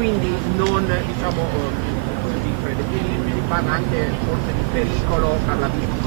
quindi non diciamo così predefinibili, parla anche forse di pericolo per la vita.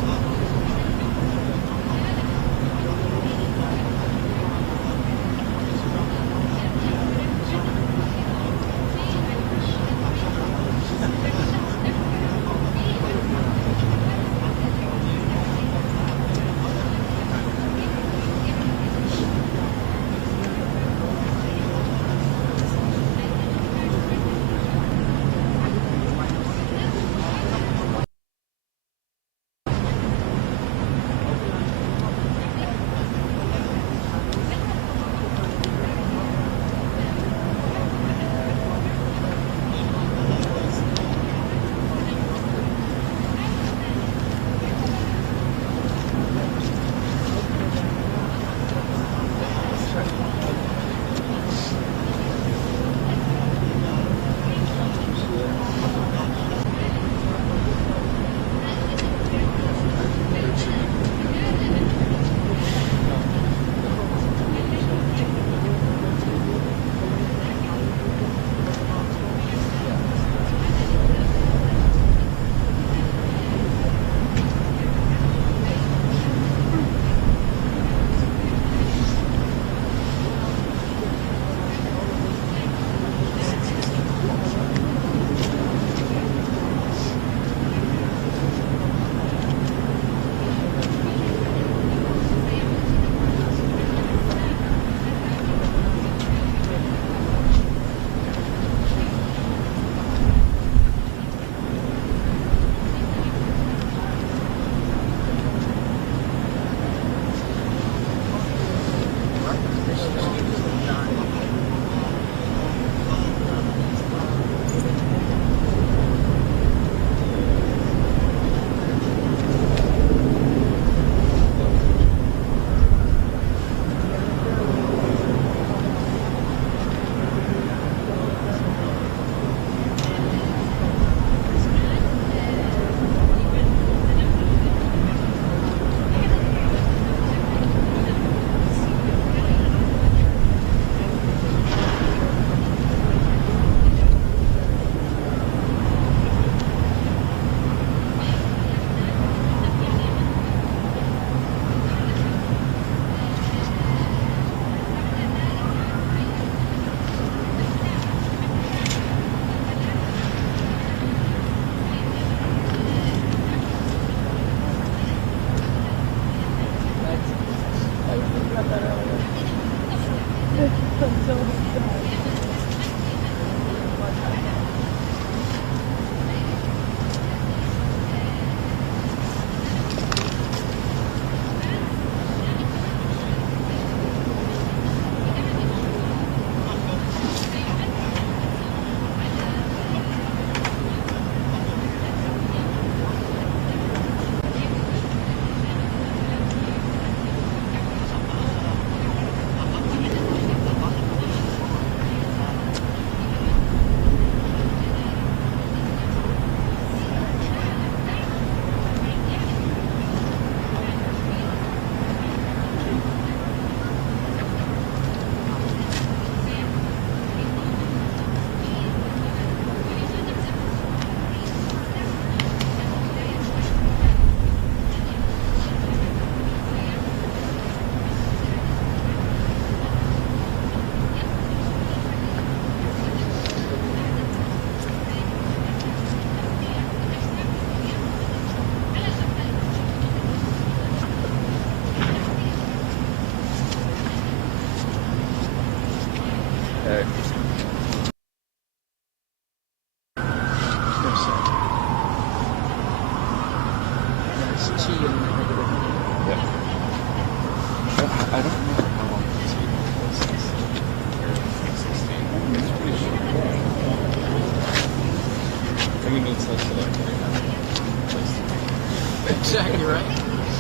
Exactly right.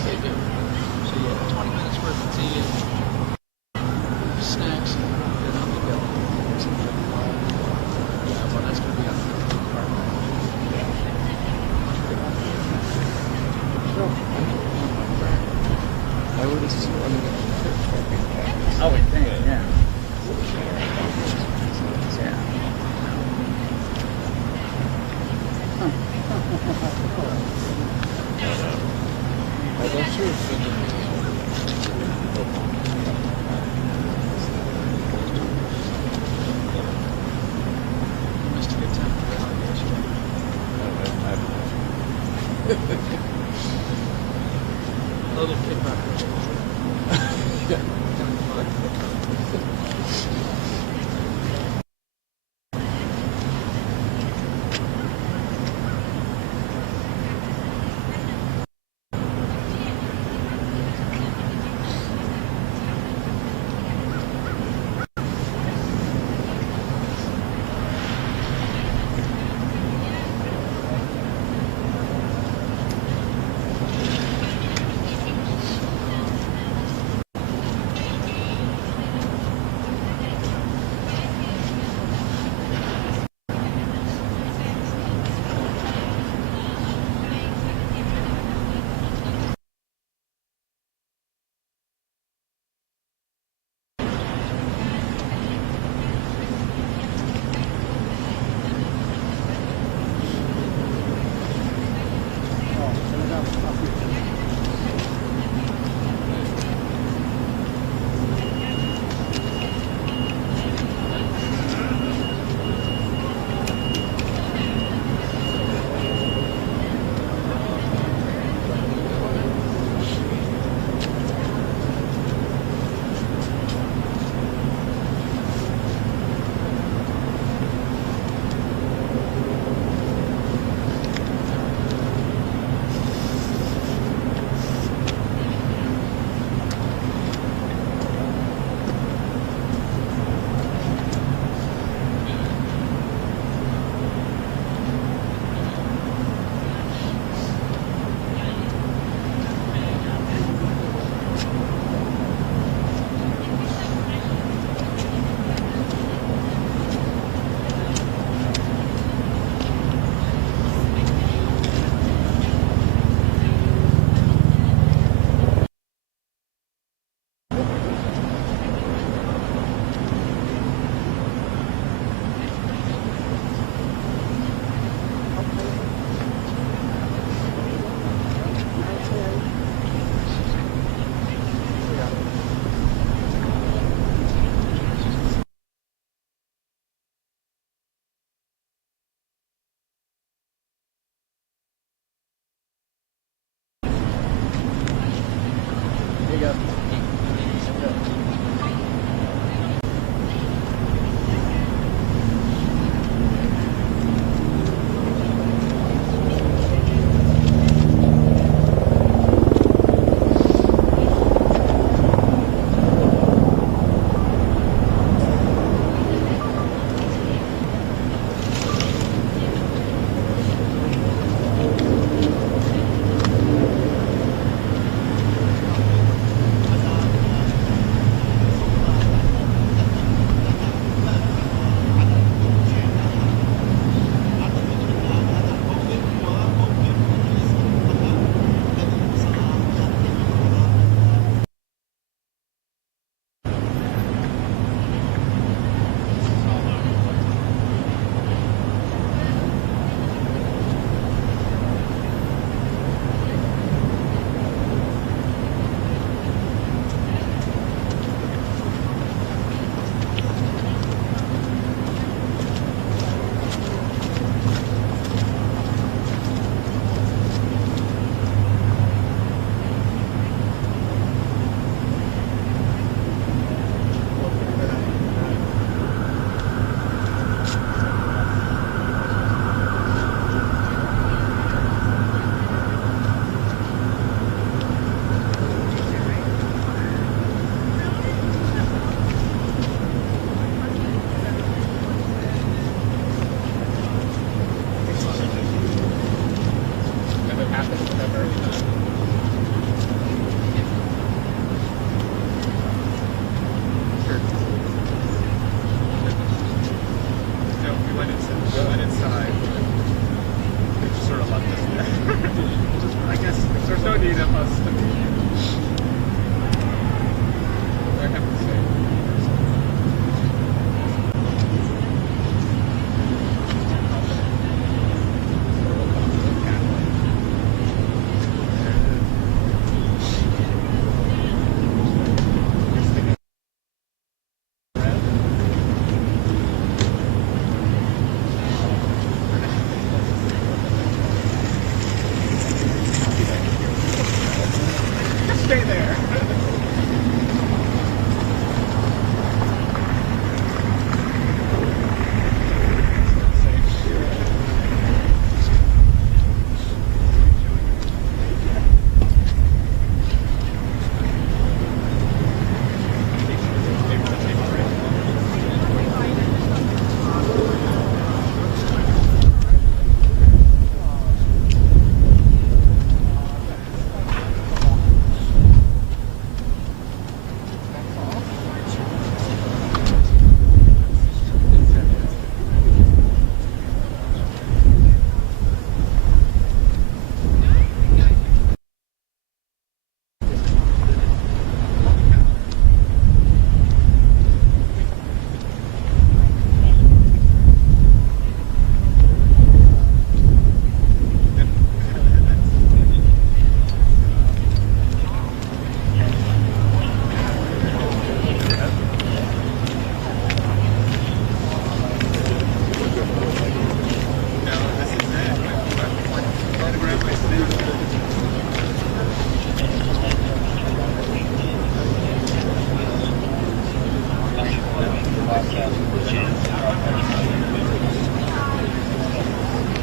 They do. So yeah, 20 minutes worth of tea and snacks, and then I'll be going. Yeah, well, that's going to be on the car. I would assume I would think, yeah. Missed a good time for yesterday. A little kickback.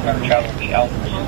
Our travel will be out for you.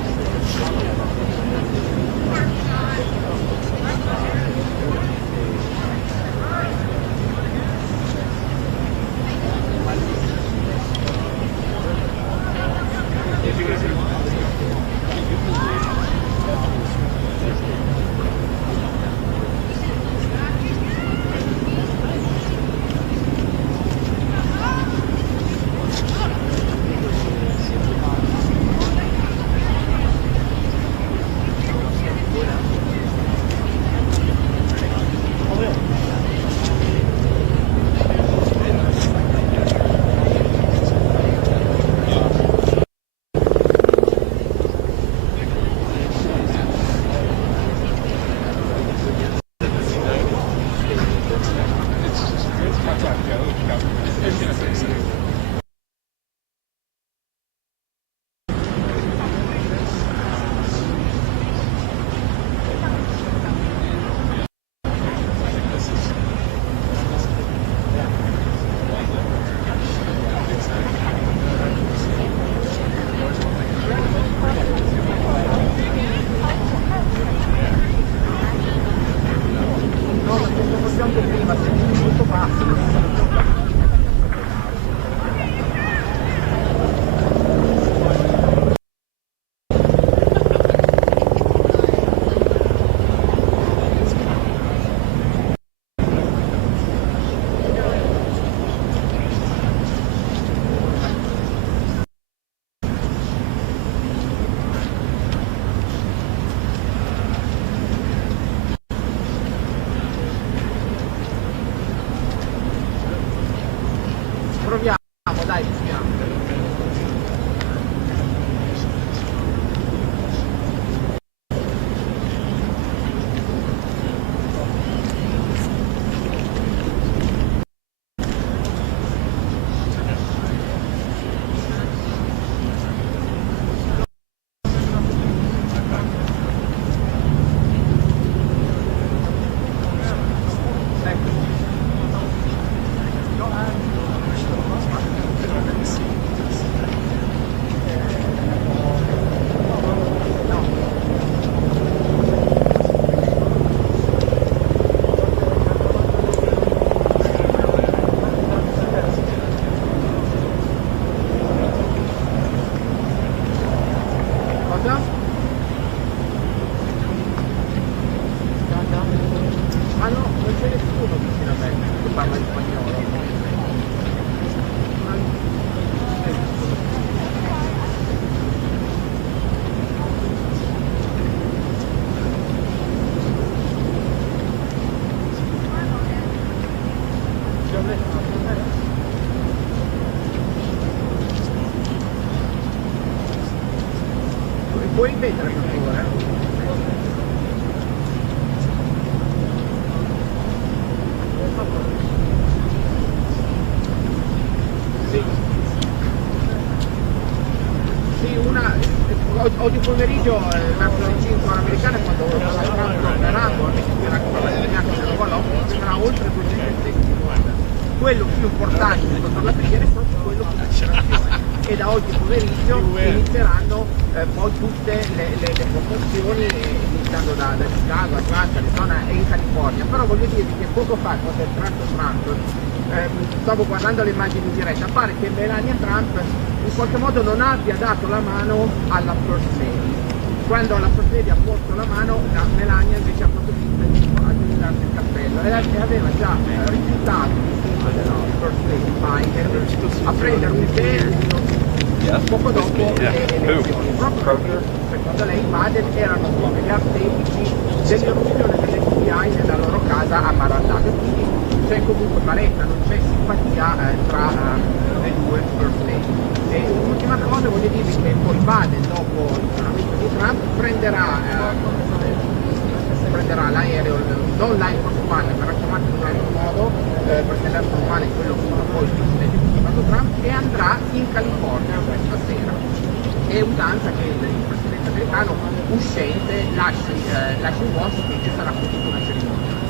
Proviamo, dai, proviamo. Ma no, non c'è nessuno vicino a me che parla in spagnolo. Puoi ripetere per favore? Oggi pomeriggio verso le 5 ore americane, quando la Trump tornerà, sarà oltre 250. Quello più importante per la preghiera è proprio quello sull'accelerazione. E da oggi pomeriggio inizieranno poi tutte le promozioni, iniziando da Chicago, Atlanta, Arizona e in California. Però voglio dirvi che poco fa, quando è entrato Trump, stavo guardando le immagini in diretta, pare che Melania Trump in qualche modo non abbia dato la mano alla First Lady. Quando la First Lady ha posto la mano, la Melania invece ha fatto finta di aggiustarsi il cappello e aveva già rifiutato della First Lady Biden a prendere un tè poco dopo le elezioni. Proprio secondo lei Biden erano come gli artefici dell'irruzione dell'FBI nella loro casa a Mar-a-Lago, quindi c'è comunque paretta, non c'è simpatia tra le due First Lady. E l'ultima cosa, voglio dirvi che poi Biden, dopo il coronamento di Trump, prenderà l'aereo, non l'Air Force One, verrà chiamato in un altro modo, perché l'Air Force One è quello che usa poi il presidente Trump, e andrà in California questa sera. È usanza che il presidente americano uscente lasci Washington, e ci sarà comunque una cerimonia.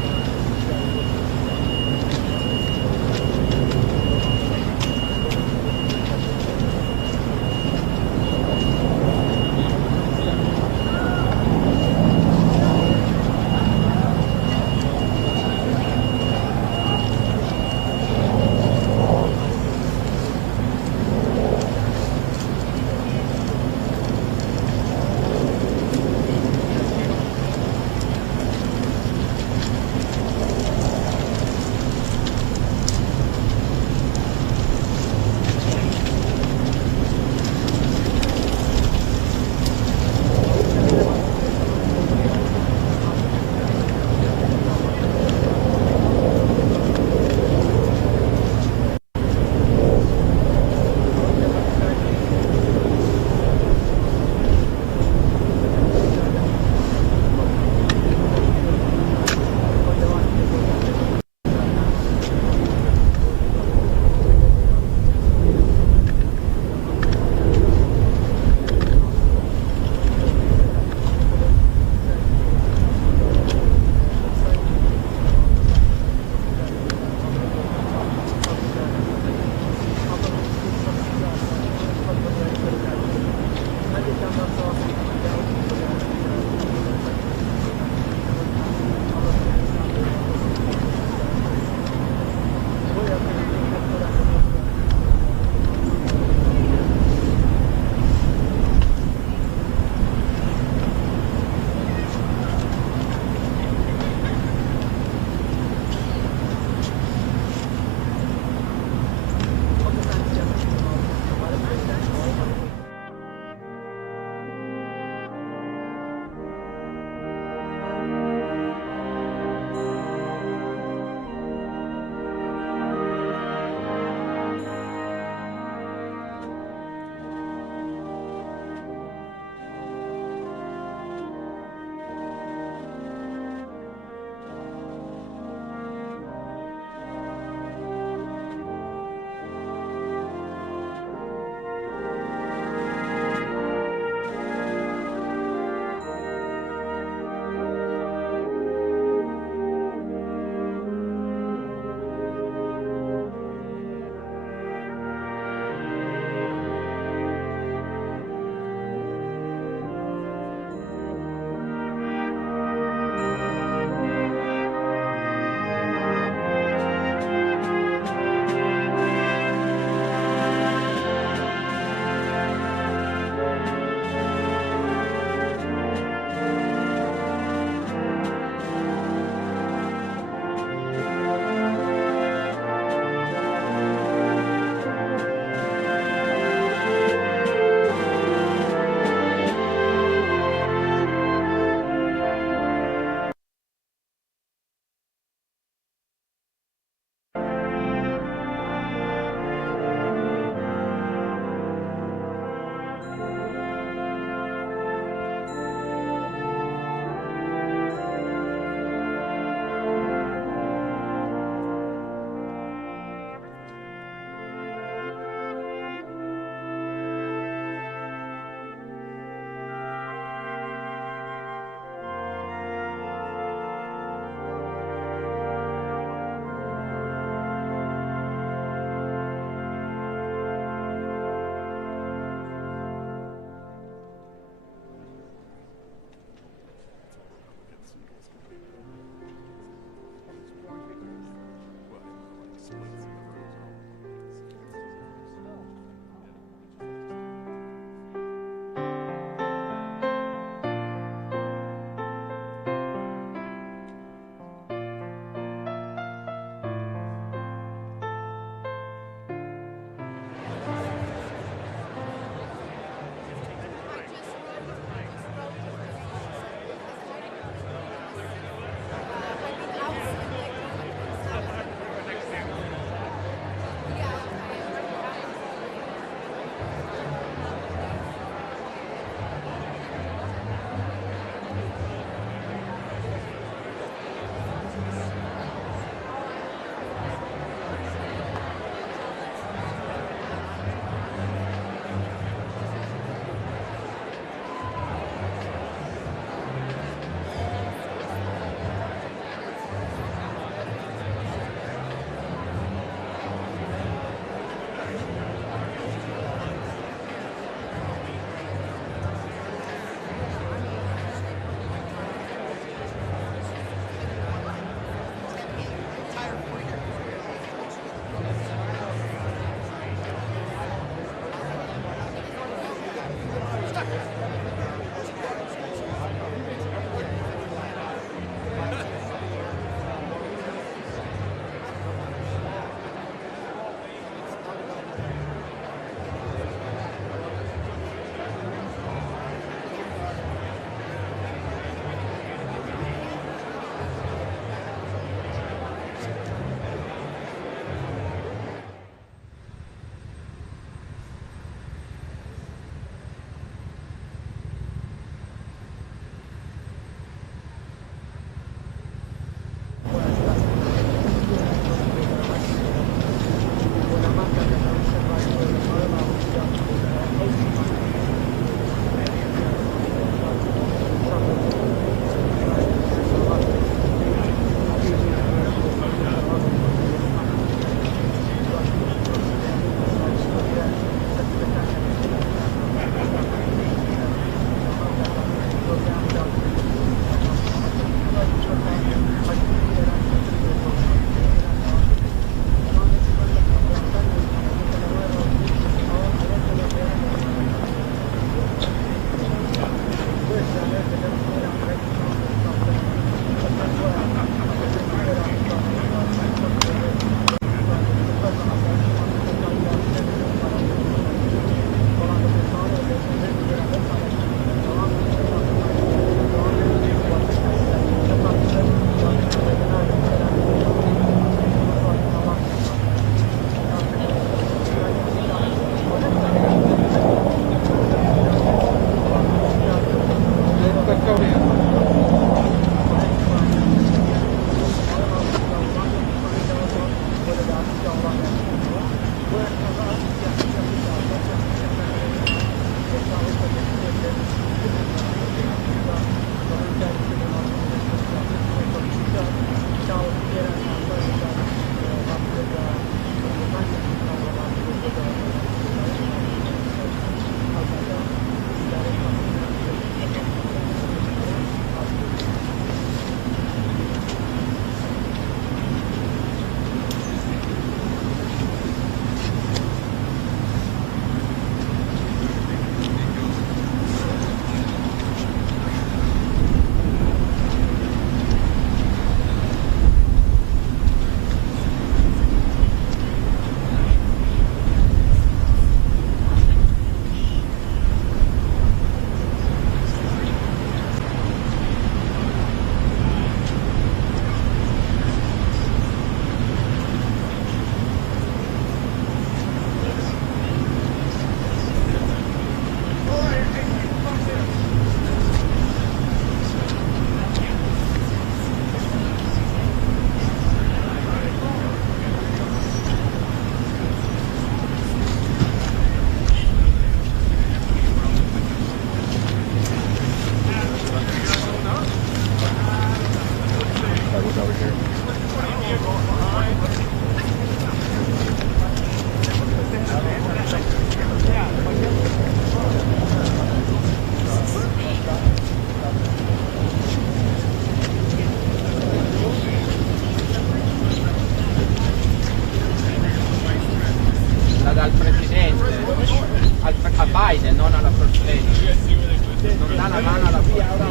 la mano alla via ora.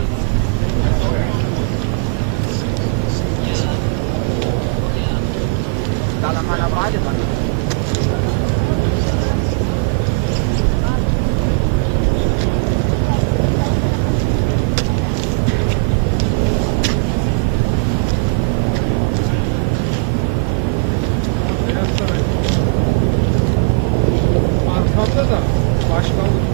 Dalla mano avanti va. Arkamda da başkanlık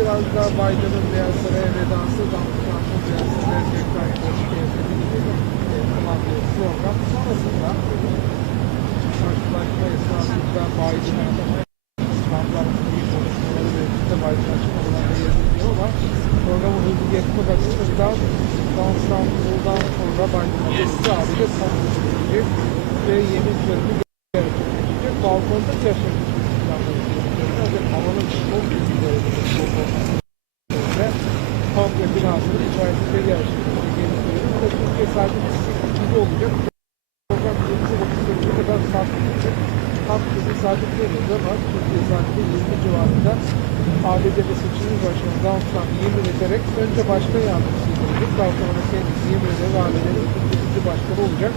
Biraz daha Biden'ın Beyaz Saray'a vedası, Trump'ın Beyaz Saray'a tekrar yapılan bir program. Sonrasında karşılaşma esnasında Biden'ın Trump'ların büyük konuşmaları ve işte Biden'ın açıklamalarına yer veriyor ama programın hızlı geçmek açısından İstanbul'dan sonra Biden'ın sadece son edilecek ve yeni çözümü gerçekleşecek. Balkonda gerçekleşecek. Havanın çok güzel ve komple binasının içerisinde gerçekleşecek. Bu da Türkiye sadece 8. olacak. Program 7.30'a kadar saat tutacak. Tam 8 saat takipteydi ama Türkiye saati 20 civarında ABD'de seçimin başkanı Donald Trump yemin ederek önce başkan yardımcısı olacak, daha sonra kendisi yemin ederek ABD'nin ikinci başkanı olacak.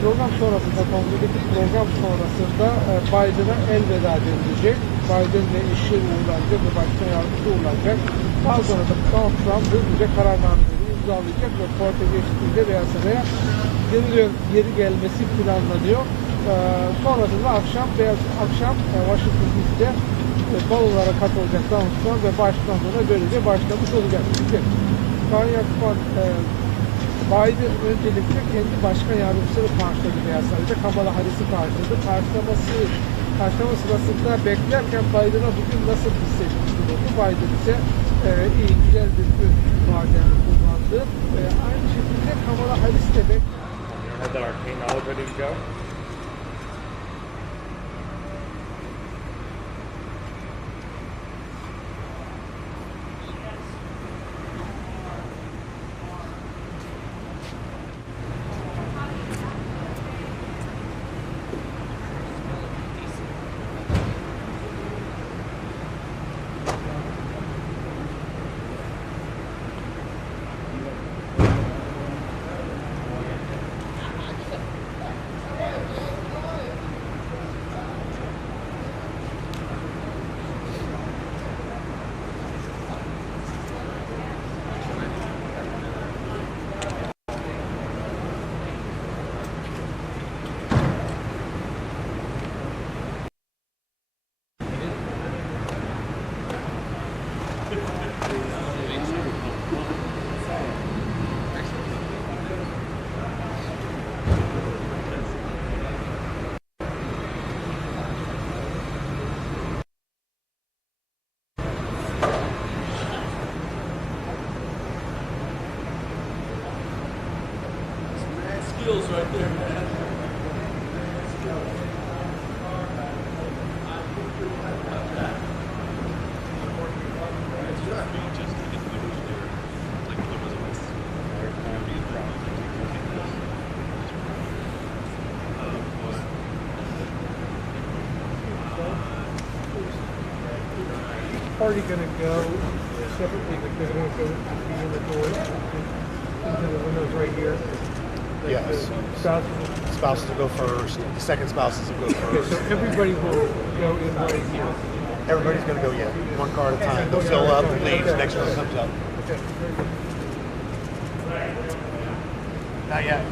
Program sonrasında, kongredeki program sonrasında Biden'a elveda edilecek. Biden'le eşi uğurlanacak ve başkan yardımcısı uğurlanacak. Daha sonra da Donald Trump hızlıca kararnameleri imzalayacak ve porta geçtiğinde Beyaz Saray'a geri gelmesi planlanıyor. Sonrasında akşam Washington DC'de balolara katılacak Donald Trump ve başkan sonra böylece başlamış olacak. Şimdi Biden öncelikle kendi başkan yardımcısını karşıladı Beyaz Saray'da. Kamala Harris'i karşıladı. Karşılama sırasında beklerken Biden'a bugün nasıl hissetmiştir oldu. Biden ise iyi, güzel bir gün varlığını kullandı. Aynı şekilde Kamala Harris de Had our cane all ready to go. Skills right there, man. already going to go separately, but they're going to go be in the doors into the windows right here. Like Yes. Spouses will go first. The second spouses will go Okay, first. so everybody will go in right here. Everybody's going to go, one car at a time. They'll fill up and leave. The next one comes up. Okay, very good. Not yet.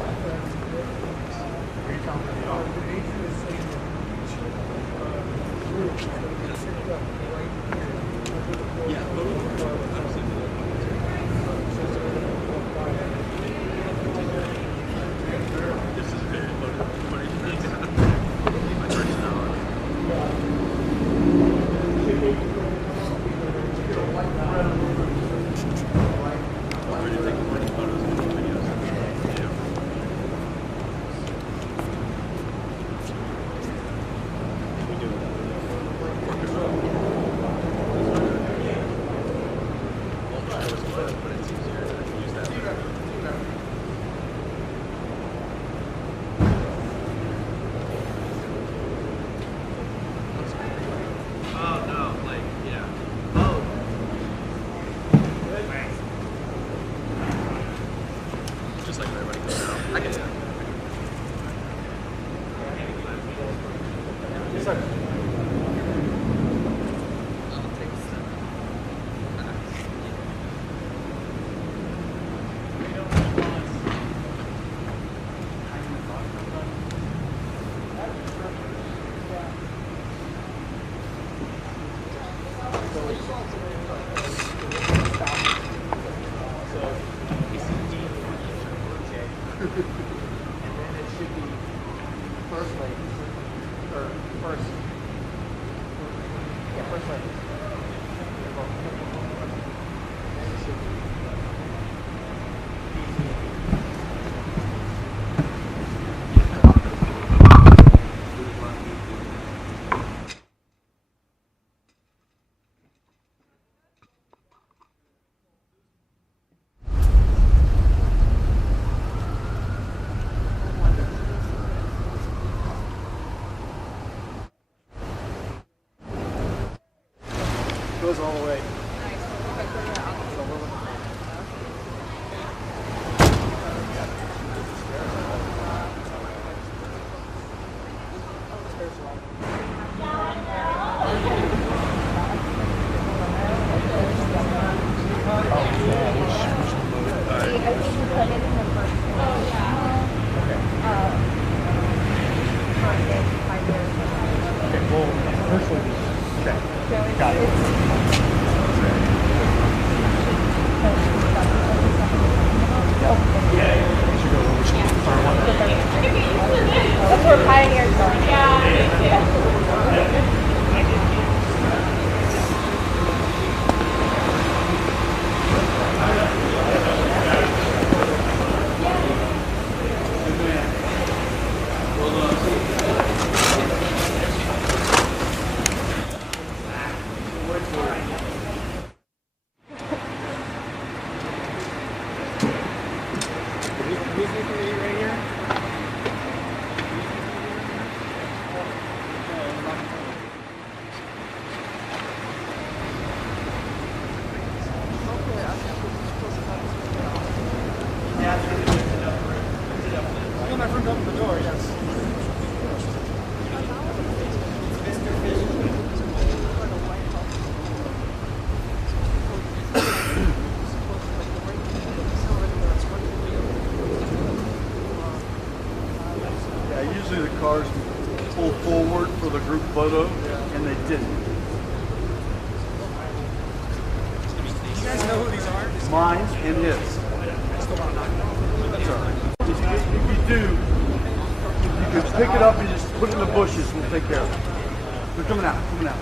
Goes all the way. That's where pioneers are. Usually the cars pull forward for the group photo, and they didn't. You guys know who these are? Mine and his. That's all right. If you do, you can pick it up and just put it in the bushes. We'll take care of it. They're coming out. Coming out.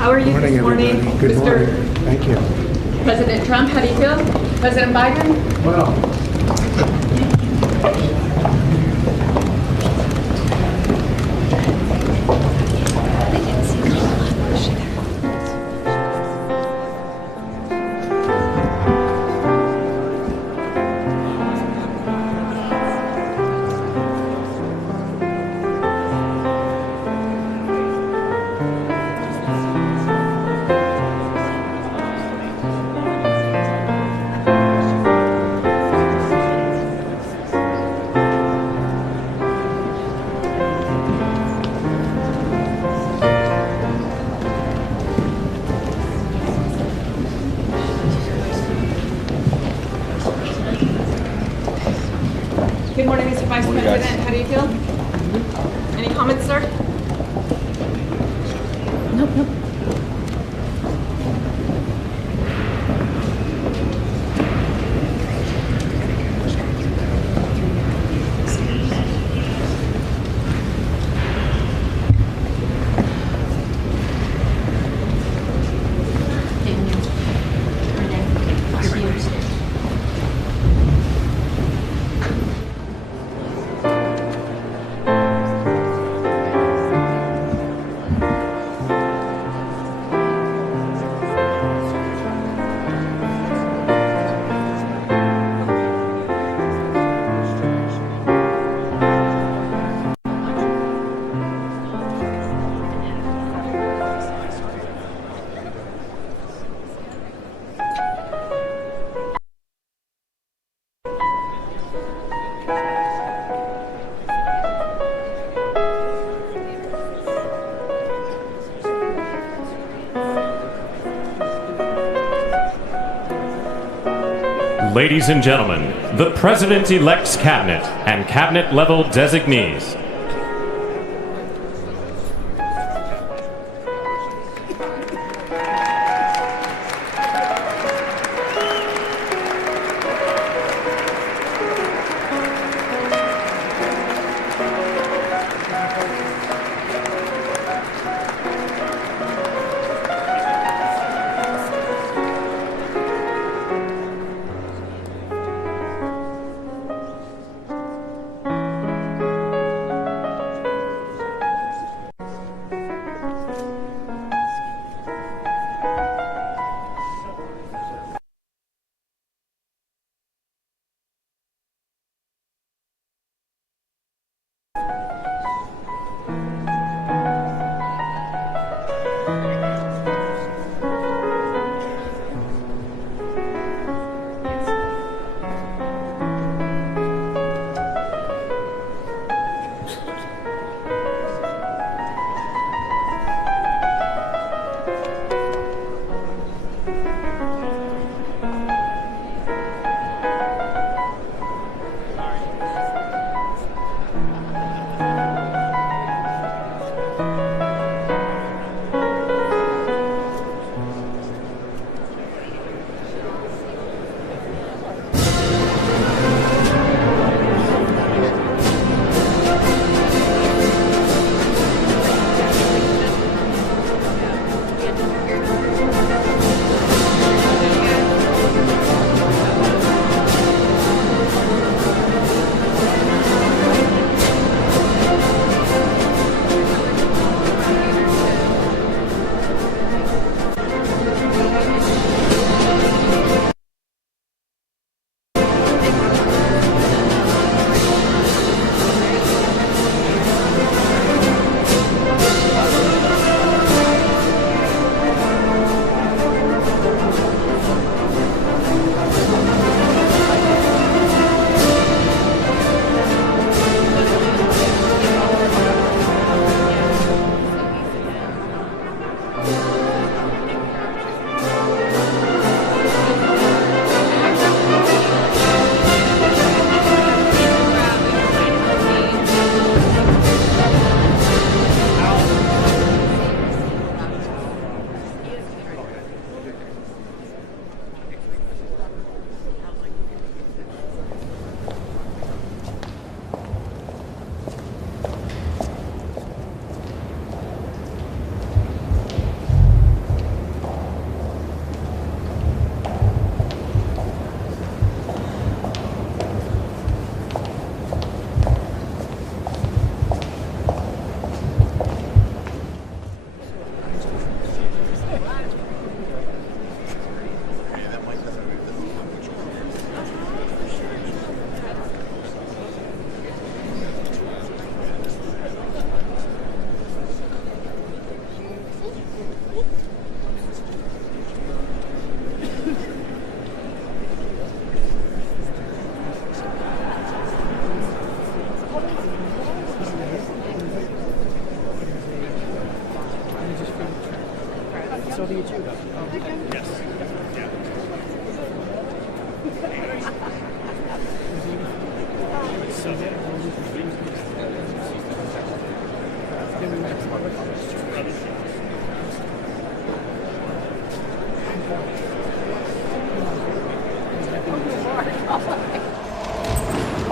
How are you Morning, this morning, everybody. Good Mr. morning. Thank you. President Trump? How do you feel? President Biden? Well, Good morning, Mr. Vice President. How do you feel? Any comments, sir? Nope, nope. Ladies and gentlemen, the President-elect's cabinet and cabinet-level designees.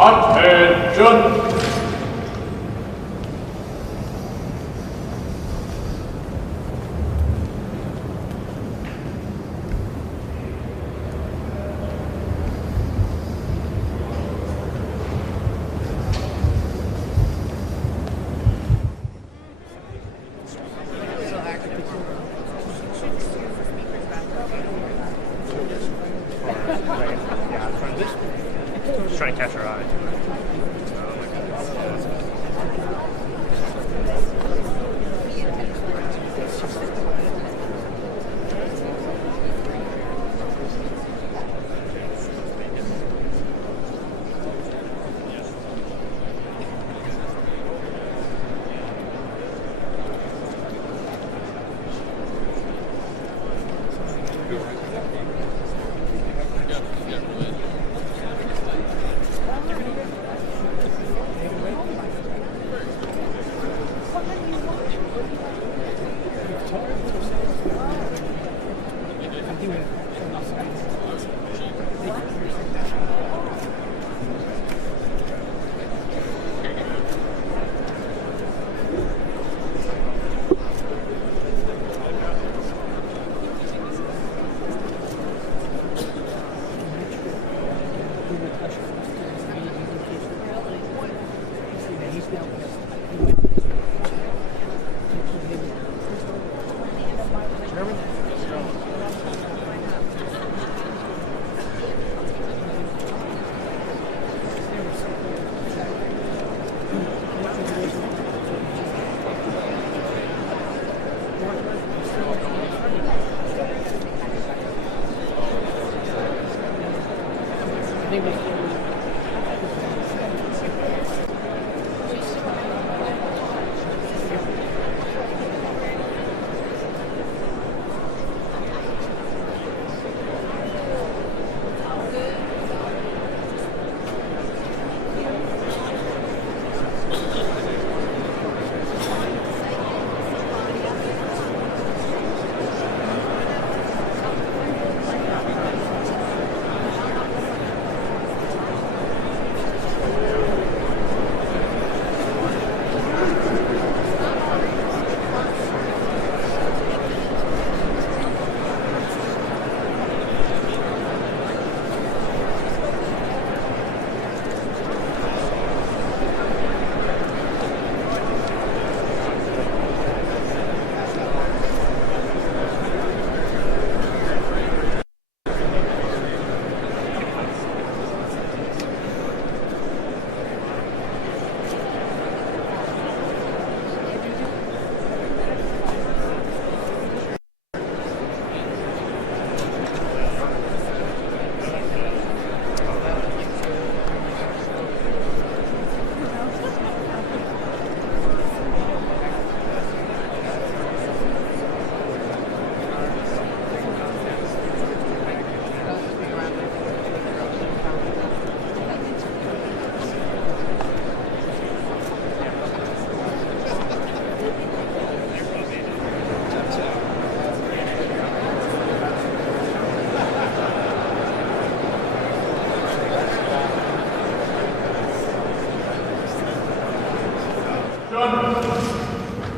Attention! Just trying to catch her eye.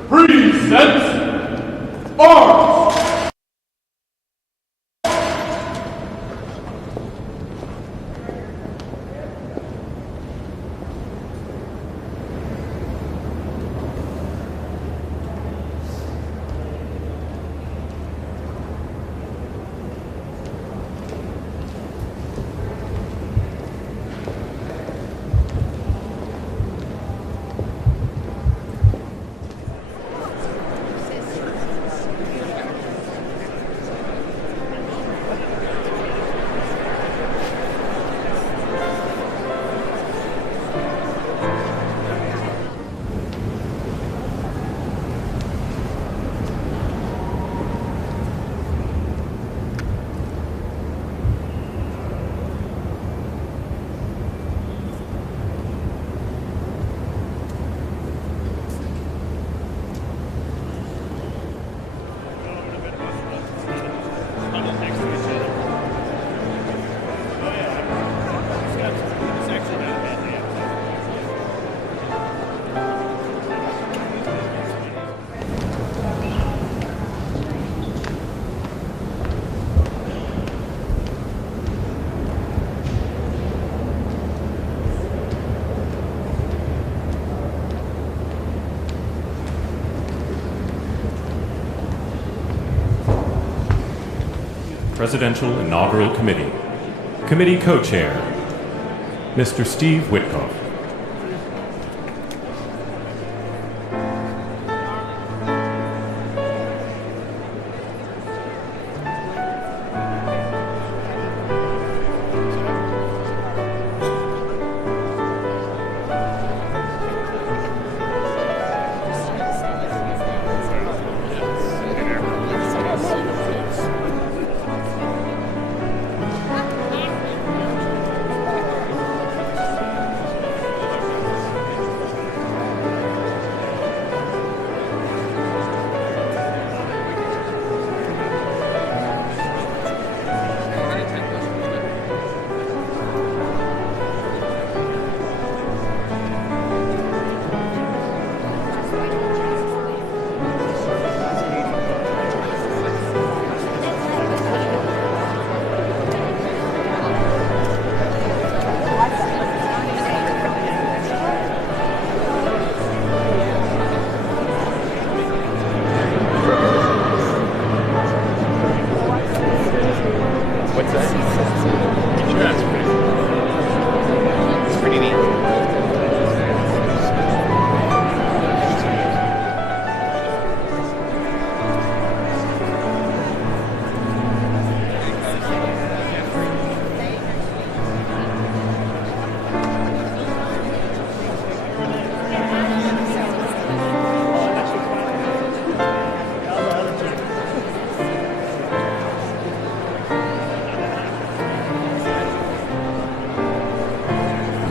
Present arms! Presidential Inaugural Committee. Committee Co-Chair, Mr. Steve Witkoff.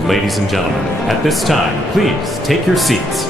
Ladies and gentlemen, at this time, please take your seats.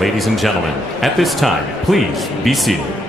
Ladies and gentlemen, at this time, please be seated.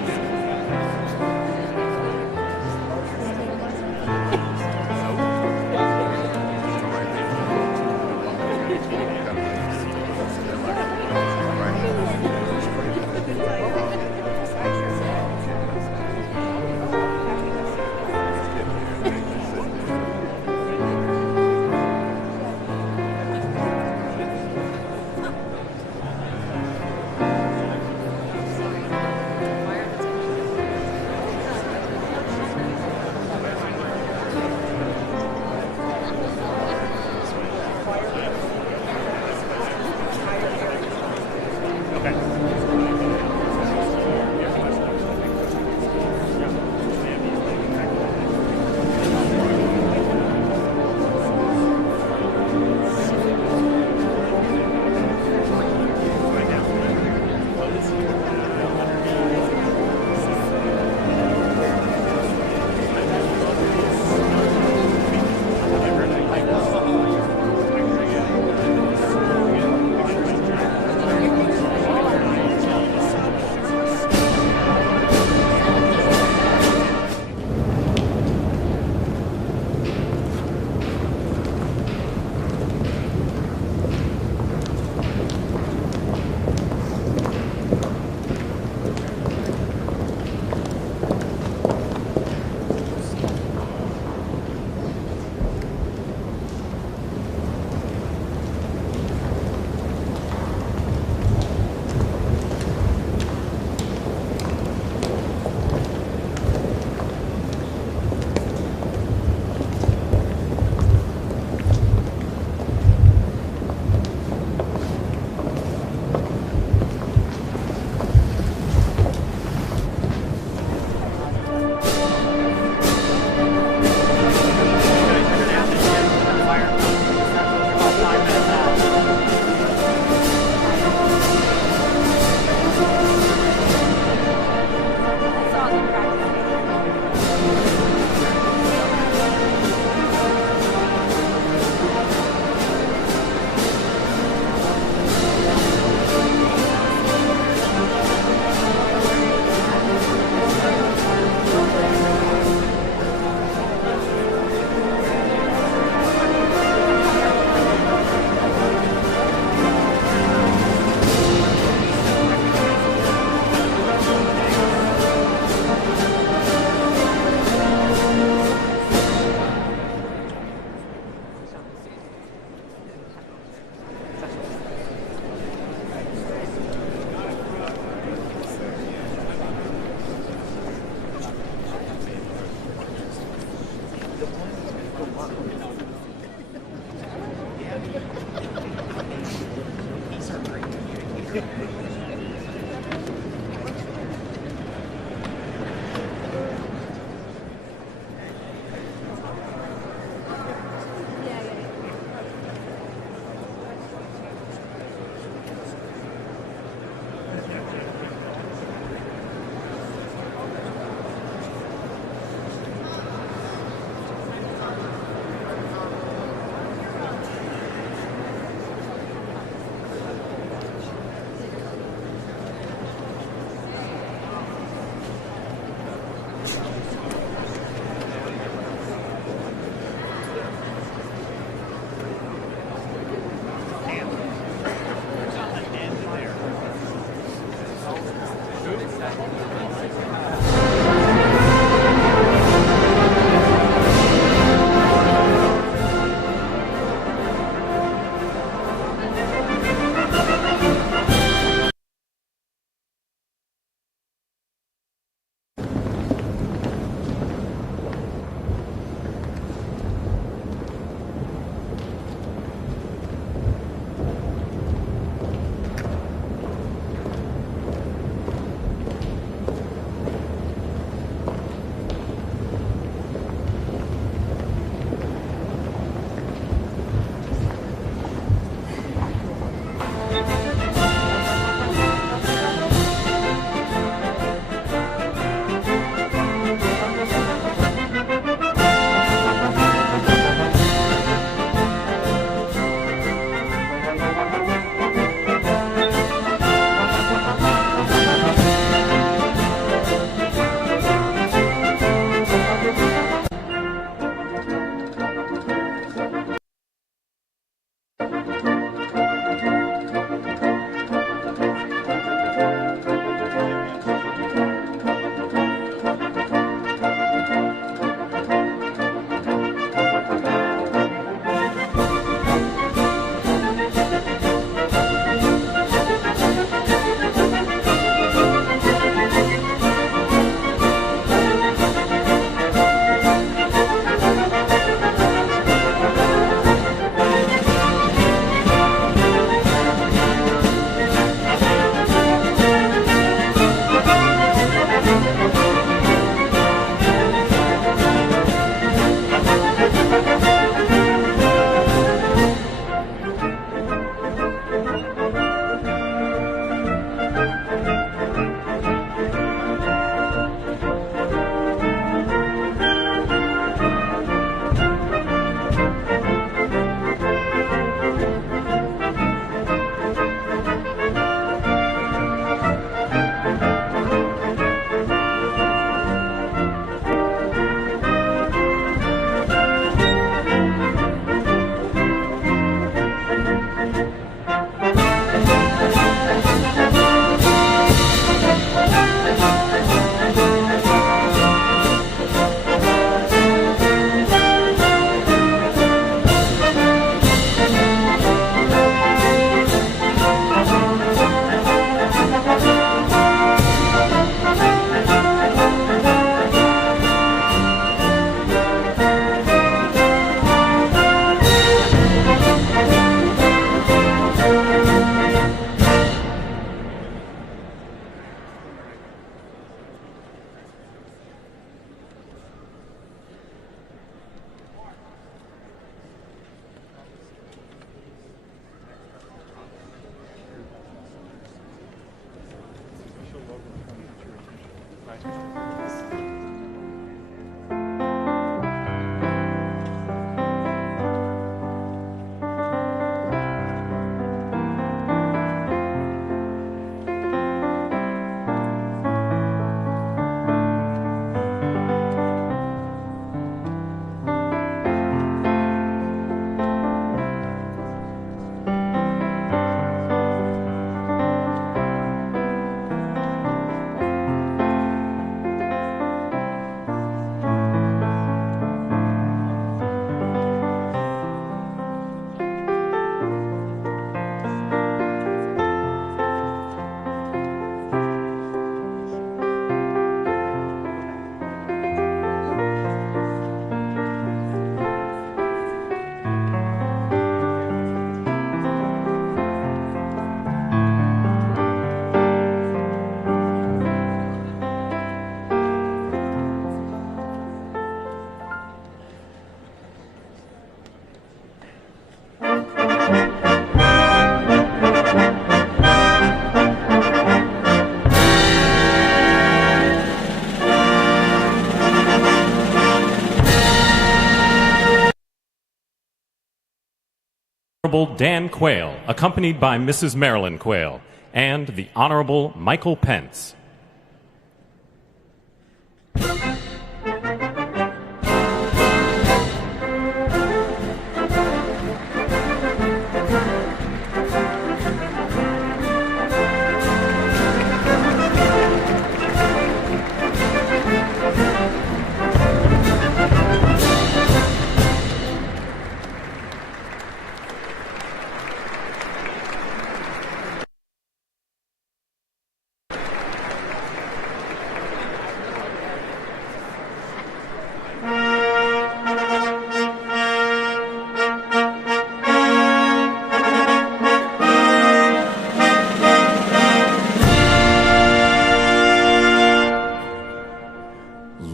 Honorable Dan Quayle, accompanied by Mrs. Marilyn Quayle, and the Honorable Michael Pence.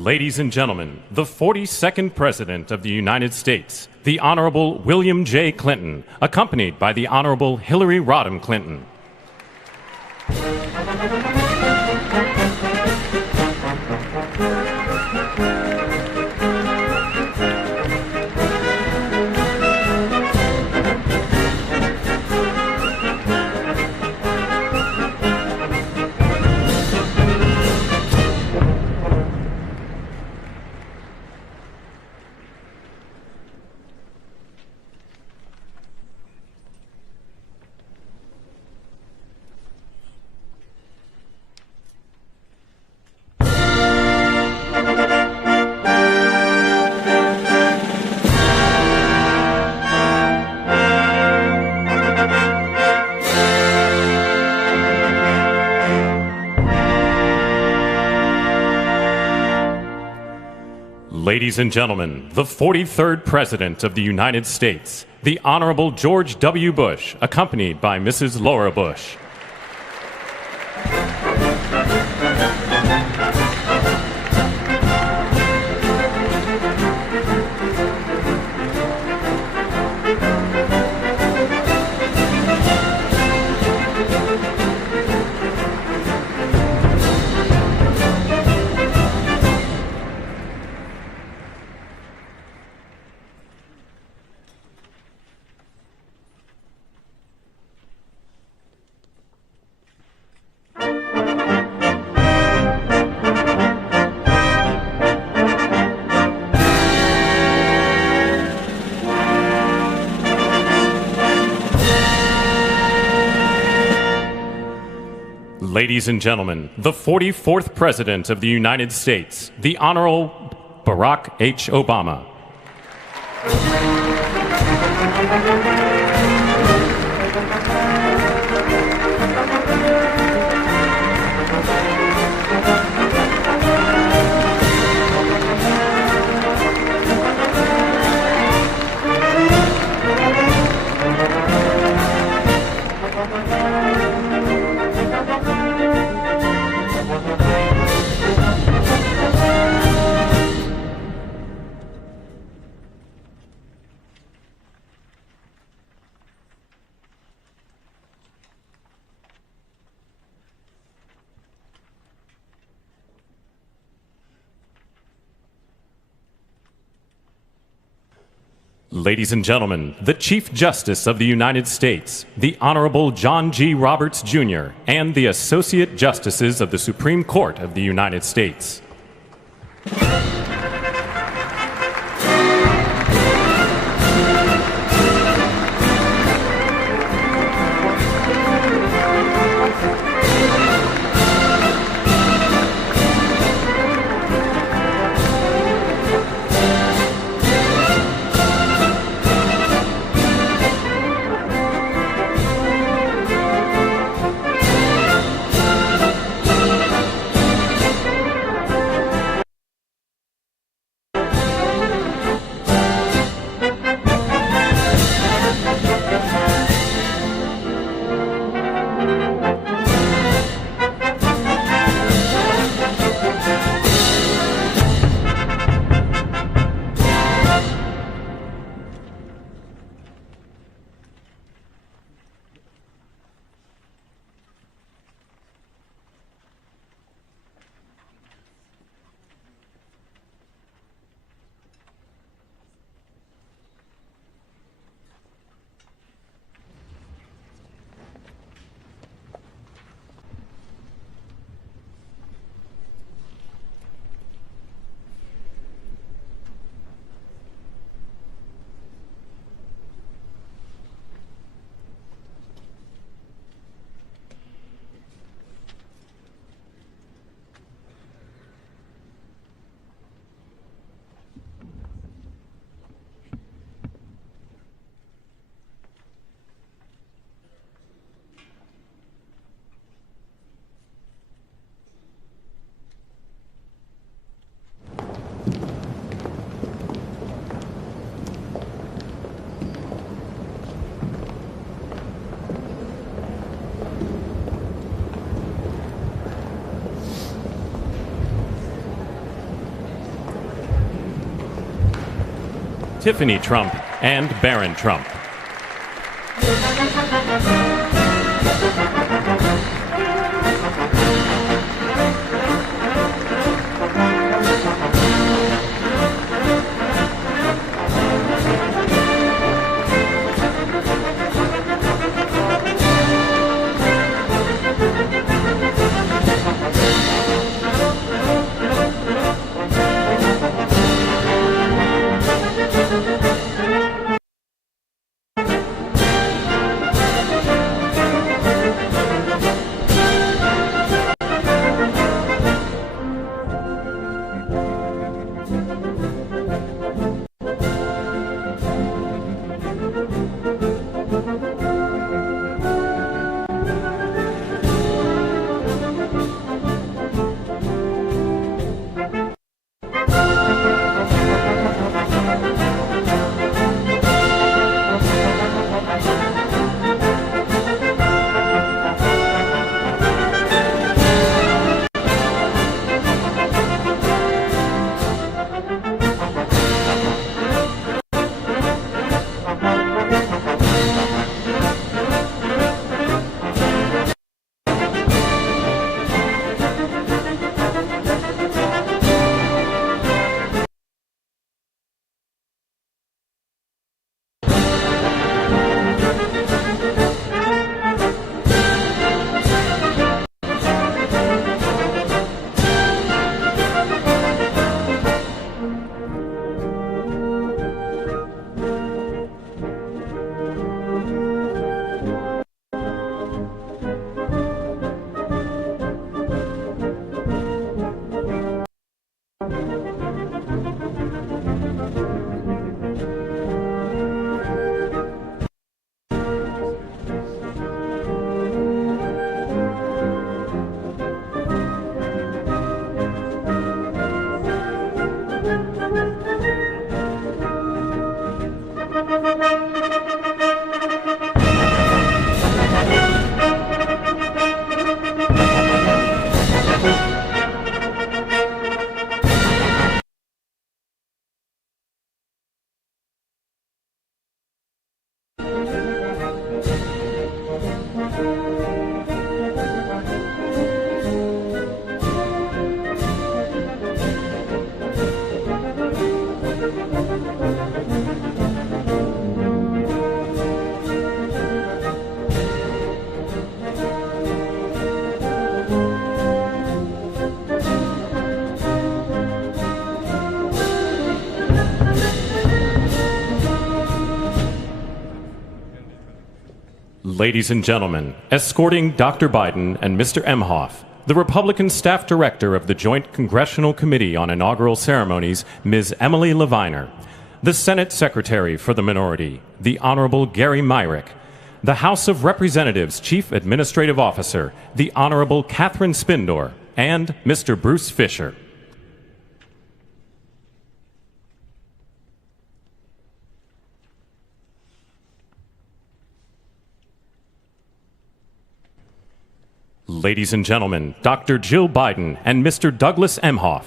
Ladies and gentlemen, the 42nd President of the United States, the Honorable William J. Clinton, accompanied by the Honorable Hillary Rodham Clinton. Ladies and gentlemen, the 43rd President of the United States, the Honorable George W. Bush, accompanied by Mrs. Laura Bush. Ladies and gentlemen, the 44th President of the United States, the Honorable Barack H. Obama. Ladies and gentlemen, the Chief Justice of the United States, the Honorable John G. Roberts, Jr., and the Associate Justices of the Supreme Court of the United States. Tiffany Trump, and Barron Trump. Ladies and gentlemen, escorting Dr. Biden and Mr. Emhoff, the Republican Staff Director of the Joint Congressional Committee on Inaugural Ceremonies, Ms. Emily Leviner, the Senate Secretary for the Minority, the Honorable Gary Myrick, the House of Representatives Chief Administrative Officer, the Honorable Catherine Spindor, and Mr. Bruce Fisher. Ladies and gentlemen, Dr. Jill Biden and Mr. Douglas Emhoff.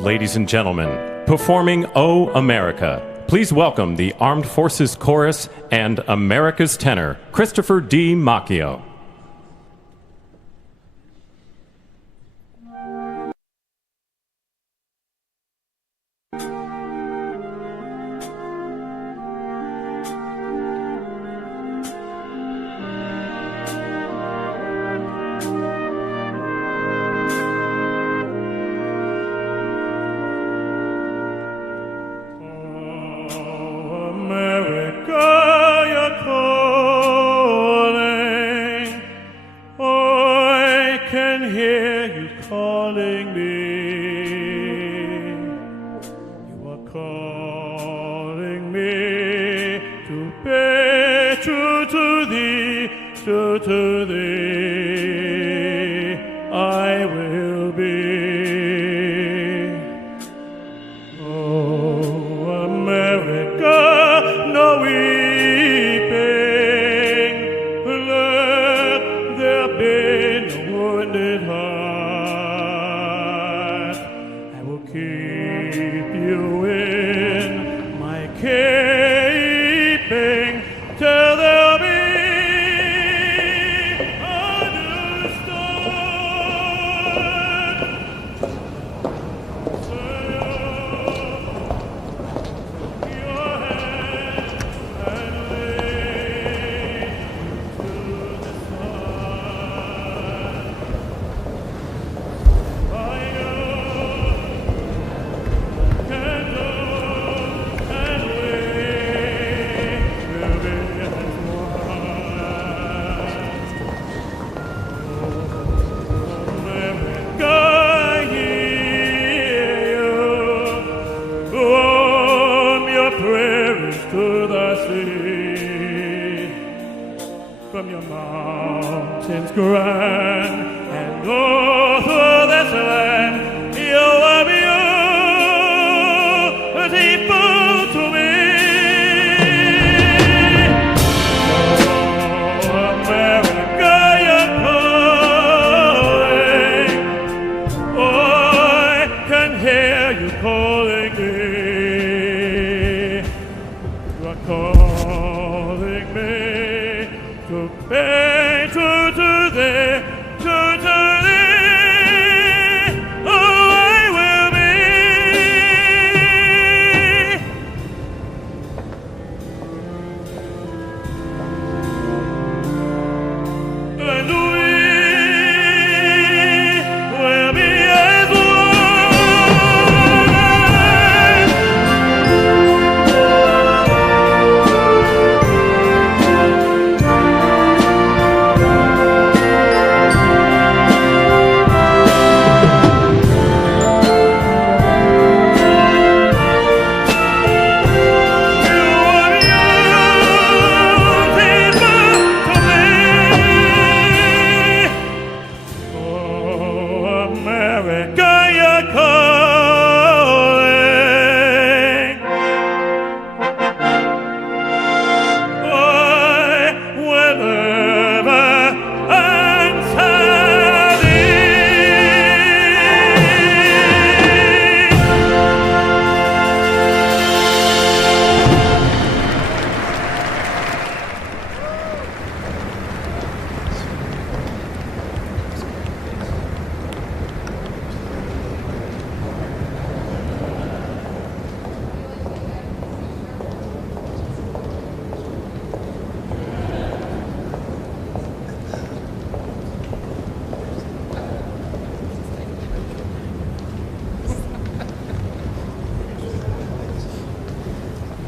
Ladies and gentlemen, performing O America, please welcome the Armed Forces Chorus and America's tenor, Christopher D. Macchio.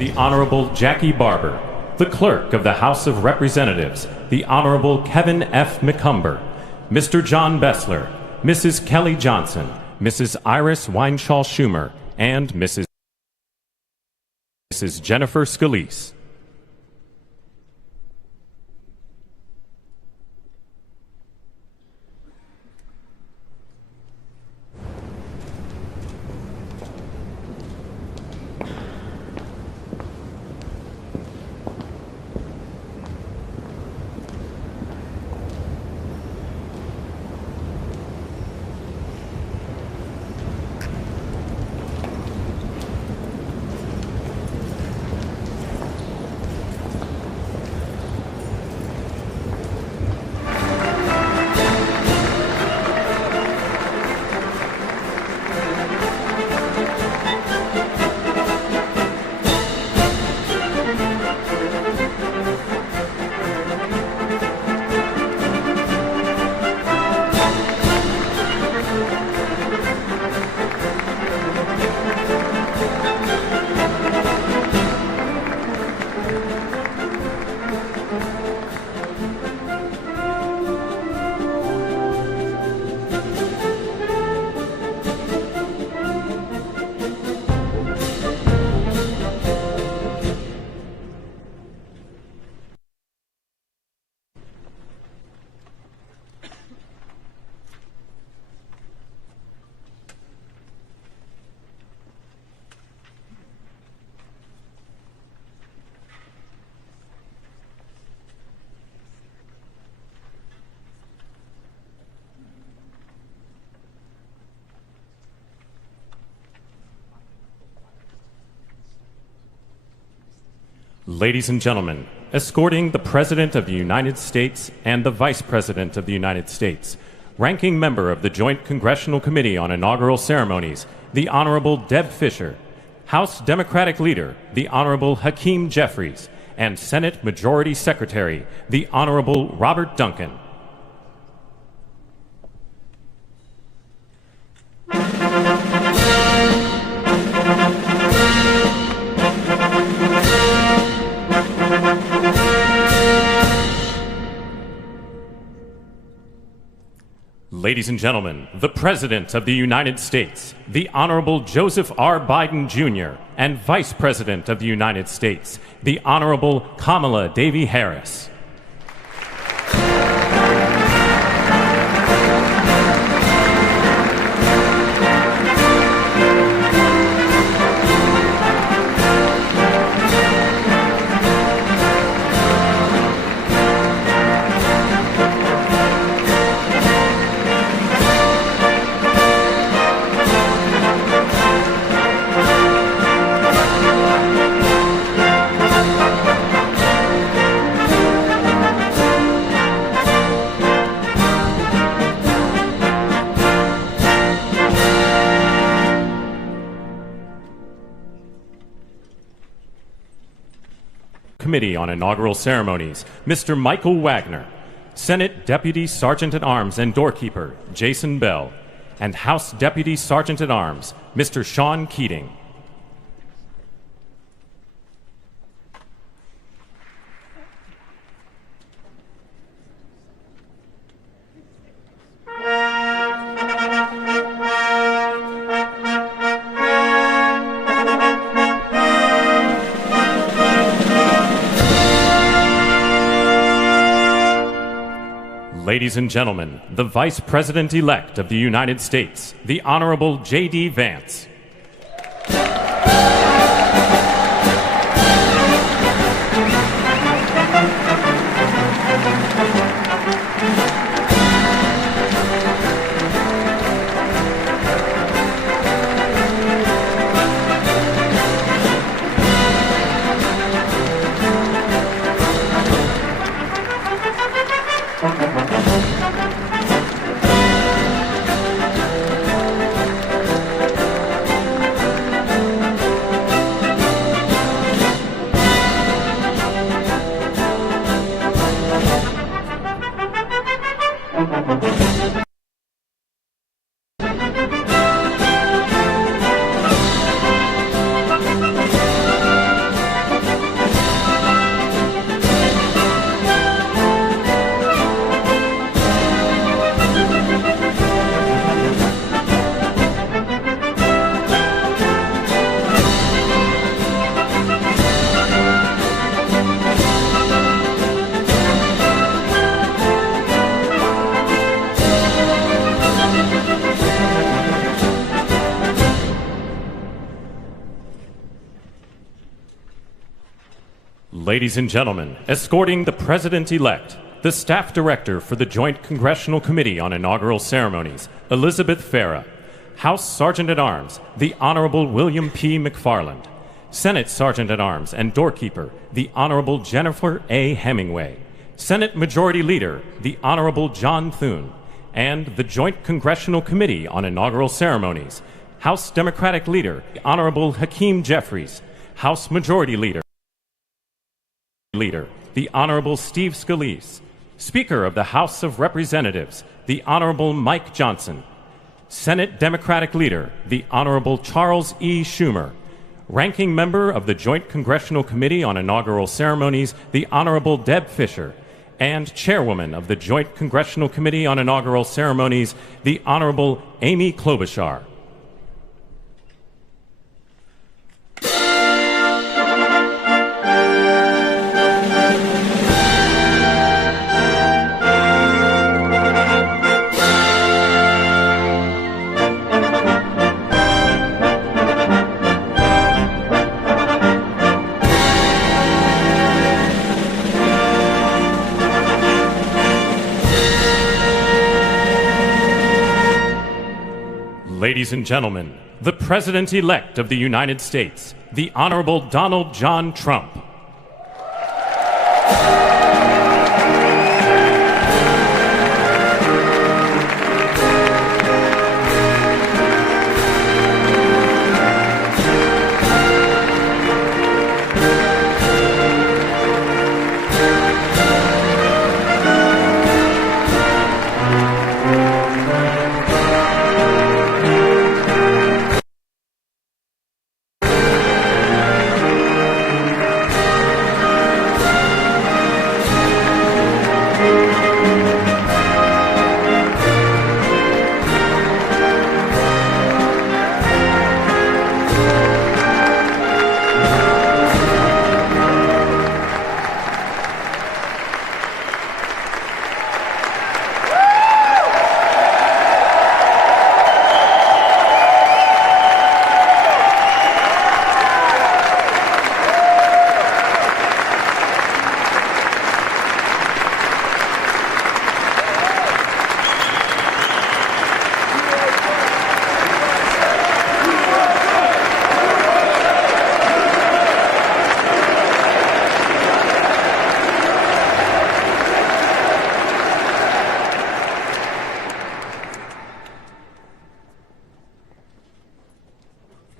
The Honorable Jackie Barber, the Clerk of the House of Representatives, the Honorable Kevin F. McCumber, Mr. John Bessler, Mrs. Kelly Johnson, Mrs. Iris Weinshaw Schumer, and Mrs. Jennifer Scalise. Ladies and gentlemen, escorting the President of the United States and the Vice President of the United States, ranking member of the Joint Congressional Committee on Inaugural Ceremonies, the Honorable Deb Fischer, House Democratic Leader, the Honorable Hakeem Jeffries, and Senate Majority Secretary, the Honorable Robert Duncan. Ladies and gentlemen, the President of the United States, the Honorable Joseph R. Biden Jr., and Vice President of the United States, the Honorable Kamala Devi Harris. Committee on Inaugural Ceremonies, Mr. Michael Wagner, Senate Deputy Sergeant-at-Arms and Doorkeeper, Jason Bell, and House Deputy Sergeant-at-Arms, Mr. Sean Keating. Ladies and gentlemen, the Vice President-elect of the United States, the Honorable J.D. Vance. Ladies and gentlemen, escorting the President-elect, the Staff Director for the Joint Congressional Committee on Inaugural Ceremonies, Elizabeth Farah, House Sergeant-at-Arms, the Honorable William P. McFarland, Senate Sergeant-at-Arms and Doorkeeper, the Honorable Jennifer A. Hemingway, Senate Majority Leader, the Honorable John Thune, and the Joint Congressional Committee on Inaugural Ceremonies, House Democratic Leader, the Honorable Hakeem Jeffries, House Majority Leader, the Honorable Steve Scalise, Speaker of the House of Representatives, the Honorable Mike Johnson, Senate Democratic Leader, the Honorable Charles E. Schumer, Ranking Member of the Joint Congressional Committee on Inaugural Ceremonies, the Honorable Deb Fischer, and Chairwoman of the Joint Congressional Committee on Inaugural Ceremonies, the Honorable Amy Klobuchar. Ladies and gentlemen, the President-elect of the United States, the Honorable Donald John Trump.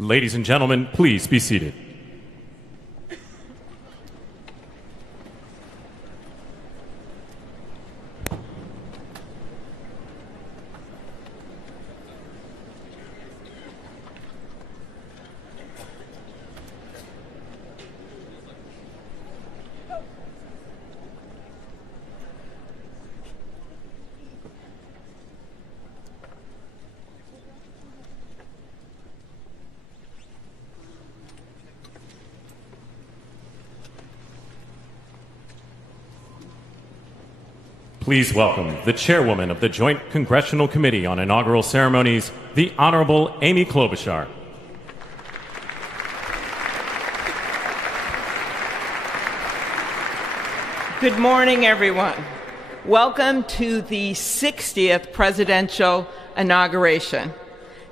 Ladies and gentlemen, please be seated. Please welcome the chairwoman of the Joint Congressional Committee on Inaugural Ceremonies, the Honorable Amy Klobuchar. Good morning, everyone. Welcome to the 60th presidential inauguration.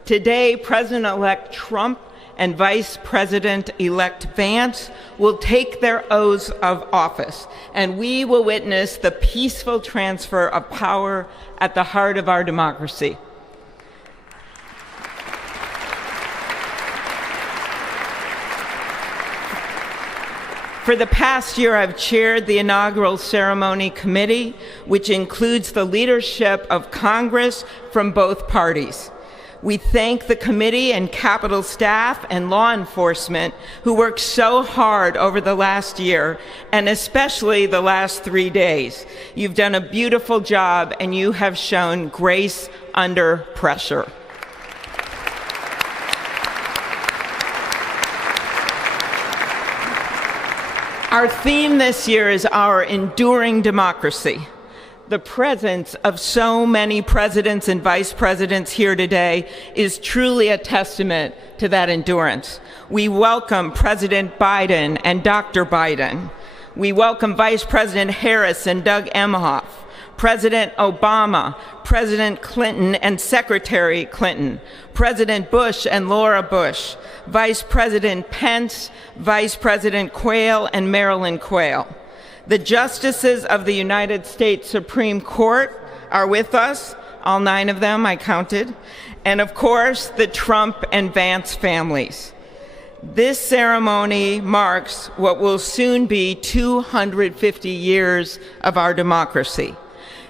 Today, President-elect Trump and Vice President-elect Vance will take their oaths of office, and we will witness the peaceful transfer of power at the heart of our democracy. For the past year, I've chaired the inaugural ceremony committee, which includes the leadership of Congress from both parties. We thank the committee and Capitol staff and law enforcement who worked so hard over the last year, and especially the last 3 days. You've done a beautiful job, and you have shown grace under pressure. Our theme this year is our enduring democracy. The presence of so many presidents and vice presidents here today is truly a testament to that endurance. We welcome President Biden and Dr. Biden. We welcome Vice President Harris and Doug Emhoff, President Obama, President Clinton and Secretary Clinton, President Bush and Laura Bush, Vice President Pence, Vice President Quayle and Marilyn Quayle. The justices of the United States Supreme Court are with us, all 9 of them I counted, and of course the Trump and Vance families. This ceremony marks what will soon be 250 years of our democracy.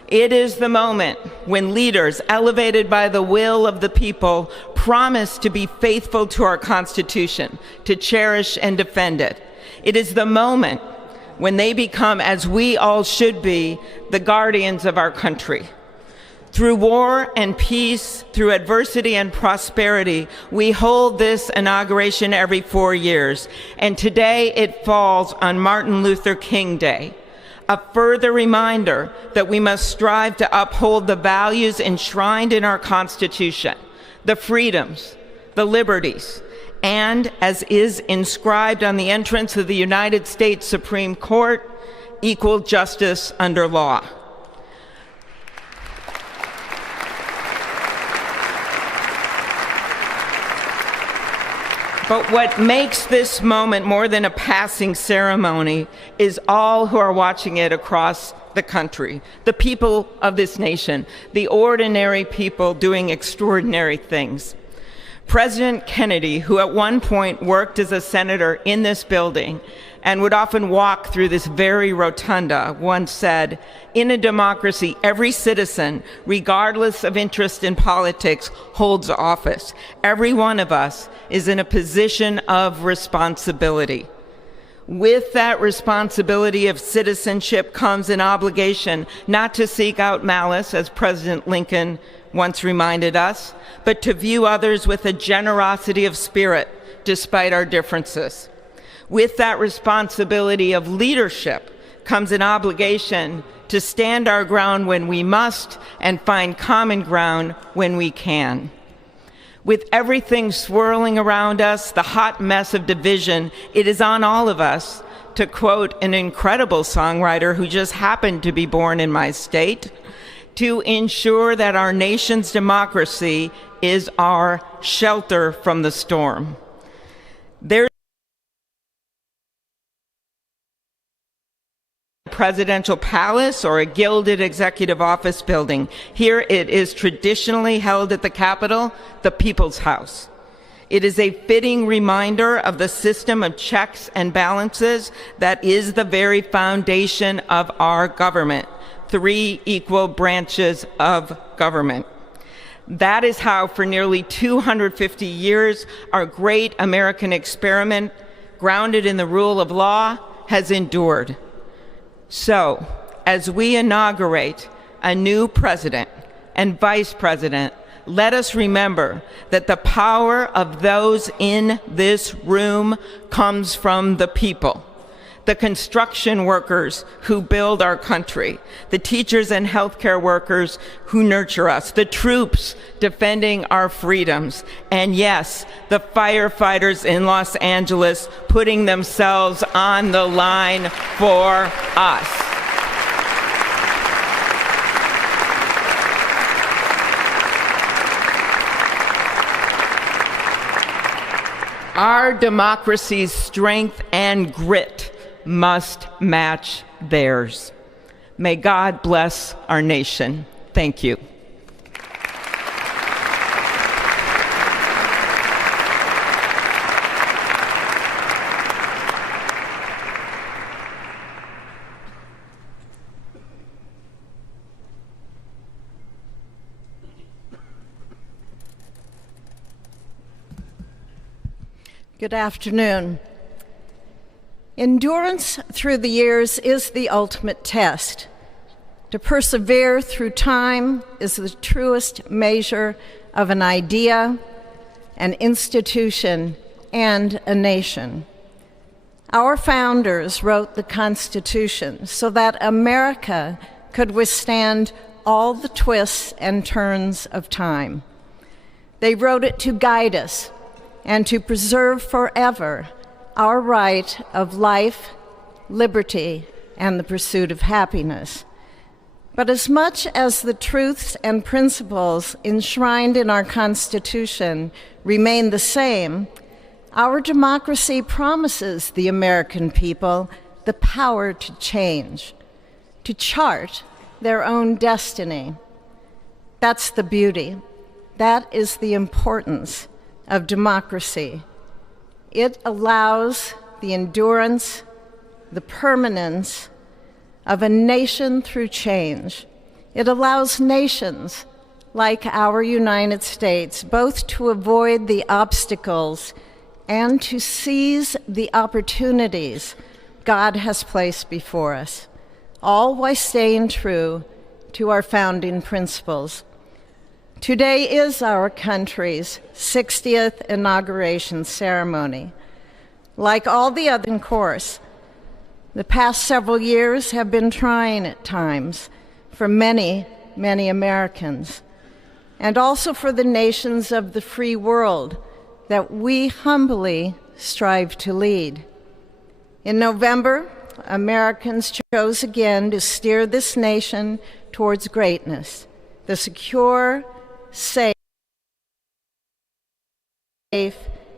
It is the moment when leaders, elevated by the will of the people, promise to be faithful to our Constitution, to cherish and defend it. It is the moment when they become, as we all should be, the guardians of our country. Through war and peace, through adversity and prosperity, we hold this inauguration every 4 years, and today it falls on Martin Luther King Day, a further reminder that we must strive to uphold the values enshrined in our Constitution, the freedoms, the liberties, and, as is inscribed on the entrance of the United States Supreme Court, equal justice under law. But what makes this moment more than a passing ceremony is all who are watching it across the country, the people of this nation, the ordinary people doing extraordinary things. President Kennedy, who at one point worked as a senator in this building and would often walk through this very rotunda, once said, "In a democracy, every citizen, regardless of interest in politics, holds office. Every one of us is in a position of responsibility." With that responsibility of citizenship comes an obligation not to seek out malice, as President Lincoln once reminded us, but to view others with a generosity of spirit despite our differences. With that responsibility of leadership comes an obligation to stand our ground when we must and find common ground when we can. With everything swirling around us, the hot mess of division, it is on all of us, to quote an incredible songwriter who just happened to be born in my state, to ensure that our nation's democracy is our shelter from the storm. There's a presidential palace or a gilded executive office building. Here it is traditionally held at the Capitol, the People's House. It is a fitting reminder of the system of checks and balances that is the very foundation of our government. 3 equal branches of government. That is how, for nearly 250 years, our great American experiment, grounded in the rule of law, has endured. So, as we inaugurate a new president and vice president, let us remember that the power of those in this room comes from the people. The construction workers who build our country, the teachers and healthcare workers who nurture us, the troops defending our freedoms, and yes, the firefighters in Los Angeles putting themselves on the line for us. Our democracy's strength and grit must match theirs. May God bless our nation. Thank you. Good afternoon. Endurance through the years is the ultimate test. To persevere through time is the truest measure of an idea, an institution, and a nation. Our founders wrote the Constitution so that America could withstand all the twists and turns of time. They wrote it to guide us and to preserve forever our right of life, liberty, and the pursuit of happiness. But as much as the truths and principles enshrined in our Constitution remain the same, our democracy promises the American people the power to change, to chart their own destiny. That's the beauty. That is the importance of democracy. It allows the endurance, the permanence of a nation through change. It allows nations like our United States both to avoid the obstacles and to seize the opportunities God has placed before us, all while staying true to our founding principles. Today is our country's 60th inauguration ceremony. Like all the other course, the past several years have been trying at times for many, many Americans, and also for the nations of the free world that we humbly strive to lead. In November, Americans chose again to steer this nation towards greatness, the secure, safe,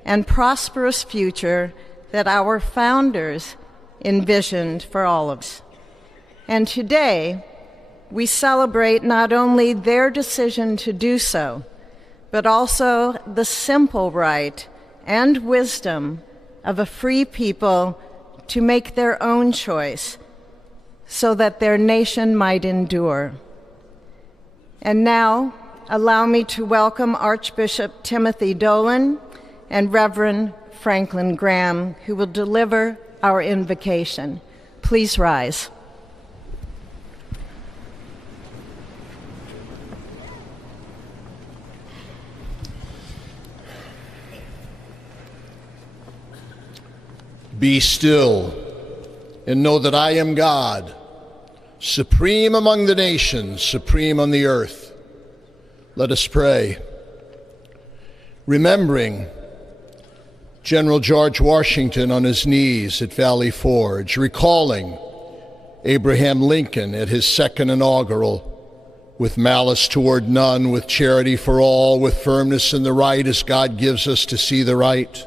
and prosperous future that our founders envisioned for all of us. And today, we celebrate not only their decision to do so, but also the simple right and wisdom of a free people to make their own choice so that their nation might endure. And now, allow me to welcome Archbishop Timothy Dolan and Reverend Franklin Graham, who will deliver our invocation. Please rise. Be still and know that I am God, supreme among the nations, supreme on the earth. Let us pray. Remembering General George Washington on his knees at Valley Forge, recalling Abraham Lincoln at his second inaugural, with malice toward none, with charity for all, with firmness in the right as God gives us to see the right.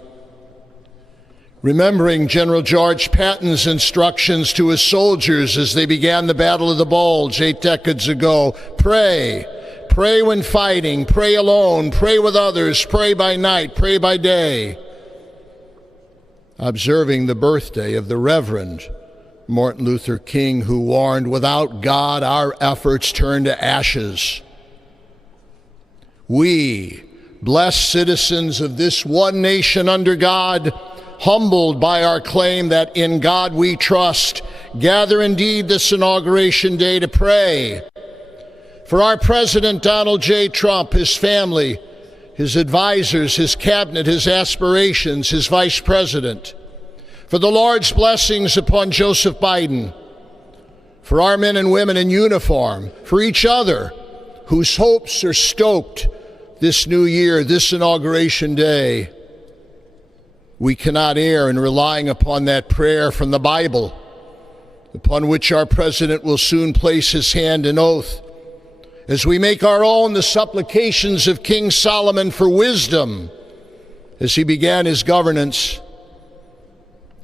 Remembering General George Patton's instructions to his soldiers as they began the Battle of the Bulge 8 decades ago, pray Pray when fighting, pray alone, pray with others, pray by night, pray by day. Observing the birthday of the Reverend Martin Luther King, who warned, without God, our efforts turn to ashes. We, blessed citizens of this one nation under God, humbled by our claim that in God we trust, gather indeed this Inauguration Day to pray for our President Donald J. Trump, his family, his advisors, his cabinet, his aspirations, his vice president, for the Lord's blessings upon Joseph Biden, for our men and women in uniform, for each other whose hopes are stoked this new year, this Inauguration Day. We cannot err in relying upon that prayer from the Bible, upon which our president will soon place his hand in oath, as we make our own the supplications of King Solomon for wisdom as he began his governance.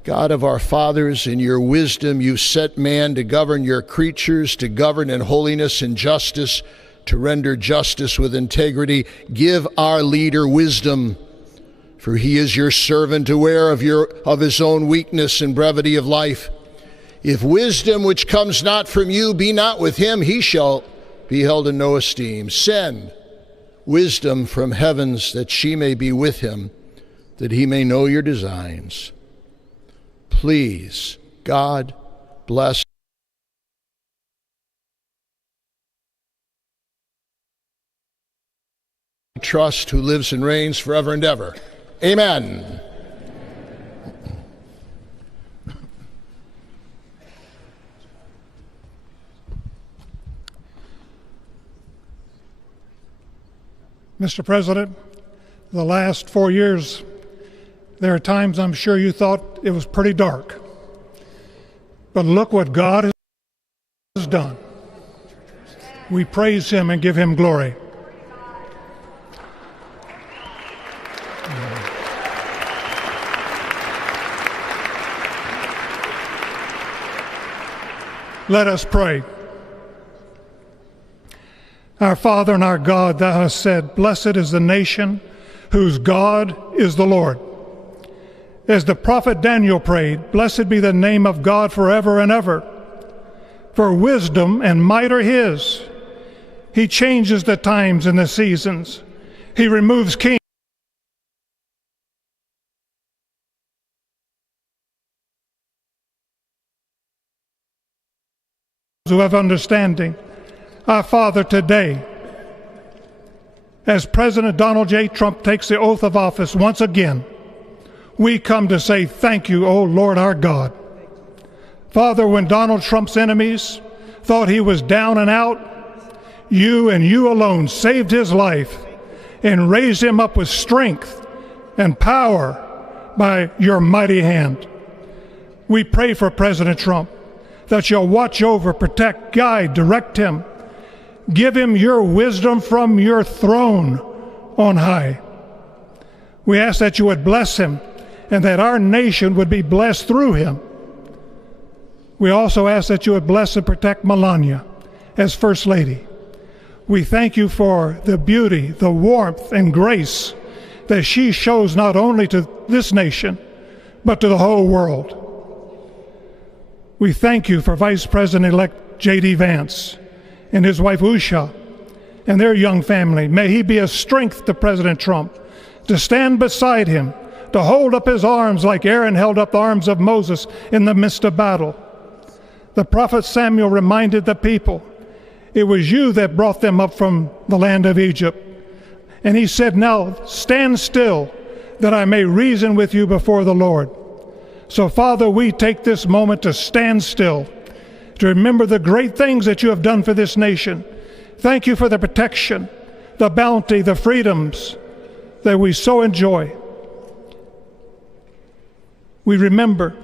God of our fathers, in your wisdom you set man to govern your creatures, to govern in holiness and justice, to render justice with integrity. Give our leader wisdom, for he is your servant, aware of his own weakness and brevity of life. If wisdom which comes not from you be not with him, he shall be held in no esteem. Send wisdom from heavens, that she may be with him, that he may know your designs. Please, God, bless trust, who lives and reigns forever and ever. Amen. Mr. President, the last 4 years, there are times I'm sure you thought it was pretty dark. But look what God has done. We praise him and give him glory. Let us pray. Our Father and our God, thou hast said, blessed is the nation whose God is the Lord. As the prophet Daniel prayed, blessed be the name of God forever and ever. For wisdom and might are his. He changes the times and the seasons. He removes kings who have understanding. Our Father, today, as President Donald J. Trump takes the oath of office once again, we come to say thank you, O Lord our God. Father, when Donald Trump's enemies thought he was down and out, you and you alone saved his life and raised him up with strength and power by your mighty hand. We pray for President Trump, that you'll watch over, protect, guide, direct him. Give him your wisdom from your throne on high. We ask that you would bless him and that our nation would be blessed through him. We also ask that you would bless and protect Melania as First Lady. We thank you for the beauty, the warmth, and grace that she shows not only to this nation, but to the whole world. We thank you for Vice President-elect J.D. Vance and his wife Usha and their young family. May he be a strength to President Trump, to stand beside him, to hold up his arms like Aaron held up the arms of Moses in the midst of battle. The prophet Samuel reminded the people, it was you that brought them up from the land of Egypt. And he said, now stand still, that I may reason with you before the Lord. So, Father, we take this moment to stand still, to remember the great things that you have done for this nation. Thank you for the protection, the bounty, the freedoms that we so enjoy. We remember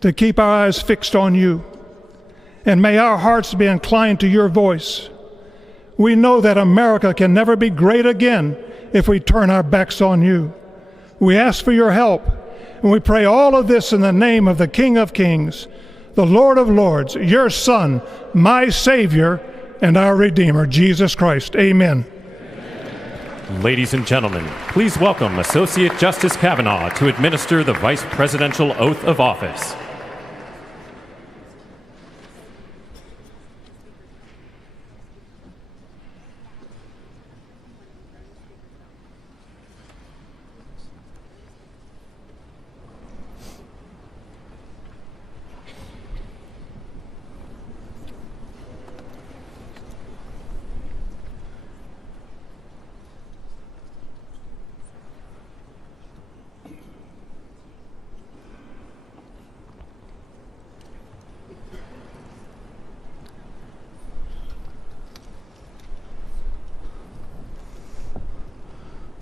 to keep our eyes fixed on you, and may our hearts be inclined to your voice. We know that America can never be great again if we turn our backs on you. We ask for your help, and we pray all of this in the name of the King of Kings, the Lord of Lords, your Son, my Savior, and our Redeemer, Jesus Christ. Amen. Ladies and gentlemen, please welcome Associate Justice Kavanaugh to administer the Vice Presidential Oath of Office.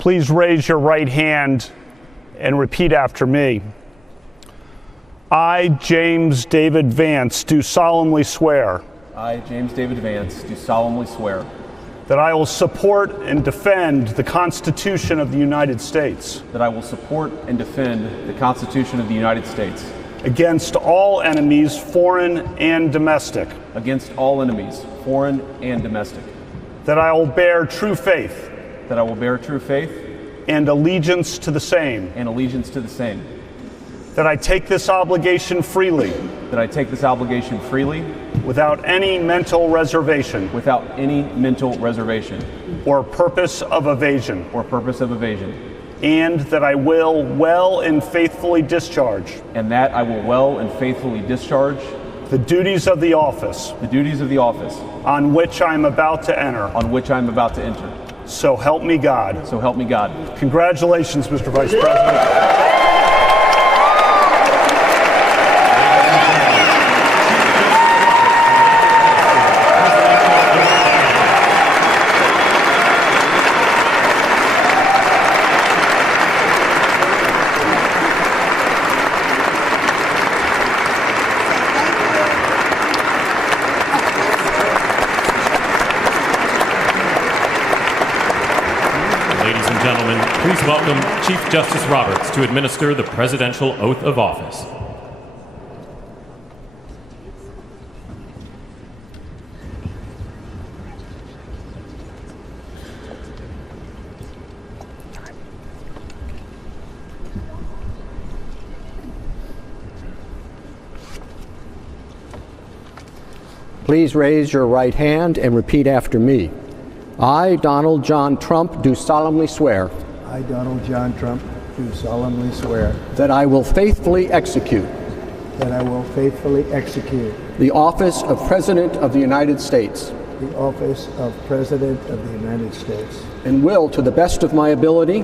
Please raise your right hand and repeat after me. I, James David Vance, do solemnly swear. I, James David Vance, do solemnly swear that I will support and defend the Constitution of the United States. That I will support and defend the Constitution of the United States against all enemies, foreign and domestic. Against all enemies, foreign and domestic. That I will bear true faith. That I will bear true faith and allegiance to the same. And allegiance to the same. That I take this obligation freely. That I take this obligation freely. Without any mental reservation. Without any mental reservation. Or purpose of evasion. Or purpose of evasion. And that I will well and faithfully discharge. And that I will well and faithfully discharge. The duties of the office. The duties of the office. On which I am about to enter. On which I am about to enter. So help me God. So help me God. Congratulations, Mr. Vice President. Please welcome Chief Justice Roberts to administer the Presidential Oath of Office. Please raise your right hand and repeat after me. I, Donald John Trump, do solemnly swear. I, Donald John Trump, do solemnly swear that I will faithfully execute the office of President of the United States the office of President of the United States and will, to the best of my ability,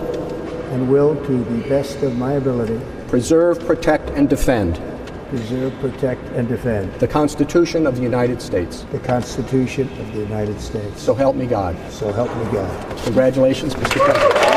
preserve, protect, and defend the Constitution of the United States. The Constitution of the United States. So help me God. So help me God. Congratulations, Mr. President.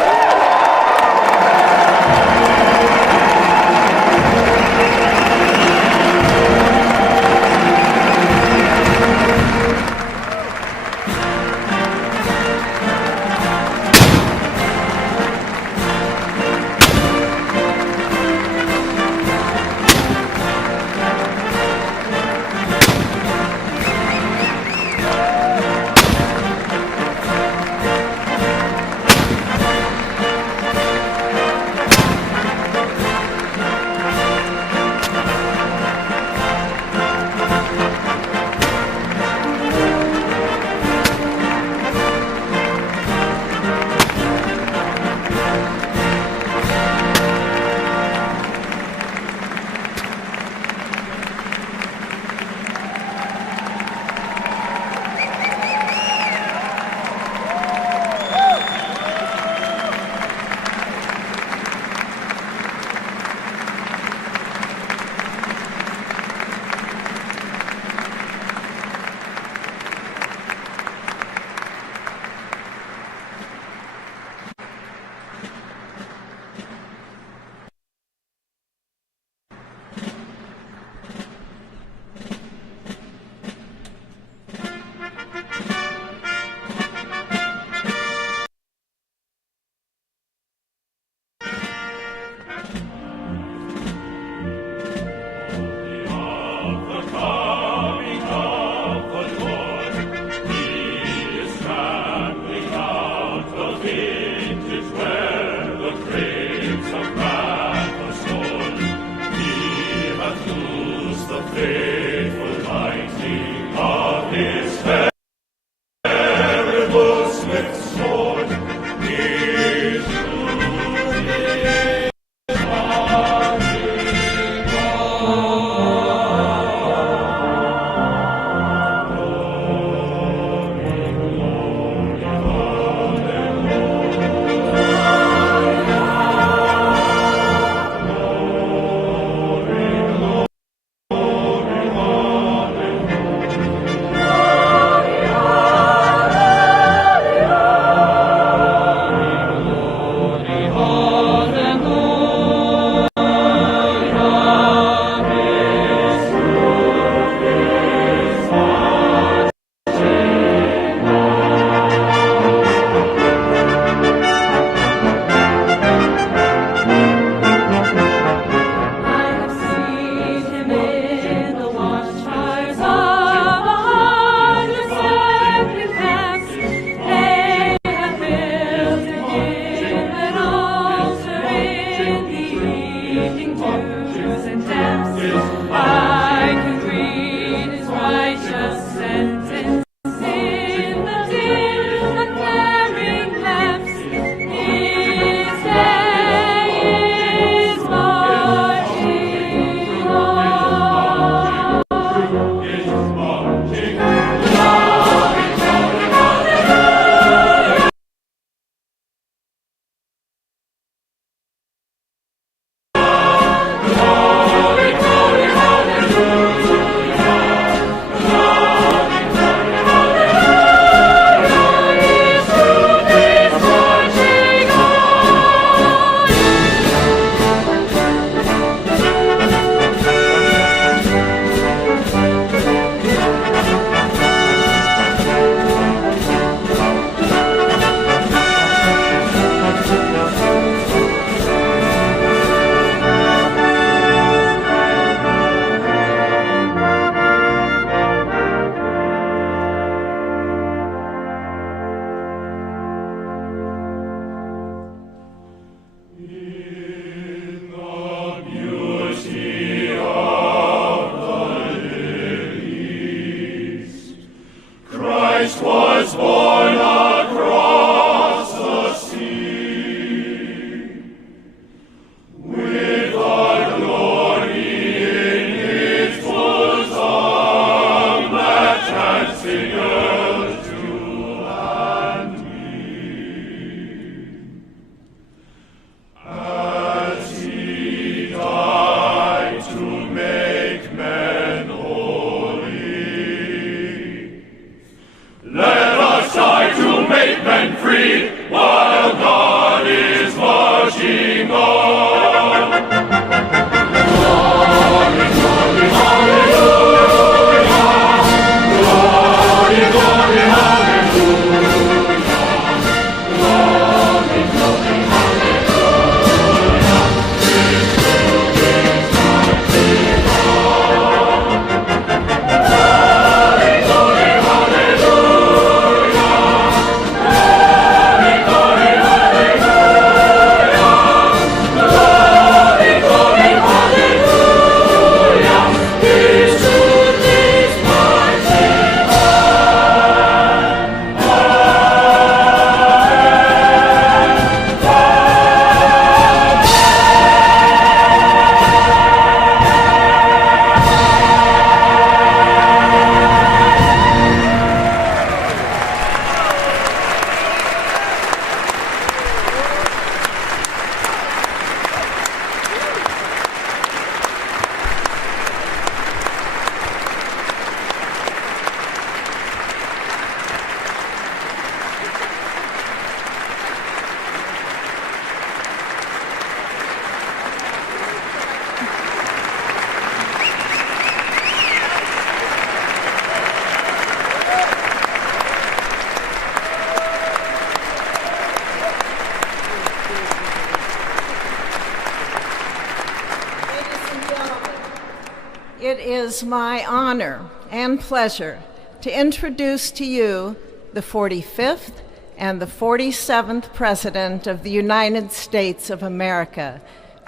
is my honor and pleasure to introduce to you the 45th and the 47th President of the United States of America,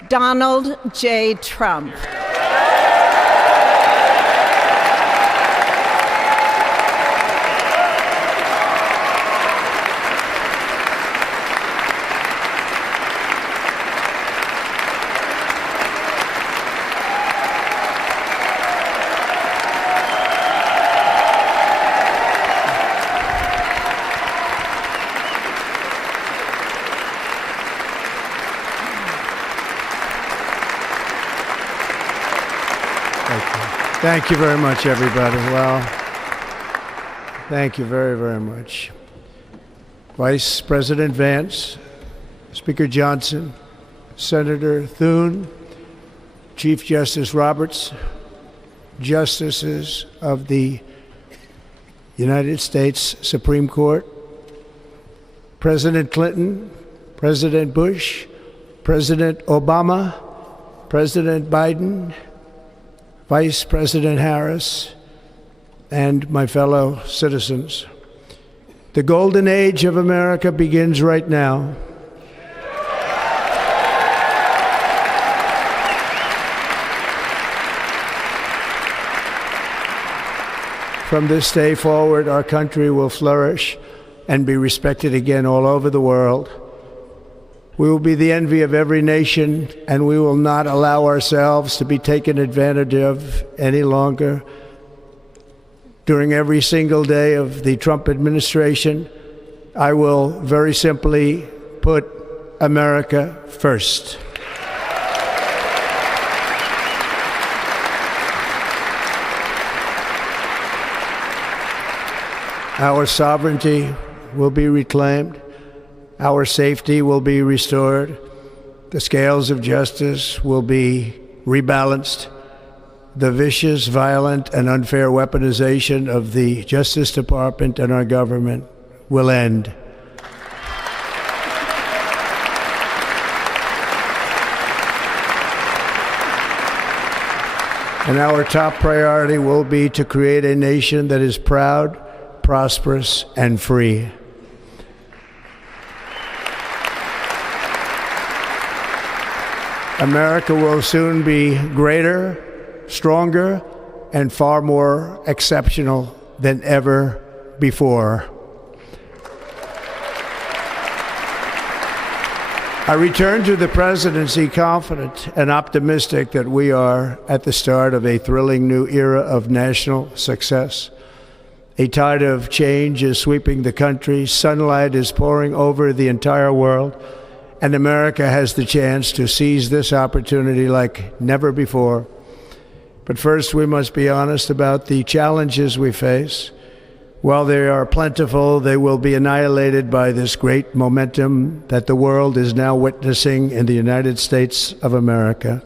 Donald J. Trump. Thank you very much, everybody. Well, thank you very, very much. Vice President Vance, Speaker Johnson, Senator Thune, Chief Justice Roberts, Justices of the United States Supreme Court, President Clinton, President Bush, President Obama, President Biden, Vice President Harris, and my fellow citizens. The golden age of America begins right now. From this day forward, our country will flourish and be respected again all over the world. We will be the envy of every nation, and we will not allow ourselves to be taken advantage of any longer. During every single day of the Trump administration, I will very simply put America first. Our sovereignty will be reclaimed. Our safety will be restored. The scales of justice will be rebalanced. The vicious, violent, and unfair weaponization of the Justice Department and our government will end. And our top priority will be to create a nation that is proud, prosperous, and free. America will soon be greater, stronger, and far more exceptional than ever before. I return to the presidency confident and optimistic that we are at the start of a thrilling new era of national success. A tide of change is sweeping the country, sunlight is pouring over the entire world, and America has the chance to seize this opportunity like never before. But first, we must be honest about the challenges we face. While they are plentiful, they will be annihilated by this great momentum that the world is now witnessing in the United States of America.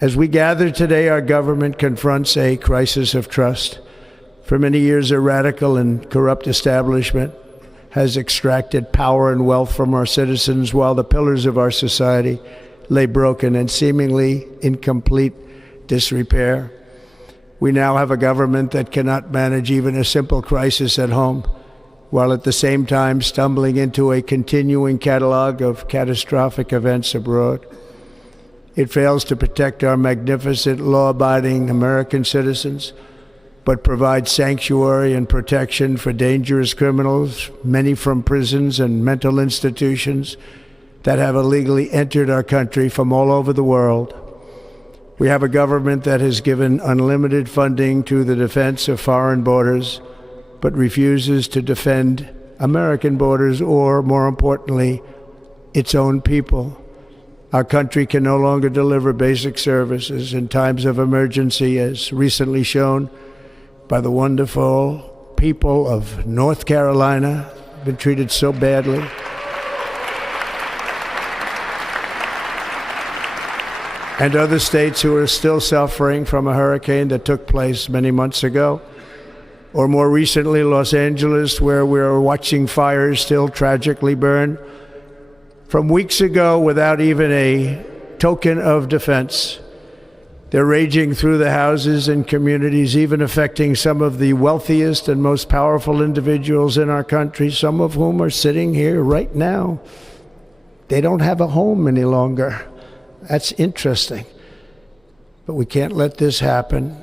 As we gather today, our government confronts a crisis of trust. For many years, a radical and corrupt establishment has extracted power and wealth from our citizens while the pillars of our society lay broken and seemingly in complete disrepair. We now have a government that cannot manage even a simple crisis at home, while at the same time stumbling into a continuing catalog of catastrophic events abroad. It fails to protect our magnificent, law-abiding American citizens, but provides sanctuary and protection for dangerous criminals, many from prisons and mental institutions that have illegally entered our country from all over the world. We have a government that has given unlimited funding to the defense of foreign borders, but refuses to defend American borders or, more importantly, its own people. Our country can no longer deliver basic services in times of emergency, as recently shown by the wonderful people of North Carolina, been treated so badly. And other states who are still suffering from a hurricane that took place many months ago. Or more recently, Los Angeles, where we're watching fires still tragically burn from weeks ago without even a token of defense. They're raging through the houses and communities, even affecting some of the wealthiest and most powerful individuals in our country, some of whom are sitting here right now. They don't have a home any longer. That's interesting. But we can't let this happen.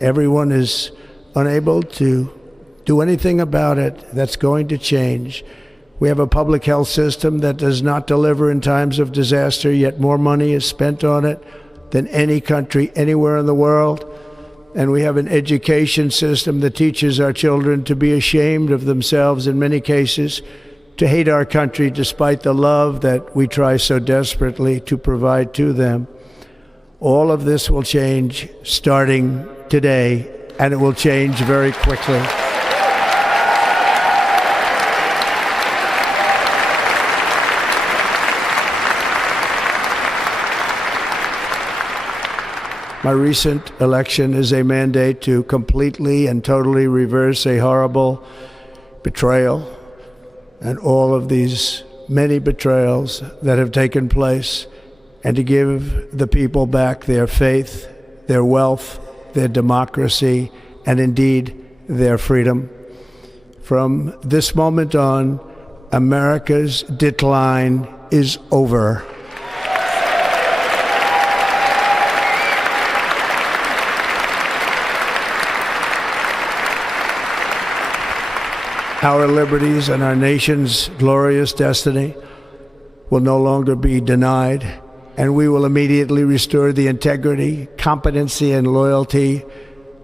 Everyone is unable to do anything about it. That's going to change. We have a public health system that does not deliver in times of disaster, yet more money is spent on it than any country anywhere in the world. And we have an education system that teaches our children to be ashamed of themselves in many cases, to hate our country despite the love that we try so desperately to provide to them. All of this will change starting today, and it will change very quickly. My recent election is a mandate to completely and totally reverse a horrible betrayal and all of these many betrayals that have taken place, and to give the people back their faith, their wealth, their democracy, and indeed their freedom. From this moment on, America's decline is over. Our liberties and our nation's glorious destiny will no longer be denied, and we will immediately restore the integrity, competency, and loyalty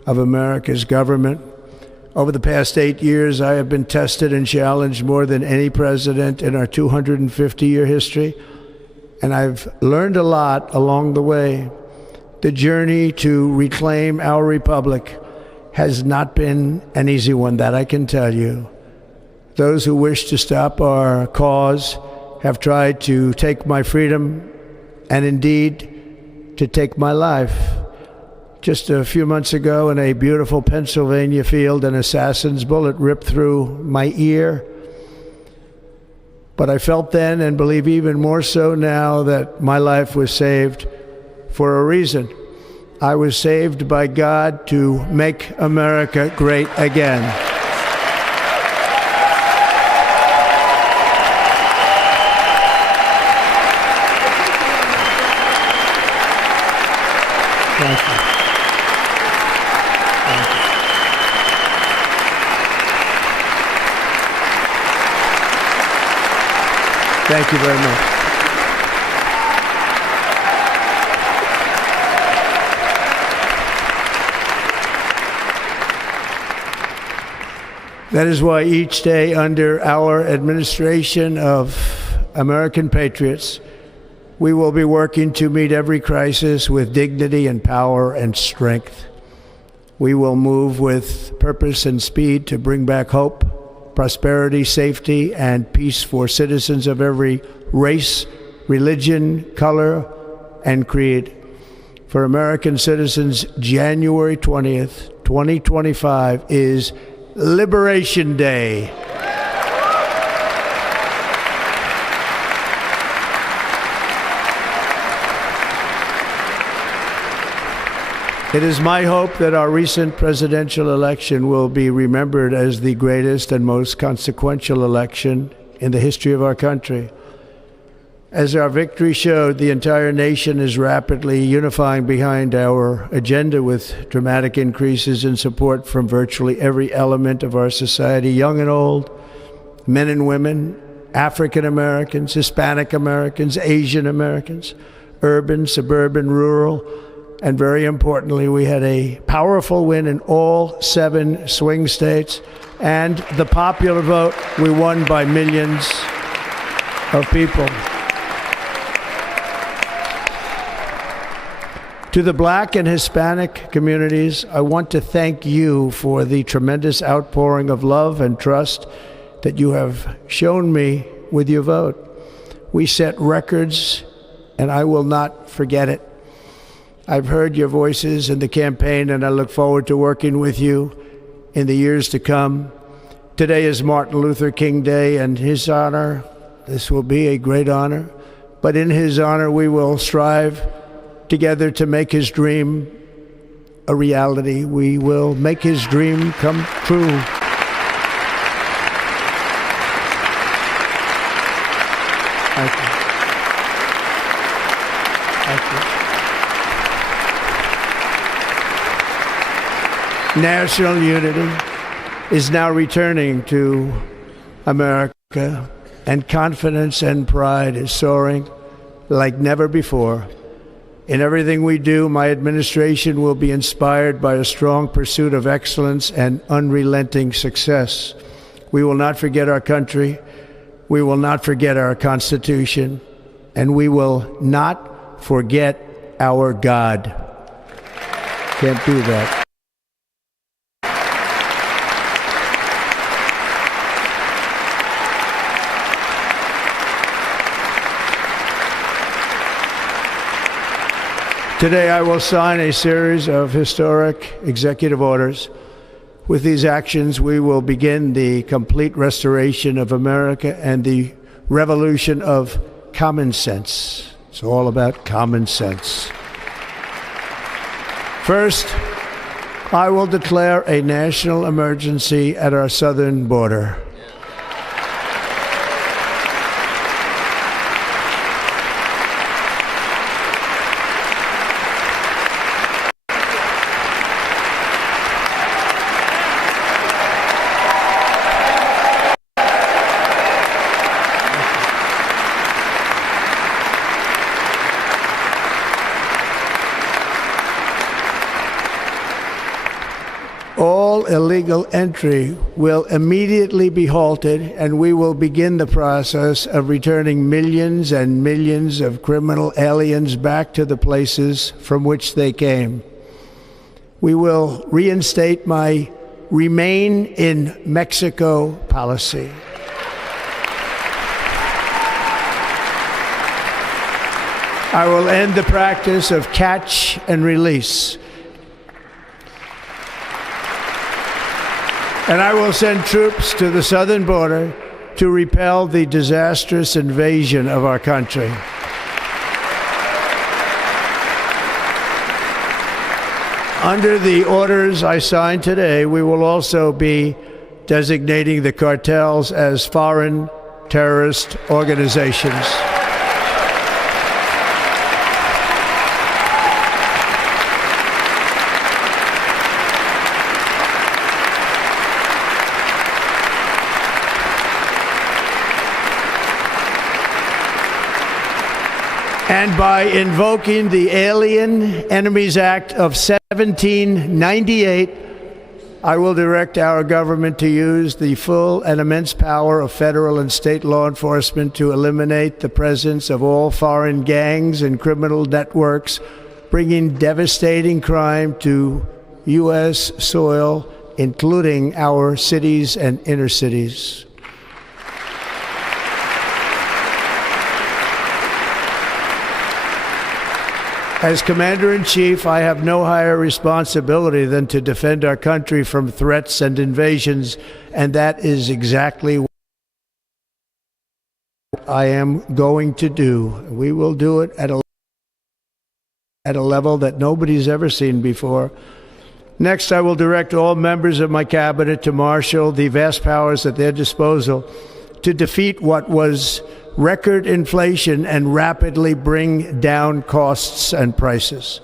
of America's government. Over the past 8 years, I have been tested and challenged more than any president in our 250-year history, and I've learned a lot along the way. The journey to reclaim our republic has not been an easy one, that I can tell you. Those who wish to stop our cause have tried to take my freedom and indeed to take my life. Just a few months ago in a beautiful Pennsylvania field, an assassin's bullet ripped through my ear. But I felt then, and believe even more so now, that my life was saved for a reason. I was saved by God to make America great again. Thank you. Thank you very much. That is why each day under our administration of American patriots, we will be working to meet every crisis with dignity and power and strength. We will move with purpose and speed to bring back hope, prosperity, safety, and peace for citizens of every race, religion, color, and creed. For American citizens, January 20th, 2025 is Liberation Day. It is my hope that our recent presidential election will be remembered as the greatest and most consequential election in the history of our country. As our victory showed, the entire nation is rapidly unifying behind our agenda with dramatic increases in support from virtually every element of our society, young and old, men and women, African Americans, Hispanic Americans, Asian Americans, urban, suburban, rural. And very importantly, we had a powerful win in all 7 swing states. And the popular vote, we won by millions of people. To the Black and Hispanic communities, I want to thank you for the tremendous outpouring of love and trust that you have shown me with your vote. We set records, and I will not forget it. I've heard your voices in the campaign, and I look forward to working with you in the years to come. Today is Martin Luther King Day, and his honor, this will be a great honor, but in his honor we will strive together to make his dream a reality. We will make his dream come true. Thank you. Thank you. National unity is now returning to America, and confidence and pride is soaring like never before. In everything we do, my administration will be inspired by a strong pursuit of excellence and unrelenting success. We will not forget our country, we will not forget our Constitution, and we will not forget our God. Can't do that. Today I will sign a series of historic executive orders. With these actions, we will begin the complete restoration of America and the revolution of common sense. It's all about common sense. First, I will declare a national emergency at our southern border. All illegal entry will immediately be halted, and we will begin the process of returning millions and millions of criminal aliens back to the places from which they came. We will reinstate my Remain in Mexico policy. I will end the practice of catch and release. And I will send troops to the southern border to repel the disastrous invasion of our country. Under the orders I signed today, we will also be designating the cartels as foreign terrorist organizations. And by invoking the Alien Enemies Act of 1798, I will direct our government to use the full and immense power of federal and state law enforcement to eliminate the presence of all foreign gangs and criminal networks, bringing devastating crime to U.S. soil, including our cities and inner cities. As Commander-in-Chief, I have no higher responsibility than to defend our country from threats and invasions, and that is exactly what I am going to do. We will do it at a level that nobody's ever seen before. Next, I will direct all members of my cabinet to marshal the vast powers at their disposal to defeat what was record inflation and rapidly bring down costs and prices.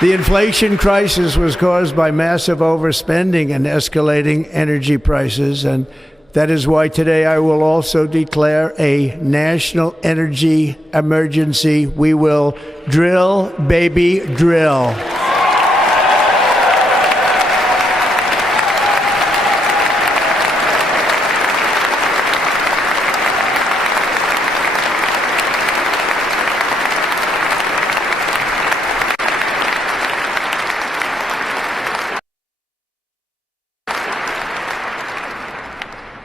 The inflation crisis was caused by massive overspending and escalating energy prices, and that is why today I will also declare a national energy emergency. We will drill, baby, drill.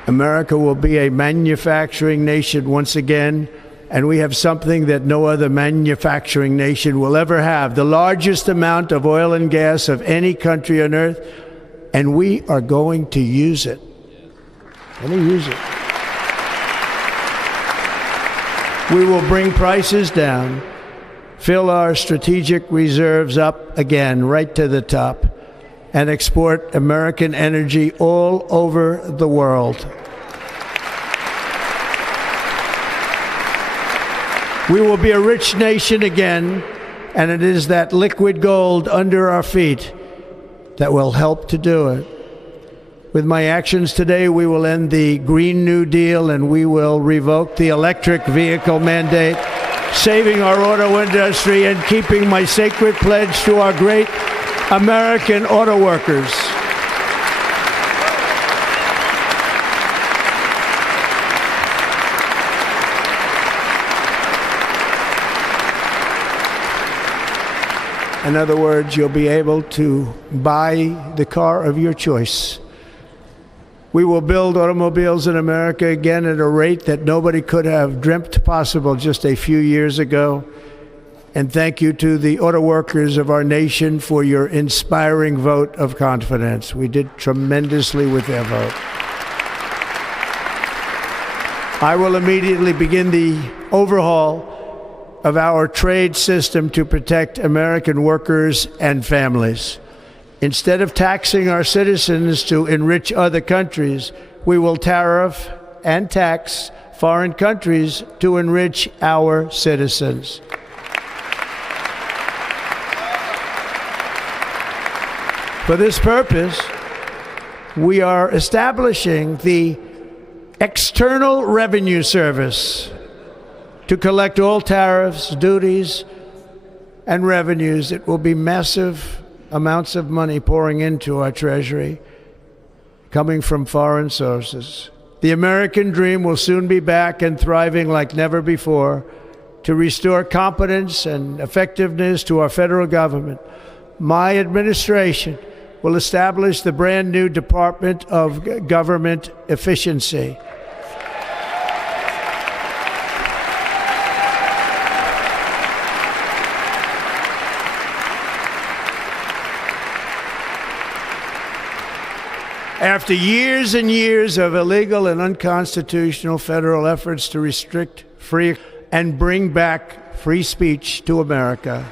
America will be a manufacturing nation once again, and we have something that no other manufacturing nation will ever have, the largest amount of oil and gas of any country on earth, and we are going to use it. Use it. We will bring prices down, fill our strategic reserves up again, right to the top, and export American energy all over the world. We will be a rich nation again, and it is that liquid gold under our feet that will help to do it. With my actions today, we will end the Green New Deal and we will revoke the electric vehicle mandate, saving our auto industry and keeping my sacred pledge to our great American auto workers. In other words, you'll be able to buy the car of your choice. We will build automobiles in America again at a rate that nobody could have dreamt possible just a few years ago. And thank you to the auto workers of our nation for your inspiring vote of confidence. We did tremendously with their vote. I will immediately begin the overhaul of our trade system to protect American workers and families. Instead of taxing our citizens to enrich other countries, we will tariff and tax foreign countries to enrich our citizens. For this purpose, we are establishing the External Revenue Service to collect all tariffs, duties, and revenues. It will be massive amounts of money pouring into our treasury, coming from foreign sources. The American dream will soon be back and thriving like never before to restore competence and effectiveness to our federal government. My administration will establish the brand new Department of Government Efficiency. After years and years of illegal and unconstitutional federal efforts to restrict free and bring back free speech to America,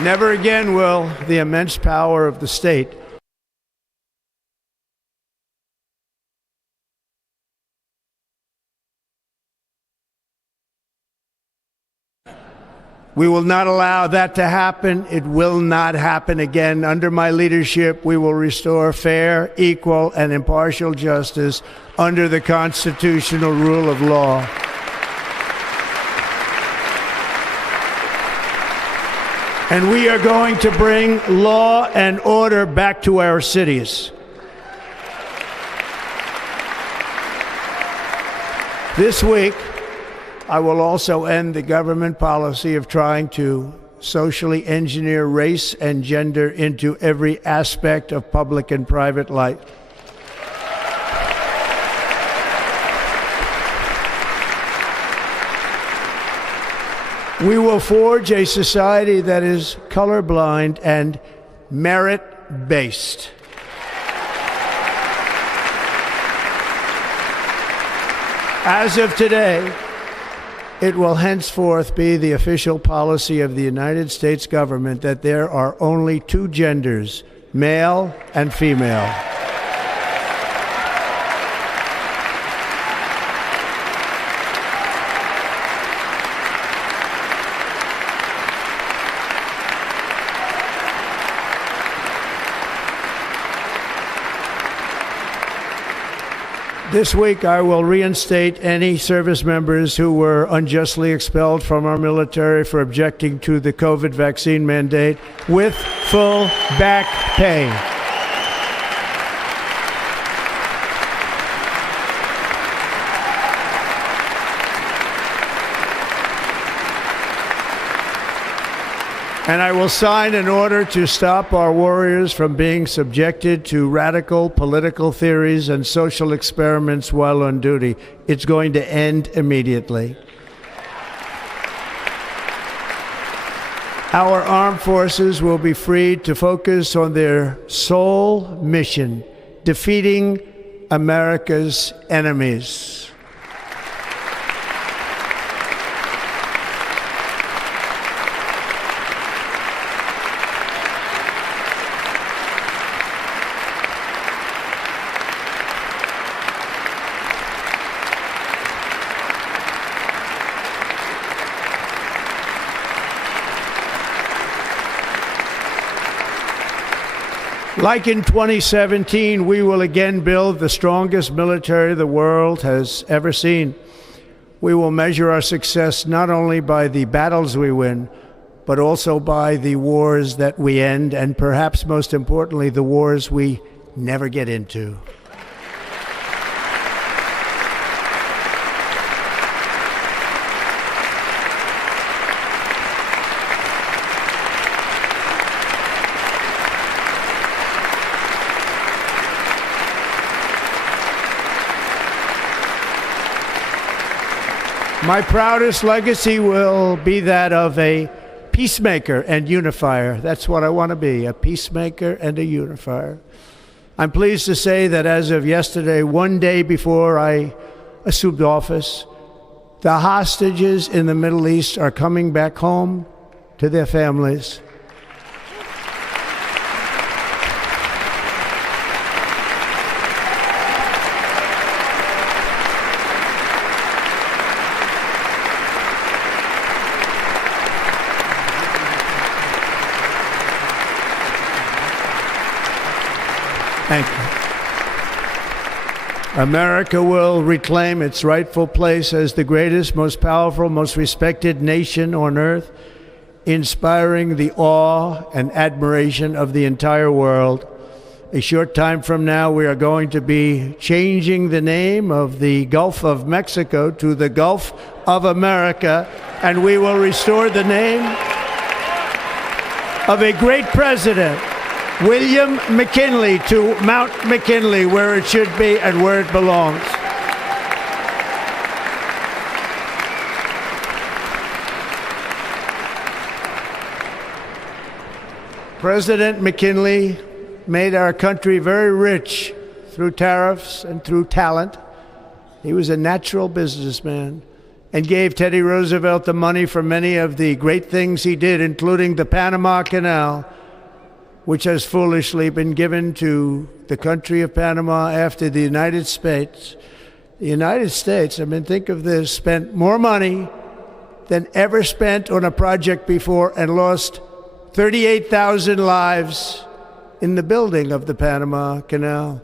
never again will the immense power of the state We will not allow that to happen. It will not happen again. Under my leadership, we will restore fair, equal, and impartial justice under the constitutional rule of law. And we are going to bring law and order back to our cities. This week, I will also end the government policy of trying to socially engineer race and gender into every aspect of public and private life. We will forge a society that is colorblind and merit-based. As of today, it will henceforth be the official policy of the United States government that there are only two genders, male and female. This week, I will reinstate any service members who were unjustly expelled from our military for objecting to the COVID vaccine mandate with full back pay. And I will sign an order to stop our warriors from being subjected to radical political theories and social experiments while on duty. It's going to end immediately. Our armed forces will be freed to focus on their sole mission, defeating America's enemies. Like in 2017, we will again build the strongest military the world has ever seen. We will measure our success not only by the battles we win, but also by the wars that we end, and perhaps most importantly, the wars we never get into. My proudest legacy will be that of a peacemaker and unifier. That's what I want to be, a peacemaker and a unifier. I'm pleased to say that as of yesterday, one day before I assumed office, the hostages in the Middle East are coming back home to their families. Thank you. America will reclaim its rightful place as the greatest, most powerful, most respected nation on earth, inspiring the awe and admiration of the entire world. A short time from now, we are going to be changing the name of the Gulf of Mexico to the Gulf of America, and we will restore the name of a great president, William McKinley, to Mount McKinley, where it should be and where it belongs. President McKinley made our country very rich through tariffs and through talent. He was a natural businessman and gave Teddy Roosevelt the money for many of the great things he did, including the Panama Canal, which has foolishly been given to the country of Panama after the United States. The United States, I mean, think of this, spent more money than ever spent on a project before and lost 38,000 lives in the building of the Panama Canal.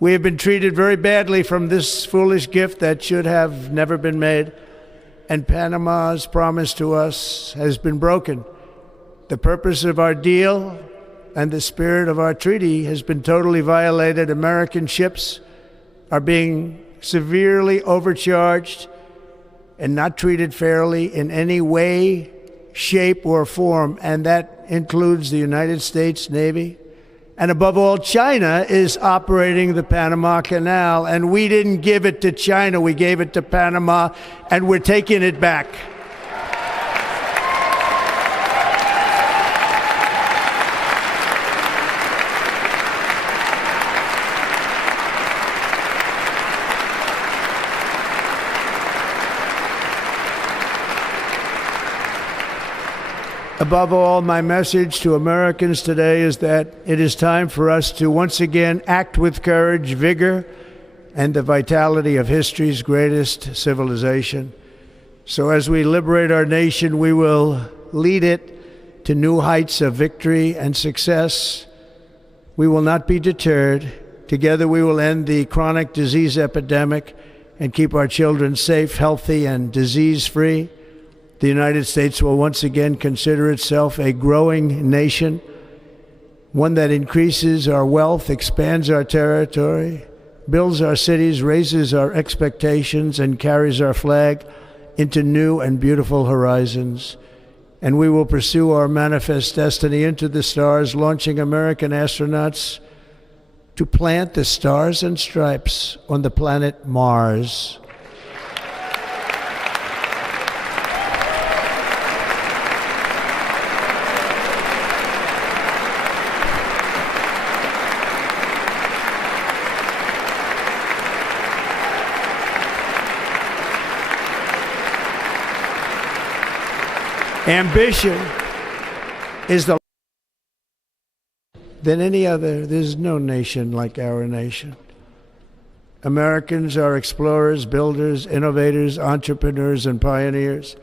We have been treated very badly from this foolish gift that should have never been made, and Panama's promise to us has been broken. The purpose of our deal and the spirit of our treaty has been totally violated. American ships are being severely overcharged and not treated fairly in any way, shape, or form, and that includes the United States Navy. And above all, China is operating the Panama Canal, and we didn't give it to China, we gave it to Panama, and we're taking it back. Above all, my message to Americans today is that it is time for us to once again act with courage, vigor, and the vitality of history's greatest civilization. So as we liberate our nation, we will lead it to new heights of victory and success. We will not be deterred. Together we will end the chronic disease epidemic and keep our children safe, healthy, and disease-free. The United States will once again consider itself a growing nation, one that increases our wealth, expands our territory, builds our cities, raises our expectations, and carries our flag into new and beautiful horizons. and we will pursue our manifest destiny into the stars, launching American astronauts to plant the stars and stripes on the planet Mars. Ambition is than any other. There's no nation like our nation. Americans are explorers, builders, innovators, entrepreneurs, and pioneers.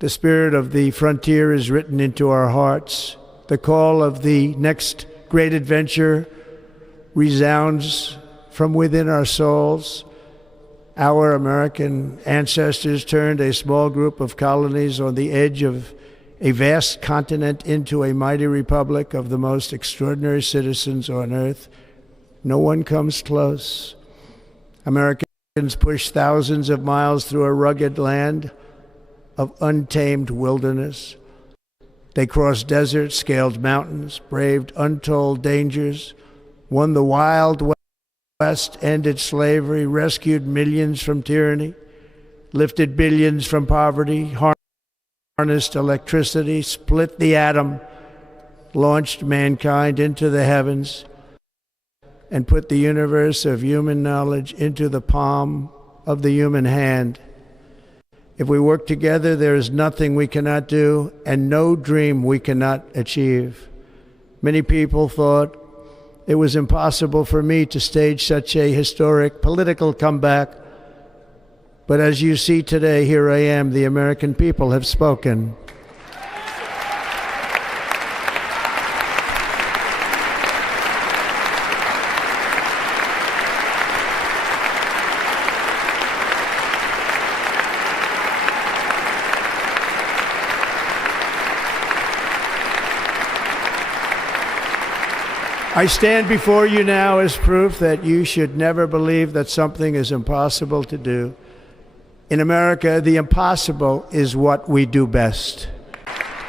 The spirit of the frontier is written into our hearts. The call of the next great adventure resounds from within our souls. Our American ancestors turned a small group of colonies on the edge of a vast continent into a mighty republic of the most extraordinary citizens on earth. No one comes close. Americans pushed thousands of miles through a rugged land of untamed wilderness. They crossed deserts, scaled mountains, braved untold dangers, won the Wild West, ended slavery, rescued millions from tyranny, lifted billions from poverty, harnessed electricity, split the atom, launched mankind into the heavens, and put the universe of human knowledge into the palm of the human hand. If we work together, there is nothing we cannot do and no dream we cannot achieve. Many people thought it was impossible for me to stage such a historic political comeback. But as you see today, here I am. The American people have spoken. I stand before you now as proof that you should never believe that something is impossible to do. In America, the impossible is what we do best.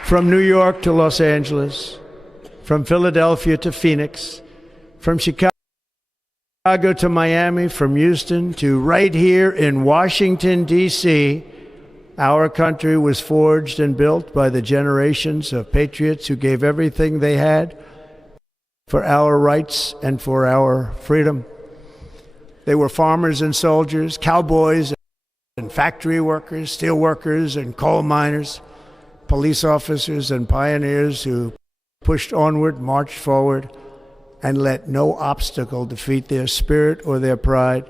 From New York to Los Angeles, from Philadelphia to Phoenix, from Chicago to Miami, from Houston to right here in Washington, D.C., our country was forged and built by the generations of patriots who gave everything they had for our rights and for our freedom. They were farmers and soldiers, cowboys and factory workers, steel workers and coal miners, police officers and pioneers who pushed onward, marched forward, and let no obstacle defeat their spirit or their pride.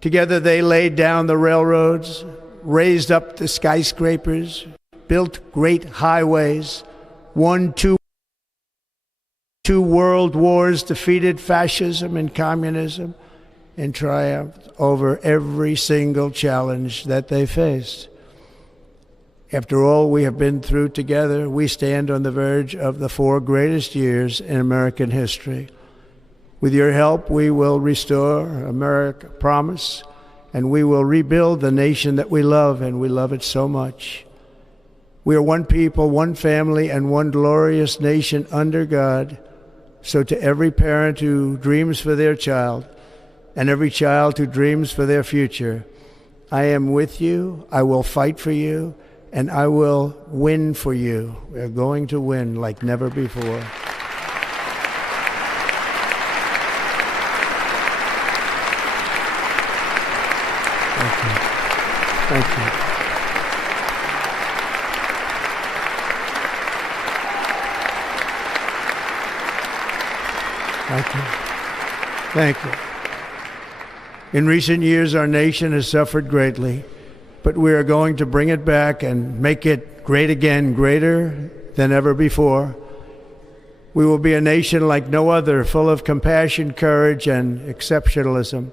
Together they laid down the railroads, raised up the skyscrapers, built great highways, won two world wars, defeated fascism and communism, and triumphed over every single challenge that they faced. After all we have been through together, we stand on the verge of the 4 greatest years in American history. With your help, we will restore America, promise, and we will rebuild the nation that we love, and we love it so much. We are one people, one family, and one glorious nation under God. So to every parent who dreams for their child, and every child who dreams for their future, I am with you, I will fight for you, and I will win for you. We are going to win like never before. Thank you. Thank you. Thank you. Thank you. In recent years, our nation has suffered greatly, but we are going to bring it back and make it great again, greater than ever before. We will be a nation like no other, full of compassion, courage, and exceptionalism.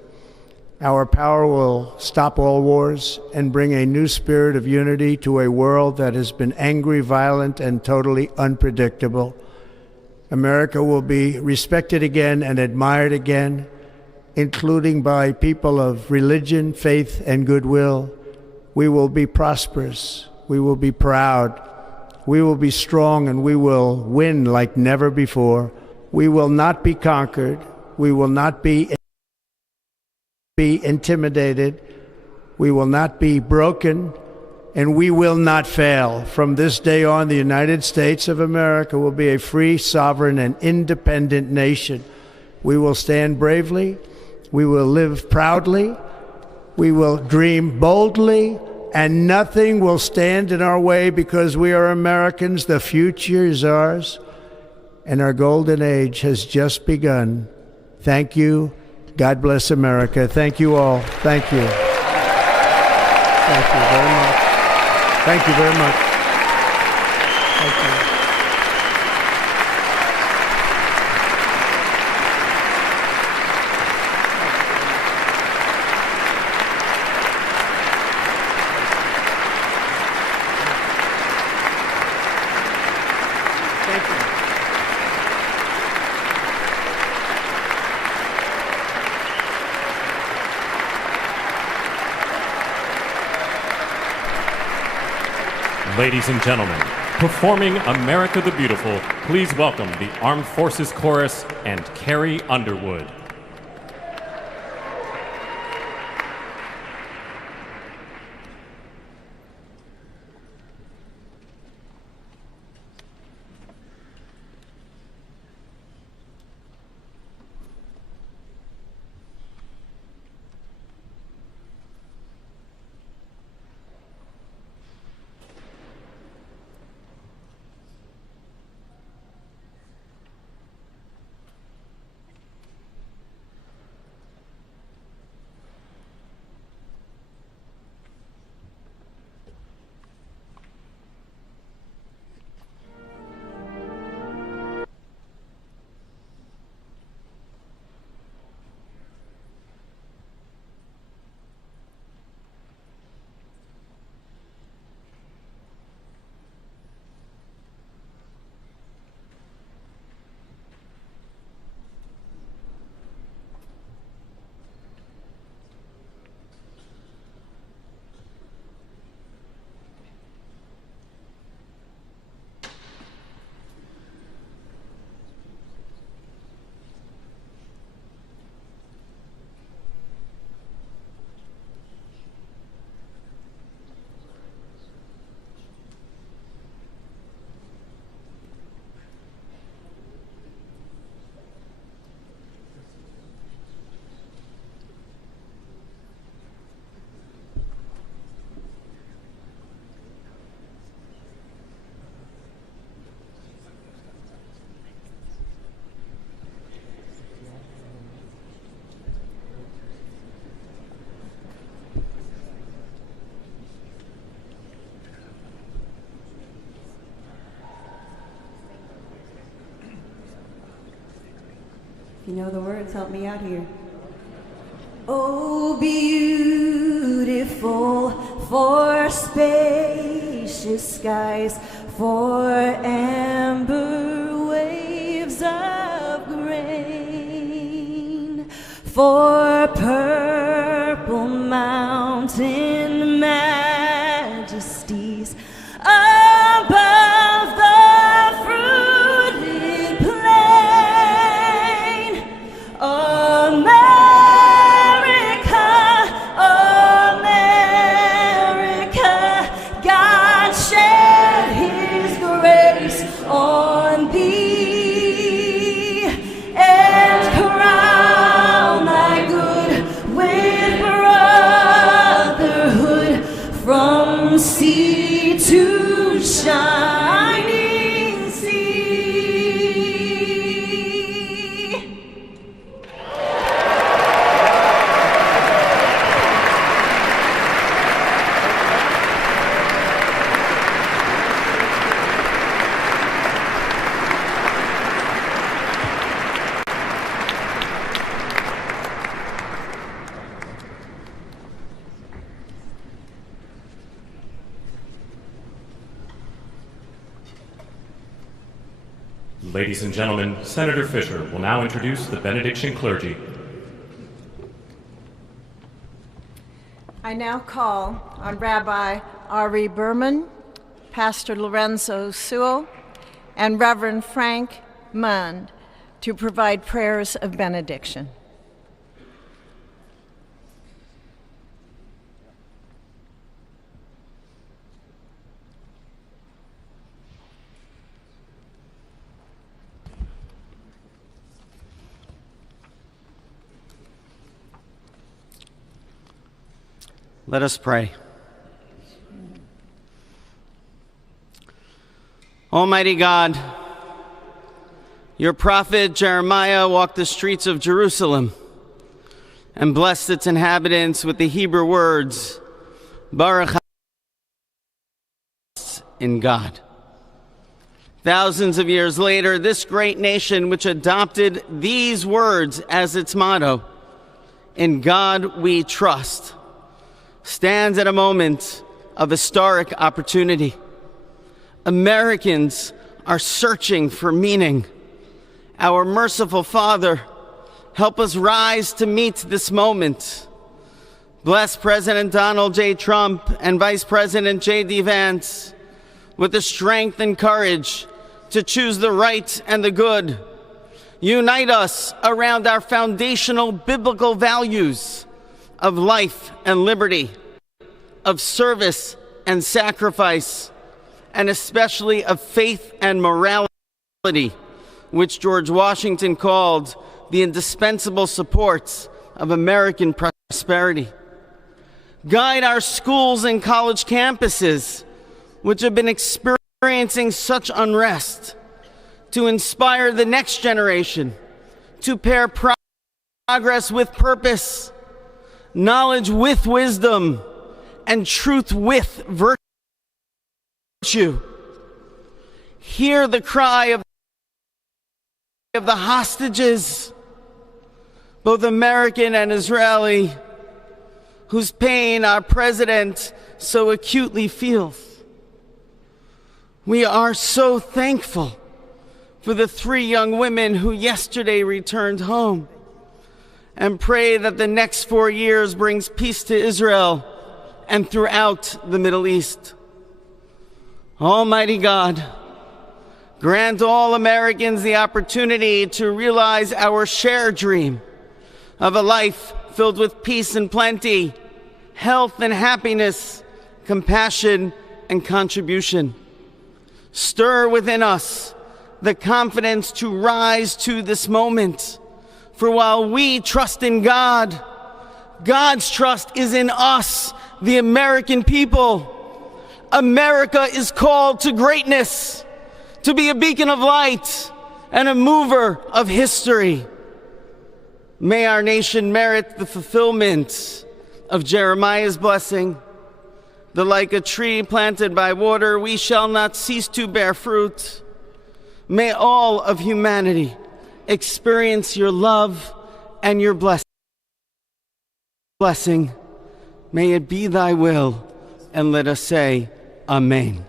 Our power will stop all wars and bring a new spirit of unity to a world that has been angry, violent, and totally unpredictable. America will be respected again and admired again, including by people of religion, faith, and goodwill. We will be prosperous. We will be proud. We will be strong, and we will win like never before. We will not be conquered. We will not be intimidated. We will not be broken, and we will not fail. From this day on, the United States of America will be a free, sovereign, and independent nation. We will stand bravely. We will live proudly. We will dream boldly, and nothing will stand in our way because we are Americans. The future is ours, and our golden age has just begun. Thank you. God bless America. Thank you all. Thank you. Thank you very much. Thank you very much. Thank you. Ladies and gentlemen, performing America the Beautiful, please welcome the Armed Forces Chorus and Carrie Underwood. If you know the words, help me out here. Oh, beautiful for spacious skies, for amber waves of grain, for purple mountain majesties above the fruited plain. America, America, God shed His grace on thee and crown thy good with brotherhood from sea to shining sea. Ladies and gentlemen, Senator Fisher will now introduce the benediction clergy. I now call on Rabbi Ari Berman, Pastor Lorenzo Sewell, and Reverend Frank Mund to provide prayers of benediction. Let us pray. Almighty God, your prophet Jeremiah walked the streets of Jerusalem and blessed its inhabitants with the Hebrew words, Baruch in God. Thousands of years later, this great nation, which adopted these words as its motto, in God we trust, stands at a moment of historic opportunity. Americans are searching for meaning. Our merciful Father, help us rise to meet this moment. Bless President Donald J. Trump and Vice President J.D. Vance with the strength and courage to choose the right and the good. Unite us around our foundational biblical values of life and liberty, of service and sacrifice, and especially of faith and morality, which George Washington called the indispensable supports of American prosperity. Guide our schools and college campuses, which have been experiencing such unrest, to inspire the next generation, to pair progress with purpose, knowledge with wisdom, and truth with virtue. Hear the cry of the hostages, both American and Israeli, whose pain our president so acutely feels. We are so thankful for the 3 young women who yesterday returned home, and pray that the next 4 years brings peace to Israel and throughout the Middle East. Almighty God, grant all Americans the opportunity to realize our shared dream of a life filled with peace and plenty, health and happiness, compassion and contribution. Stir within us the confidence to rise to this moment. For while we trust in God, God's trust is in us, the American people. America is called to greatness, to be a beacon of light and a mover of history. May our nation merit the fulfillment of Jeremiah's blessing, that like a tree planted by water, we shall not cease to bear fruit. May all of humanity experience your love and your blessing. May it be thy will, and let us say, Amen.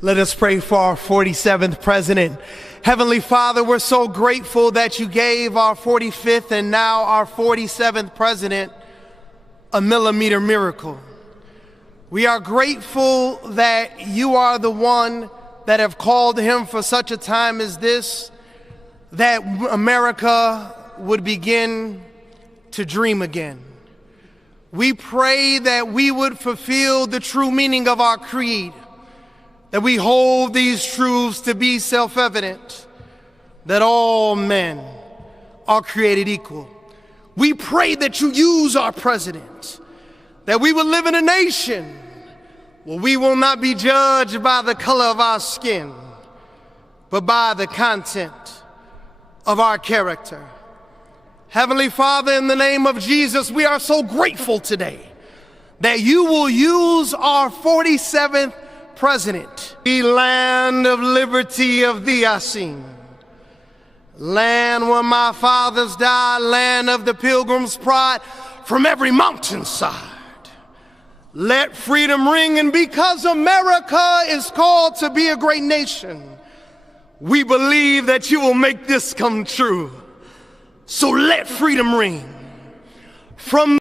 Let us pray for our 47th president. Heavenly Father, we're so grateful that you gave our 45th and now our 47th president a millimeter miracle. We are grateful that you are the one that have called him for such a time as this, that America would begin to dream again. We pray that we would fulfill the true meaning of our creed, that we hold these truths to be self-evident, that all men are created equal. We pray that you use our president, that we will live in a nation where we will not be judged by the color of our skin, but by the content of our character. Heavenly Father, in the name of Jesus, we are so grateful today that you will use our 47th president, the land of liberty of thee I sing, land where my fathers died, land of the pilgrim's pride from every mountainside. Let freedom ring, and because America is called to be a great nation, we believe that you will make this come true. So let freedom ring from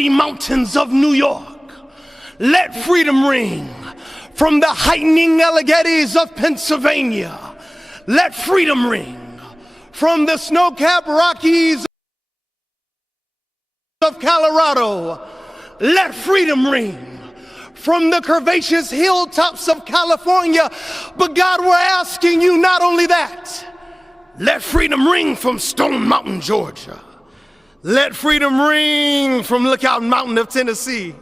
mighty mountains of New York. Let freedom ring from the heightening Alleghenies of Pennsylvania. Let freedom ring from the snow-capped Rockies of Colorado. Let freedom ring from the curvaceous hilltops of California. But God, we're asking you not only that. Let freedom ring from Stone Mountain, Georgia. Let freedom ring from Lookout Mountain of Tennessee.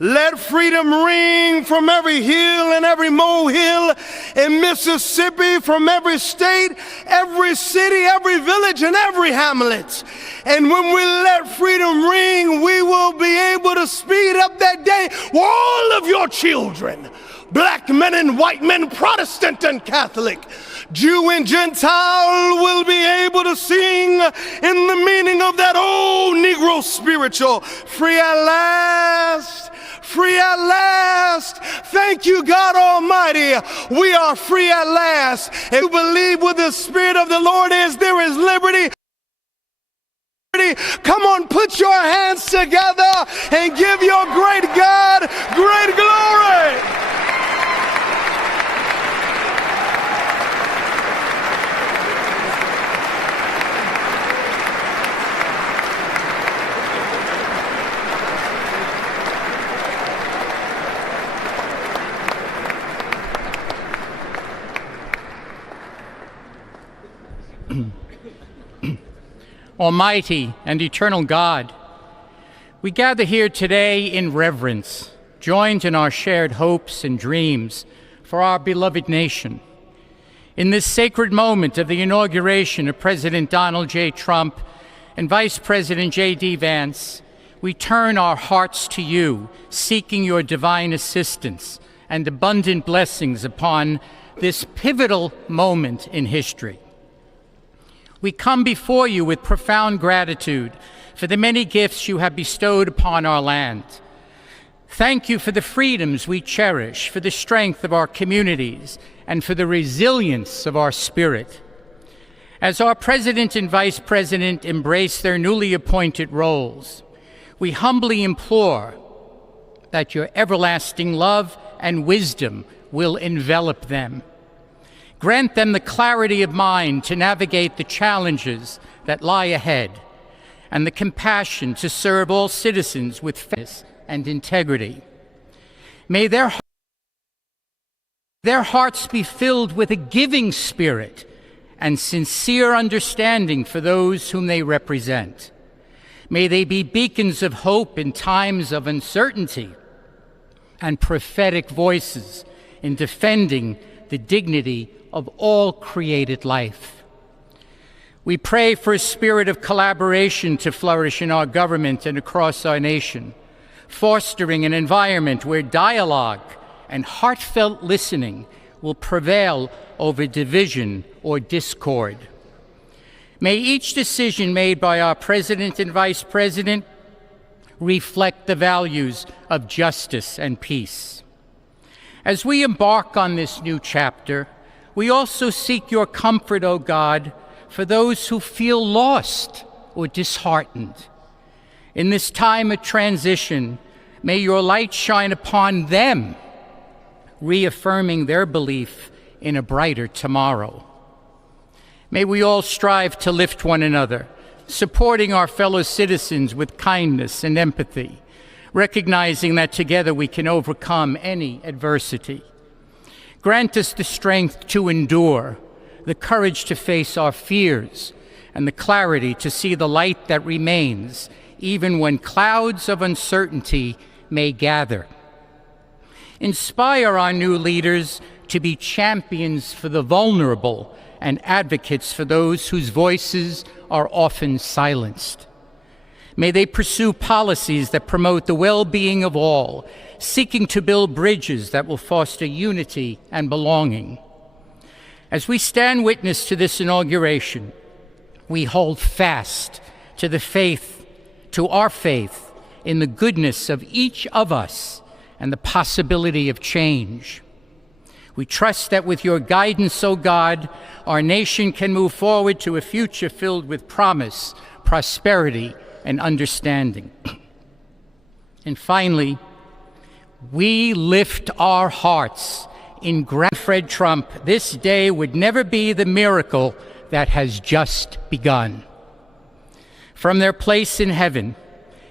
Let freedom ring from every hill and every molehill in Mississippi, from every state, every city, every village, and every hamlet. And when we let freedom ring, we will be able to speed up that day where all of your children, black men and white men, Protestant and Catholic, Jew and Gentile, will be able to sing in the meaning of that old Negro spiritual, free at last, free at last. Thank you, God Almighty. We are free at last. And we believe where the Spirit of the Lord is, there is liberty. Come on, put your hands together and give your great God great glory. Almighty and eternal God, we gather here today in reverence, joined in our shared hopes and dreams for our beloved nation. In this sacred moment of the inauguration of President Donald J. Trump and Vice President J.D. Vance, we turn our hearts to you, seeking your divine assistance and abundant blessings upon this pivotal moment in history. We come before you with profound gratitude for the many gifts you have bestowed upon our land. Thank you for the freedoms we cherish, for the strength of our communities, and for the resilience of our spirit. As our President and Vice President embrace their newly appointed roles, we humbly implore that your everlasting love and wisdom will envelop them. Grant them the clarity of mind to navigate the challenges that lie ahead, and the compassion to serve all citizens with fairness and integrity. May their hearts be filled with a giving spirit and sincere understanding for those whom they represent. May they be beacons of hope in times of uncertainty and prophetic voices in defending the dignity of all created life. We pray for a spirit of collaboration to flourish in our government and across our nation, fostering an environment where dialogue and heartfelt listening will prevail over division or discord. May each decision made by our President and Vice President reflect the values of justice and peace. As we embark on this new chapter, we also seek your comfort, O God, for those who feel lost or disheartened. In this time of transition, may your light shine upon them, reaffirming their belief in a brighter tomorrow. May we all strive to lift one another, supporting our fellow citizens with kindness and empathy, recognizing that together we can overcome any adversity. Grant us the strength to endure, the courage to face our fears, and the clarity to see the light that remains, even when clouds of uncertainty may gather. Inspire our new leaders to be champions for the vulnerable and advocates for those whose voices are often silenced. May they pursue policies that promote the well-being of all, seeking to build bridges that will foster unity and belonging. As we stand witness to this inauguration, we hold fast to our faith in the goodness of each of us and the possibility of change. We trust that with your guidance, O God, our nation can move forward to a future filled with promise, prosperity, and understanding. And finally, we lift our hearts in Fred Trump. This day would never be the miracle that has just begun. From their place in heaven,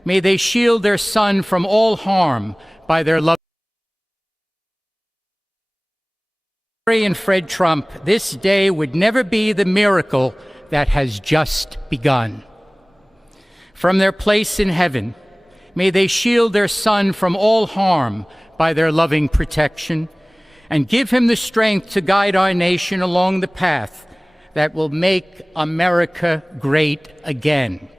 may they shield their son from all harm by their love. Mary and Fred Trump, this day would never be the miracle that has just begun. From their place in heaven, may they shield their son from all harm by their loving protection, and give him the strength to guide our nation along the path that will make America great again.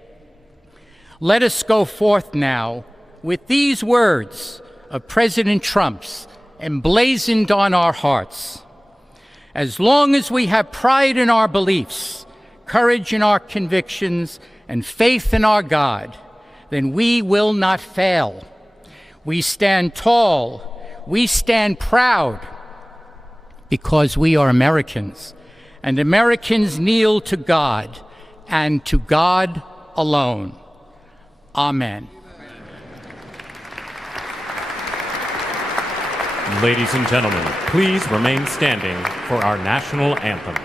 Let us go forth now with these words of President Trump's emblazoned on our hearts. As long as we have pride in our beliefs, courage in our convictions, and faith in our God, then we will not fail. We stand tall, we stand proud, because we are Americans, and Americans kneel to God, and to God alone. Amen. Ladies and gentlemen, please remain standing for our national anthem.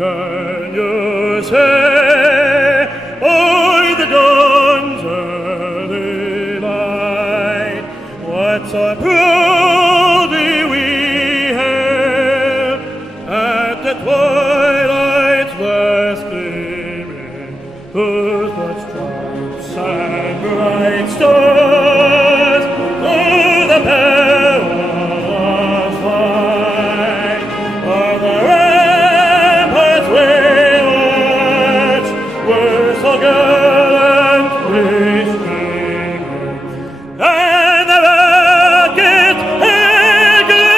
Can you say, o'er the dawn's early light, what so proudly we hailed at the twilight's last gleaming, whose blood stripes and bright stars through the perilous fight of the so gallantly streaming, and the rocket eagerly,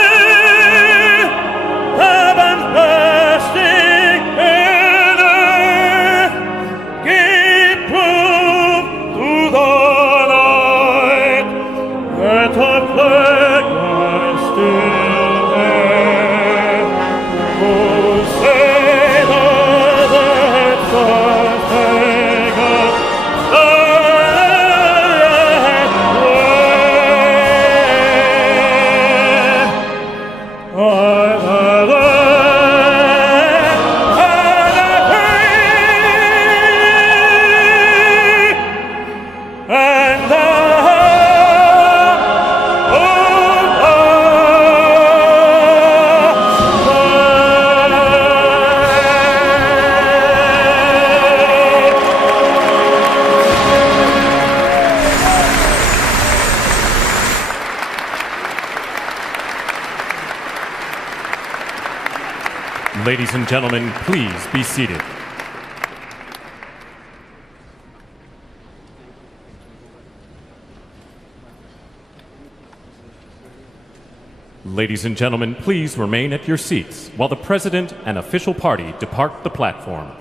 heaven's bursting in earth, give proof through the night that our flag was still there. Oh, sailors at Ladies and gentlemen, please be seated. Ladies and gentlemen, please remain at your seats while the President and official party depart the platform.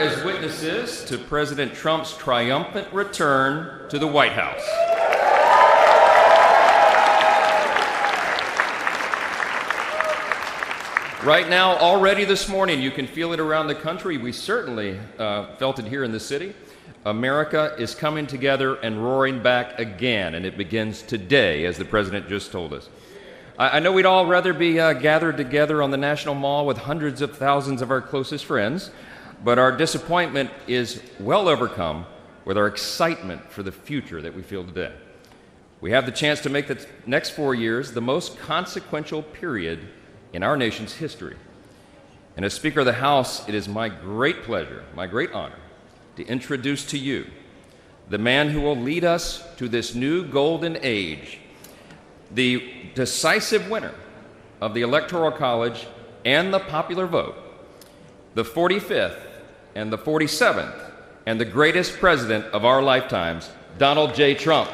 as witnesses to President Trump's triumphant return to the White House. Right now, already this morning, you can feel it around the country. We certainly felt it here in the city. America is coming together and roaring back again, and it begins today, as the President just told us. I know we'd all rather be gathered together on the National Mall with hundreds of thousands of our closest friends, but our disappointment is well overcome with our excitement for the future that we feel today. We have the chance to make the next 4 years the most consequential period in our nation's history. And as Speaker of the House, it is my great pleasure, my great honor, to introduce to you the man who will lead us to this new golden age, the decisive winner of the Electoral College and the popular vote, the 45th and the 47th, and the greatest president of our lifetimes, Donald J. Trump.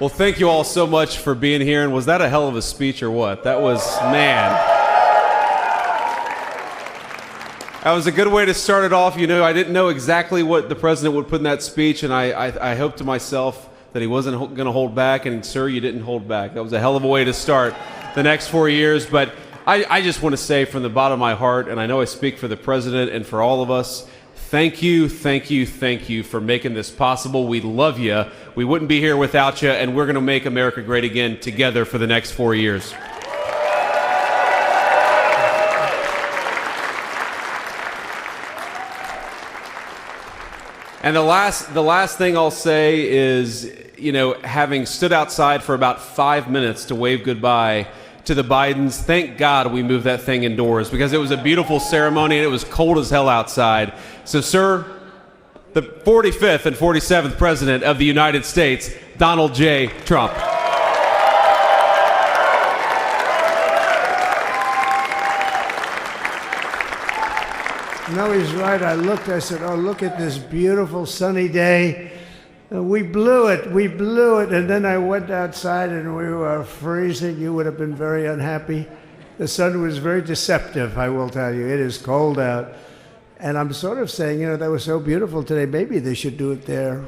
Well, thank you all so much for being here. And was that a hell of a speech or what? That was, man. That was a good way to start it off. You know, I didn't know exactly what the president would put in that speech, and I hoped to myself that he wasn't going to hold back, and sir, you didn't hold back. That was a hell of a way to start the next 4 years. But I just want to say from the bottom of my heart, and I know I speak for the president and for all of us, thank you, thank you, thank you for making this possible. We love you. We wouldn't be here without you, and we're going to make America great again together for the next 4 years. And the last thing I'll say is, you know, having stood outside for about 5 minutes to wave goodbye to the Bidens, thank God we moved that thing indoors because it was a beautiful ceremony and it was cold as hell outside. So, sir, the 45th and 47th President of the United States, Donald J. Trump. No, he's right. I looked, I said, oh, look at this beautiful sunny day. We blew it, and then I went outside and we were freezing. You would have been very unhappy. The sun was very deceptive, I will tell you. It is cold out. And I'm sort of saying, you know, that was so beautiful today. Maybe they should do it there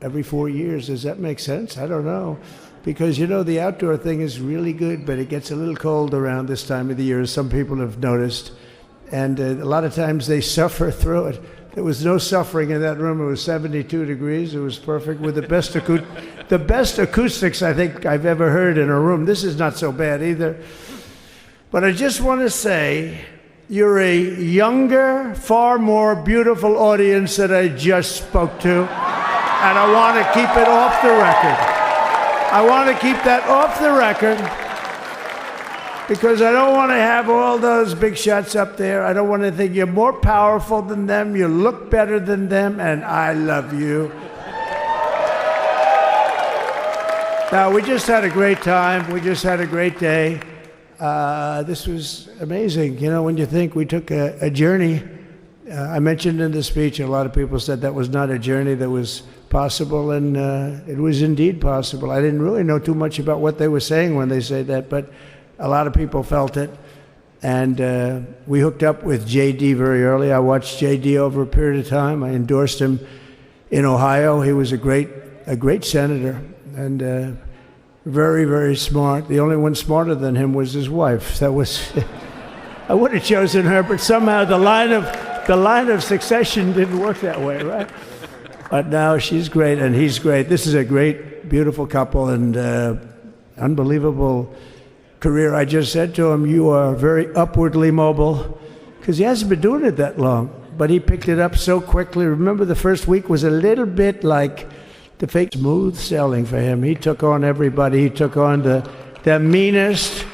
every 4 years. Does that make sense? I don't know. Because, you know, the outdoor thing is really good, but it gets a little cold around this time of the year, as some people have noticed. And a lot of times they suffer through it. There was no suffering in that room. It was 72 degrees. It was perfect with the best acoustics I think I've ever heard in a room. This is not so bad either. But I just want to say, you're a younger, far more beautiful audience that I just spoke to. And I want to keep it off the record. I want to keep that off the record. Because I don't want to have all those big shots up there. I don't want to think you're more powerful than them, you look better than them, and I love you. Now, we just had a great time. We just had a great day. This was amazing. You know, when you think we took a journey, I mentioned in the speech, a lot of people said that was not a journey that was possible, and it was indeed possible. I didn't really know too much about what they were saying when they said that, but a lot of people felt it. And we hooked up with J.D. very early. I watched J.D. over a period of time. I endorsed him in Ohio. He was a great senator, and very, very smart. The only one smarter than him was his wife. That was, I would have chosen her, but somehow the line of succession didn't work that way, right? But now she's great and he's great. This is a great, beautiful couple and unbelievable career. I just said to him, you are very upwardly mobile, because he hasn't been doing it that long, but he picked it up so quickly. Remember, the first week was a little bit like the fake smooth sailing for him. He took on everybody. He took on the meanest.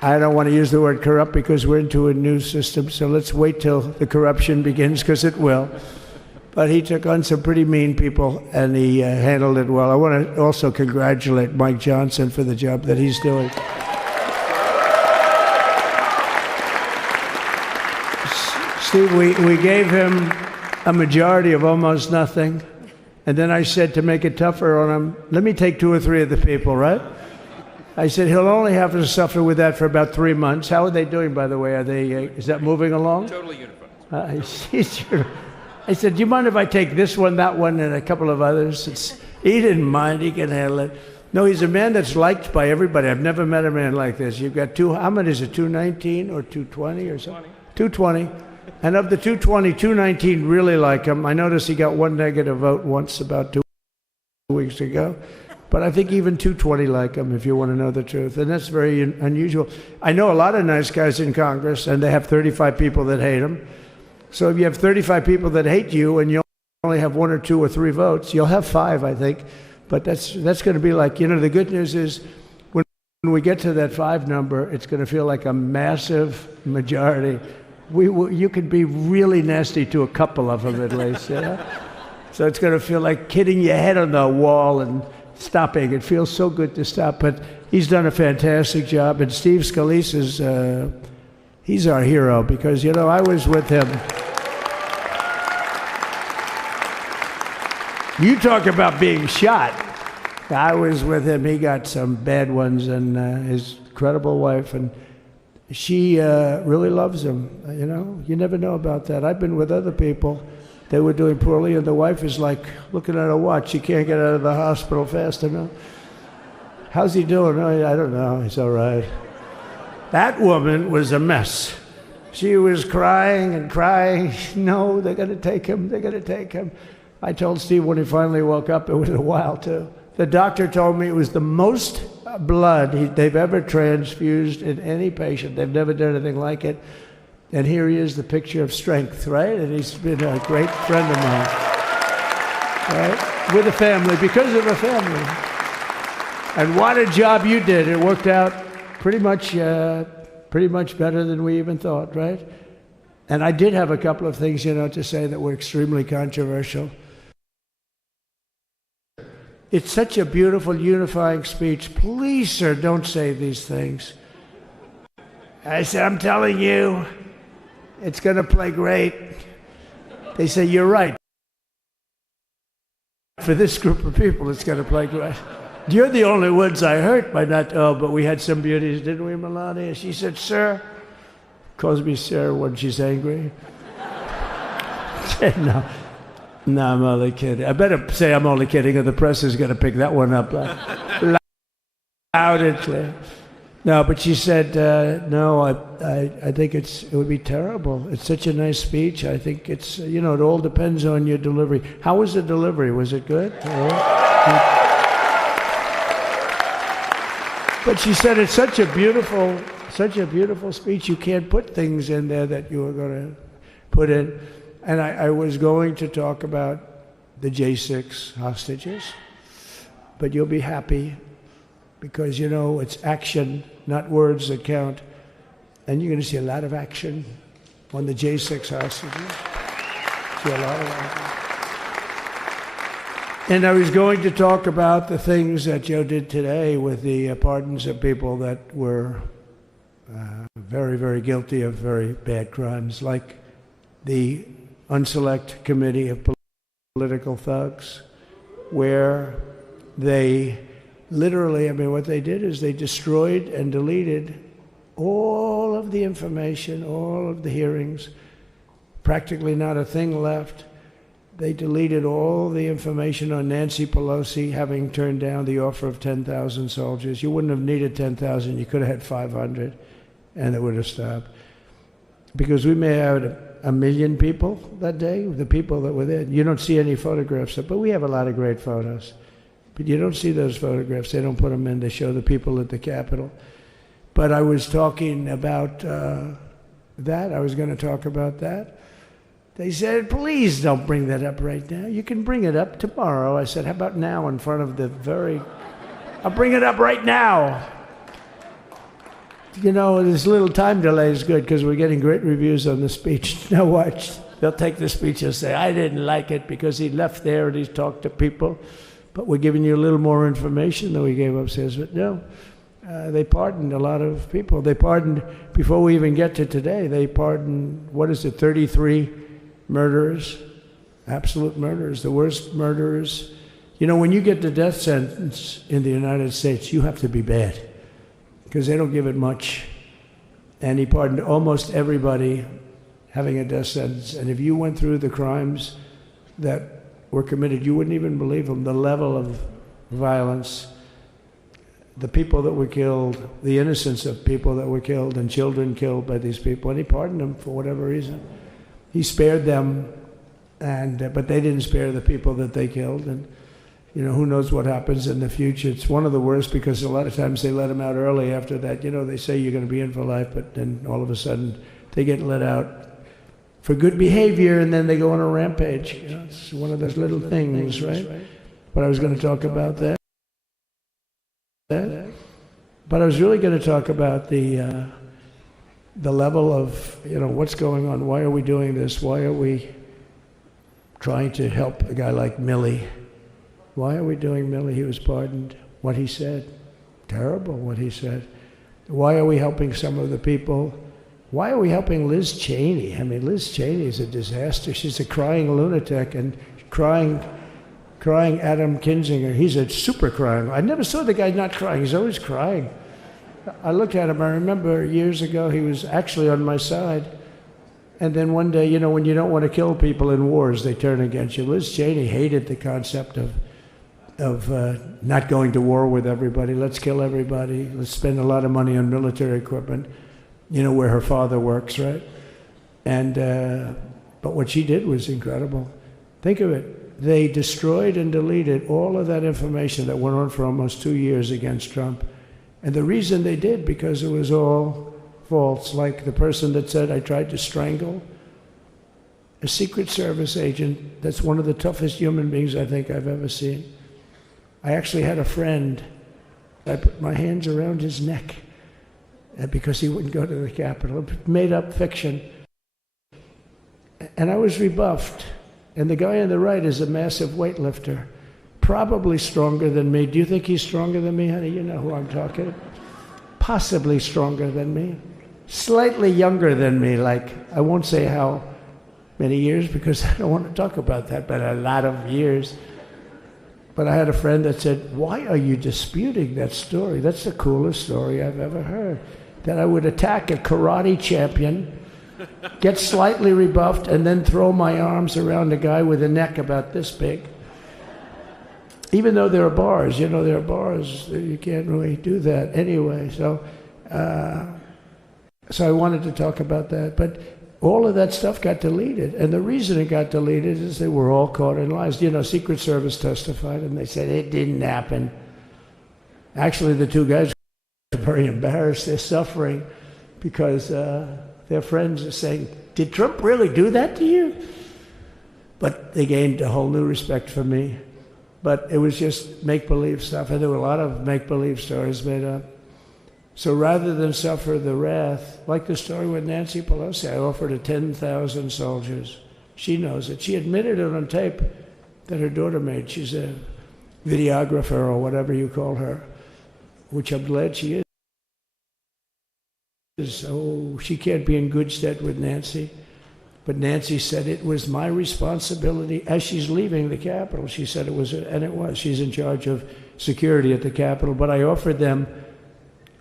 I don't want to use the word corrupt because we're into a new system, so let's wait till the corruption begins, because it will. But he took on some pretty mean people, and he handled it well. I want to also congratulate Mike Johnson for the job that he's doing. Steve, we gave him a majority of almost nothing, and then I said, to make it tougher on him, let me take 2 or 3 of the people, right? I said, he'll only have to suffer with that for about 3 months. How are they doing, by the way? Are they? Is that moving along? Totally unified. I said, do you mind if I take this one, that one, and a couple of others? He didn't mind. He can handle it. No, he's a man that's liked by everybody. I've never met a man like this. You've got how many is it, 219 or 220 or something? 220. And of the 220, 219 really like him. I noticed he got 1 negative vote once about 2 weeks ago. But I think even 220 like him, if you want to know the truth. And that's very unusual. I know a lot of nice guys in Congress, and they have 35 people that hate him. So if you have 35 people that hate you and you only have 1 or 2 or 3 votes, you'll have 5, I think. But that's going to be like, you know, the good news is when we get to that 5 number, it's going to feel like a massive majority. You can be really nasty to a couple of them at least, you know? So it's going to feel like hitting your head on the wall and stopping. It feels so good to stop. But he's done a fantastic job. And Steve Scalise is, he's our hero because, you know, I was with him. You talk about being shot. I was with him. He got some bad ones, and his incredible wife, and she really loves him. You know, you never know about that. I've been with other people. They were doing poorly, and the wife is like looking at her watch. She can't get out of the hospital fast enough. How's he doing? Oh, I don't know. He's all right. That woman was a mess. She was crying and crying. No, they're going to take him. They're going to take him. I told Steve when he finally woke up, it was a while too. The doctor told me it was the most blood they've ever transfused in any patient. They've never done anything like it. And here he is, the picture of strength, right? And he's been a great friend of mine, right? With a family, because of a family. And what a job you did. It worked out pretty much better than we even thought, right? And I did have a couple of things, you know, to say that were extremely controversial. It's such a beautiful, unifying speech. Please, sir, don't say these things. I said, I'm telling you, it's going to play great. They say, you're right. For this group of people, it's going to play great. You're the only ones I hurt by not, but we had some beauties, didn't we, Melania? She said, sir. Calls me sir when she's angry. I said, no, I'm only kidding. I better say I'm only kidding, or the press is going to pick that one up loud and clear. No, but she said, no, I think it would be terrible. It's such a nice speech. I think it's, you know, it all depends on your delivery. How was the delivery? Was it good? But she said it's such a beautiful speech. You can't put things in there that you were going to put in. And I was going to talk about the J6 hostages, but you'll be happy because, you know, it's action, not words that count. And you're going to see a lot of action on the J6 hostages. See a lot of action. And I was going to talk about the things that Joe did today with the pardons of people that were very, very guilty of very bad crimes, like the Unselect Committee of Political Thugs, where they literally, I mean, what they did is they destroyed and deleted all of the information, all of the hearings, practically not a thing left. They deleted all the information on Nancy Pelosi having turned down the offer of 10,000 soldiers. You wouldn't have needed 10,000. You could have had 500, and it would have stopped. Because we may have had 1 million people that day, the people that were there. You don't see any photographs, but we have a lot of great photos. But you don't see those photographs. They don't put them in. They show the people at the Capitol. But I was talking about that. I was going to talk about that. They said, please don't bring that up right now. You can bring it up tomorrow. I said, how about now in front of the I'll bring it up right now. You know, this little time delay is good because we're getting great reviews on the speech. Now watch. They'll take the speech and say, I didn't like it because he left there and he talked to people. But we're giving you a little more information than we gave upstairs. But no, they pardoned a lot of people. They pardoned, before we even get to today, they pardoned, 33 murderers, absolute murderers, the worst murderers. You know, when you get the death sentence in the United States, you have to be bad because they don't give it much. And he pardoned almost everybody having a death sentence. And if you went through the crimes that were committed, you wouldn't even believe them, the level of violence, the people that were killed, the innocence of people that were killed and children killed by these people. And he pardoned them for whatever reason. He spared them, but they didn't spare the people that they killed. And, you know, who knows what happens in the future. It's one of the worst because a lot of times they let them out early after that. You know, they say you're going to be in for life, but then all of a sudden they get let out for good behavior and then they go on a rampage. You know, it's one of those little things, right? But I was going to talk about that. But I was really going to talk about the level of, you know, what's going on. Why are we doing this? Why are we trying to help a guy like Milley? Why are we doing Milley? He was pardoned. What he said, terrible what he said. Why are we helping some of the people? Why are we helping Liz Cheney? I mean, Liz Cheney is a disaster. She's a crying lunatic and crying Adam Kinzinger. He's a super crying. I never saw the guy not crying. He's always crying. I looked at him. I remember years ago he was actually on my side. And then one day, you know, when you don't want to kill people in wars, they turn against you. Liz Cheney hated the concept of not going to war with everybody. Let's kill everybody. Let's spend a lot of money on military equipment, you know, where her father works, right? And but what she did was incredible. Think of it. They destroyed and deleted all of that information that went on for almost 2 years against Trump. And the reason they did, because it was all false. Like the person that said, I tried to strangle a Secret Service agent. That's one of the toughest human beings I think I've ever seen. I actually had a friend. I put my hands around his neck because he wouldn't go to the Capitol. Made up fiction. And I was rebuffed. And the guy on the right is a massive weightlifter. Probably stronger than me. Do you think he's stronger than me, honey? You know who I'm talking. Possibly stronger than me. Slightly younger than me, like, I won't say how many years because I don't want to talk about that, but a lot of years. But I had a friend that said, why are you disputing that story? That's the coolest story I've ever heard. That I would attack a karate champion, get slightly rebuffed, and then throw my arms around a guy with a neck about this big. Even though there are bars, you know, there are bars, you can't really do that anyway. So I wanted to talk about that. But all of that stuff got deleted. And the reason it got deleted is they were all caught in lies. You know, Secret Service testified, and they said it didn't happen. Actually, the two guys are very embarrassed. They're suffering because their friends are saying, did Trump really do that to you? But they gained a whole new respect for me. But it was just make-believe stuff, and there were a lot of make-believe stories made up. So rather than suffer the wrath, like the story with Nancy Pelosi, I offered her 10,000 soldiers. She knows it. She admitted it on tape. that her daughter made. She's a videographer or whatever you call her, which I'm glad she is. So she can't be in good stead with Nancy. But Nancy said it was my responsibility as she's leaving the Capitol. She said it was, and it was. She's in charge of security at the Capitol. But I offered them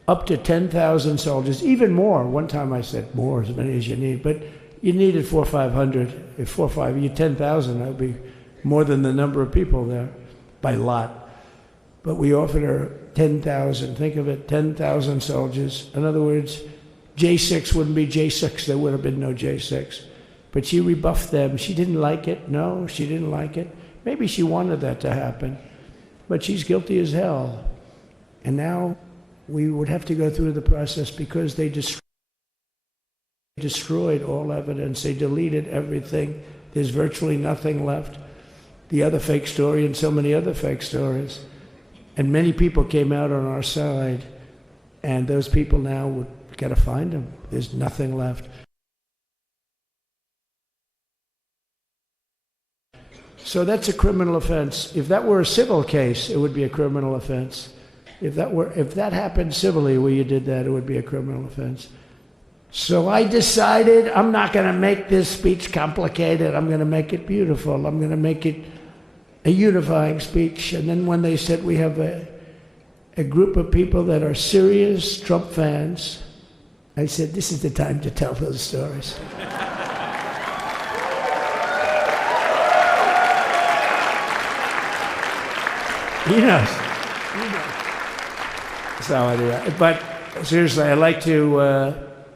up to 10,000 soldiers, even more. One time I said more, as many as you need. But you needed 400 or 500. If 4 or 5, you 10,000, that would be more than the number of people there by lot. But we offered her 10,000. Think of it, 10,000 soldiers. In other words, J6 wouldn't be J6. There would have been no J6. But she rebuffed them. She didn't like it. No, she didn't like it. Maybe she wanted that to happen. But she's guilty as hell. And now we would have to go through the process because they destroyed all evidence. They deleted everything. There's virtually nothing left. The other fake story and so many other fake stories. And many people came out on our side. And those people now would got to find them. There's nothing left. So that's a criminal offense. If that were a civil case, it would be a criminal offense. If that happened civilly where you did that, it would be a criminal offense. So I decided I'm not going to make this speech complicated. I'm going to make it beautiful. I'm going to make it a unifying speech. And then when they said we have a group of people that are serious Trump fans, I said, this is the time to tell those stories. He knows. So anyway, but seriously, I'd like to,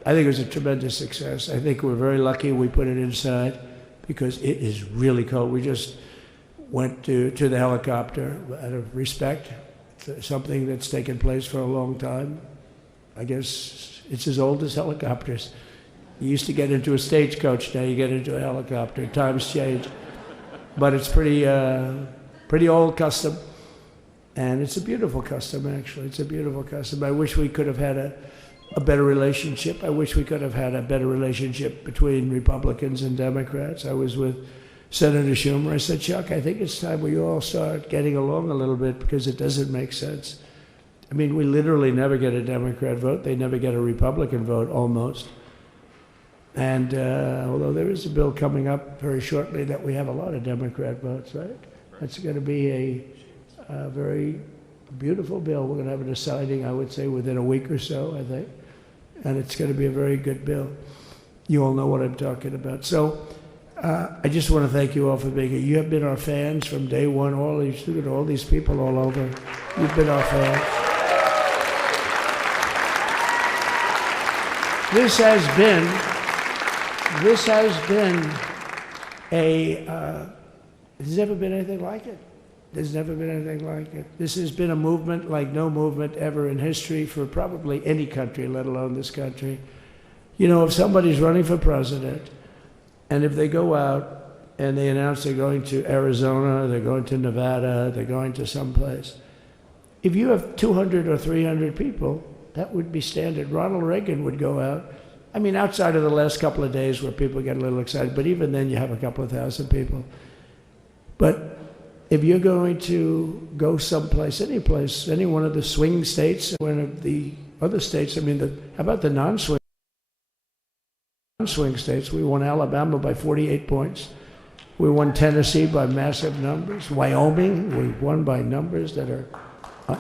I think it was a tremendous success. I think we're very lucky we put it inside because it is really cold. We just went to the helicopter out of respect to something that's taken place for a long time. I guess it's as old as helicopters. You used to get into a stagecoach, now you get into a helicopter. Times change. But it's pretty old custom. And it's a beautiful custom, actually. It's a beautiful custom. I wish we could have had a better relationship. I wish we could have had a better relationship between Republicans and Democrats. I was with Senator Schumer. I said, Chuck, I think it's time we all start getting along a little bit because it doesn't make sense. I mean, we literally never get a Democrat vote. They never get a Republican vote, almost. And although there is a bill coming up very shortly that we have a lot of Democrat votes, right? That's going to be a very beautiful bill. We're going to have a deciding, I would say, within a week or so, I think. And it's going to be a very good bill. You all know what I'm talking about. So I just want to thank you all for being here. You have been our fans from day one. All these people all over. You've been our fans. This has been there's never been anything like it. There's never been anything like it. This has been a movement like no movement ever in history for probably any country, let alone this country. You know, if somebody's running for president, and if they go out and they announce they're going to Arizona, they're going to Nevada, they're going to someplace, if you have 200 or 300 people, that would be standard. Ronald Reagan would go out. I mean, outside of the last couple of days where people get a little excited, but even then you have a couple of thousand people. But if you're going to go someplace, any place, any one of the swing states, one of the other states, I mean, how about the non-swing states? We won Alabama by 48 points. We won Tennessee by massive numbers. Wyoming, we won by numbers that are,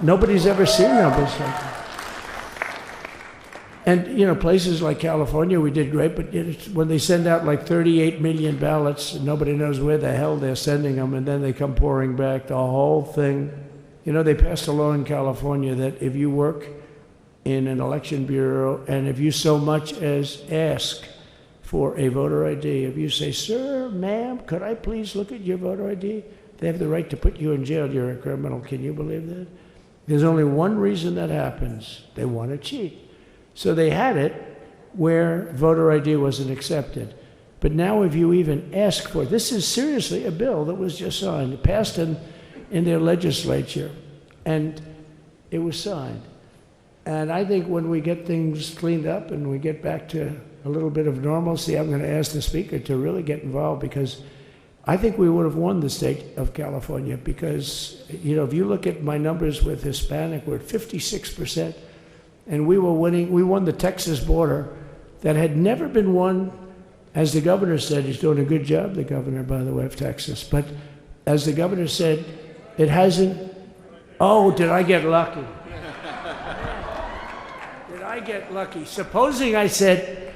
nobody's ever seen numbers like that. And, you know, places like California, we did great, but when they send out like 38 million ballots, nobody knows where the hell they're sending them, and then they come pouring back, the whole thing. You know, they passed a law in California that if you work in an election bureau, and if you so much as ask for a voter ID, if you say, sir, ma'am, could I please look at your voter ID? They have the right to put you in jail. You're a criminal. Can you believe that? There's only one reason that happens. They want to cheat. So they had it where voter ID wasn't accepted. But now if you even ask for it, this is seriously a bill that was just signed, passed in their legislature, and it was signed. And I think when we get things cleaned up and we get back to a little bit of normalcy, I'm going to ask the speaker to really get involved because I think we would have won the state of California because, you know, if you look at my numbers with Hispanic, we're at 56%. And we won the Texas border that had never been won. As the governor said, he's doing a good job, the governor, by the way, of Texas. But as the governor said, it hasn't, oh, did I get lucky? Did I get lucky? Supposing I said,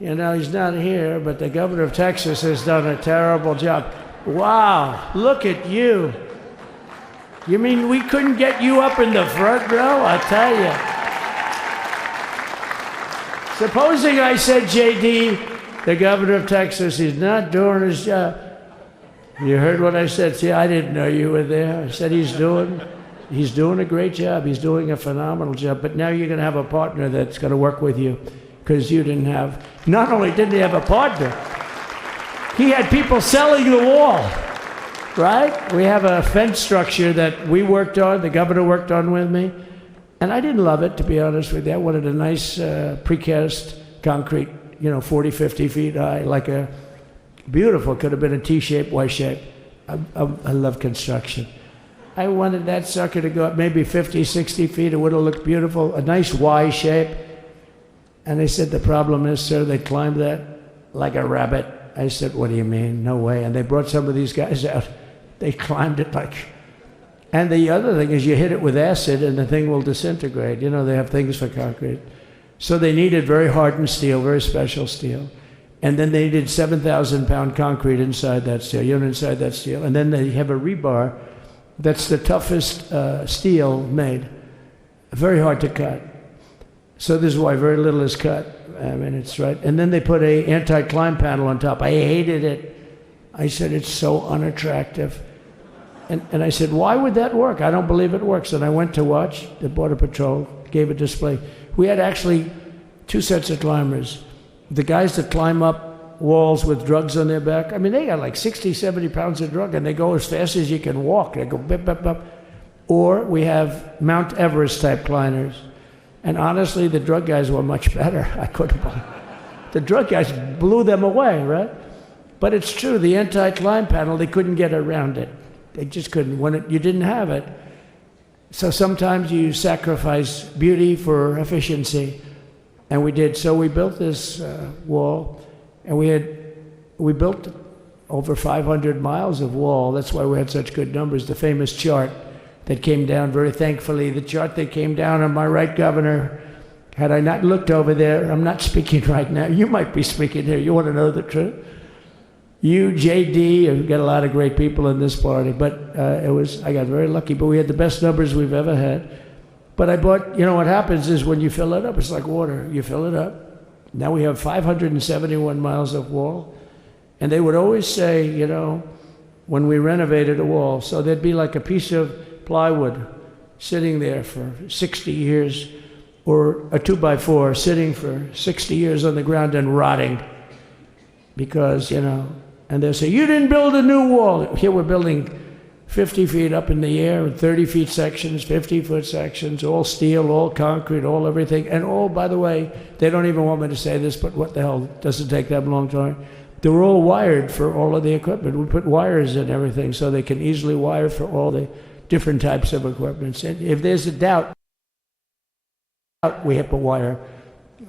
you know, he's not here, but the governor of Texas has done a terrible job. Wow, look at you. You mean we couldn't get you up in the front row? I tell you. Supposing I said, JD, the governor of Texas, he's not doing his job. You heard what I said? See, I didn't know you were there. I said he's doing a great job. He's doing a phenomenal job. But now you're going to have a partner that's going to work with you because you didn't have, not only didn't he have a partner, he had people selling the wall, right? We have a fence structure that we worked on, the governor worked on with me. And I didn't love it, to be honest with you. I wanted a nice precast concrete, you know, 40, 50 feet high, like a beautiful, could have been a T-shape, Y-shape. I love construction. I wanted that sucker to go up maybe 50, 60 feet. It would have looked beautiful, a nice Y shape. And they said, the problem is, sir, they climbed that like a rabbit. I said, what do you mean? No way. And they brought some of these guys out. They climbed it like... And the other thing is you hit it with acid and the thing will disintegrate. You know, they have things for concrete. So they needed very hardened steel, very special steel. And then they needed 7,000-pound concrete inside that steel, you know, inside that steel. And then they have a rebar that's the toughest steel made. Very hard to cut. So this is why very little is cut. I mean, it's right. And then they put a anti-climb panel on top. I hated it. I said, it's so unattractive. And I said, why would that work? I don't believe it works. And I went to watch the Border Patrol, gave a display. We had actually two sets of climbers. The guys that climb up walls with drugs on their back, I mean, they got like 60, 70 pounds of drug, and they go as fast as you can walk. They go bip, bip, bip. Or we have Mount Everest type climbers. And honestly, the drug guys were much better. I couldn't believe it. The drug guys blew them away, right? But it's true, the anti-climb panel, they couldn't get around it. They just couldn't. You didn't have it. So sometimes you sacrifice beauty for efficiency. And we did. So we built this wall, and we built over 500 miles of wall. That's why we had such good numbers. The famous chart that came down, very thankfully, the chart that came down on my right, Governor, had I not looked over there, I'm not speaking right now. You might be speaking here. You want to know the truth? You, JD, you've got a lot of great people in this party, but I got very lucky, but we had the best numbers we've ever had. But I bought, you know what happens is when you fill it up, it's like water. You fill it up. Now we have 571 miles of wall. And they would always say, you know, when we renovated a wall, so there'd be like a piece of plywood sitting there for 60 years, or a 2x4 sitting for 60 years on the ground and rotting. Because, you know, and they'll say, you didn't build a new wall. Here we're building 50 feet up in the air, 30 feet sections, 50-foot sections, all steel, all concrete, all everything. And all, by the way, they don't even want me to say this, but what the hell, doesn't take that long time. They were all wired for all of the equipment. We put wires in everything so they can easily wire for all the different types of equipment. And if there's a doubt, we have a wire.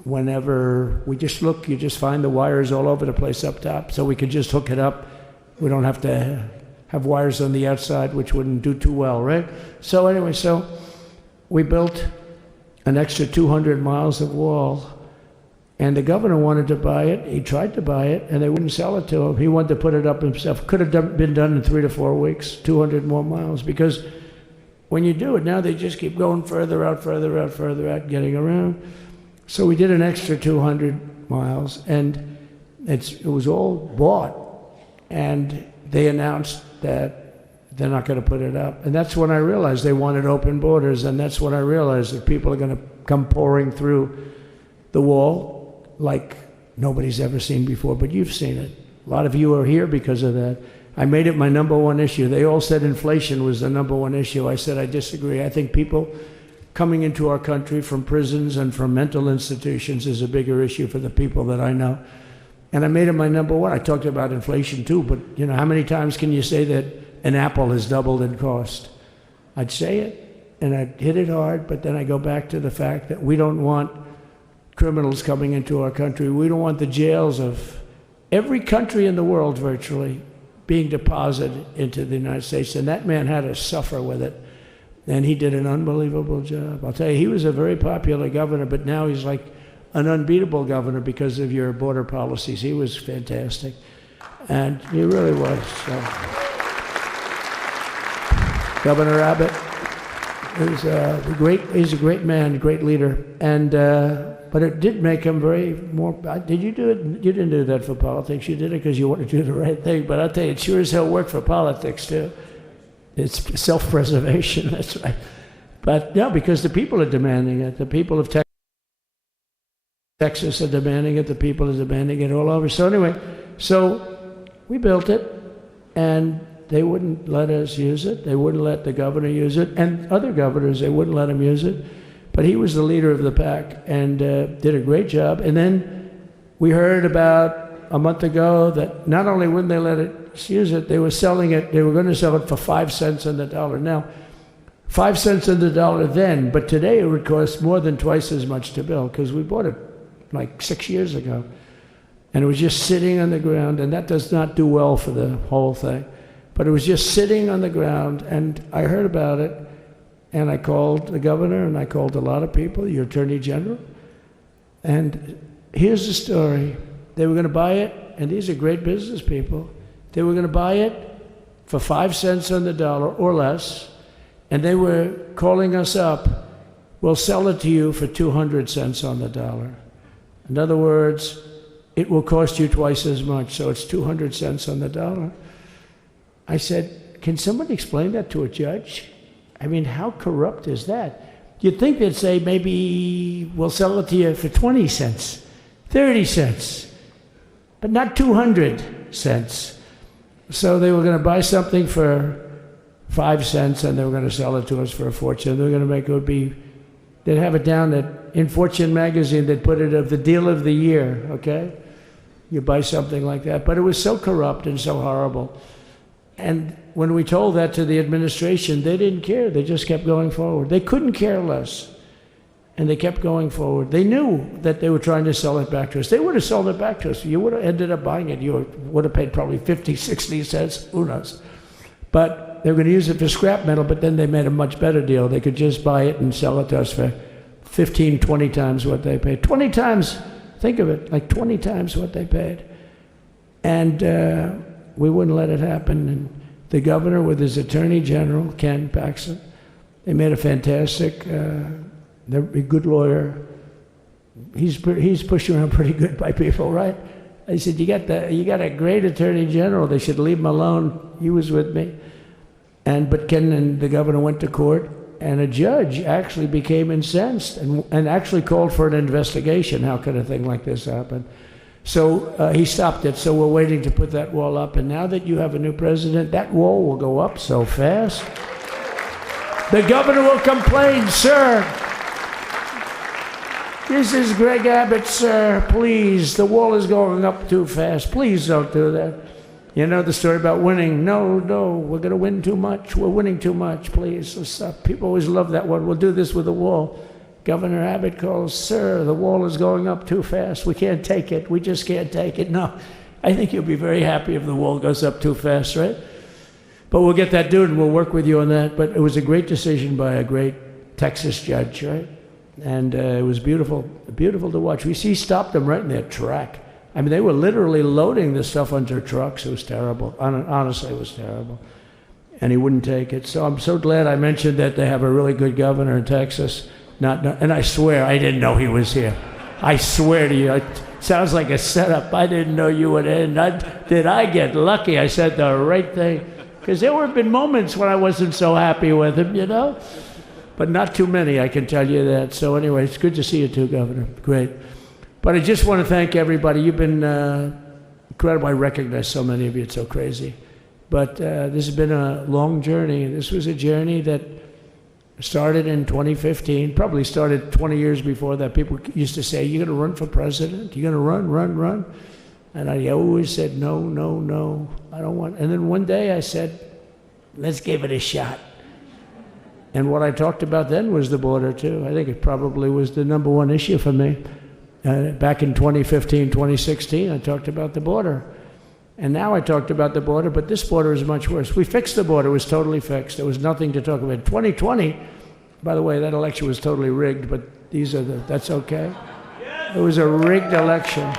Whenever we just look, you just find the wires all over the place up top, so we could just hook it up. We don't have to have wires on the outside, which wouldn't do too well, right? So anyway, so we built an extra 200 miles of wall, and the governor wanted to buy it. He tried to buy it, and they wouldn't sell it to him. He wanted to put it up himself. Could have been done in 3 to 4 weeks, 200 more miles, because when you do it now, they just keep going further out, further out, further out, getting around. So we did an extra 200 miles, and it was all bought, and they announced that they're not going to put it up. And that's when I realized they wanted open borders, and that's when I realized that people are going to come pouring through the wall like nobody's ever seen before, but you've seen it. A lot of you are here because of that. I made it my #1 issue. They all said inflation was the #1 issue. I said I disagree. I think people coming into our country from prisons and from mental institutions is a bigger issue for the people that I know. And I made him my number one. I talked about inflation too, but you know, how many times can you say that an apple has doubled in cost? I'd say it, and I'd hit it hard, but then I go back to the fact that we don't want criminals coming into our country. We don't want the jails of every country in the world virtually being deposited into the United States, and that man had to suffer with it. And he did an unbelievable job. I'll tell you, he was a very popular governor, but now he's like an unbeatable governor because of your border policies. He was fantastic, and he really was. So. Governor Abbott is he's a great man, great leader, and but it did make him very more. Did you do it? You didn't do that for politics. You did it because you wanted to do the right thing. But I'll tell you, it sure as hell worked for politics too. It's self-preservation. That's right. But yeah, because the people are demanding it. The people of Texas are demanding it. The people are demanding it all over. So anyway, so we built it, and they wouldn't let us use it. They wouldn't let the governor use it, and other governors, they wouldn't let him use it. But he was the leader of the pack and did a great job. And then we heard about a month ago that not only wouldn't they let us use it, they were selling it. They were going to sell it for 5 cents on the dollar. Now, 5 cents on the dollar then, but today it would cost more than twice as much to build because we bought it like 6 years ago. And it was just sitting on the ground, and that does not do well for the whole thing. But it was just sitting on the ground, and I heard about it, and I called the governor, and I called a lot of people, your attorney general. And here's the story. They were going to buy it, and these are great business people. They were going to buy it for 5 cents on the dollar or less, and they were calling us up, we'll sell it to you for 200 cents on the dollar. In other words, it will cost you twice as much, so it's 200 cents on the dollar. I said, can somebody explain that to a judge? I mean, how corrupt is that? You'd think they'd say, maybe we'll sell it to you for 20 cents, 30 cents, but not 200 cents. So they were going to buy something for 5 cents, and they were going to sell it to us for a fortune. They were going to make it would be, they'd have it down in Fortune magazine, they'd put it of the deal of the year, okay? You buy something like that. But it was so corrupt and so horrible. And when we told that to the administration, they didn't care. They just kept going forward. They couldn't care less. And they kept going forward. They knew that they were trying to sell it back to us. They would have sold it back to us. You would have ended up buying it. You would have paid probably 50, 60 cents, who knows. But they were going to use it for scrap metal, but then they made a much better deal. They could just buy it and sell it to us for 15, 20 times what they paid. 20 times, think of it, like 20 times what they paid. And we wouldn't let it happen. And the governor with his attorney general, Ken Paxton, they made a fantastic, they're a good lawyer. He's pushed around pretty good by people, right? I said, you got a great attorney general. They should leave him alone. He was with me. But Ken and the governor went to court, and a judge actually became incensed and actually called for an investigation. How could a thing like this happen? So he stopped it. So we're waiting to put that wall up. And now that you have a new president, that wall will go up so fast. The governor will complain, sir. This is Greg Abbott, sir. Please, the wall is going up too fast. Please don't do that. You know the story about winning. No, we're going to win too much. We're winning too much. Please, let's stop. People always love that one. We'll do this with the wall. Governor Abbott calls, sir, the wall is going up too fast. We can't take it. We just can't take it. No, I think you'll be very happy if the wall goes up too fast, right? But we'll get that done, and we'll work with you on that. But it was a great decision by a great Texas judge, right? And it was beautiful, beautiful to watch. He stopped them right in their track. I mean, they were literally loading this stuff onto trucks. It was terrible. Honestly, it was terrible. And he wouldn't take it. So I'm so glad I mentioned that they have a really good governor in Texas. And I swear, I didn't know he was here. I swear to you, it sounds like a setup. I didn't know you would end. Did I get lucky? I said the right thing. Because there have been moments when I wasn't so happy with him, you know? But not too many, I can tell you that. So anyway, it's good to see you too, Governor. Great. But I just want to thank everybody. You've been incredible. I recognize so many of you. It's so crazy. But this has been a long journey. This was a journey that started in 2015, probably started 20 years before that. People used to say, you're going to run for president? You're going to run? And I always said, no, no, no, I don't want. And then one day I said, let's give it a shot. And what I talked about then was the border, too. I think it probably was the number one issue for me. Back in 2015, 2016, I talked about the border. And now I talked about the border, but this border is much worse. We fixed the border. It was totally fixed. There was nothing to talk about. 2020, by the way, that election was totally rigged, but that's okay. It was a rigged election.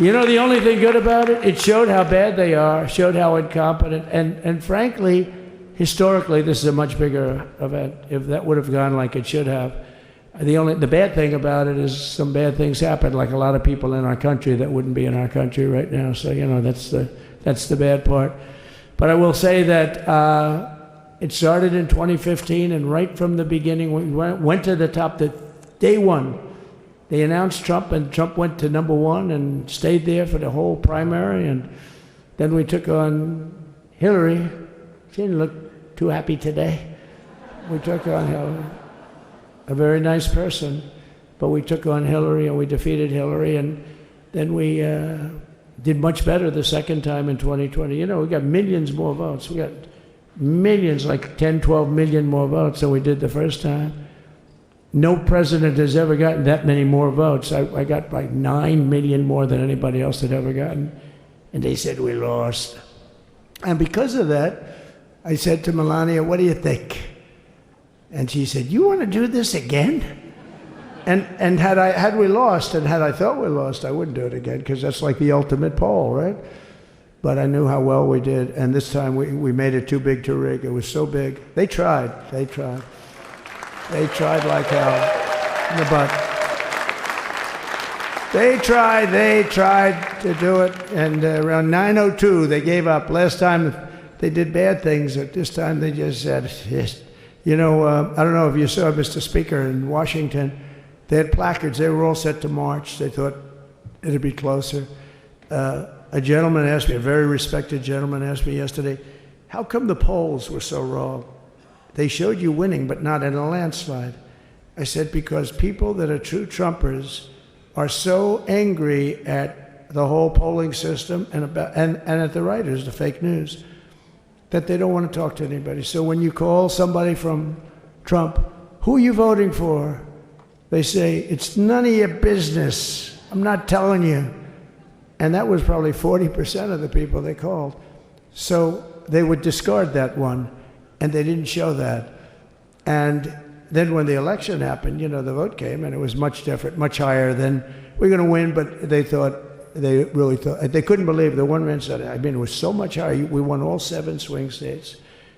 You know the only thing good about it? It showed how bad they are, showed how incompetent, and frankly, historically, this is a much bigger event. If that would have gone like it should have, the bad thing about it is some bad things happen, like a lot of people in our country that wouldn't be in our country right now. So that's the bad part. But I will say that it started in 2015, and right from the beginning, we went to the top. Day one, they announced Trump, and Trump went to number one and stayed there for the whole primary. And then we took on Hillary. She didn't look too happy today. We took on Hillary, a very nice person, but we took on Hillary and we defeated Hillary. And then we did much better the second time in 2020. You know, we got millions more votes. We got millions, like 10, 12 million more votes than we did the first time. No president has ever gotten that many more votes. I got like 9 million more than anybody else had ever gotten. And they said we lost. And because of that, I said to Melania, what do you think? And she said, you want to do this again? And had we lost, and had I thought we lost, I wouldn't do it again, because that's like the ultimate poll, right? But I knew how well we did, and this time we made it too big to rig. It was so big. They tried. They tried like hell in the butt. They tried to do it, and around 9:02 they gave up. Last time they did bad things, but this time they just said, yes. You know, I don't know if you saw, Mr. Speaker, in Washington, they had placards. They were all set to march. They thought it'd be closer. A gentleman asked me, a very respected gentleman asked me yesterday, how come the polls were so wrong? They showed you winning, but not in a landslide. I said, because people that are true Trumpers are so angry at the whole polling system and at the writers, the fake news, that they don't want to talk to anybody. So when you call somebody from Trump, who are you voting for? They say, it's none of your business. I'm not telling you. And that was probably 40% of the people they called. So they would discard that one, and they didn't show that. And then when the election happened, you know, the vote came, and it was much different, much higher than we're going to win, but they really thought, they couldn't believe. The one man said, I mean, it was so much higher. We won all 7 swing states.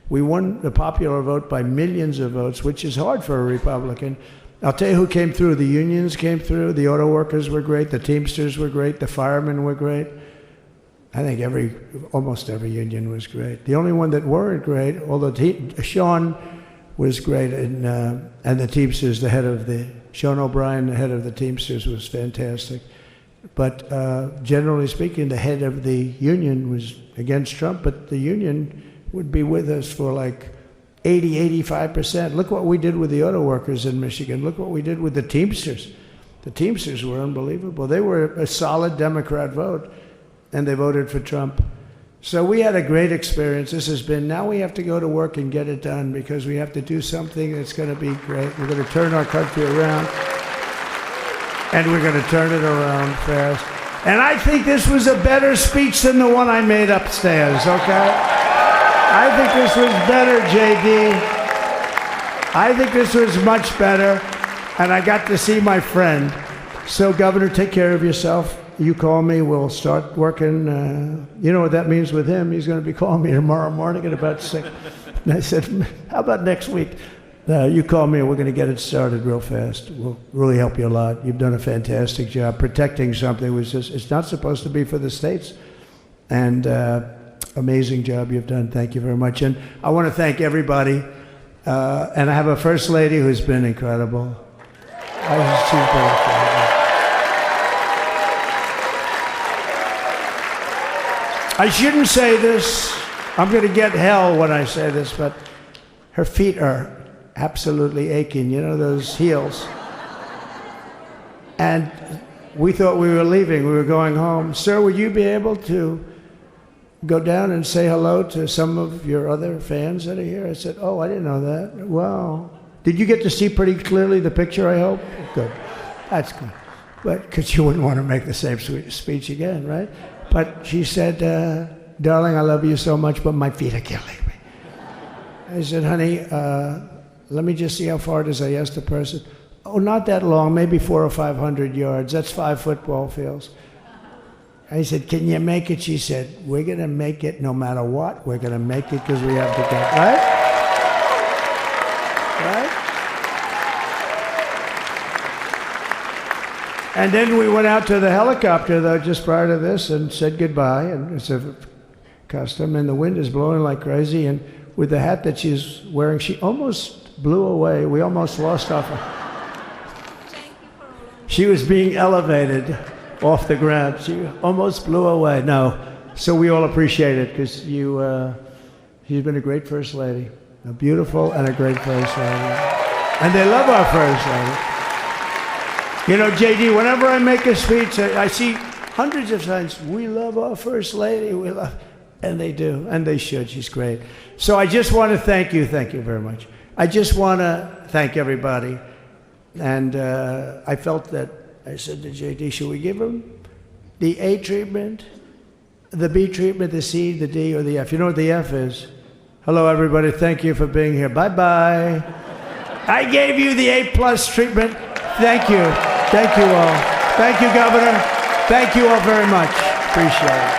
We won the popular vote by millions of votes, which is hard for a Republican. I'll tell you who came through. The unions came through. The auto workers were great. The Teamsters were great. The firemen were great. I think almost every union was great. The only one that weren't great, although Sean was great, and the Teamsters, Sean O'Brien, the head of the Teamsters, was fantastic. But generally speaking, the head of the union was against Trump, but the union would be with us for like 80, 85%. Look what we did with the auto workers in Michigan. Look what we did with the Teamsters. The Teamsters were unbelievable. They were a solid Democrat vote, and they voted for Trump. So we had a great experience. Now we have to go to work and get it done, because we have to do something that's going to be great. We're going to turn our country around, and we're going to turn it around fast. And I think this was a better speech than the one I made upstairs, okay? I think this was better, JD. I think this was much better, and I got to see my friend. So, Governor, take care of yourself. You call me, we'll start working. You know what that means with him? He's going to be calling me tomorrow morning at about 6. And I said, how about next week? You call me and we're going to get it started real fast. We'll really help you a lot. You've done a fantastic job. Protecting something was just, it's not supposed to be for the states. And amazing job you've done. Thank you very much. And I want to thank everybody. And I have a First Lady who's been incredible. She's been incredible. I shouldn't say this. I'm going to get hell when I say this, but her feet are absolutely aching. You know, those heels. And we thought we were leaving. We were going home. Sir, would you be able to go down and say hello to some of your other fans that are here? I said, oh, I didn't know that. Wow. Did you get to see pretty clearly the picture, I hope? Good. That's good. But because you wouldn't want to make the same speech again, right? But she said, darling, I love you so much, but my feet are killing me. I said, honey, let me just see how far it is. I asked the person. Oh, not that long, maybe 400 or 500 yards. That's 5 football fields. I said, can you make it? She said, we're going to make it no matter what. We're going to make it because we have to go. Right? Right? And then we went out to the helicopter, though, just prior to this and said goodbye. And it's a custom. And the wind is blowing like crazy. And with the hat that she's wearing, she almost blew away. We almost lost off her. She was being elevated off the ground. She almost blew away. No. So we all appreciate it because she's been a great First Lady. A beautiful and a great First Lady. And they love our First Lady. You know, JD, whenever I make a speech, I see hundreds of times, we love our First Lady. We love, and they do, and they should. She's great. So I just want to thank you very much. I just want to thank everybody. And I felt that, I said to JD, should we give him the A treatment, the B treatment, the C, the D, or the F? You know what the F is? Hello, everybody. Thank you for being here. Bye-bye. I gave you the A+ treatment. Thank you. Thank you all. Thank you, Governor. Thank you all very much. Appreciate it.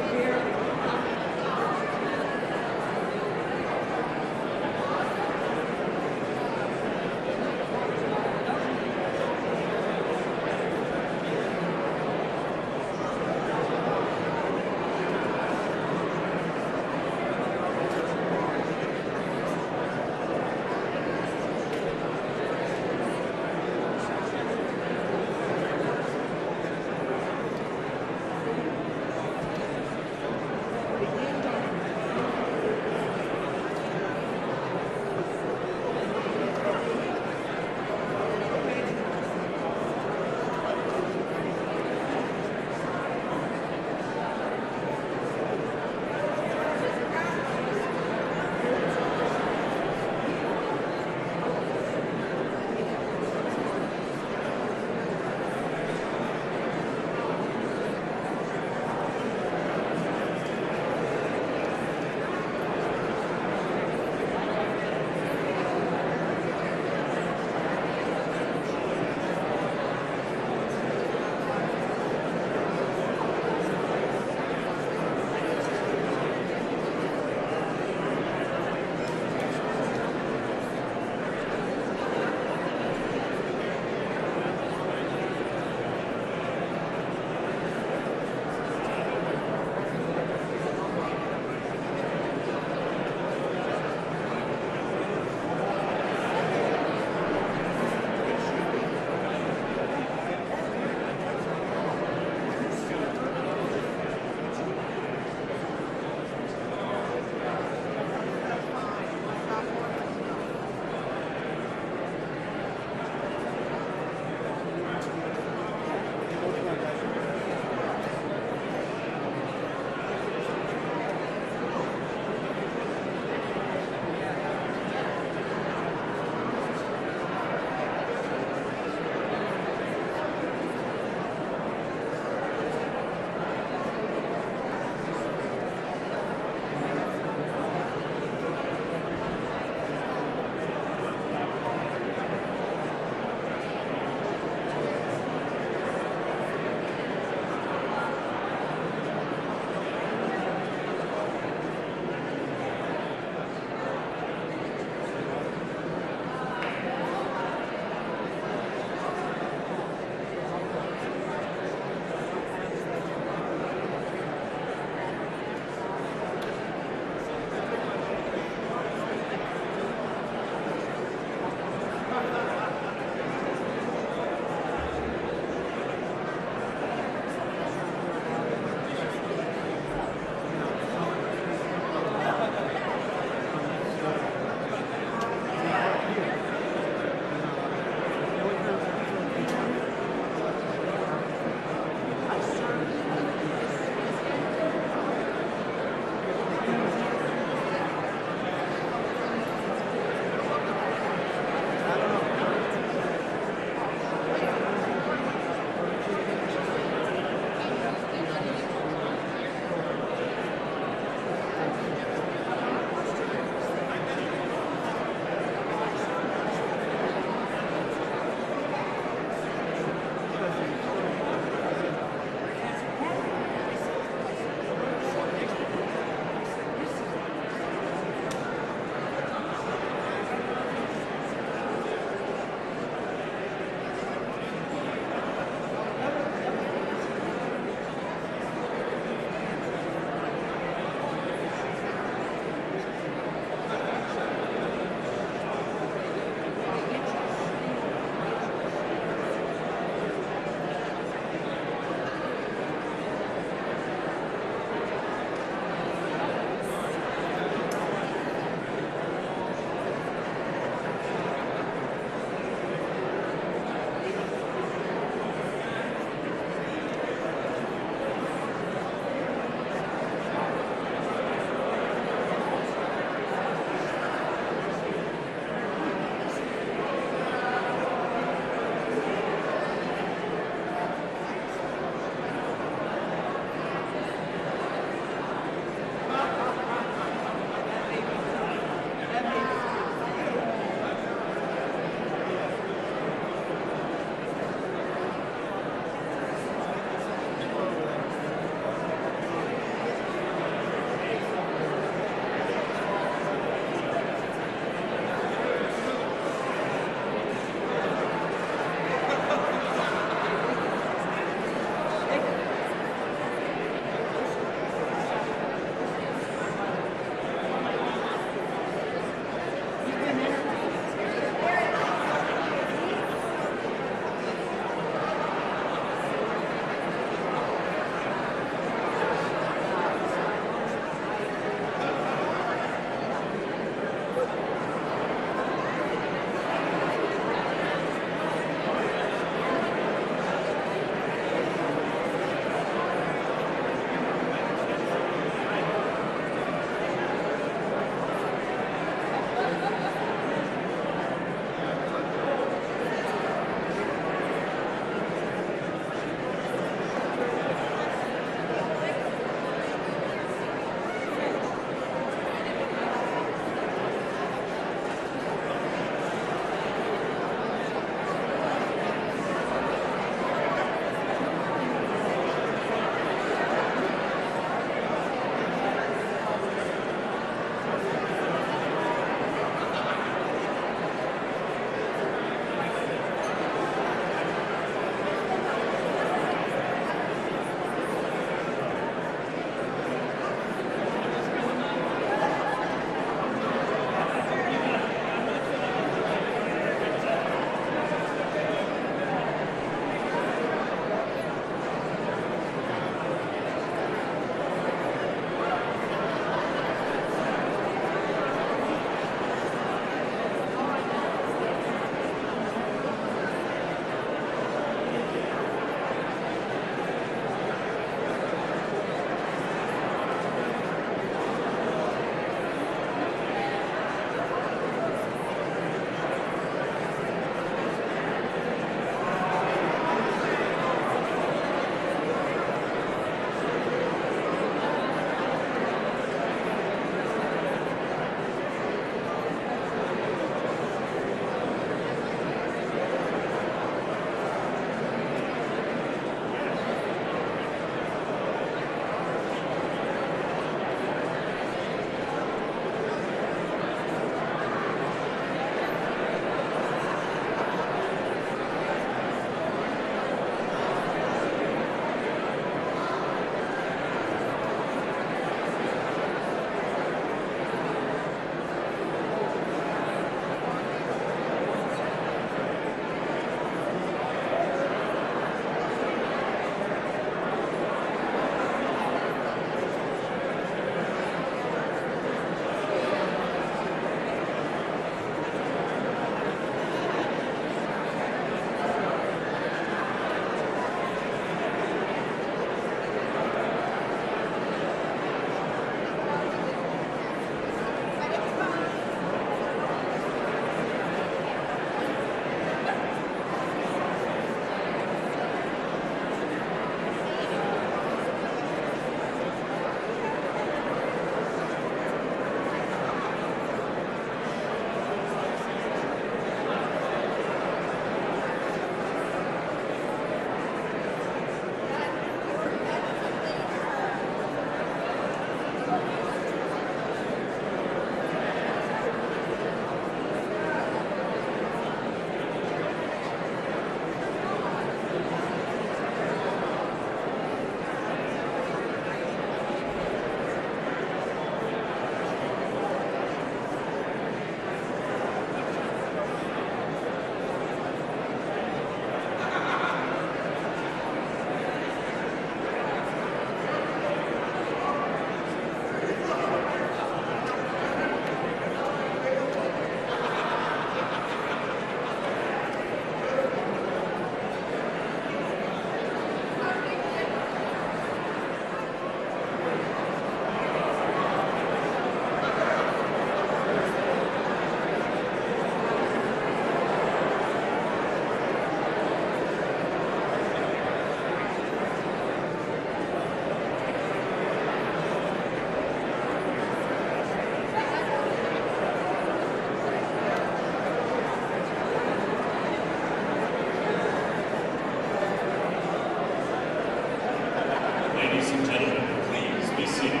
Ladies and gentlemen, please be seated.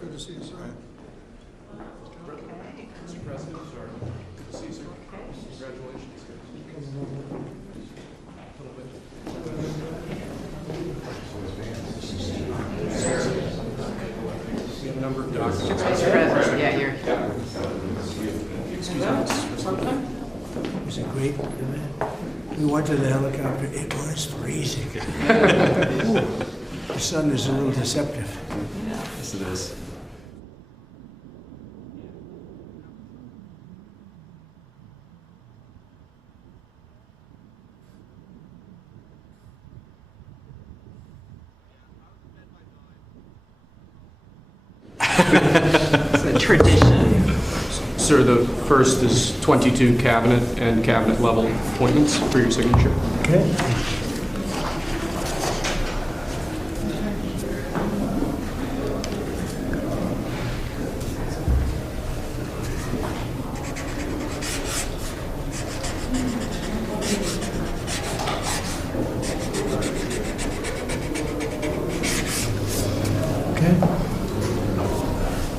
Good to see you, sir. Mr. President, sorry. Good to see you, sir. Congratulations. We have a number of documents. Mr. President, yeah, you're. Excuse me, Mr. President. It was a great event. We went to the helicopter. It was freezing. The sun is a little deceptive. Yes, it is. It's a tradition. Sir, the first is 22 cabinet and cabinet level appointments for your signature. Okay.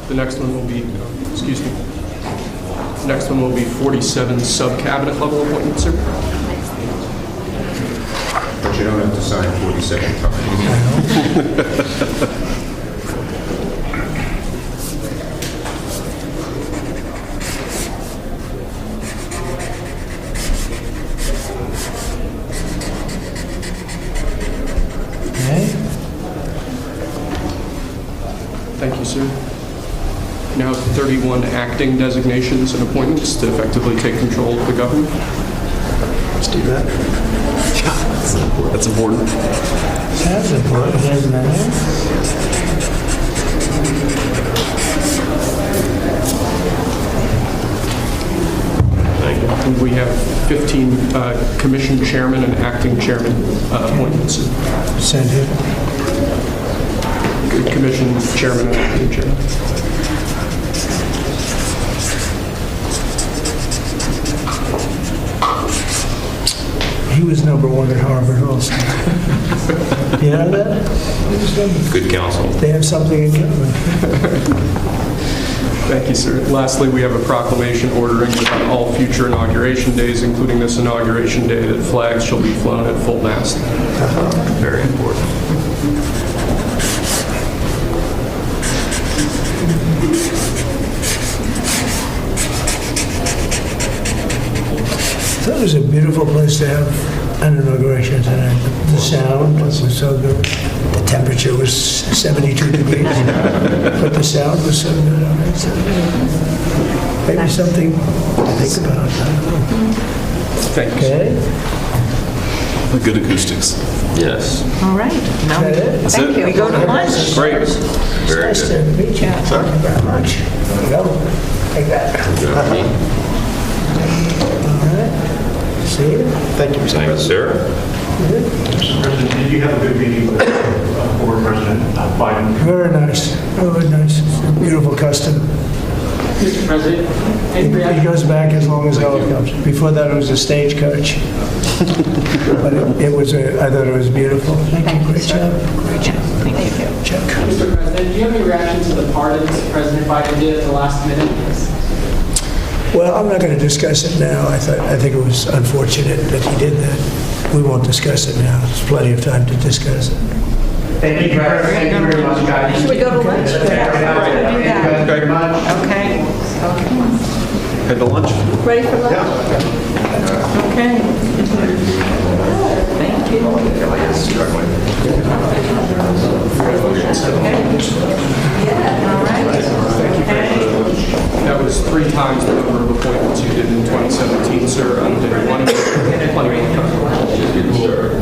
The next one will be, excuse me, the next one will be 47 sub-cabinet level appointments, sir. But you don't have to sign 47 times. Thank you, sir. You now have 31 acting designations and appointments to effectively take control of the government. Let's do that. Yeah, that's important. That's important, isn't it? And we have 15 commission chairman and acting chairman appointments. Send it. Commission chairman and acting chairman. He was number one at Harvard also. You know that? Good counsel. They have something in common. Thank you, sir. Lastly, we have a proclamation ordering that on all future inauguration days, including this inauguration day, that flags shall be flown at full mast. Very important. That was a beautiful place to have an inauguration tonight. The sound was so good. The temperature was 72 degrees, but the sound was so good. All right, so maybe something to think about. Thank you. Okay. Good acoustics. Yes. All right. Now, That's thank it. you. We go to lunch. Great. Very Nice good. to meet you. Thank you very much. There you go. Take that. All right. See you. Thank you, Mr. President. Sir. Mr. President, did you have a good meeting with former President Biden? Very nice. Very nice. It's a beautiful custom. Mr. President, It goes back as long as helicopters. Before that, it was a stagecoach. But I thought it was beautiful. Thank you. Great job. Great job. Thank you. Check. Mr. President, do you have any reaction to the pardons President Biden did at the last minute? Well, I'm not going to discuss it now. I think it was unfortunate that he did that. We won't discuss it now. There's plenty of time to discuss it. Thank you very much, guys. Should we go to lunch? Thank you very much. Okay. Head to lunch. Ready for lunch? Okay. Thank you. All right. That was 3 times the number of appointments you did in 2017, sir. On day one, plenty of time.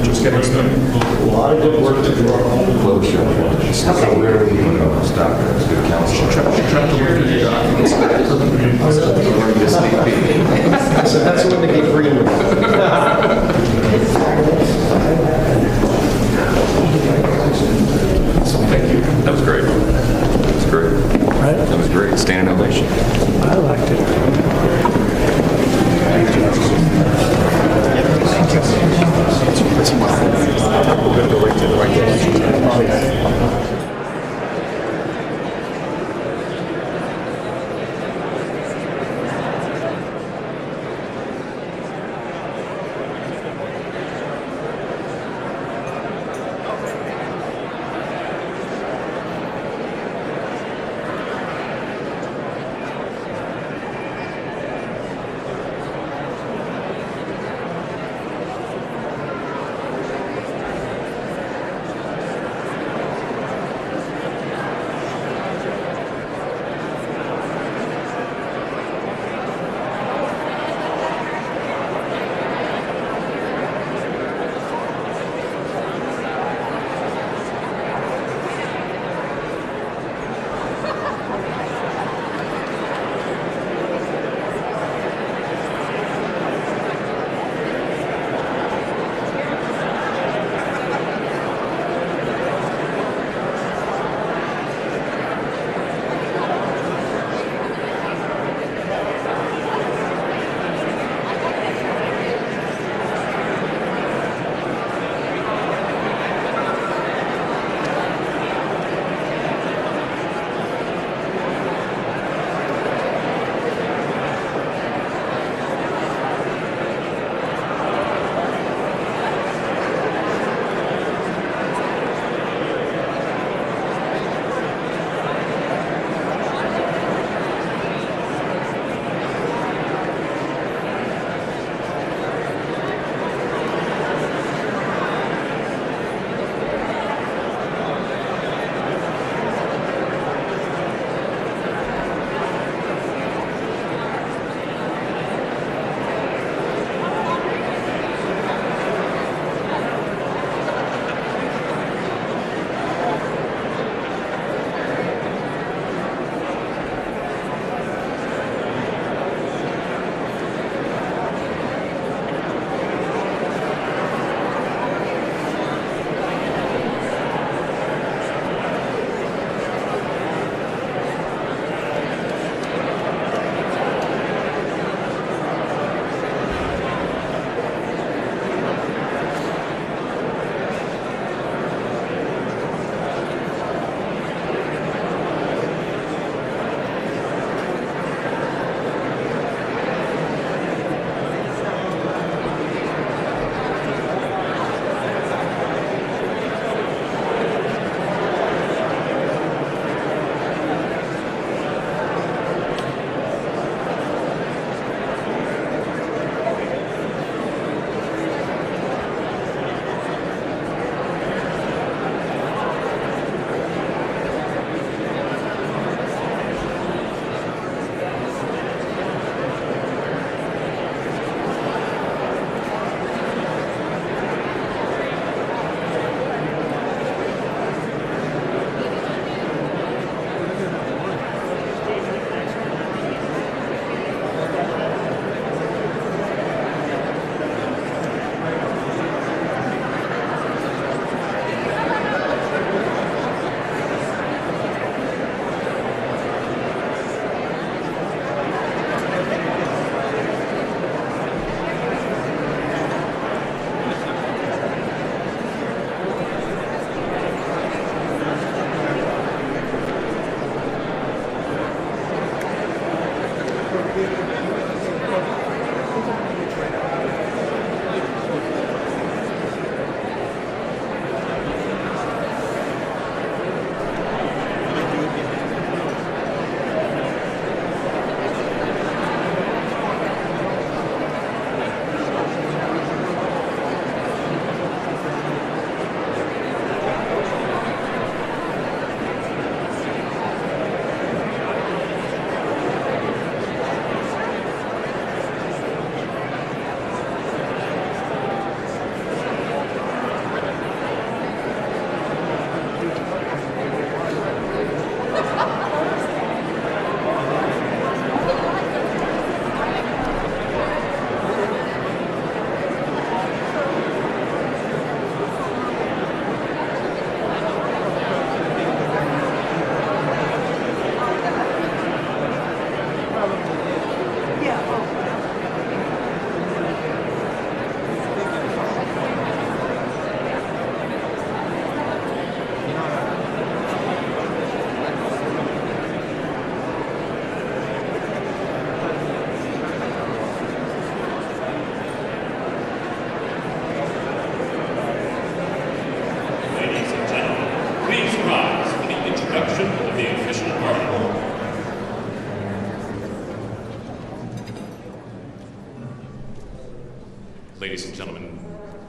Just getting started. A lot of good work to do. Closure. So where are we going to stop? It's good counsel. Try to look through your documents. So that's when they keep reading. Thank you. That was great. That was great. Right? That was great. Standing ovation. I liked it.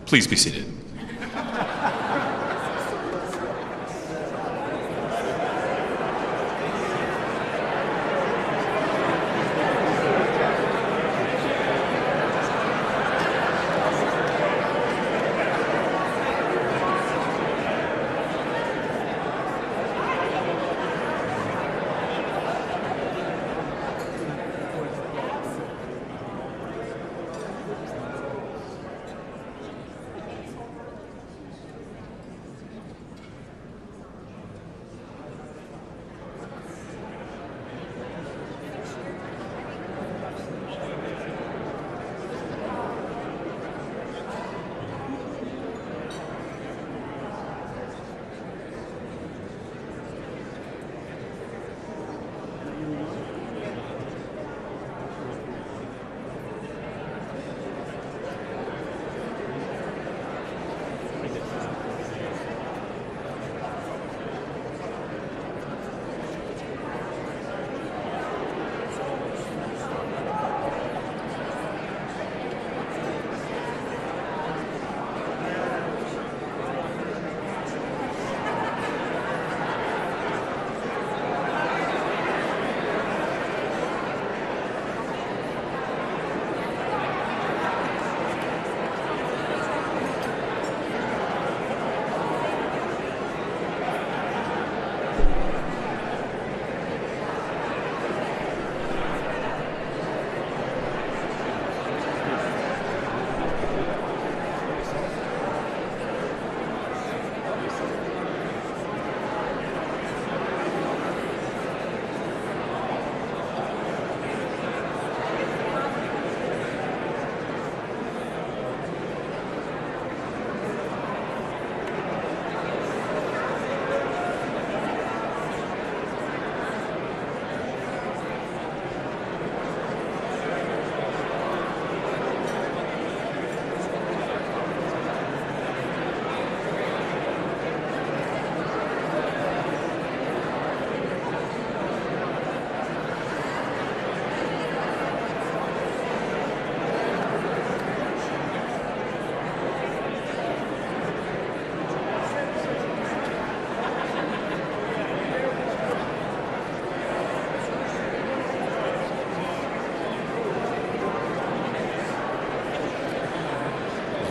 Please be seated.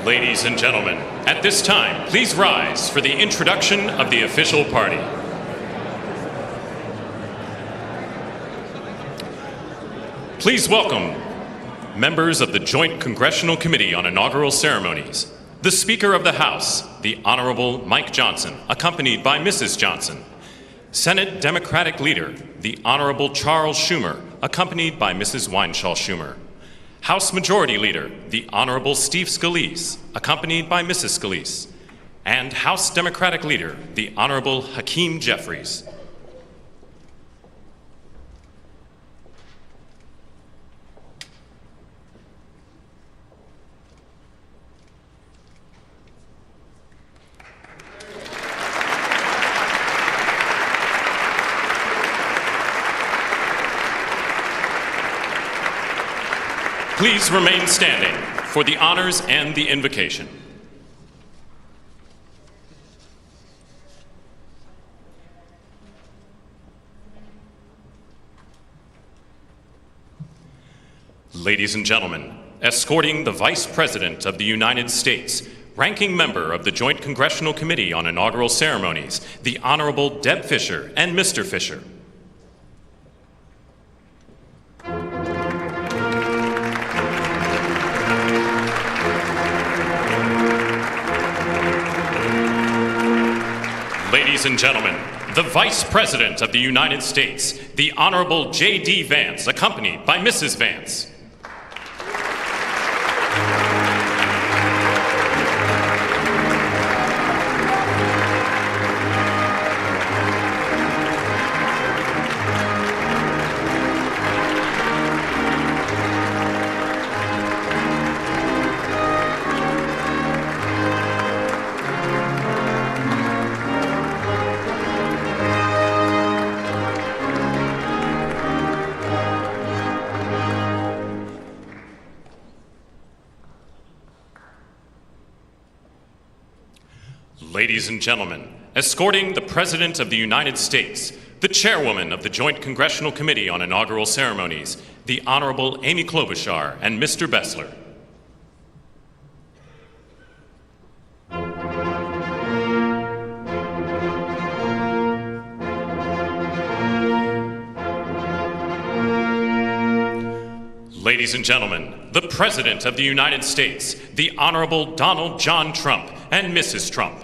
Ladies and gentlemen, at this time, please rise for the introduction of the official party. Please welcome members of the Joint Congressional Committee on Inaugural Ceremonies, the Speaker of the House, the Honorable Mike Johnson, accompanied by Mrs. Johnson, Senate Democratic Leader, the Honorable Charles Schumer, accompanied by Mrs. Weinschall Schumer, House Majority Leader, the Honorable Steve Scalise, accompanied by Mrs. Scalise, and House Democratic Leader, the Honorable Hakeem Jeffries. Please remain standing for the honors and the invocation. Ladies and gentlemen, escorting the Vice President of the United States, ranking member of the Joint Congressional Committee on Inaugural Ceremonies, the Honorable Deb Fischer and Mr. Fischer. Ladies and gentlemen, the Vice President of the United States, the Honorable J.D. Vance, accompanied by Mrs. Vance. Ladies and gentlemen, escorting the President of the United States, the Chairwoman of the Joint Congressional Committee on Inaugural Ceremonies, the Honorable Amy Klobuchar and Mr. Bessler. Ladies and gentlemen, the President of the United States, the Honorable Donald John Trump and Mrs. Trump.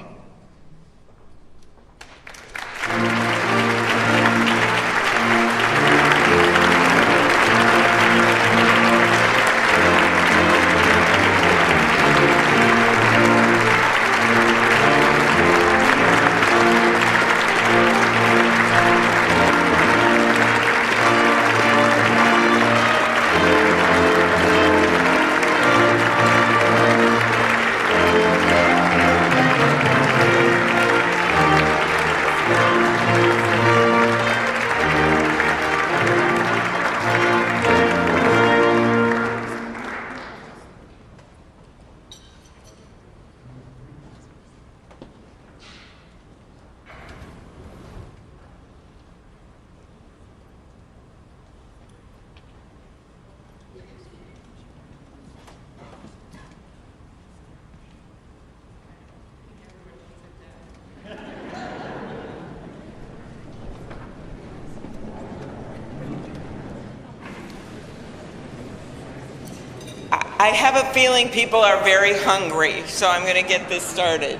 I have a feeling people are very hungry, so I'm going to get this started.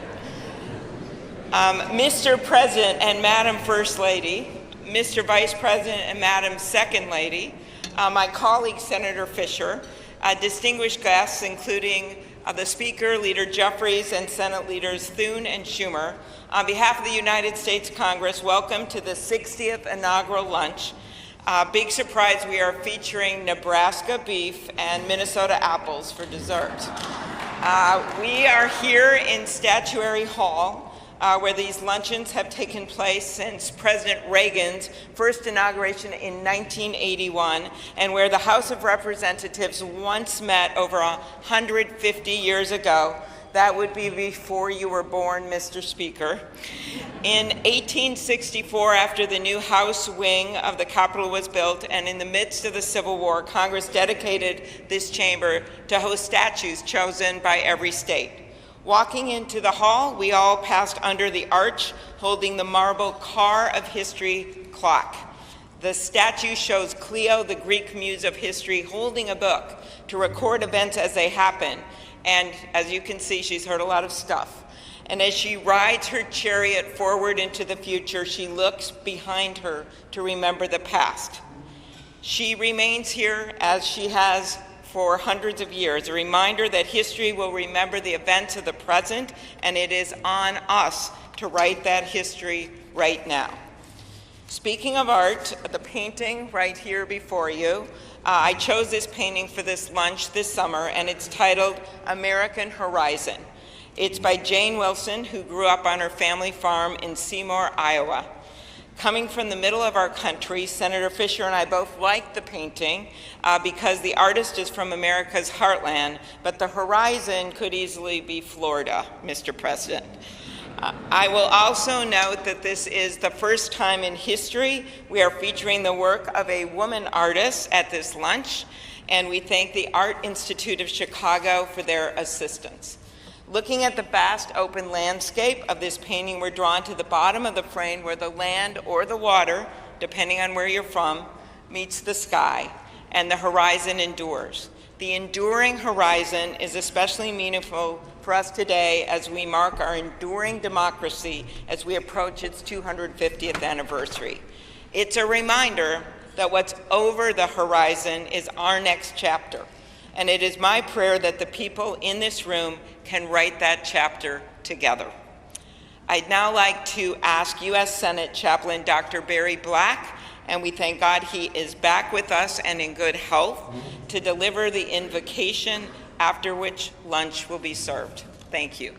Mr. President and Madam First Lady, Mr. Vice President and Madam Second Lady, my colleague Senator Fisher, distinguished guests including the Speaker, Leader Jeffries, and Senate Leaders Thune and Schumer, on behalf of the United States Congress, welcome to the 60th inaugural lunch. Big surprise, we are featuring Nebraska beef and Minnesota apples for dessert. We are here in Statuary Hall, where these luncheons have taken place since President Reagan's first inauguration in 1981, and where the House of Representatives once met over 150 years ago. That would be before you were born, Mr. Speaker. In 1864, after the new House wing of the Capitol was built, and in the midst of the Civil War, Congress dedicated this chamber to host statues chosen by every state. Walking into the hall, we all passed under the arch, holding the marble Car of History clock. The statue shows Cleo, the Greek muse of history, holding a book to record events as they happen. And as you can see, she's heard a lot of stuff. And as she rides her chariot forward into the future, she looks behind her to remember the past. She remains here as she has for hundreds of years, a reminder that history will remember the events of the present, and it is on us to write that history right now. Speaking of art, the painting right here before you, I chose this painting for this lunch this summer, and it's titled American Horizon. It's by Jane Wilson, who grew up on her family farm in Seymour, Iowa. Coming from the middle of our country, Senator Fisher and I both like the painting because the artist is from America's heartland, but the horizon could easily be Florida, Mr. President. I will also note that this is the first time in history we are featuring the work of a woman artist at this lunch, and we thank the Art Institute of Chicago for their assistance. Looking at the vast open landscape of this painting, we're drawn to the bottom of the frame where the land or the water, depending on where you're from, meets the sky, and the horizon endures. The enduring horizon is especially meaningful for us today as we mark our enduring democracy as we approach its 250th anniversary. It's a reminder that what's over the horizon is our next chapter, and it is my prayer that the people in this room can write that chapter together. I'd now like to ask U.S. Senate Chaplain Dr. Barry Black, and we thank God he is back with us and in good health, to deliver the invocation, after which lunch will be served. Thank you.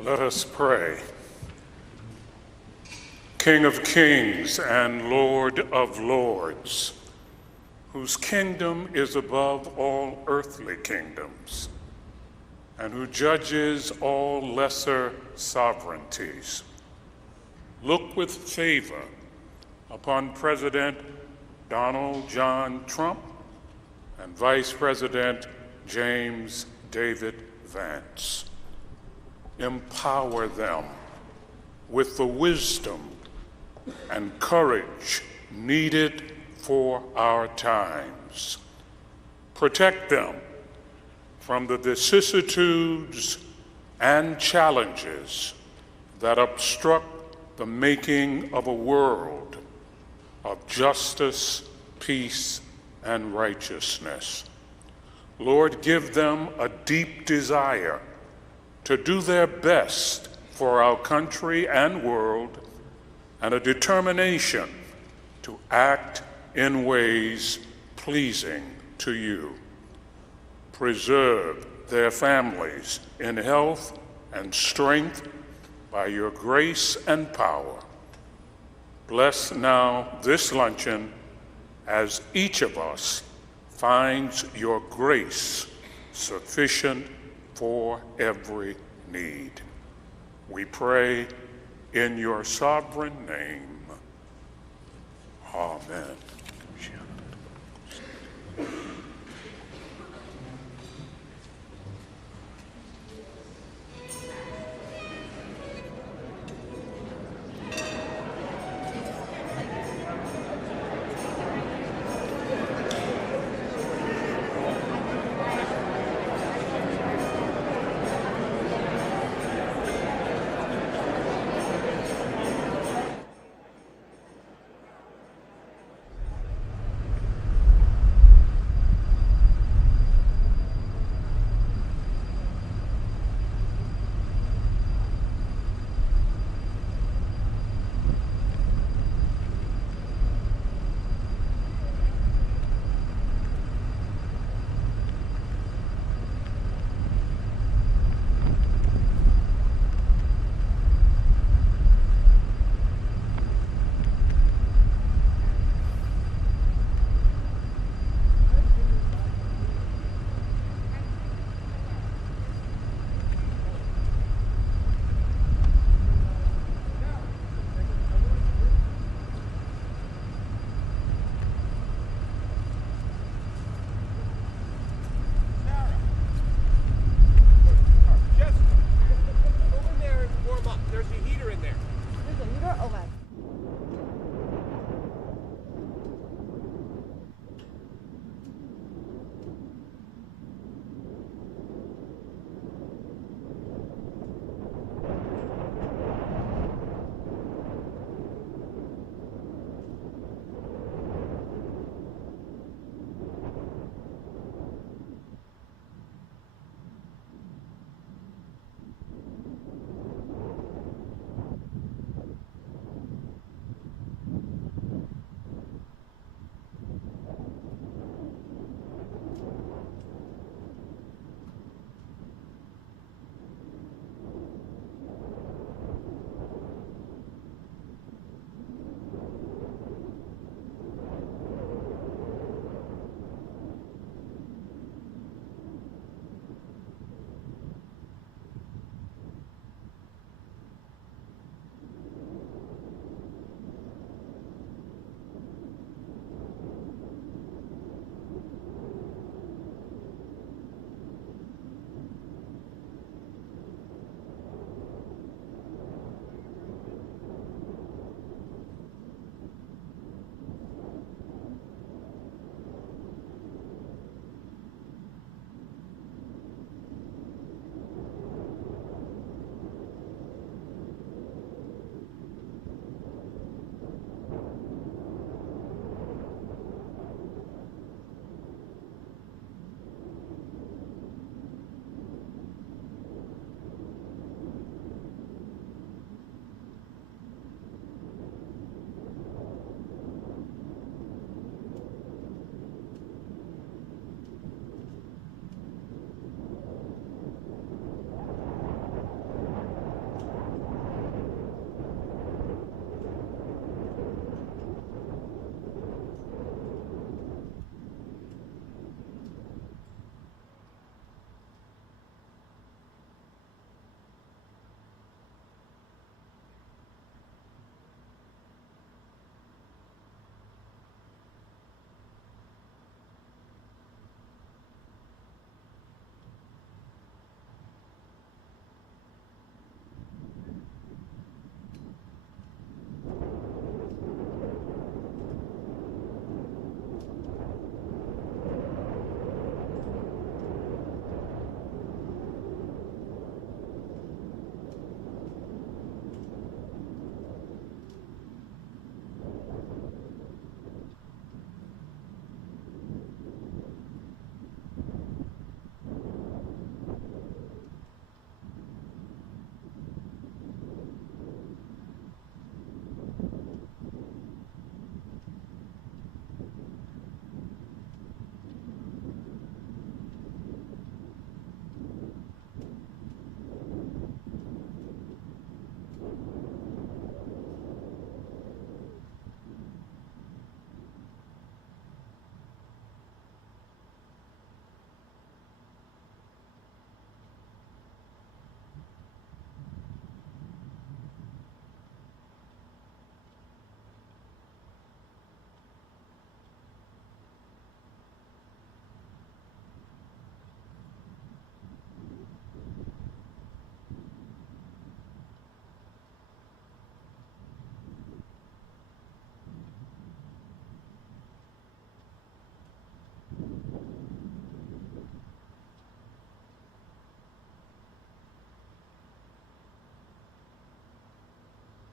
Let us pray. King of kings and Lord of lords, whose kingdom is above all earthly kingdoms, and who judges all lesser sovereignties. Look with favor upon President Donald John Trump and Vice President James David Vance. Empower them with the wisdom and courage needed for our times. Protect them from the vicissitudes and challenges that obstruct the making of a world of justice, peace, and righteousness. Lord, give them a deep desire to do their best for our country and world, and a determination to act in ways pleasing to you. Preserve their families in health and strength by your grace and power. Bless now this luncheon as each of us finds your grace sufficient for every need. We pray in your sovereign name. Amen.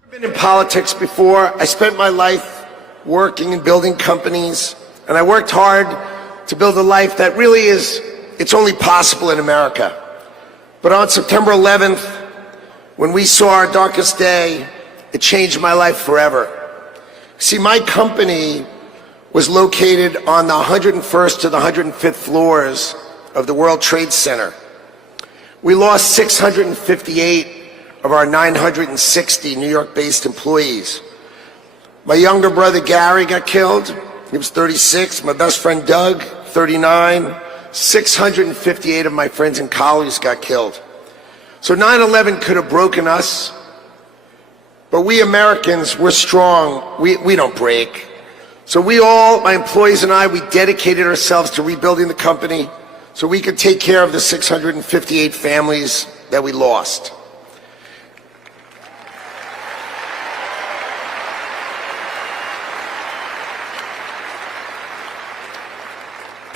I've been in politics before. I spent my life working and building companies, and I worked hard to build a life that really it's only possible in America. But on September 11th, when we saw our darkest day, it changed my life forever. See, my company was located on the 101st to the 105th floors of the World Trade Center. We lost 658 of our 960 New York-based employees. My younger brother Gary got killed. He was 36. My best friend Doug, 39. 658 of my friends and colleagues got killed. So 9/11 could have broken us, but we Americans, we're strong. We don't break. So we all, my employees and I, we dedicated ourselves to rebuilding the company so we could take care of the 658 families that we lost.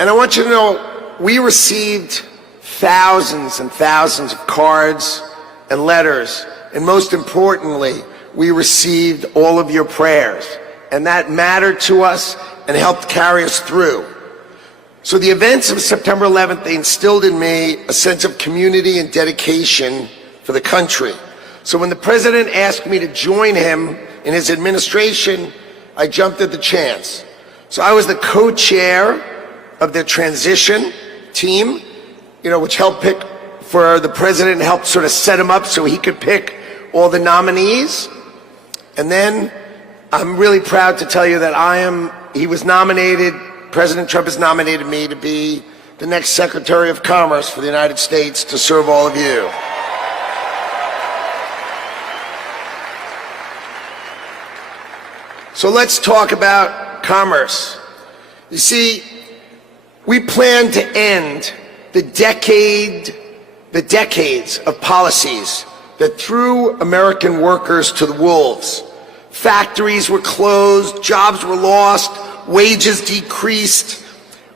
And I want you to know, we received thousands and thousands of cards and letters, and most importantly, we received all of your prayers, and that mattered to us and helped carry us through. So the events of September 11th, they instilled in me a sense of community and dedication for the country. So when the president asked me to join him in his administration, I jumped at the chance. So I was the co-chair of the transition team, which helped pick for the president and helped sort of set him up so he could pick all the nominees. And then I'm really proud to tell you that he was nominated, President Trump has nominated me to be the next Secretary of Commerce for the United States to serve all of you. So let's talk about commerce. You see, we plan to end the decades of policies that threw American workers to the wolves. Factories were closed, jobs were lost, wages decreased.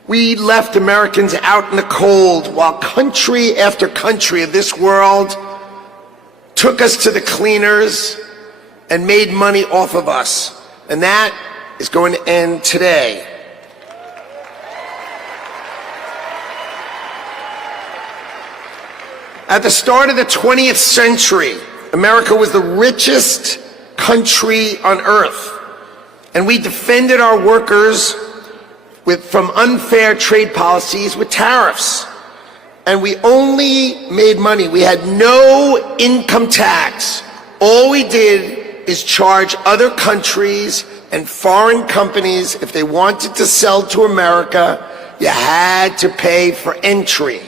We left Americans out in the cold while country after country of this world took us to the cleaners and made money off of us. And that is going to end today. At the start of the 20th century, America was the richest country on earth, and we defended our workers from unfair trade policies with tariffs. And we only made money. We had no income tax. All we did is charge other countries and foreign companies, if they wanted to sell to America, you had to pay for entry.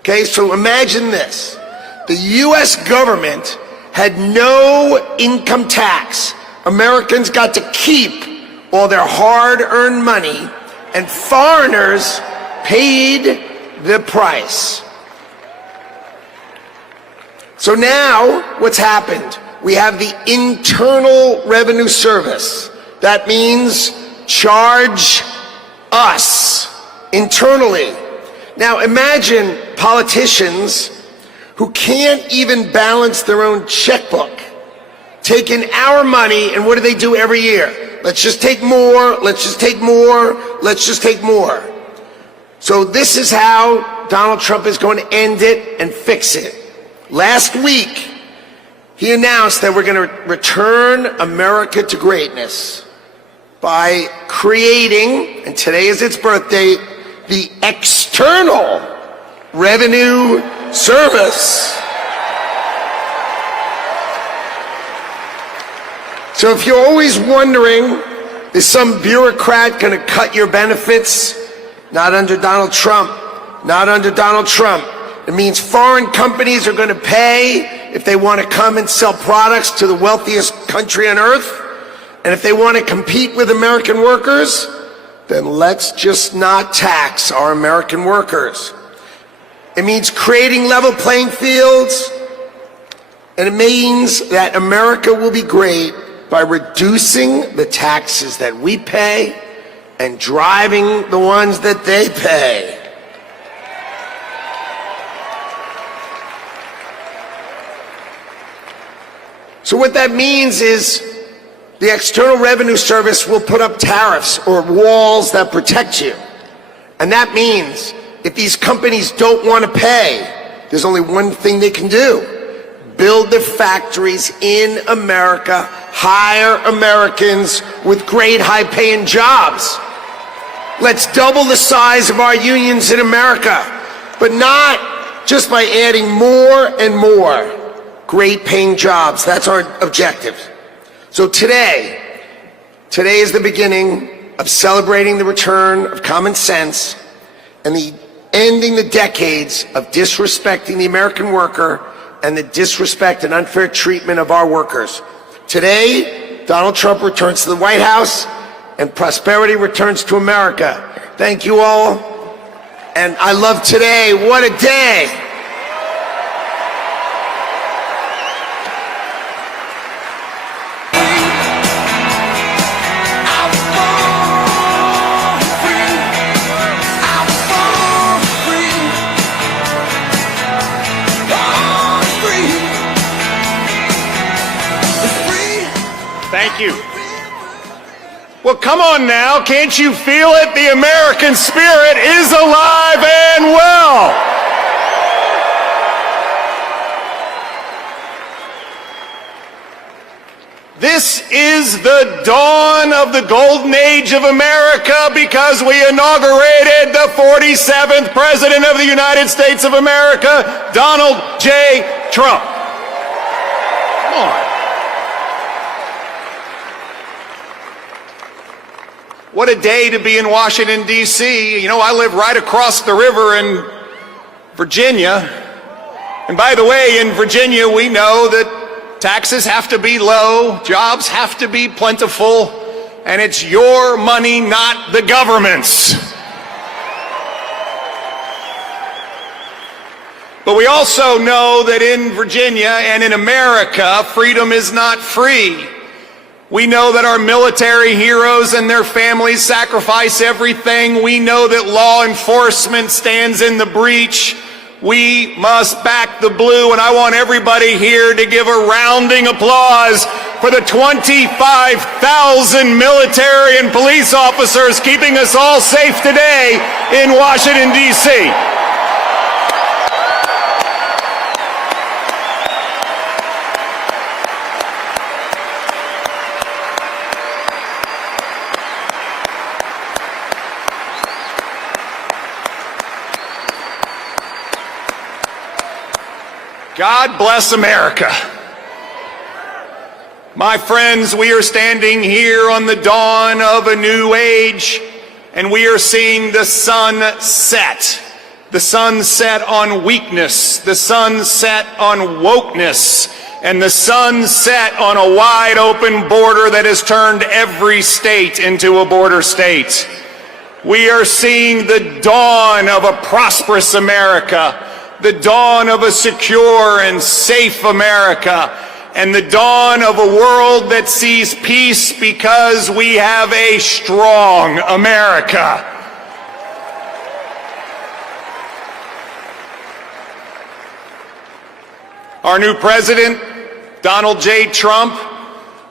Okay, so imagine this. The U.S. government had no income tax. Americans got to keep all their hard-earned money, and foreigners paid the price. So now, what's happened? We have the Internal Revenue Service. That means charge us internally. Now imagine politicians who can't even balance their own checkbook, taking our money, and what do they do every year? Let's just take more, let's just take more, let's just take more. So this is how Donald Trump is going to end it and fix it. Last week, he announced that we're going to return America to greatness by creating, and today is its birthday, the External Revenue Service. So if you're always wondering, is some bureaucrat going to cut your benefits? Not under Donald Trump. Not under Donald Trump. It means foreign companies are going to pay if they want to come and sell products to the wealthiest country on earth. And if they want to compete with American workers, then let's just not tax our American workers. It means creating level playing fields, and it means that America will be great by reducing the taxes that we pay and driving the ones that they pay. So what that means is the External Revenue Service will put up tariffs or walls that protect you. And that means if these companies don't want to pay, there's only one thing they can do: build the factories in America, hire Americans with great high-paying jobs. Let's double the size of our unions in America, but not just by adding more and more great-paying jobs. That's our objective. So today is the beginning of celebrating the return of common sense and ending the decades of disrespecting the American worker and the disrespect and unfair treatment of our workers. Today, Donald Trump returns to the White House and prosperity returns to America. Thank you all. And I love today. What a day. Thank you. Well, come on now, can't you feel it? The American spirit is alive and well. This is the dawn of the golden age of America because we inaugurated the 47th President of the United States of America, Donald J. Trump. Come on. What a day to be in Washington, D.C. You know, I live right across the river in Virginia. And by the way, in Virginia, we know that taxes have to be low, jobs have to be plentiful, and it's your money, not the government's. But we also know that in Virginia and in America, freedom is not free. We know that our military heroes and their families sacrifice everything. We know that law enforcement stands in the breach. We must back the blue, and I want everybody here to give a rounding applause for the 25,000 military and police officers keeping us all safe today in Washington, D.C. God bless America. My friends, we are standing here on the dawn of a new age, and we are seeing the sun set. The sun set on weakness, the sun set on wokeness, and the sun set on a wide open border that has turned every state into a border state. We are seeing the dawn of a prosperous America, the dawn of a secure and safe America, and the dawn of a world that sees peace because we have a strong America. Our new president, Donald J. Trump,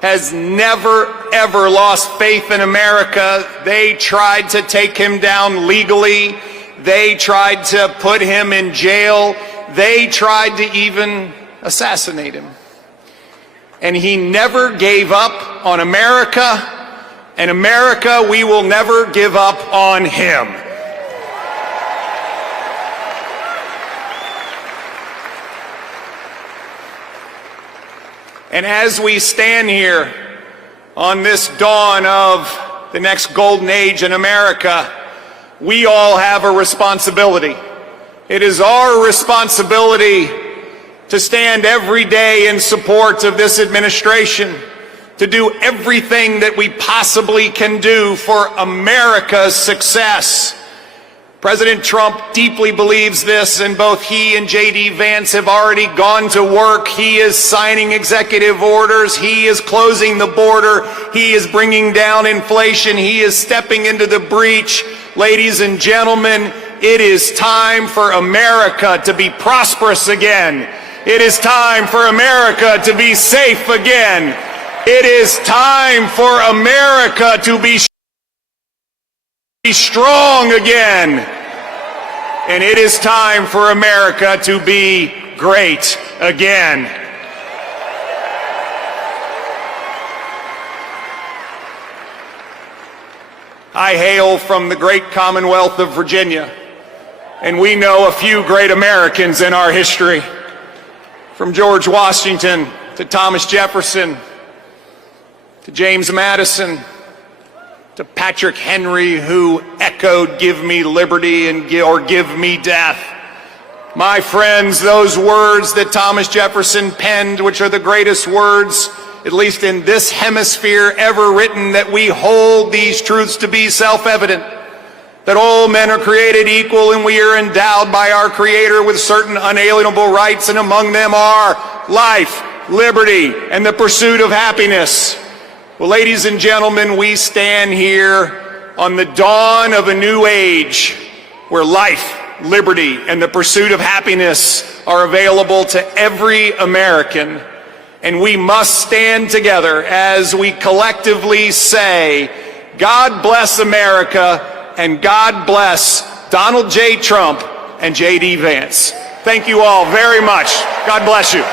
has never, ever lost faith in America. They tried to take him down legally. They tried to put him in jail. They tried to even assassinate him. And he never gave up on America, and America, we will never give up on him. And as we stand here on this dawn of the next golden age in America, we all have a responsibility. It is our responsibility to stand every day in support of this administration, to do everything that we possibly can do for America's success. President Trump deeply believes this, and both he and J.D. Vance have already gone to work. He is signing executive orders. He is closing the border. He is bringing down inflation. He is stepping into the breach. Ladies and gentlemen, it is time for America to be prosperous again. It is time for America to be safe again. It is time for America to be strong again. And it is time for America to be great again. I hail from the great Commonwealth of Virginia, and we know a few great Americans in our history. From George Washington to Thomas Jefferson to James Madison to Patrick Henry, who echoed, "Give me liberty or give me death." My friends, those words that Thomas Jefferson penned, which are the greatest words, at least in this hemisphere, ever written, that we hold these truths to be self-evident, that all men are created equal and we are endowed by our Creator with certain unalienable rights, and among them are life, liberty, and the pursuit of happiness. Well, ladies and gentlemen, we stand here on the dawn of a new age where life, liberty, and the pursuit of happiness are available to every American. And we must stand together as we collectively say, God bless America, and God bless Donald J. Trump and J.D. Vance. Thank you all very much. God bless you.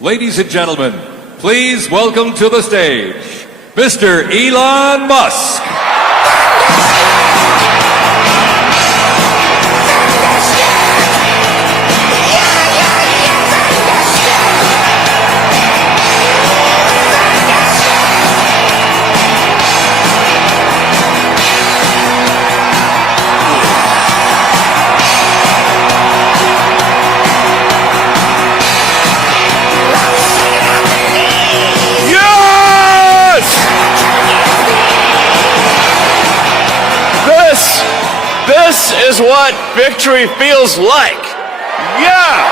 Ladies and gentlemen, please welcome to the stage, Mr. Elon Musk. This is what victory feels like. Yeah!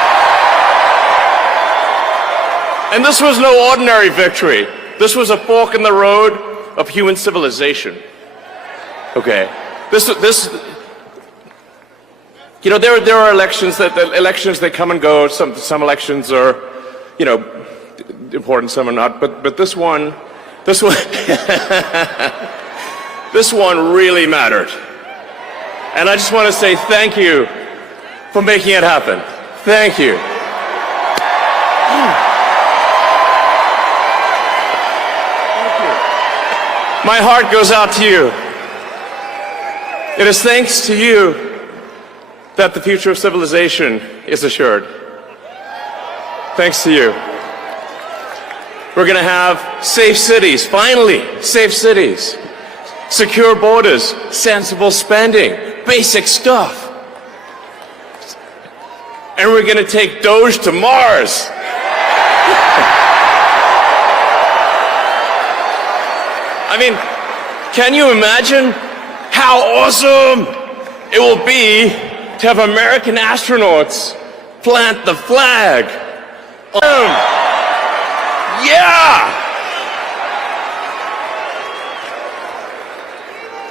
And this was no ordinary victory. This was a fork in the road of human civilization. Okay. You know, there are elections that come and go. Some elections are, you know, important, some are not. But this one this one really mattered. And I just want to say thank you for making it happen. Thank you. My heart goes out to you. It is thanks to you that the future of civilization is assured. Thanks to you. We're going to have safe cities, finally, safe cities. Secure borders, sensible spending, basic stuff. And we're going to take Doge to Mars. I mean, can you imagine how awesome it will be to have American astronauts plant the flag? Yeah!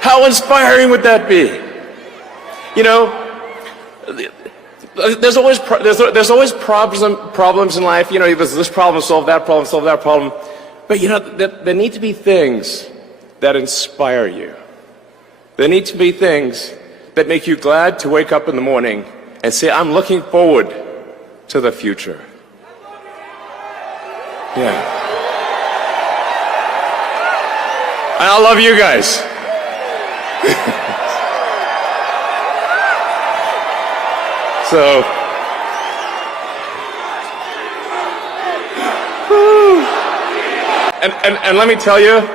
How inspiring would that be? You know, there's always problems in life. You know, there's this problem, solve that problem. But you know, there need to be things that inspire you. There need to be things that make you glad to wake up in the morning and say, I'm looking forward to the future. Yeah. And I love you guys. So, and let me tell you,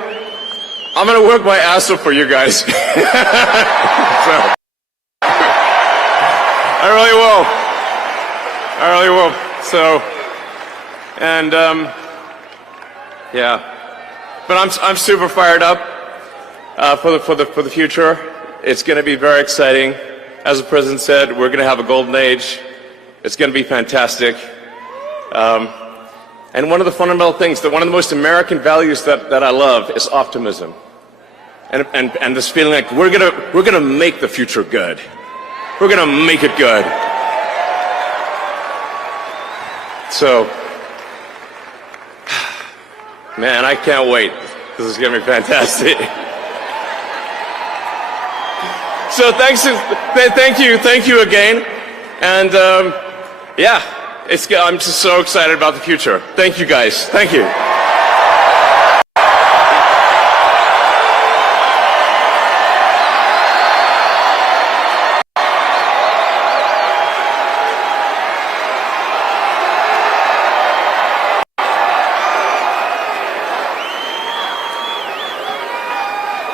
I'm gonna work my ass off for you guys. So, I really will. So, And yeah, but I'm super fired up for the future. It's going to be very exciting. As the president said, we're going to have a golden age. It's going to be fantastic. And one of the fundamental things, one of the most American values that I love is optimism. And this feeling like we're gonna make the future good. We're gonna make it good. So, man, I can't wait. This is gonna be fantastic. So thank you again, and yeah, I'm just so excited about the future. Thank you guys. Thank you.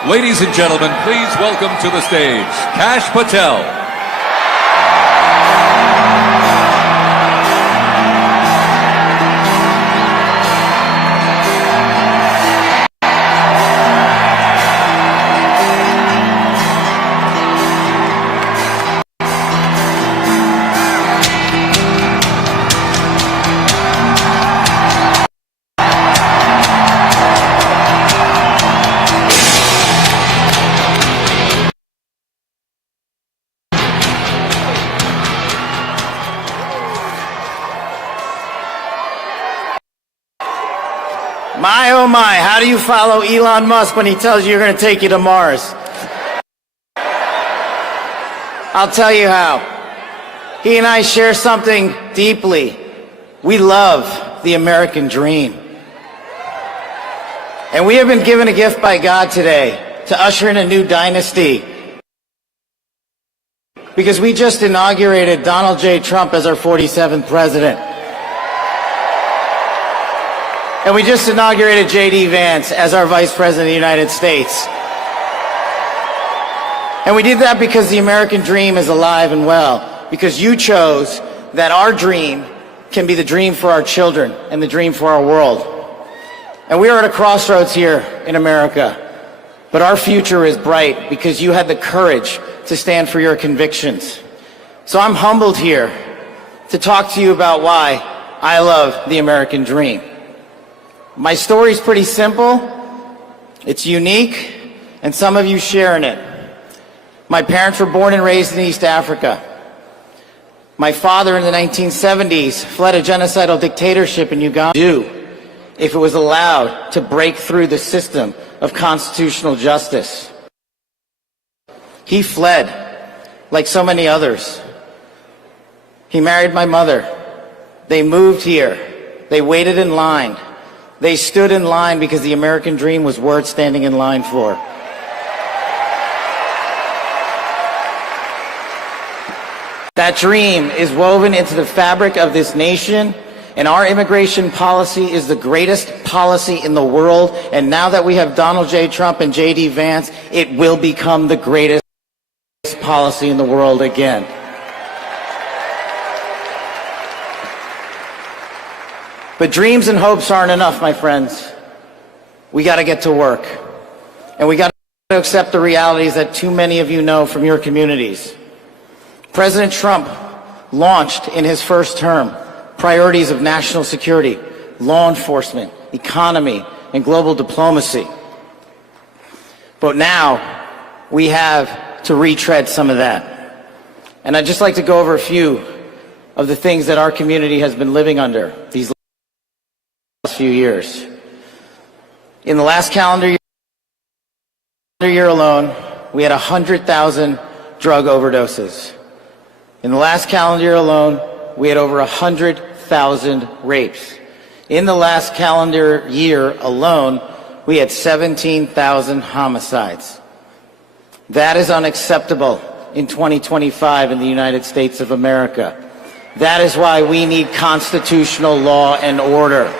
Ladies and gentlemen, please welcome to the stage, Kash Patel. My, oh my, how do you follow Elon Musk when he tells you you're going to take you to Mars? I'll tell you how. He and I share something deeply. We love the American dream. And we have been given a gift by God today to usher in a new dynasty. Because we just inaugurated Donald J. Trump as our 47th president. And we just inaugurated J.D. Vance as our Vice President of the United States. And we did that because the American dream is alive and well. Because you chose that our dream can be the dream for our children and the dream for our world. And we are at a crossroads here in America. But our future is bright because you had the courage to stand for your convictions. So I'm humbled here to talk to you about why I love the American dream. My story's pretty simple, it's unique, and some of you share in it. My parents were born and raised in East Africa. My father in the 1970s fled a genocidal dictatorship in Uganda if it was allowed to break through the system of constitutional justice. He fled, like so many others. He married my mother. They moved here. They waited in line. They stood in line because the American dream was worth standing in line for. That dream is woven into the fabric of this nation, and our immigration policy is the greatest policy in the world. And now that we have Donald J. Trump and J.D. Vance, it will become the greatest policy in the world again. But dreams and hopes aren't enough, my friends. We got to get to work. And we got to accept the realities that too many of you know from your communities. President Trump launched in his first term priorities of national security, law enforcement, economy, and global diplomacy. But now we have to retread some of that. And I'd just like to go over a few of the things that our community has been living under these last few years. In the last calendar year alone, we had 100,000 drug overdoses. In the last calendar year alone, we had over 100,000 rapes. In the last calendar year alone, we had 17,000 homicides. That is unacceptable in 2025 in the United States of America. That is why we need constitutional law and order.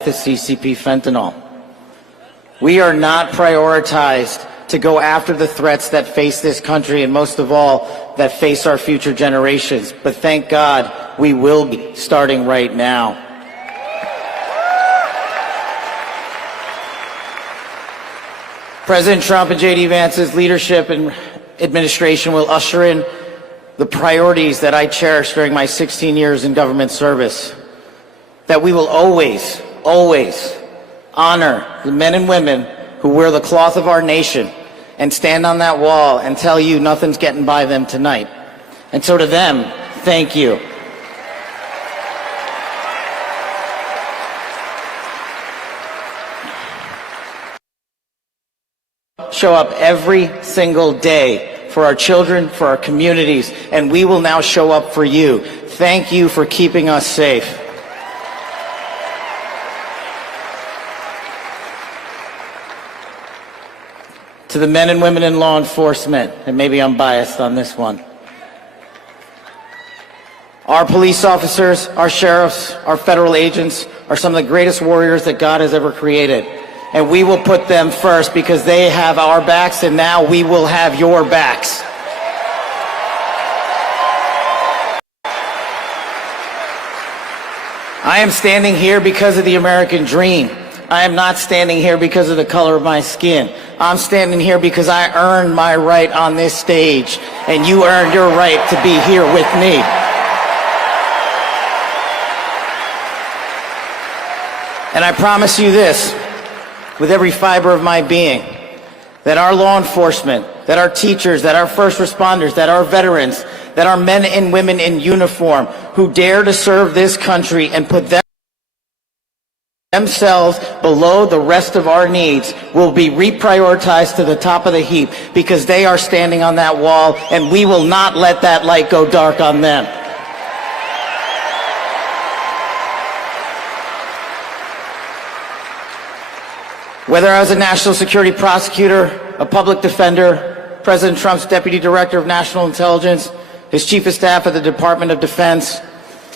The CCP fentanyl. We are not prioritized to go after the threats that face this country and most of all, that face our future generations. But thank God, we will be starting right now. President Trump and J.D. Vance's leadership and administration will usher in the priorities that I cherished during my 16 years in government service. That we will always, always honor the men and women who wear the cloth of our nation and stand on that wall and tell you nothing's getting by them tonight. And so to them, thank you. Show up every single day for our children, for our communities, and we will now show up for you. Thank you for keeping us safe. To the men and women in law enforcement, and maybe I'm biased on this one. Our police officers, our sheriffs, our federal agents are some of the greatest warriors that God has ever created. And we will put them first because they have our backs, and now we will have your backs. I am standing here because of the American dream. I am not standing here because of the color of my skin. I'm standing here because I earned my right on this stage, and you earned your right to be here with me. And I promise you this, with every fiber of my being, that our law enforcement, that our teachers, that our first responders, that our veterans, that our men and women in uniform who dare to serve this country and put themselves below the rest of our needs will be reprioritized to the top of the heap because they are standing on that wall, and we will not let that light go dark on them. Whether I was a national security prosecutor, a public defender, President Trump's deputy director of national intelligence, his chief of staff at the Department of Defense,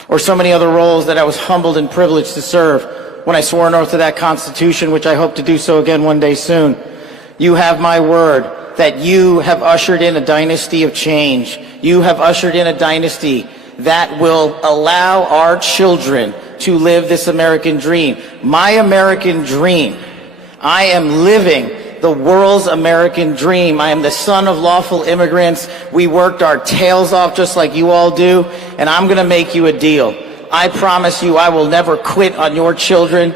or so many other roles that I was humbled and privileged to serve when I swore an oath to that Constitution, which I hope to do so again one day soon. You have my word that you have ushered in a dynasty of change. You have ushered in a dynasty that will allow our children to live this American dream. My American dream. I am living the world's American dream. I am the son of lawful immigrants. We worked our tails off just like you all do, and I'm going to make you a deal. I promise you I will never quit on your children.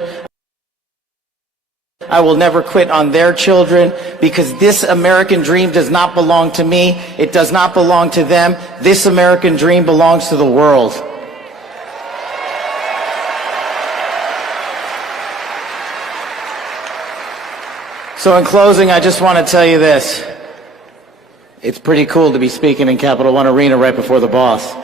I will never quit on their children, because this American dream does not belong to me. It does not belong to them. This American dream belongs to the world. So in closing, I just want to tell you this. It's pretty cool to be speaking in Capital One Arena right before the boss.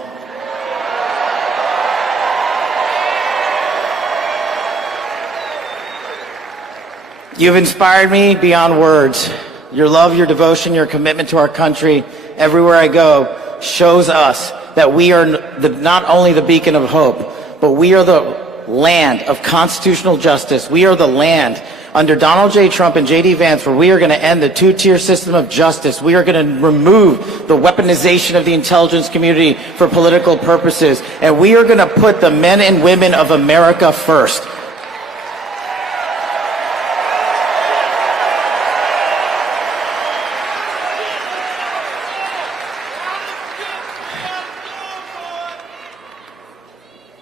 You've inspired me beyond words. Your love, your devotion, your commitment to our country, everywhere I go, shows us that we are not only the beacon of hope, but we are the land of constitutional justice. We are the land under Donald J. Trump and J.D. Vance, where we are going to end the two-tier system of justice. We are going to remove the weaponization of the intelligence community for political purposes. And we are going to put the men and women of America first.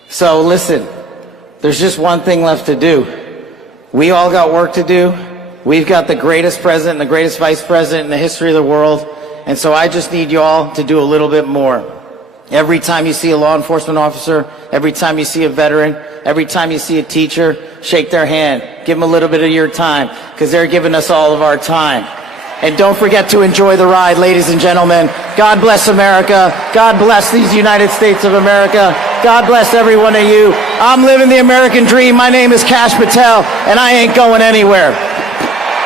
So listen, there's just one thing left to do. We all got work to do. We've got the greatest president and the greatest vice president in the history of the world. And so I just need you all to do a little bit more. Every time you see a law enforcement officer, every time you see a veteran, every time you see a teacher, shake their hand. Give them a little bit of your time, because they're giving us all of our time. And don't forget to enjoy the ride, ladies and gentlemen. God bless America. God bless these United States of America. God bless every one of you. I'm living the American dream. My name is Kash Patel, and I ain't going anywhere.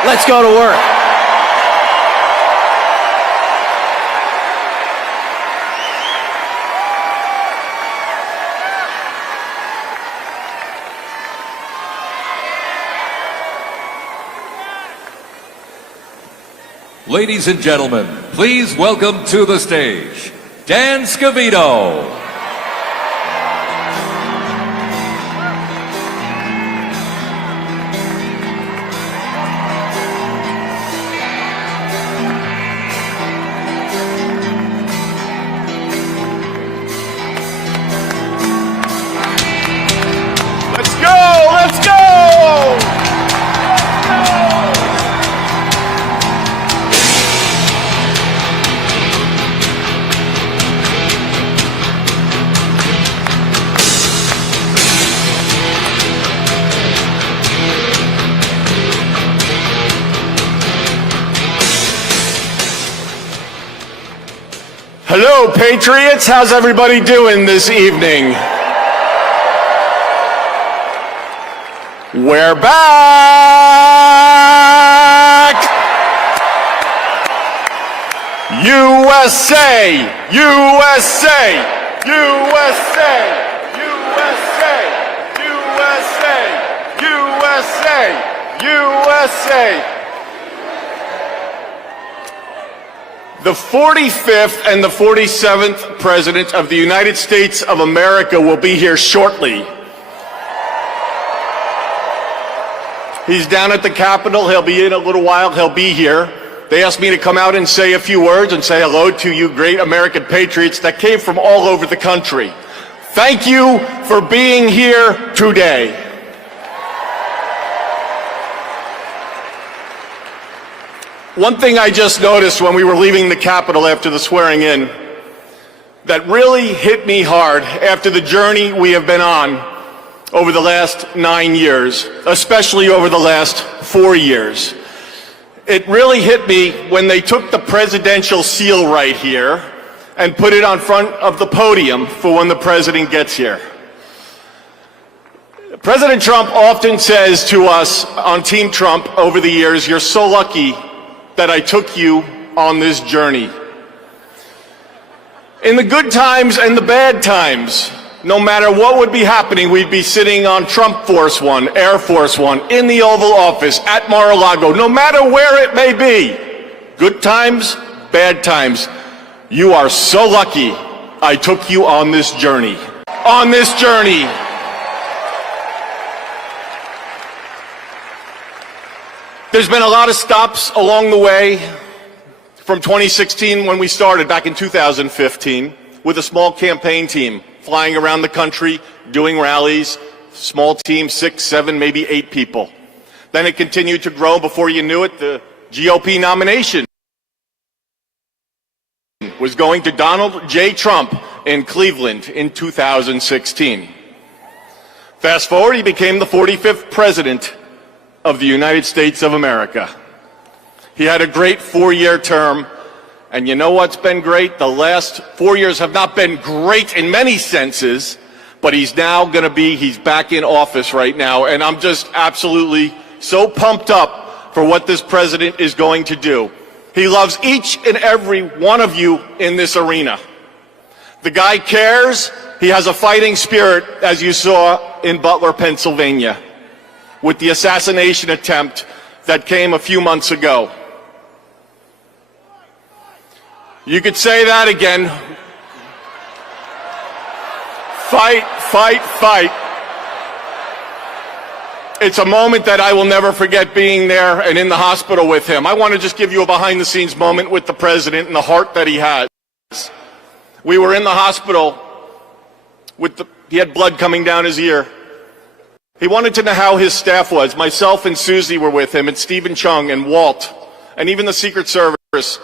Let's go to work. Ladies and gentlemen, please welcome to the stage, Dan Scavino. Let's go! Let's go! Hello, Patriots. How's everybody doing this evening? We're back! USA! USA! USA! USA! USA! USA! USA! The 45th and the 47th President of the United States of America will be here shortly. He's down at the Capitol. He'll be in a little while. He'll be here. They asked me to come out and say a few words and say hello to you great American patriots that came from all over the country. Thank you for being here today. One thing I just noticed when we were leaving the Capitol after the swearing in that really hit me hard after the journey we have been on over the last 9 years, especially over the last 4 years. It really hit me when they took the presidential seal right here and put it on front of the podium for when the president gets here. President Trump often says to us on Team Trump over the years, "You're so lucky that I took you on this journey." In the good times and the bad times, no matter what would be happening, we'd be sitting on Trump Force One, Air Force One, in the Oval Office, at Mar-a-Lago, no matter where it may be. Good times, bad times. You are so lucky I took you on this journey. On this journey. There's been a lot of stops along the way from 2016 when we started back in 2015 with a small campaign team flying around the country, doing rallies, small team, 6, 7, maybe 8 people. Then it continued to grow. Before you knew it, the GOP nomination was going to Donald J. Trump in Cleveland in 2016. Fast forward, he became the 45th president of the United States of America. He had a great 4-year term, and you know what's been great? The last 4 years have not been great in many senses, but he's now going to be, he's back in office right now, and I'm just absolutely so pumped up for what this president is going to do. He loves each and every one of you in this arena. The guy cares. He has a fighting spirit, as you saw in Butler, Pennsylvania, with the assassination attempt that came a few months ago. You could say that again. Fight, fight, fight. It's a moment that I will never forget, being there and in the hospital with him. I want to just give you a behind-the-scenes moment with the president and the heart that he has. We were in the hospital he had blood coming down his ear. He wanted to know how his staff was. Myself and Susie were with him, and Stephen Chung and Walt, and even the Secret Service.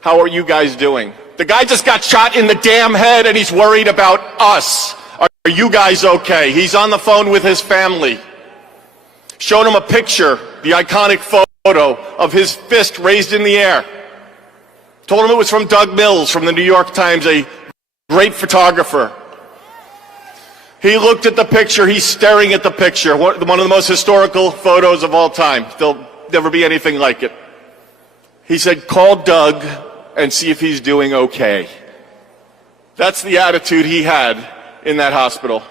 How are you guys doing? The guy just got shot in the damn head, and he's worried about us. Are you guys okay? He's on the phone with his family. Showed him a picture, the iconic photo of his fist raised in the air. Told him it was from Doug Mills from the New York Times, a great photographer. He looked at the picture, he's staring at the picture, one of the most historical photos of all time. There'll never be anything like it. He said, "Call Doug and see if he's doing okay." That's the attitude he had in that hospital.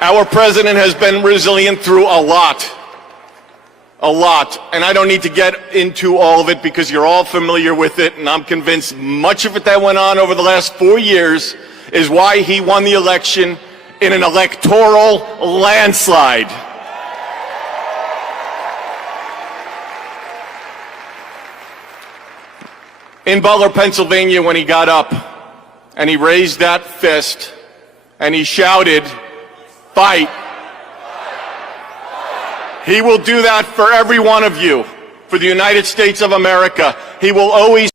Our president has been resilient through a lot. And I don't need to get into all of it because you're all familiar with it, and I'm convinced much of it that went on over the last 4 years is why he won the election in an electoral landslide. In Butler, Pennsylvania, when he got up and he raised that fist and he shouted, "Fight." He will do that for every one of you, for the United States of America. He will always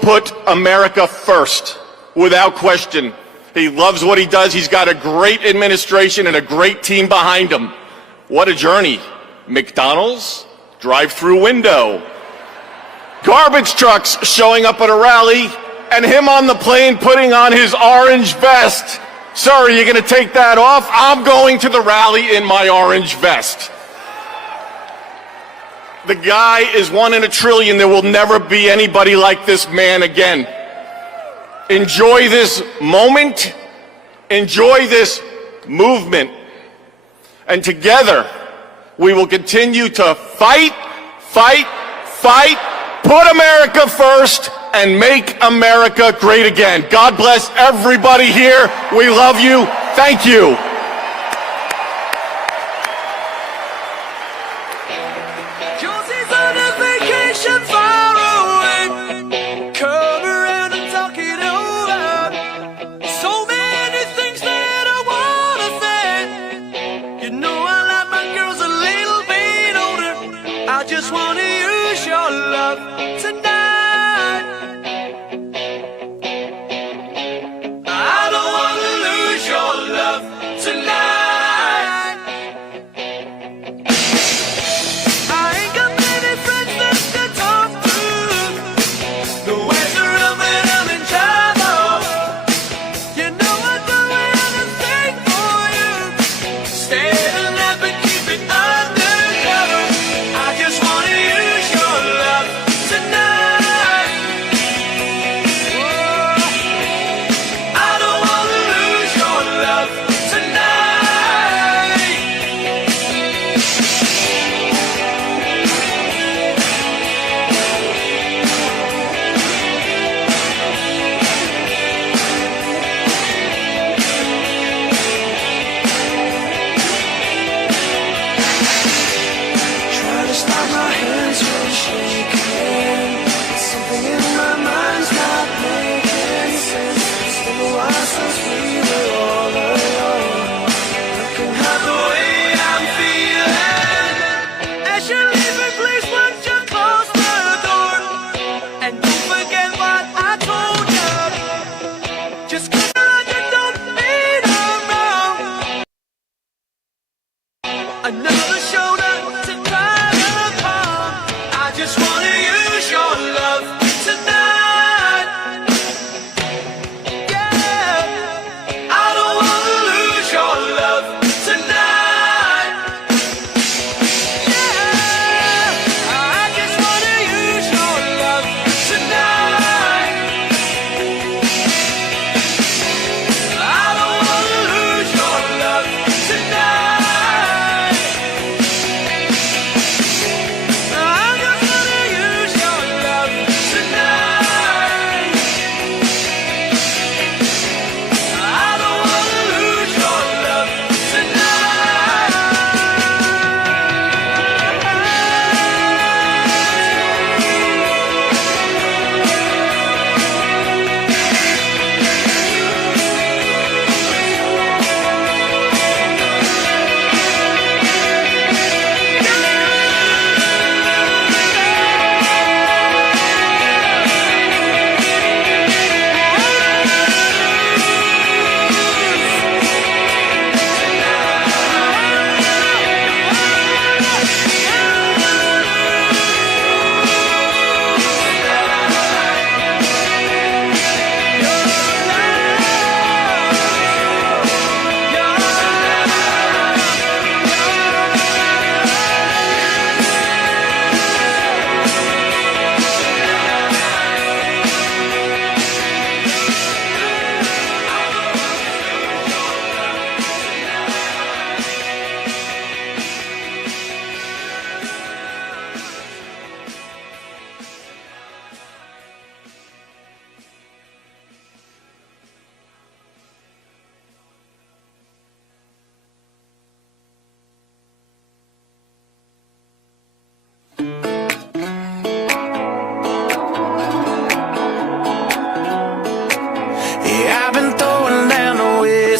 put America first, without question. He loves what he does. He's got a great administration and a great team behind him. What a journey. McDonald's, drive-through window. Garbage trucks showing up at a rally, and him on the plane putting on his orange vest. Sir, are you going to take that off? I'm going to the rally in my orange vest. The guy is 1 in a trillion. There will never be anybody like this man again. Enjoy this moment. Enjoy this movement. And together, we will continue to fight, put America first, and make America great again. God bless everybody here. We love you. Thank you. Josie's on a vacation far away. Come around and talk it over. So many things that I wanna say. You know I like my girls a little bit older. I just wanna use your love tonight. I don't wanna lose your love tonight.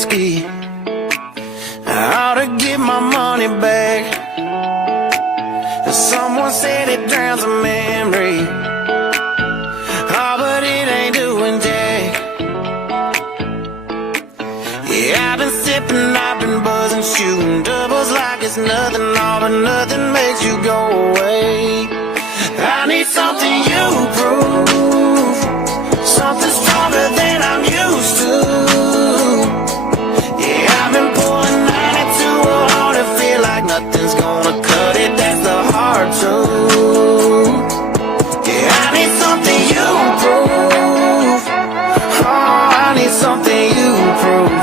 whiskey. I ought to get my money back. Someone said it drowns a memory. Oh, but it ain't doing jack. Yeah, I've been sipping, I've been buzzing, shooting doubles like it's nothing. All but nothing makes you go away. I need something you prove, something stronger than I'm used to. Yeah, I've been pulling 92 hard to feel like nothing's gonna cut it. That's the hard truth. Yeah, I need something you prove. Oh, I need something you prove.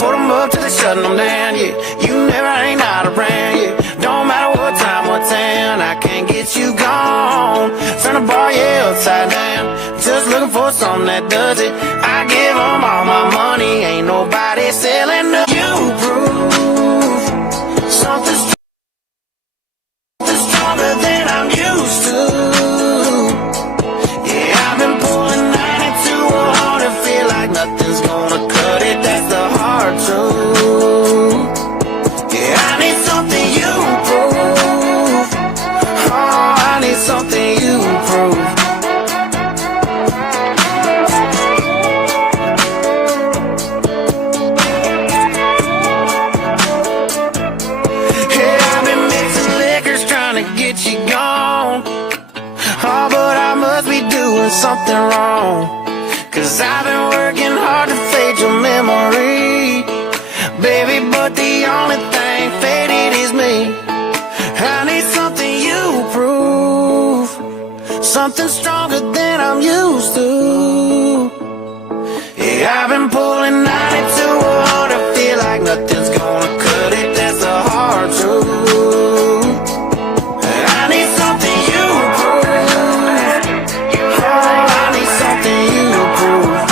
Put them up till they're shutting them down, yeah. You never ain't out around, yeah. Don't matter what time, what town, I can't get you gone. Turn the bar, yeah, upside down. Just looking for something that does it. I give them all my money, ain't nobody selling to you prove something stronger than I'm used to. Yeah, I've been pulling 92 hard to feel like nothing's gonna cut it. That's the hard truth. Yeah, I need something you prove. Oh, I need something you prove. Yeah, I've been mixing liquors trying to get you gone. Oh, but I must be doing something wrong. 'Cause I've been working hard to fade your memory, baby, but the only thing faded is me. I need something you prove, something stronger than I'm used to. Yeah, I've been pulling 92 hard to feel like nothing's gonna cut it. That's the hard truth. I need something you prove. Oh, I need something you prove.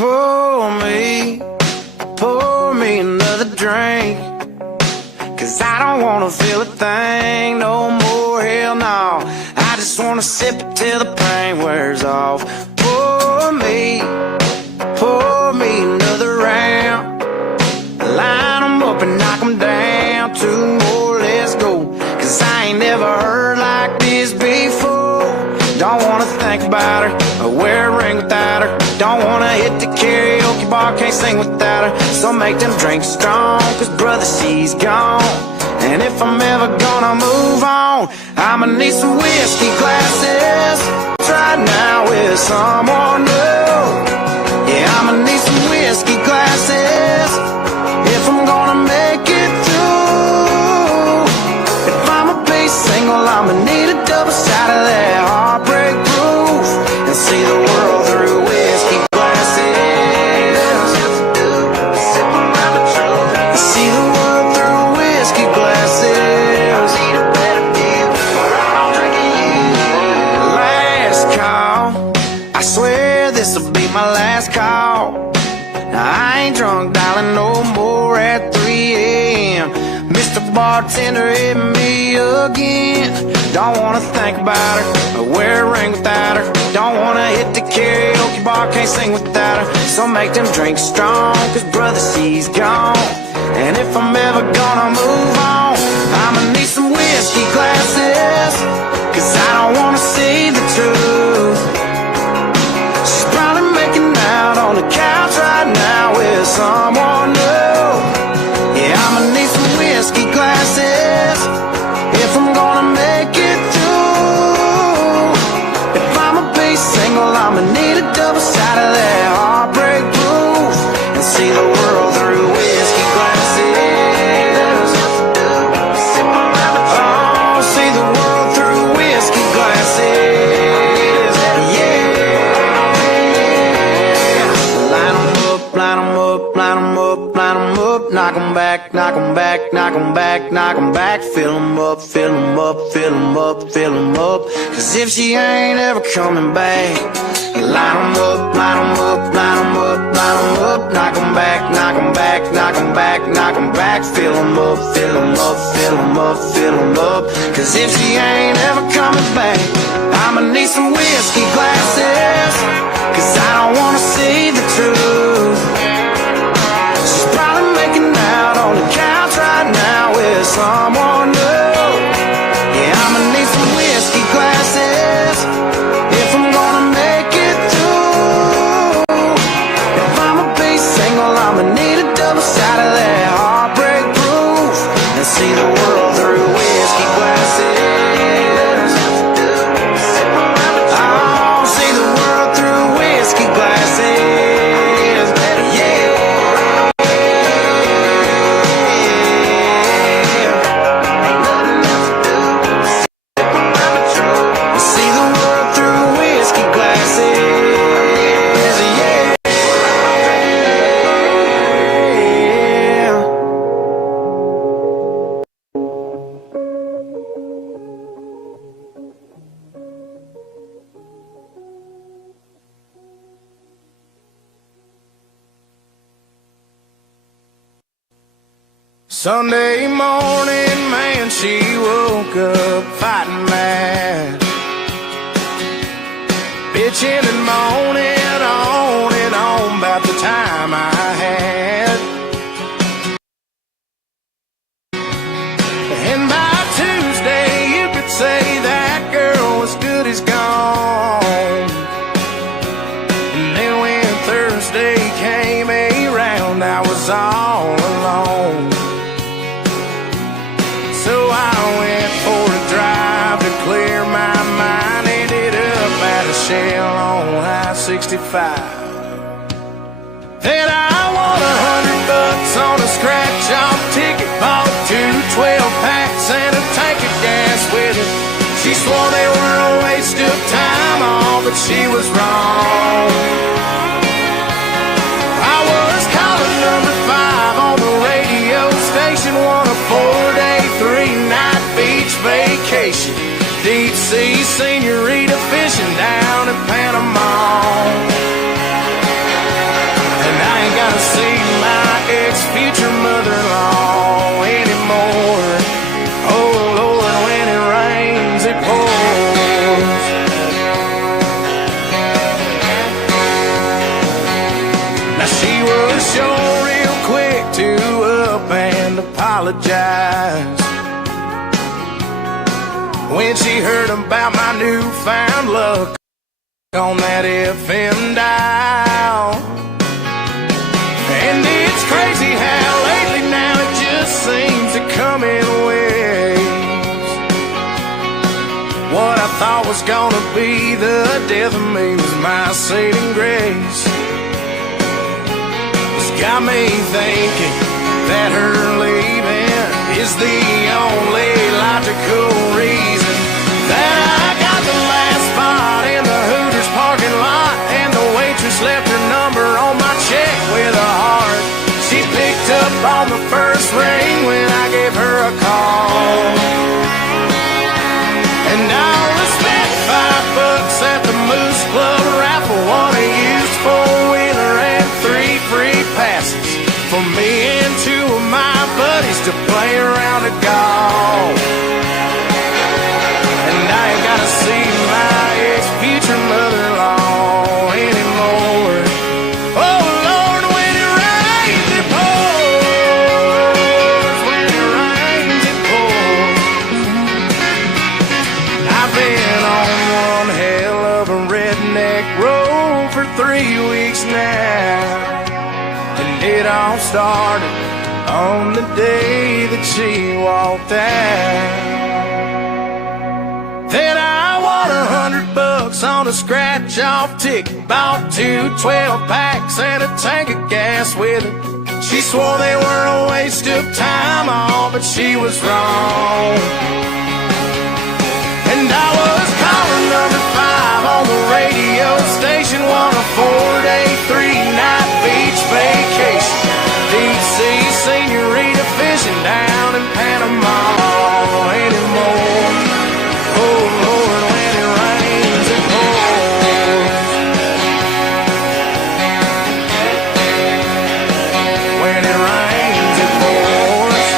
pour me another drink. 'Cause I don't wanna feel a thing no more, hell no. I just wanna sip it till the pain wears off. Pour me another round. Line 'em up and knock 'em down. 2 more, let's go. 'Cause I ain't never heard like this before. Don't wanna think about her or wear a ring without her. Don't wanna hit the karaoke bar, can't sing without her. So make them drinks strong, 'cause brother, she's gone. And if I'm ever gonna move on, I'ma need some whiskey glasses. Try now with someone new. Yeah, I'ma need some whiskey glasses if I'm gonna make it through. If I'ma be single, I'ma need a double shot of that heartbreak proof and see the world through whiskey glasses. See the world through whiskey glasses. Last call, I swear this'll be my last call. Now I ain't drunk, darling, no more at 3 a.m. Mr. Bartender, hit me again. Don't wanna think about her or wear a ring without her. Don't wanna hit the karaoke bar, can't sing without her. So make them drinks strong, 'cause brother, she's gone. And if I'm ever gonna move on, I'ma need some whiskey glasses. 'Cause I don't wanna see the truth. She's probably making out on the couch right now with someone new. Yeah, I'ma need some whiskey glasses if I'm gonna make it through. If I'ma be single, I'ma need a double shot of that heartbreak proof and see the world through whiskey glasses. Oh, see the world through whiskey glasses. Yeah. Line 'em up, line 'em up, line 'em up, line 'em up. Knock 'em back, knock 'em back, knock 'em back, knock 'em back. Fill 'em up, fill 'em up, fill 'em up, fill 'em up. 'Cause if she ain't ever coming back, line 'em up, line 'em up, line 'em up, line 'em up. Knock 'em back, knock 'em back, knock 'em back, knock 'em back. Fill 'em up, fill 'em up, fill 'em up, fill 'em up. 'Cause if she ain't ever coming back, I'ma need some whiskey glasses. 'Cause I don't wanna see the truth. She's probably making out on the couch right now with someone new. Yeah, I'ma need some whiskey glasses if I'm gonna make it through. If I'ma be single, I'ma need a double shot of that heartbreak proof and see the world through whiskey glasses. Oh, see the world through whiskey glasses. Sunday morning, man, she woke up fighting mad, bitching and moaning on and on about the time I had. And by Tuesday, you could say that girl was good as gone. And then when Thursday came around, I was all alone. So I went for a drive to clear my mind. Ended up at a Shell on I-65. Then I won $100 on a scratch-off ticket. Bought 2 12-packs and a tank of gas with it. She swore they were a waste of time, all but she was wrong. I was calling number 5 on the radio station, won a 4-day, 3-night beach vacation. Deep sea senorita fishing down in Panama. when she heard about my newfound luck on that FM dial. And it's crazy how lately now it just seems to come in waves. What I thought was gonna be the death of me was my saving grace. It's got me thinking that her leaving is the only logical reason that I got the last spot in the Hooters parking lot, and the waitress left her number on my check with a heart. She picked up on the first ring when I gave her a call, and I only spent $5 at the Moose Club raffle, won a used four-wheeler and 3 free passes for me and 2 of my buddies to play around a golf. And I ain't gotta see my ex-future mother-in-law anymore. Oh Lord, when it rains it pours, when it rains it pours. I've been on one hell of a redneck road for 3 weeks now. It all started on the day that she walked out. Then I won $100 on a scratch-off ticket, bought 2 12-packs and a tank of gas with it. She swore they were a waste of time, all but she was wrong. And I was caller number 5 on the radio station, won a 4-day, 3-night beach vacation. DC senorita fishing down in Panama anymore. Oh Lord, when it rains it pours. When it rains it pours.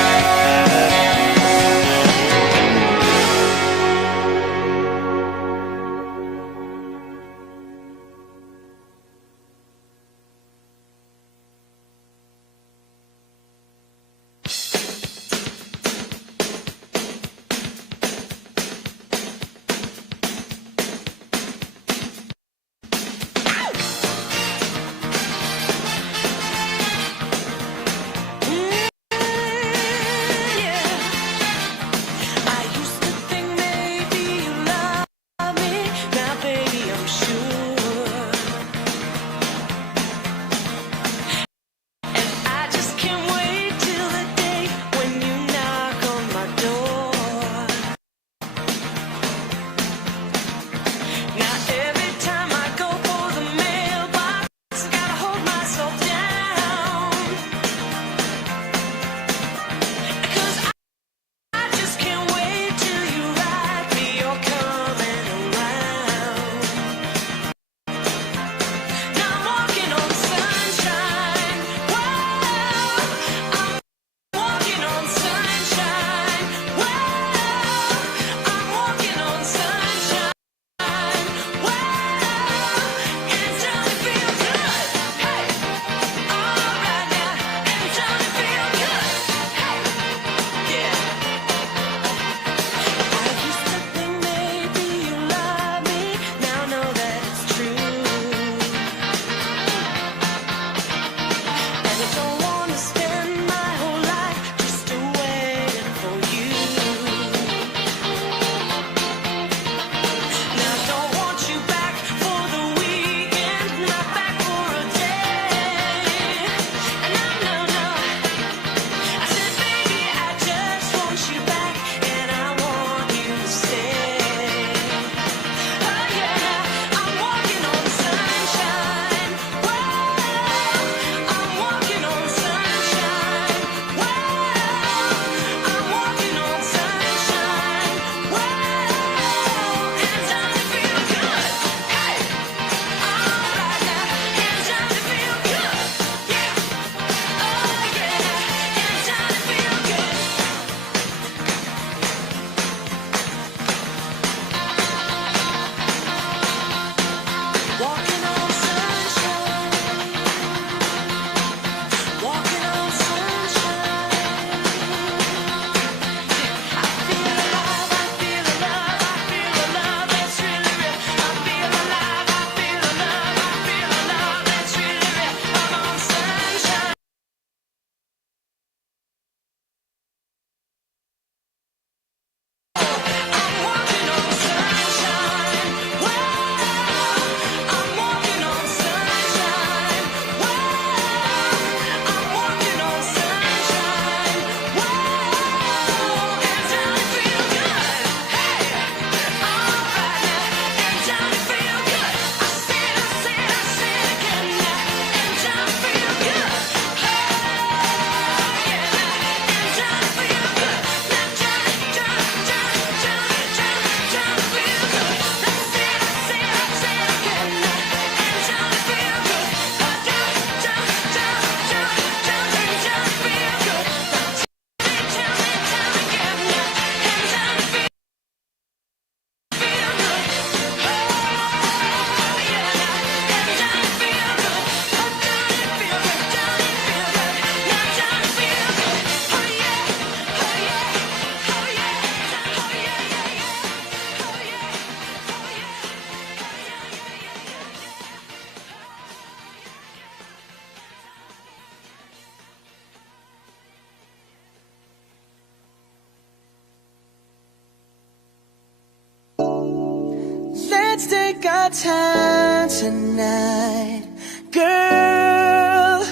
let's take our time tonight. Girl,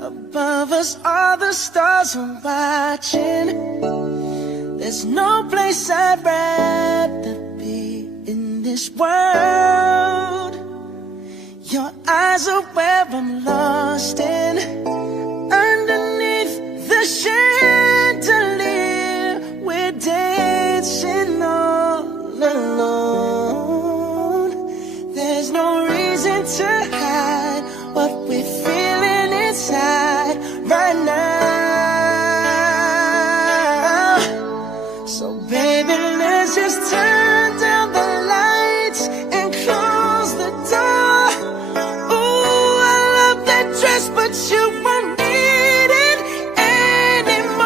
above us all the stars are watching. There's no place I'd rather be in this world. Your eyes are where I'm lost in. Underneath the chandelier, we're dancing all alone. There's no reason to hide what we're feeling inside right now. So baby, let's just turn down the lights and close the door. Ooh, I love that dress, but you won't need it anymore.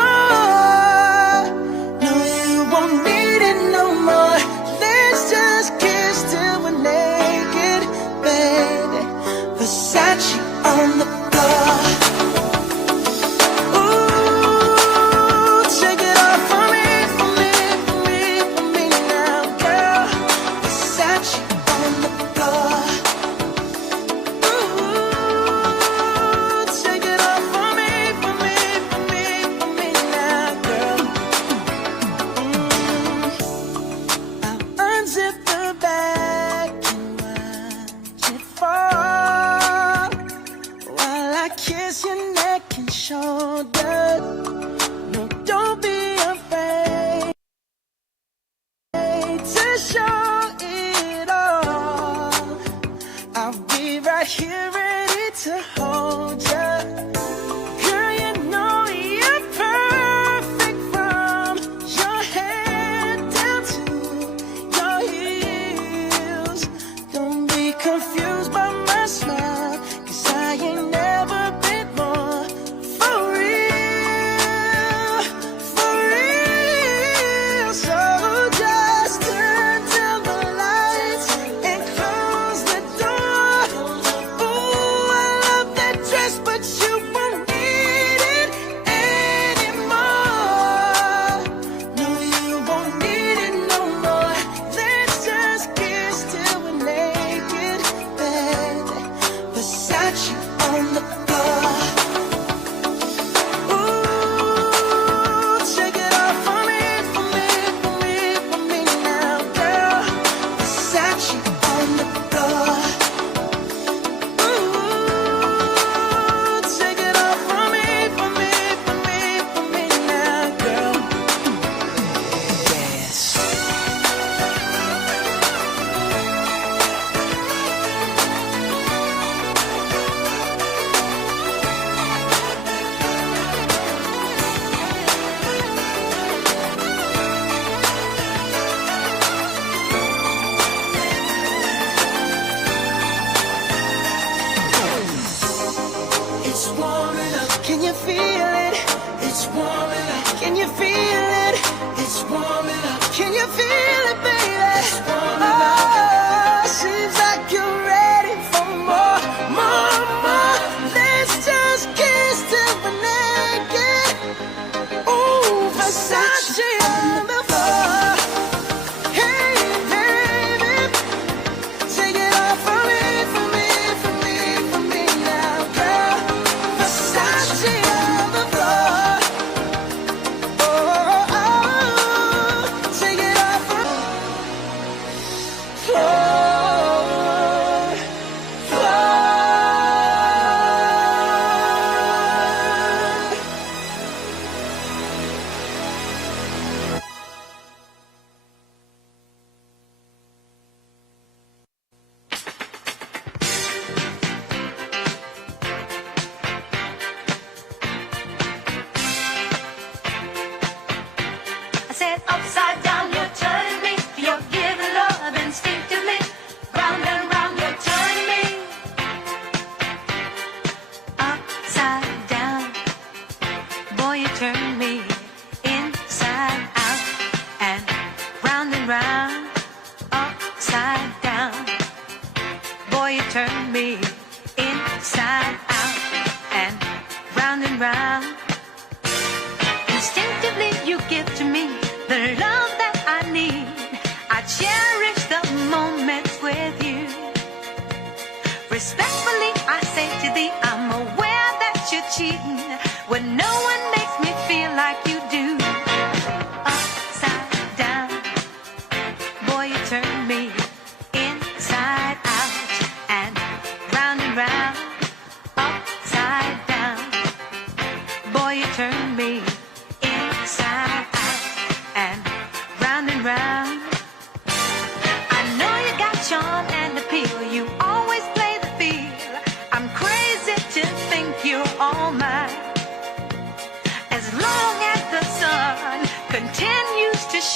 No, you won't need it no more. Let's just kiss till we're naked, baby. Versace on the floor. Ooh, take it off for me, for me, for me, for me now, girl. Versace on the floor. Ooh, take it off for me, for me, for me, for me now, girl. I'll unzip the bag and watch it fall while I kiss your neck and shoulder. No, don't be afraid to show it all. I'll be right here ready to hold you. Girl, you know you're perfect from your head down to your heels. Don't be confused by my smile, 'cause I ain't never been more for real, for real. So just turn down the lights and close the door. Ooh, I love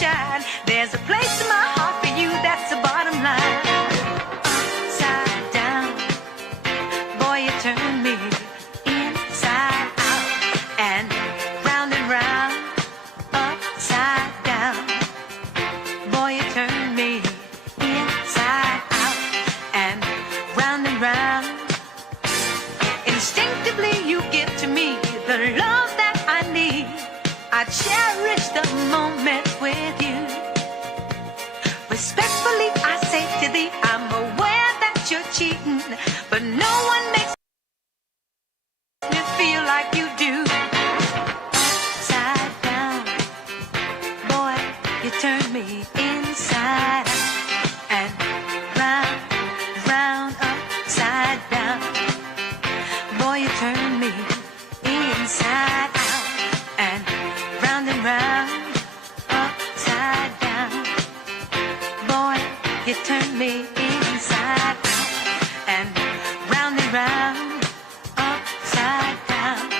shine. There's a place in my heart for you, that's the bottom line. Upside down, boy, you turn me inside out and round, upside down. Boy, you turn me inside out and round. Instinctively you give to me the love that I need. I cherish the moment with you. Respectfully I say to thee, I'm aware that you're cheating, but no one makes me feel like you do. Upside down, boy, you turn me inside out and round, upside down. Boy, you turn me inside out and round, upside down. Boy, you turn me inside out and round, upside down.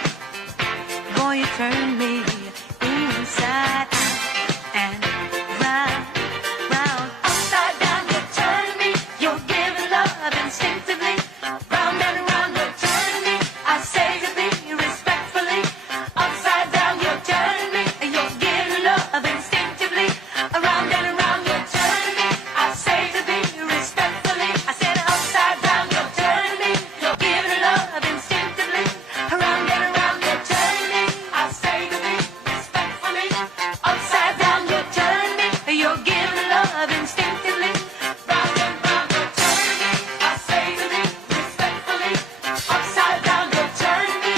Boy, you turn me inside out and round, upside down. You turn me, you're giving love instinctively. Round and round, you turn me, I say to thee respectfully. Upside down, you turn me, you're giving love instinctively. Around and around, you turn me, I say to thee respectfully. I said upside down, you turn me, you're giving love instinctively. Around and around, you turn me, I say to thee respectfully. Upside down, you turn me, you're giving love instinctively. Round and round, you turn me, I say to thee respectfully. Upside down, you turn me.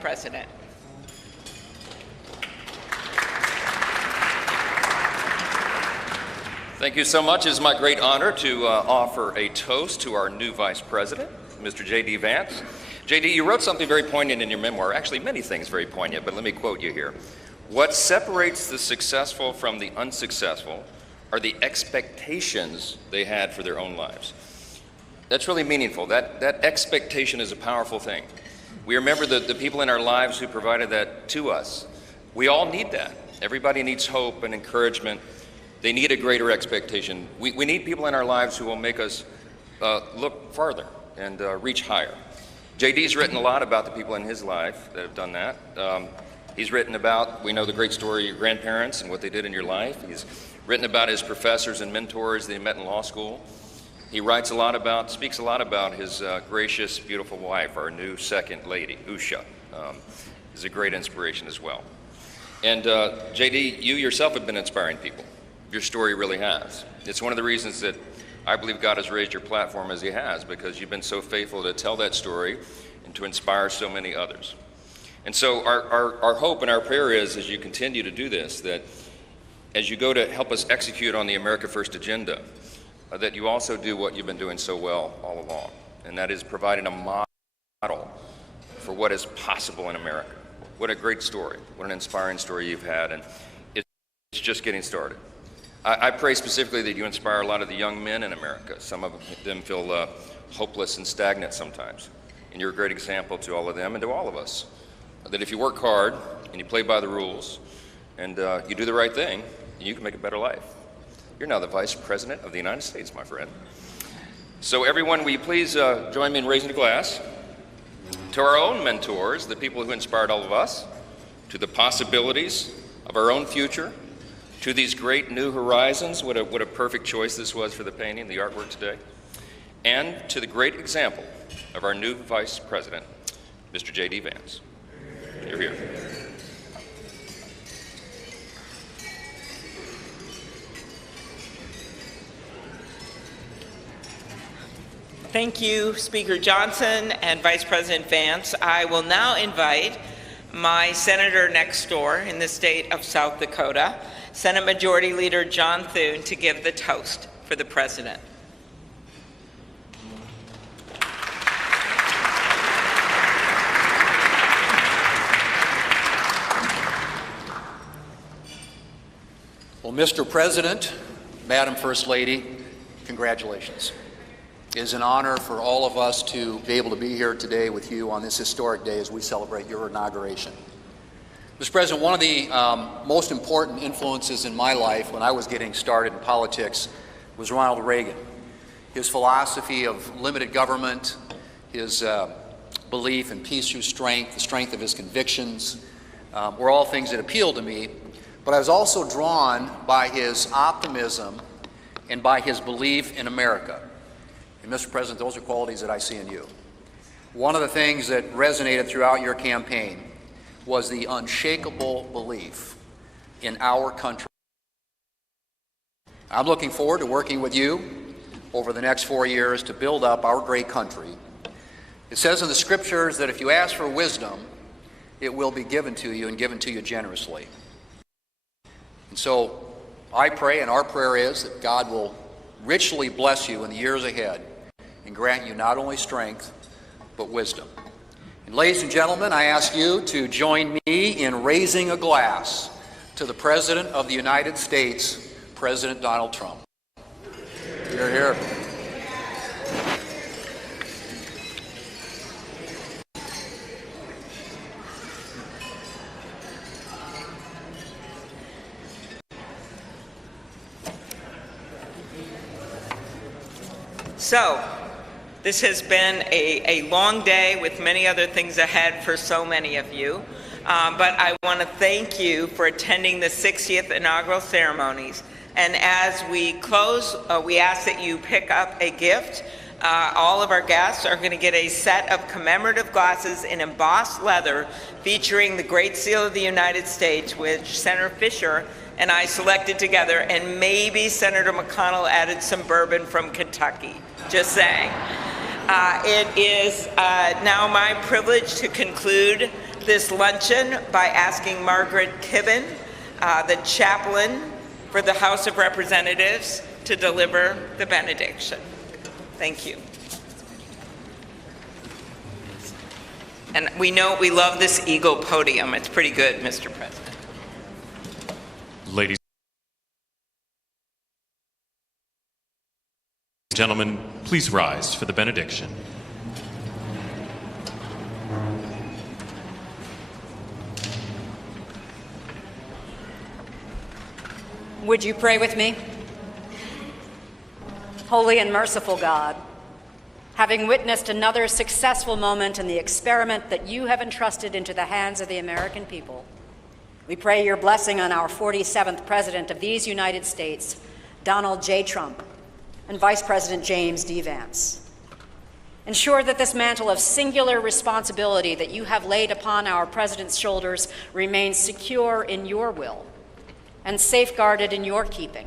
President. Thank you so much. It is my great honor to offer a toast to our new Vice President, Mr. J.D. Vance. J.D., you wrote something very poignant in your memoir, actually many things very poignant, but let me quote you here. What separates the successful from the unsuccessful are the expectations they had for their own lives. That's really meaningful. That expectation is a powerful thing. We remember the people in our lives who provided that to us. We all need that. Everybody needs hope and encouragement. They need a greater expectation. We need people in our lives who will make us look farther and reach higher. JD's written a lot about the people in his life that have done that. He's written about, we know the great story of your grandparents and what they did in your life. He's written about his professors and mentors that he met in law school. He speaks a lot about his gracious, beautiful wife, our new second lady, Usha. Is a great inspiration as well. And JD, you yourself have been inspiring people. Your story really has. It's one of the reasons that I believe God has raised your platform as he has, because you've been so faithful to tell that story and to inspire so many others. And so our hope and our prayer is, as you continue to do this, that as you go to help us execute on the America First agenda, that you also do what you've been doing so well all along, and that is providing a model for what is possible in America. What a great story. What an inspiring story you've had, and it's just getting started. I pray specifically that you inspire a lot of the young men in America. Some of them feel hopeless and stagnant sometimes, and you're a great example to all of them and to all of us, that if you work hard and you play by the rules and you do the right thing, you can make a better life. You're now the Vice President of the United States, my friend. So everyone, will you please join me in raising a glass to our own mentors, the people who inspired all of us, to the possibilities of our own future, to these great new horizons. What a perfect choice this was for the painting, the artwork today, and to the great example of our new Vice President, Mr. J.D. Vance. You're here. Thank you, Speaker Johnson and Vice President Vance. I will now invite my senator next door in the state of South Dakota, Senate Majority Leader John Thune, to give the toast for the President. Well, Mr. President, Madam First Lady, congratulations. It is an honor for all of us to be able to be here today with you on this historic day as we celebrate your inauguration. Mr. President, one of the most important influences in my life when I was getting started in politics was Ronald Reagan. His philosophy of limited government, his belief in peace through strength, the strength of his convictions, were all things that appealed to me. But I was also drawn by his optimism and by his belief in America. And Mr. President, those are qualities that I see in you. One of the things that resonated throughout your campaign was the unshakable belief in our country. I'm looking forward to working with you over the next 4 years to build up our great country. It says in the scriptures that if you ask for wisdom, it will be given to you and given to you generously. And so I pray, and our prayer is, that God will richly bless you in the years ahead and grant you not only strength, but wisdom. And ladies and gentlemen, I ask you to join me in raising a glass to the President of the United States, President Donald Trump. Hear, hear. So, this has been a long day with many other things ahead for so many of you. But I want to thank you for attending the 60th inaugural ceremonies. And as we close, we ask that you pick up a gift. All of our guests are going to get a set of commemorative glasses in embossed leather featuring the Great Seal of the United States, which Senator Fisher and I selected together, and maybe Senator McConnell added some bourbon from Kentucky. Just saying. It is now my privilege to conclude this luncheon by asking Margaret Kibben, the chaplain for the House of Representatives, to deliver the benediction. Thank you. And we know we love this eagle podium. It's pretty good, Mr. President. Ladies and gentlemen, please rise for the benediction. Would you pray with me? Holy and merciful God, having witnessed another successful moment in the experiment that you have entrusted into the hands of the American people, we pray your blessing on our 47th President of these United States, Donald J. Trump, and Vice President James D. Vance. Ensure that this mantle of singular responsibility that you have laid upon our President's shoulders remains secure in your will and safeguarded in your keeping.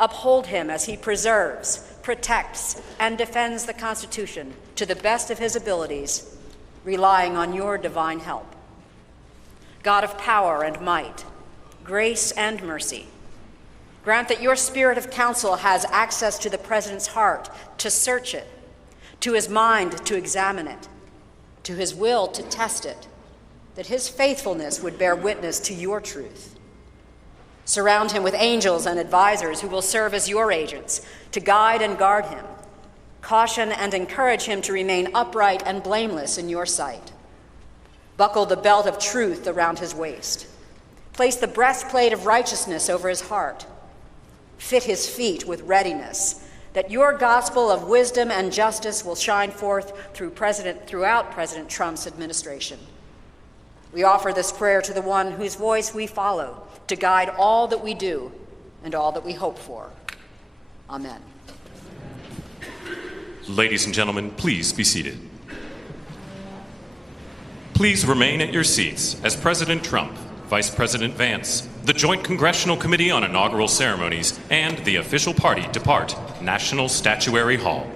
Uphold him as he preserves, protects, and defends the Constitution to the best of his abilities, relying on your divine help. God of power and might, grace and mercy, grant that your spirit of counsel has access to the President's heart to search it, to his mind to examine it, to his will to test it, that his faithfulness would bear witness to your truth. Surround him with angels and advisors who will serve as your agents to guide and guard him, caution and encourage him to remain upright and blameless in your sight. Buckle the belt of truth around his waist. Place the breastplate of righteousness over his heart. Fit his feet with readiness, that your gospel of wisdom and justice will shine forth throughout President Trump's administration. We offer this prayer to the one whose voice we follow to guide all that we do and all that we hope for. Amen. Ladies and gentlemen, please be seated. Please remain at your seats as President Trump, Vice President Vance, the Joint Congressional Committee on Inaugural Ceremonies, and the official party depart National Statuary Hall.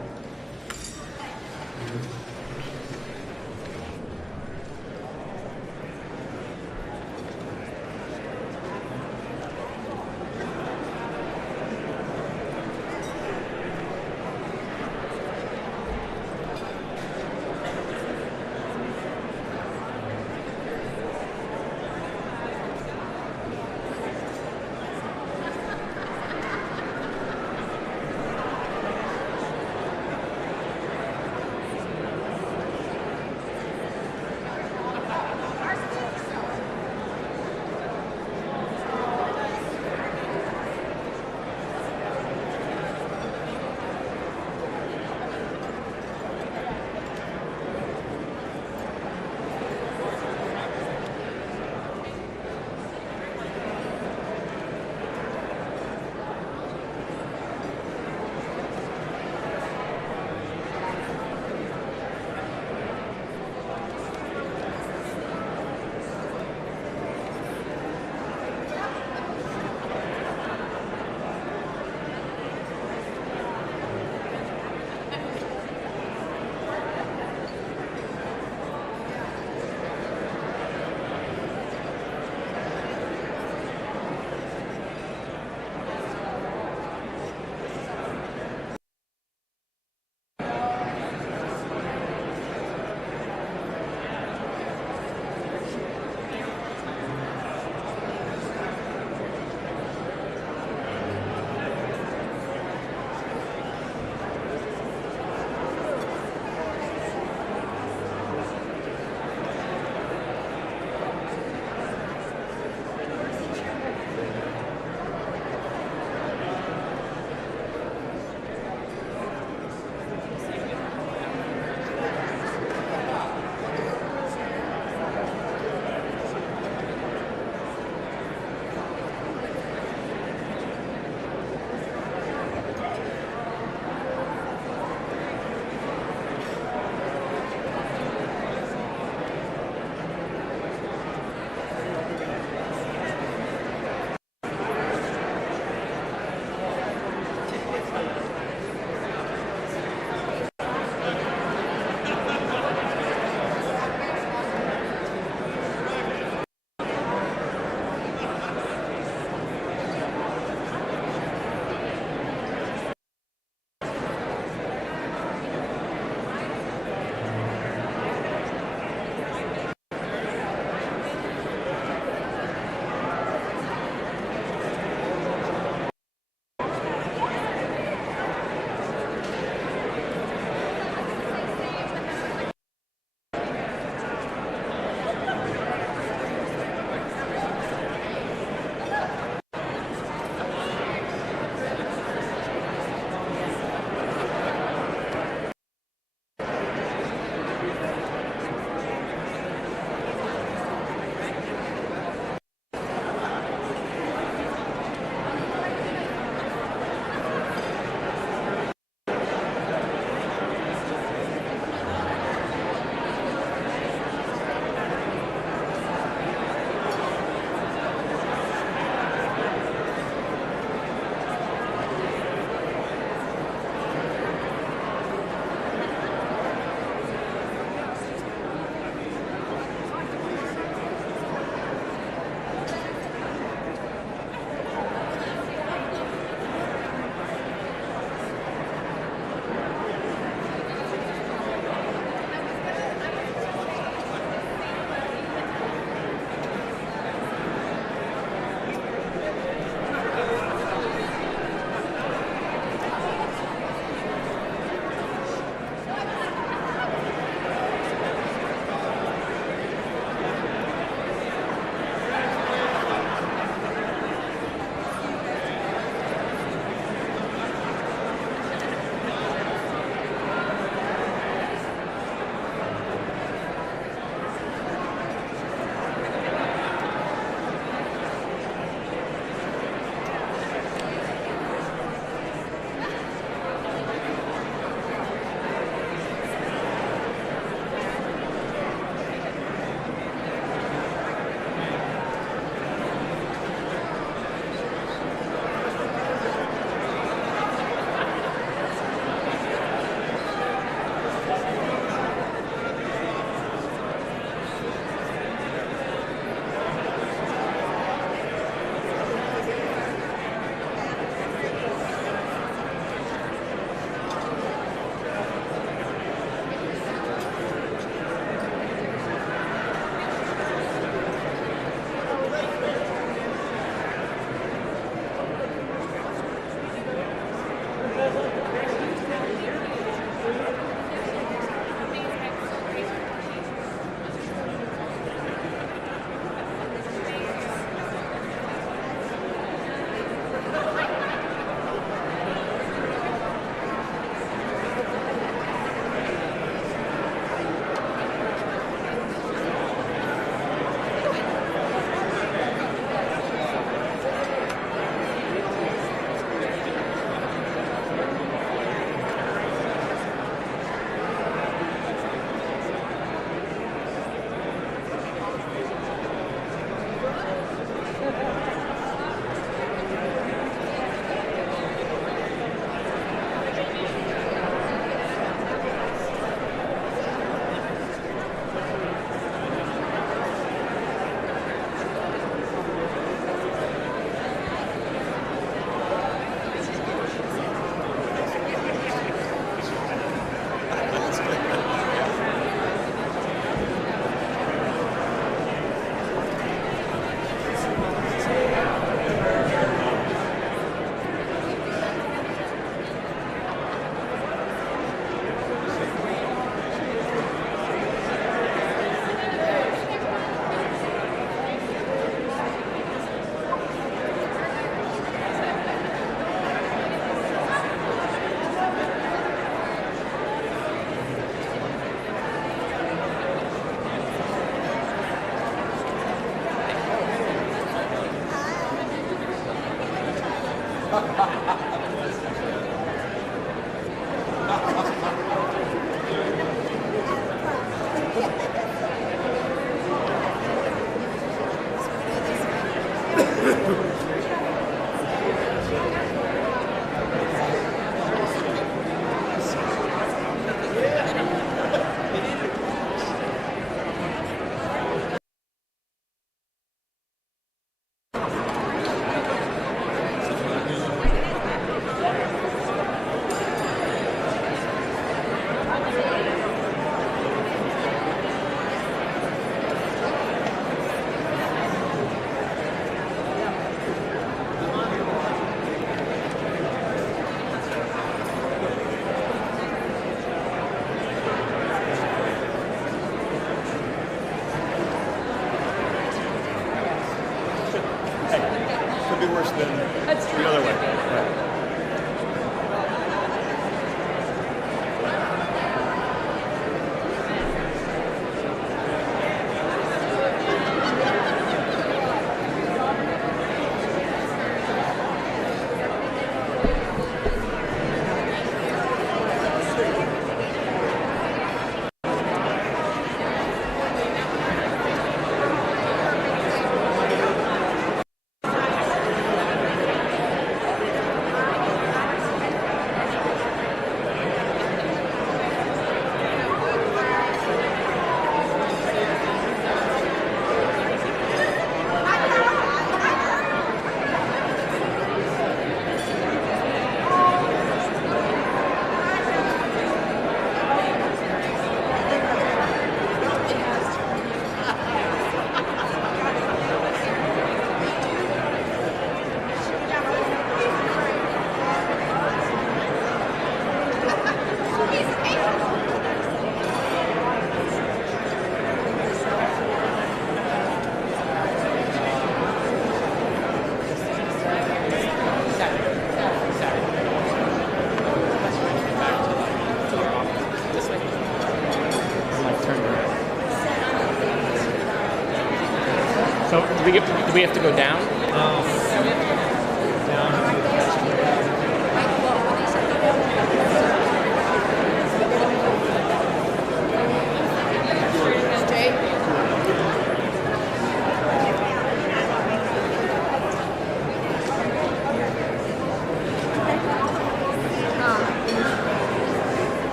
Do we have to go down?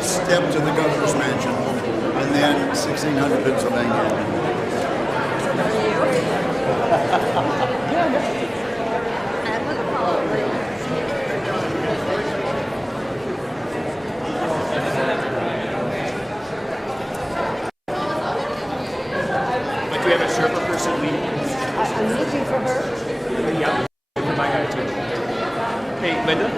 Step to the governor's mansion, and then 1600 Pennsylvania. But do we have a Sherpa person leading? I'm looking for her. Yeah, for my guy too. Hey, Linda?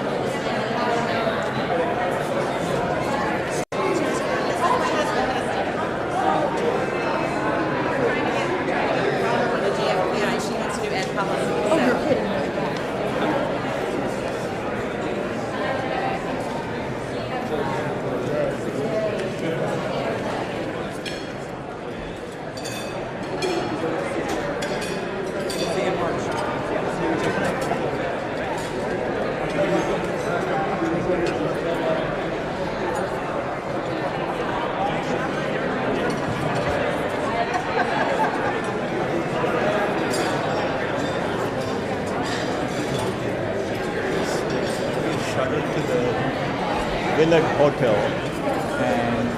Village Hotel, and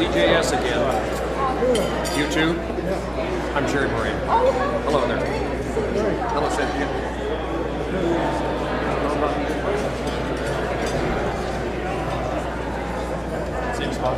CJS again. You too? I'm Jerry Moran. Hello there. Hello, Cynthia. Same spot.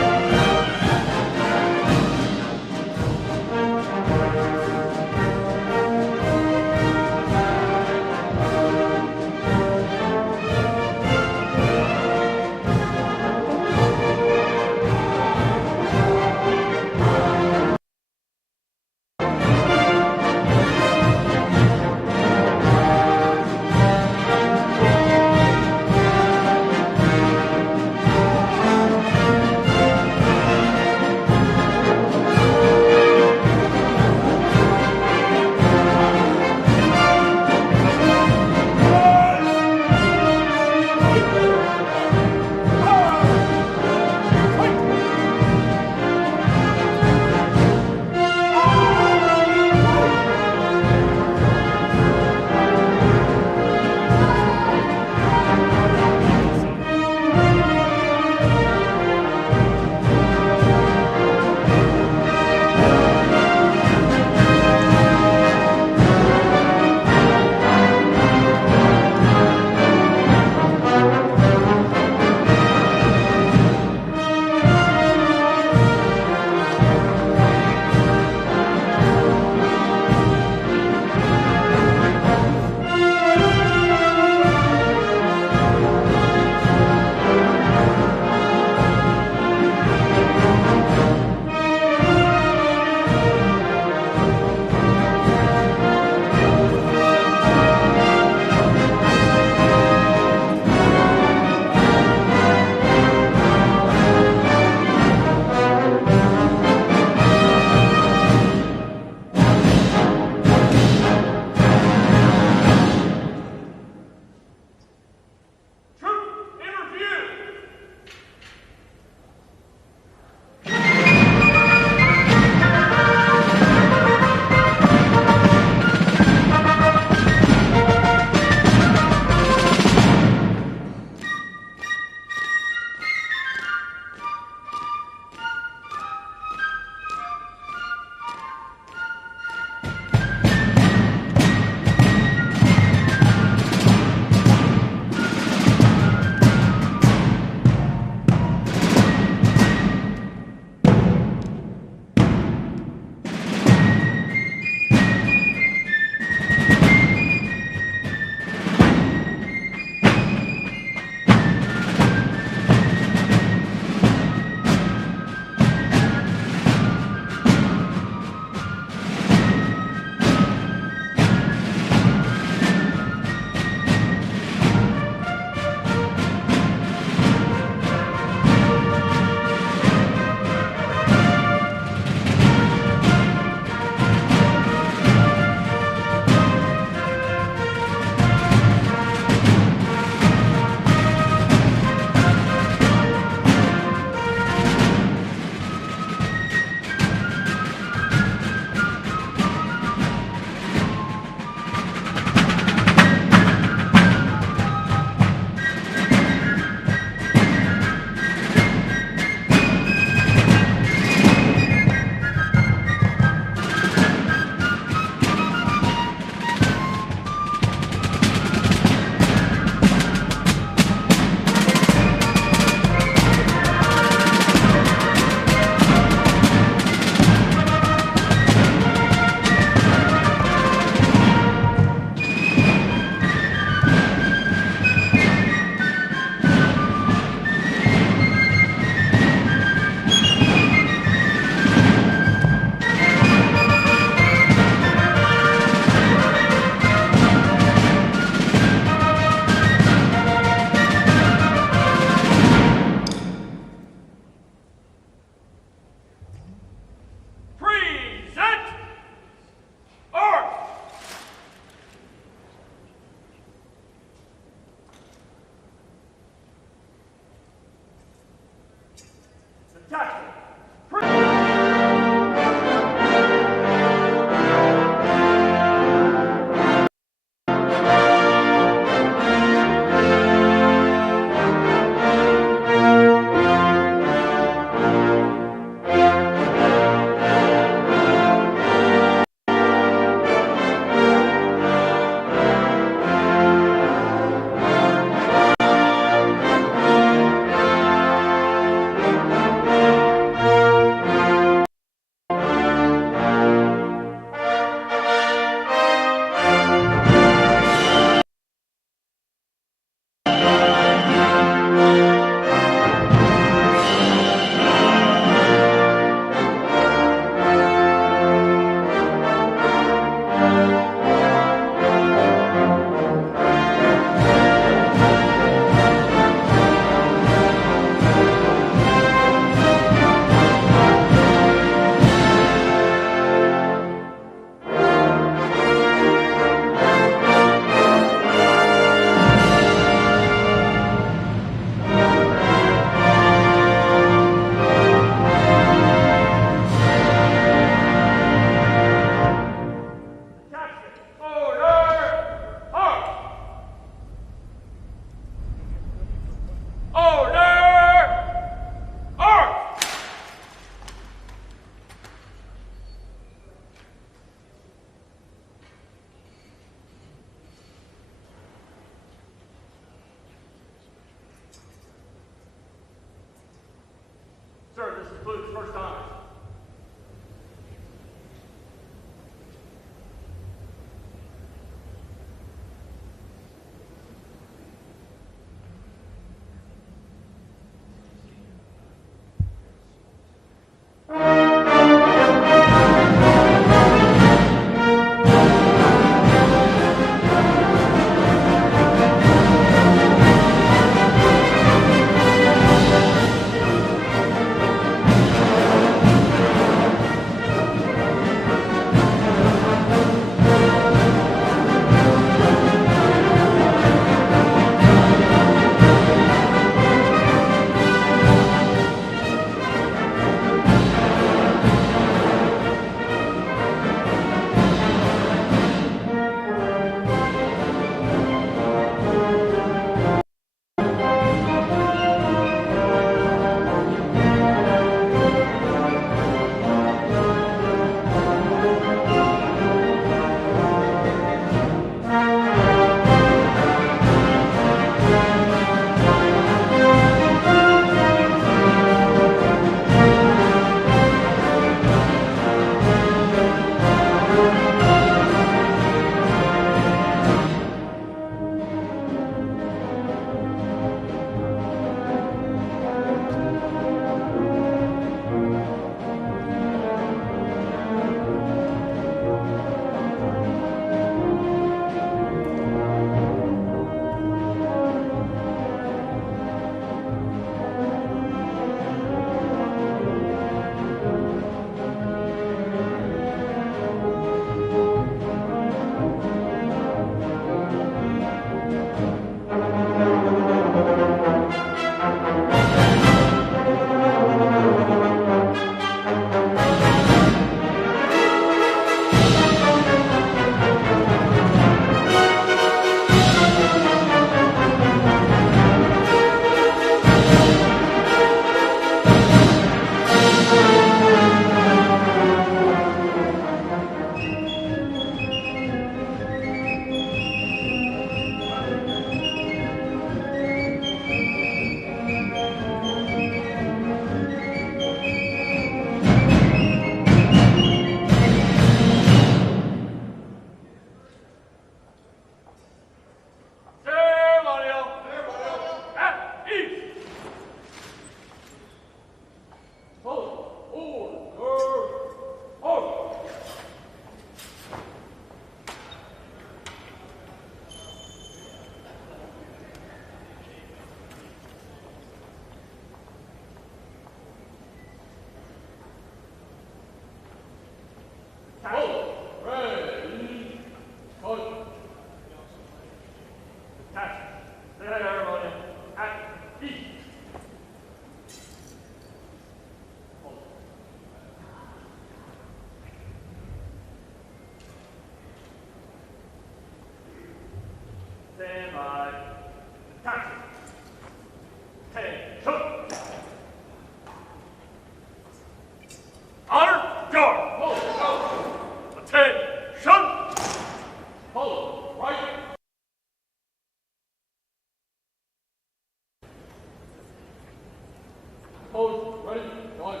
Opposed? Ready? Going.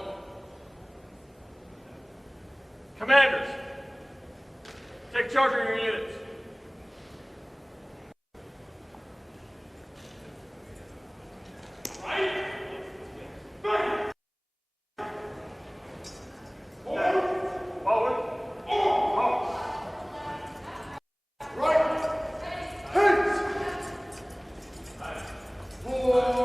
Commanders, take charge of your units. Right. Back. Forward. Forward. Forward. Right. Hands. Forward.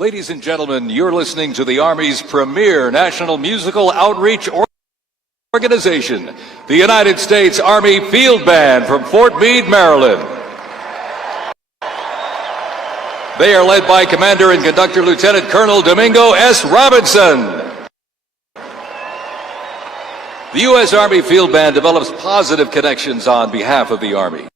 Ladies and gentlemen, you're listening to the Army's premier national musical outreach organization, the United States Army Field Band from Fort Meade, Maryland. They are led by Commander and Conductor Lieutenant Colonel Domingo S. Robinson. The U.S. Army Field Band develops positive connections on behalf of the Army,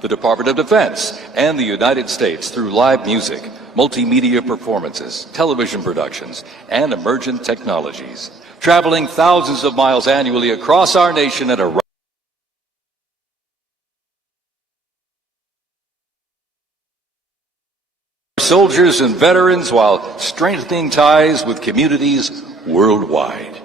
the Department of Defense, and the United States through live music, multimedia performances, television productions, and emergent technologies, traveling thousands of miles annually across our nation and around soldiers and veterans while strengthening ties with communities worldwide.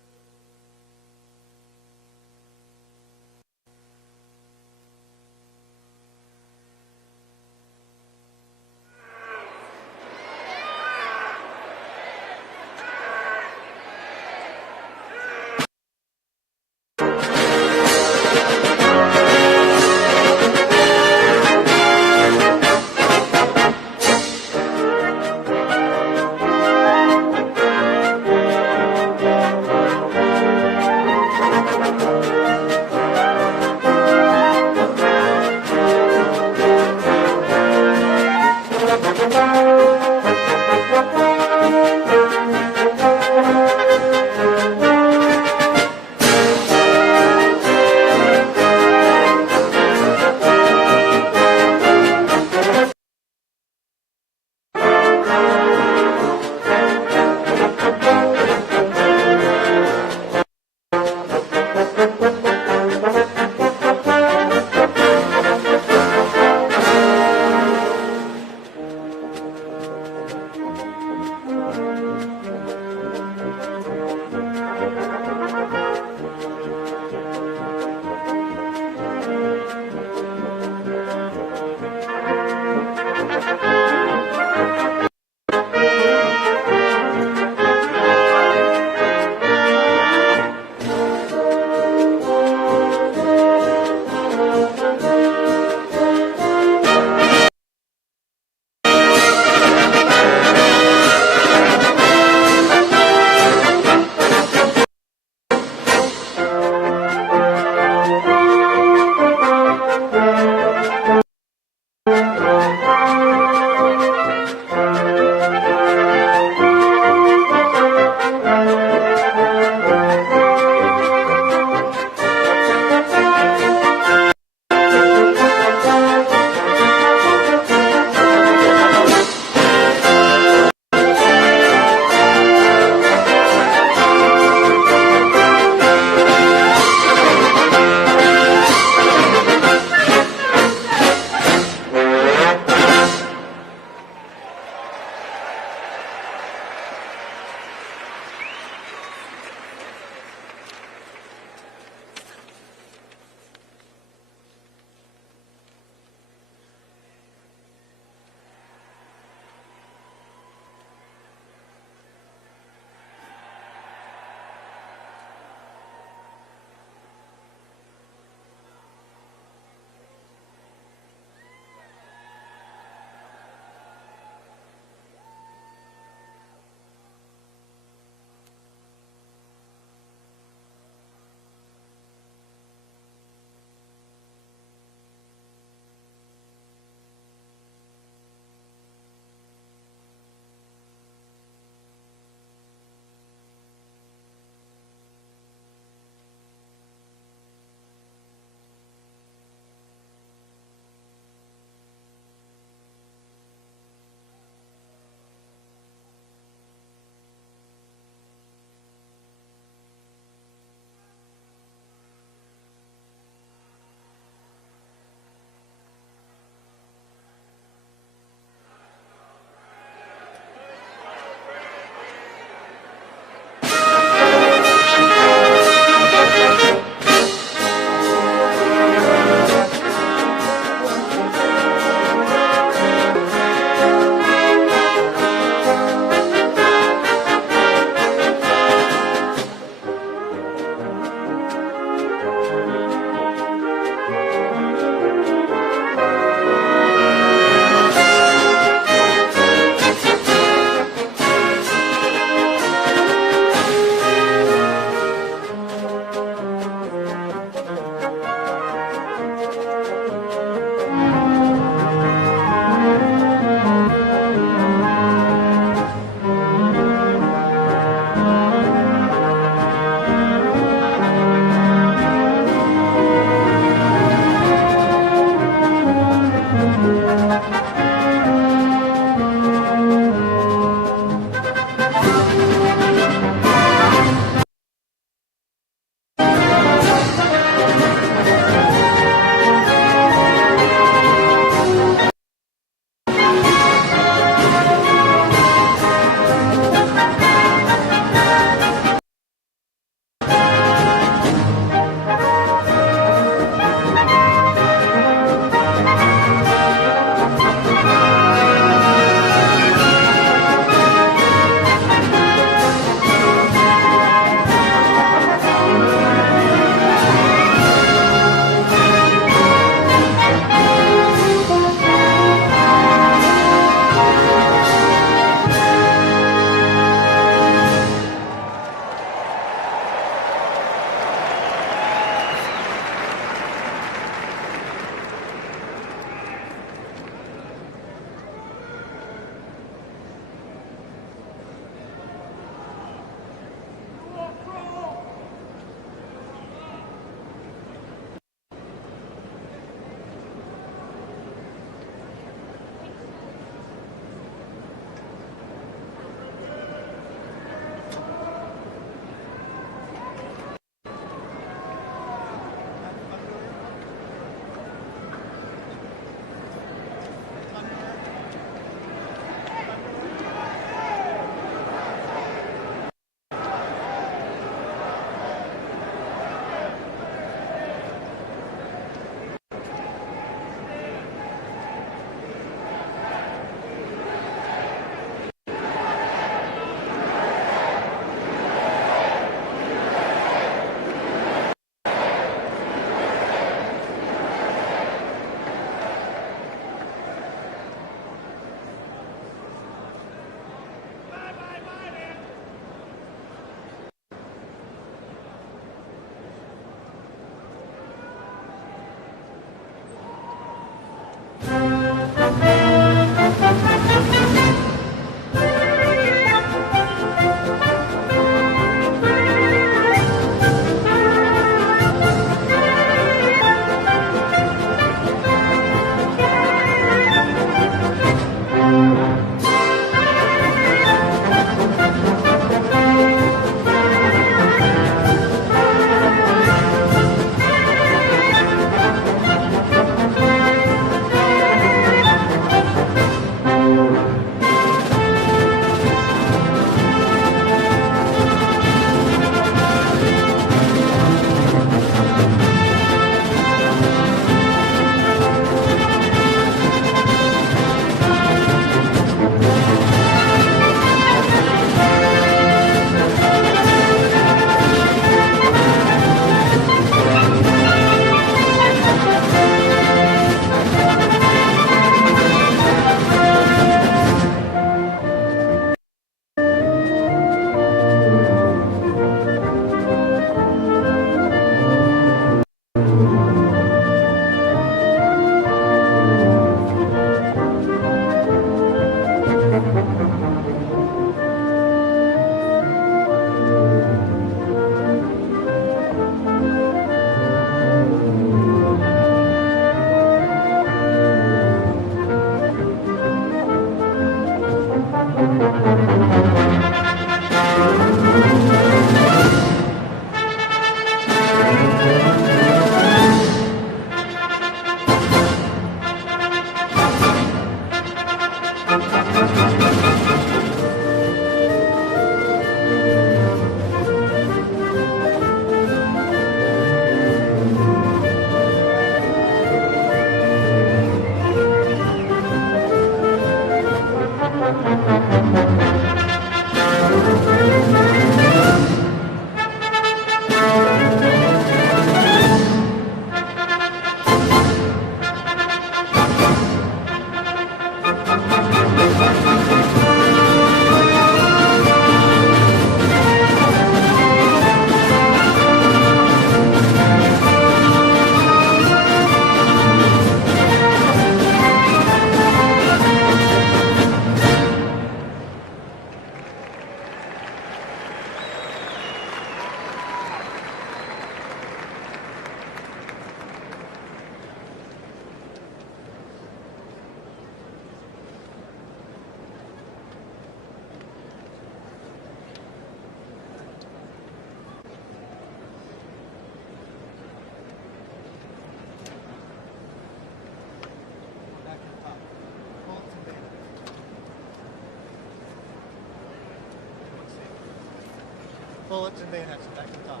Bullets and bayonets back to the top.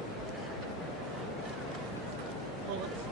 Bullets.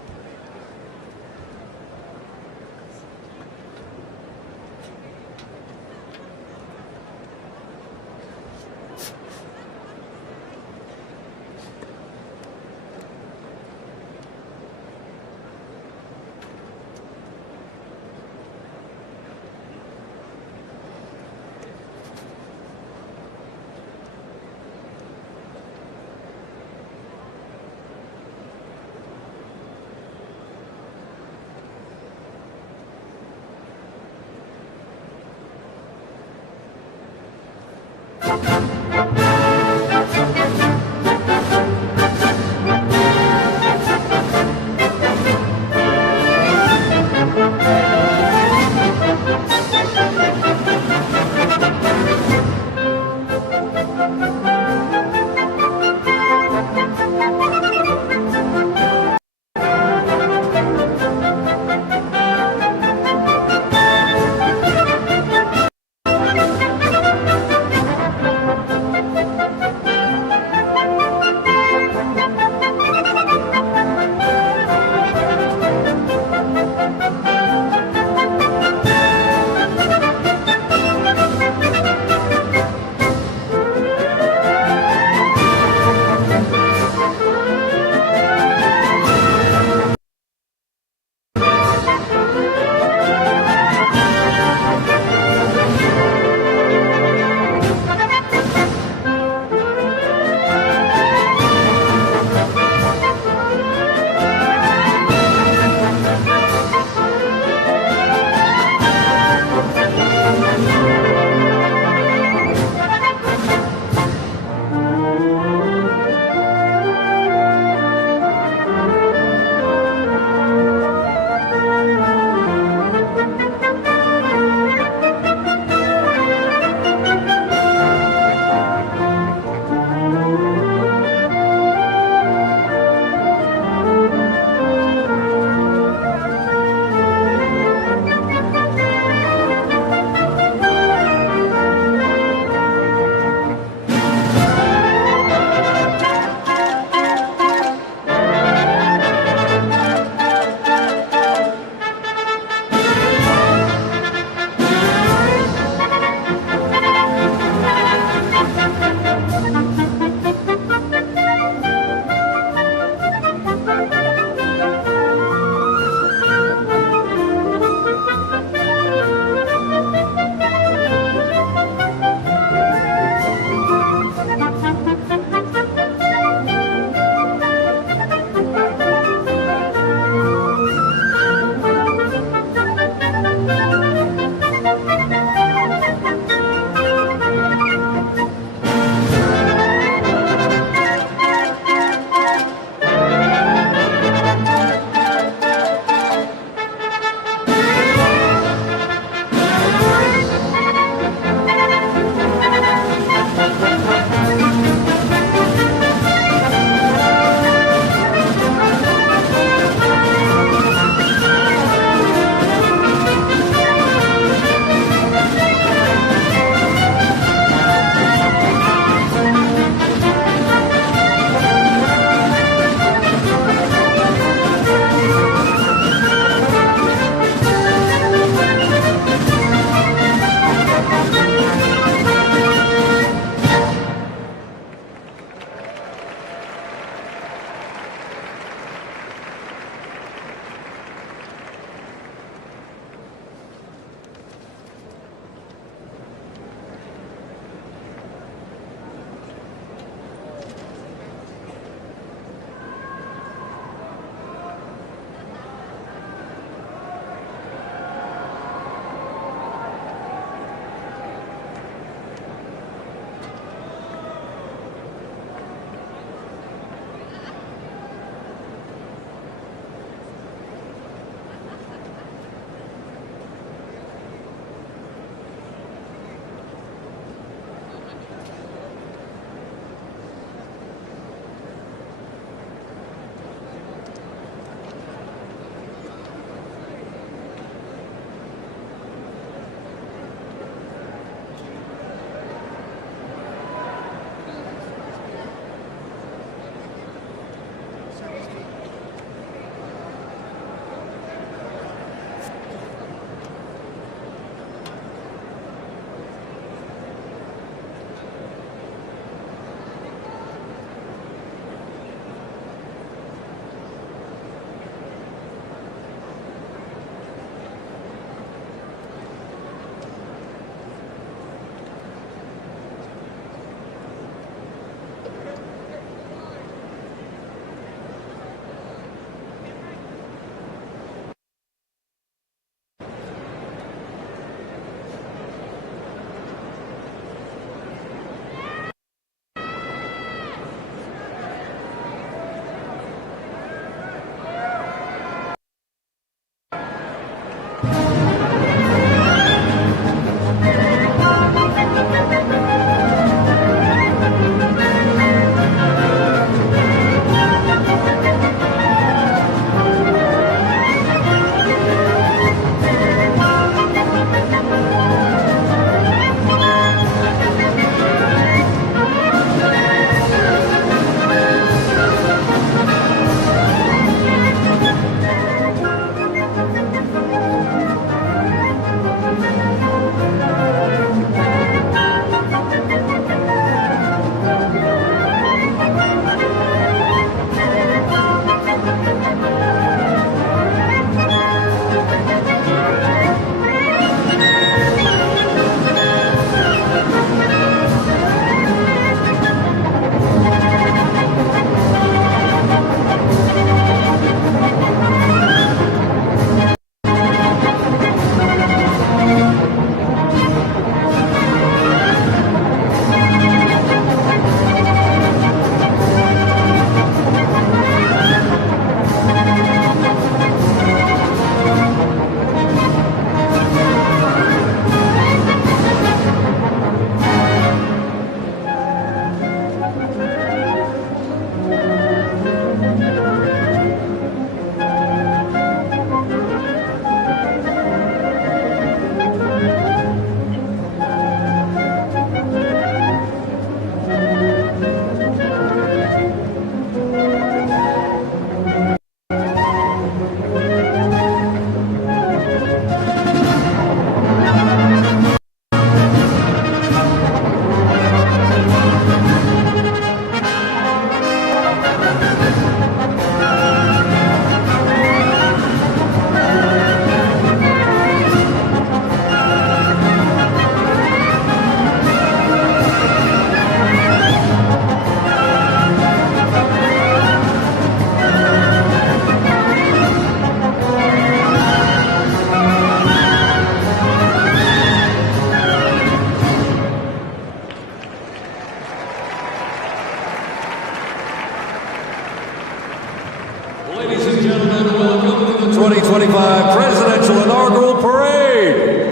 2025 Presidential Inaugural Parade.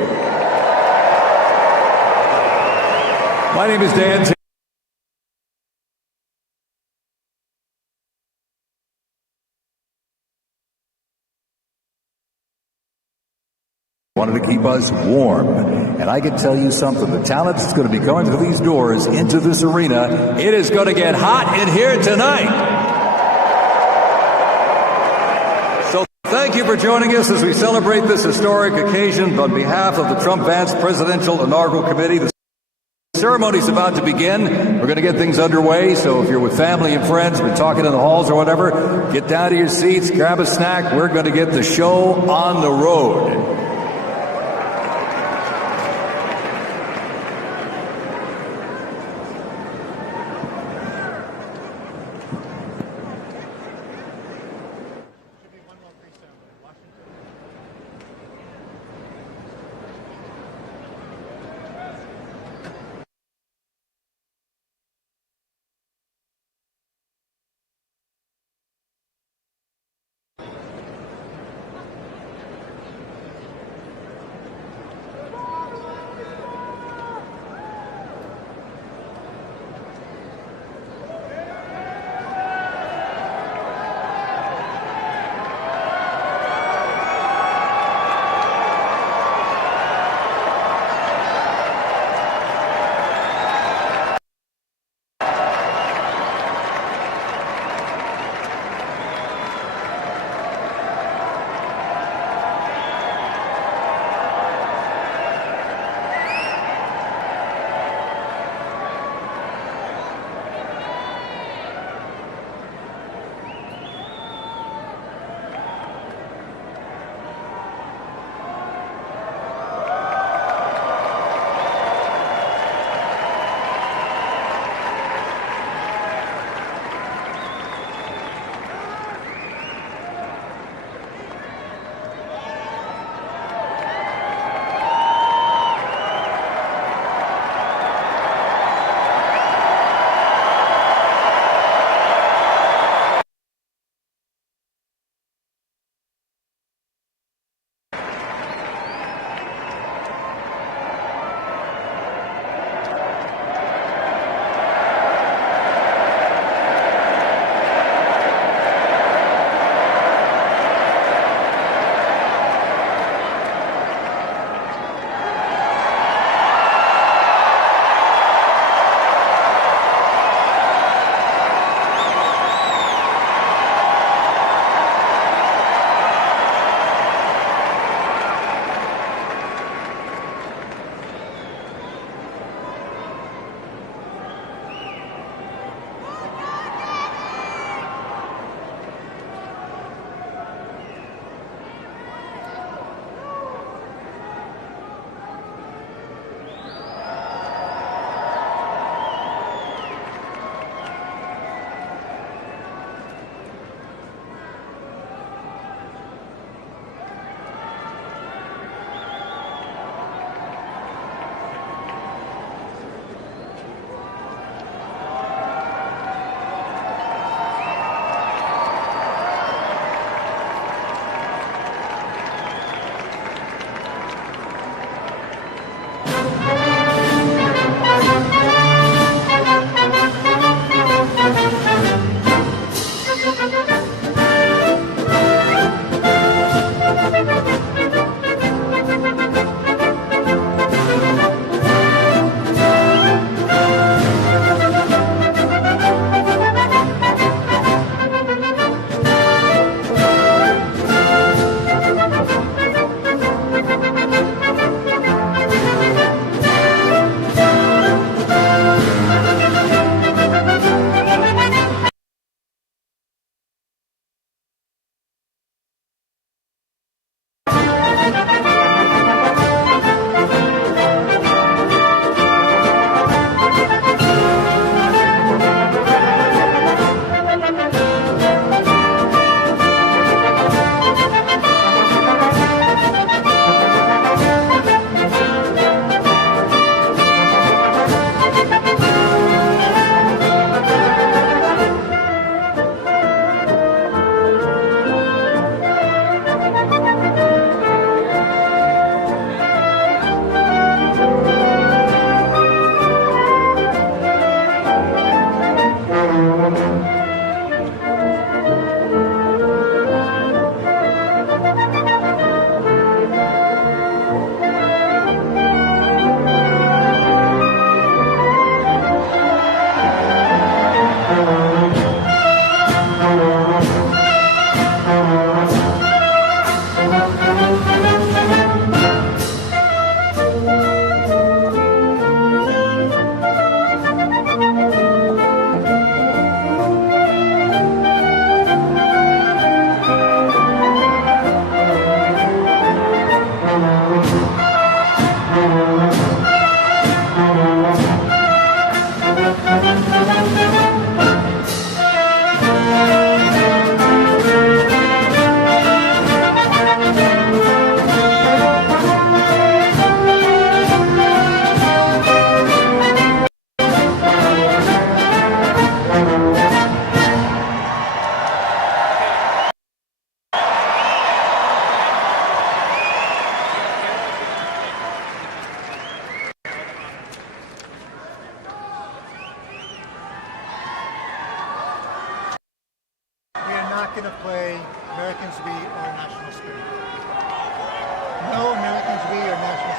My name is Dan. Wanted to keep us warm. And I can tell you something, the talent that's going to be coming through these doors into this arena, it is going to get hot in here tonight. So thank you for joining us as we celebrate this historic occasion on behalf of the Trump-Vance Presidential Inaugural Committee. The ceremony is about to begin. We're going to get things underway, so if you're with family and friends, been talking in the halls or whatever, get down to your seats, grab a snack. We're going to get the show on the road.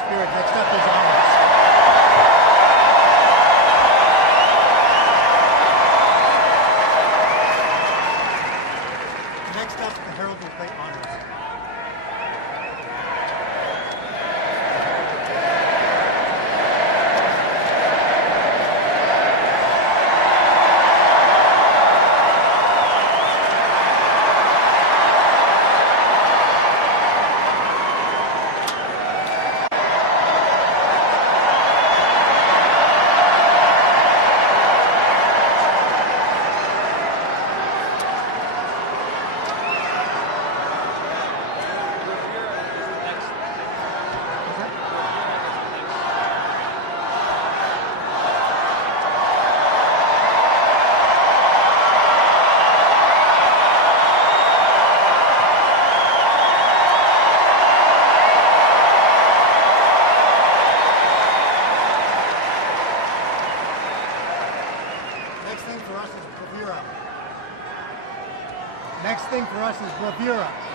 spirit. Next up is honors. Next up, the herald will play honors. Next thing for us is bravura.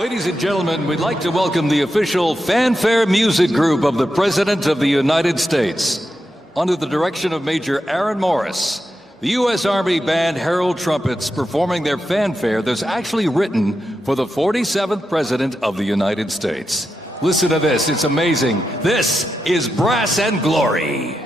Ladies and gentlemen, we'd like to welcome the official fanfare music group of the President of the United States. Under the direction of Major Aaron Morris, the U.S. Army Band Herald Trumpets performing their fanfare that's actually written for the 47th President of the United States. Listen to this, it's amazing. This is Brass and Glory.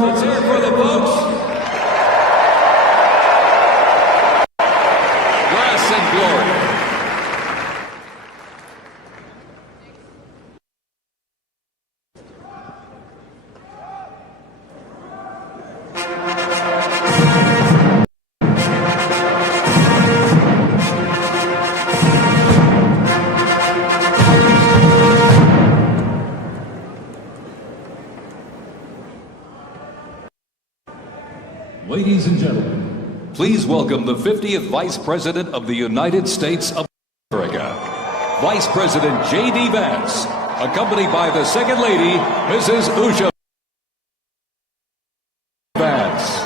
Let's hear it for the folks. Brass and Glory. Ladies and gentlemen, please welcome the 50th Vice President of the United States of America, Vice President J.D. Vance, accompanied by the Second Lady, Mrs. Usha Vance.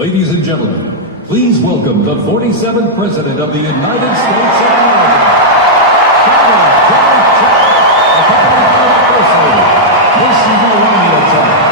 Ladies and gentlemen, please welcome the 47th President of the United States of America, Donald John Trump, accompanied by the First Lady, Miss Melania Trump.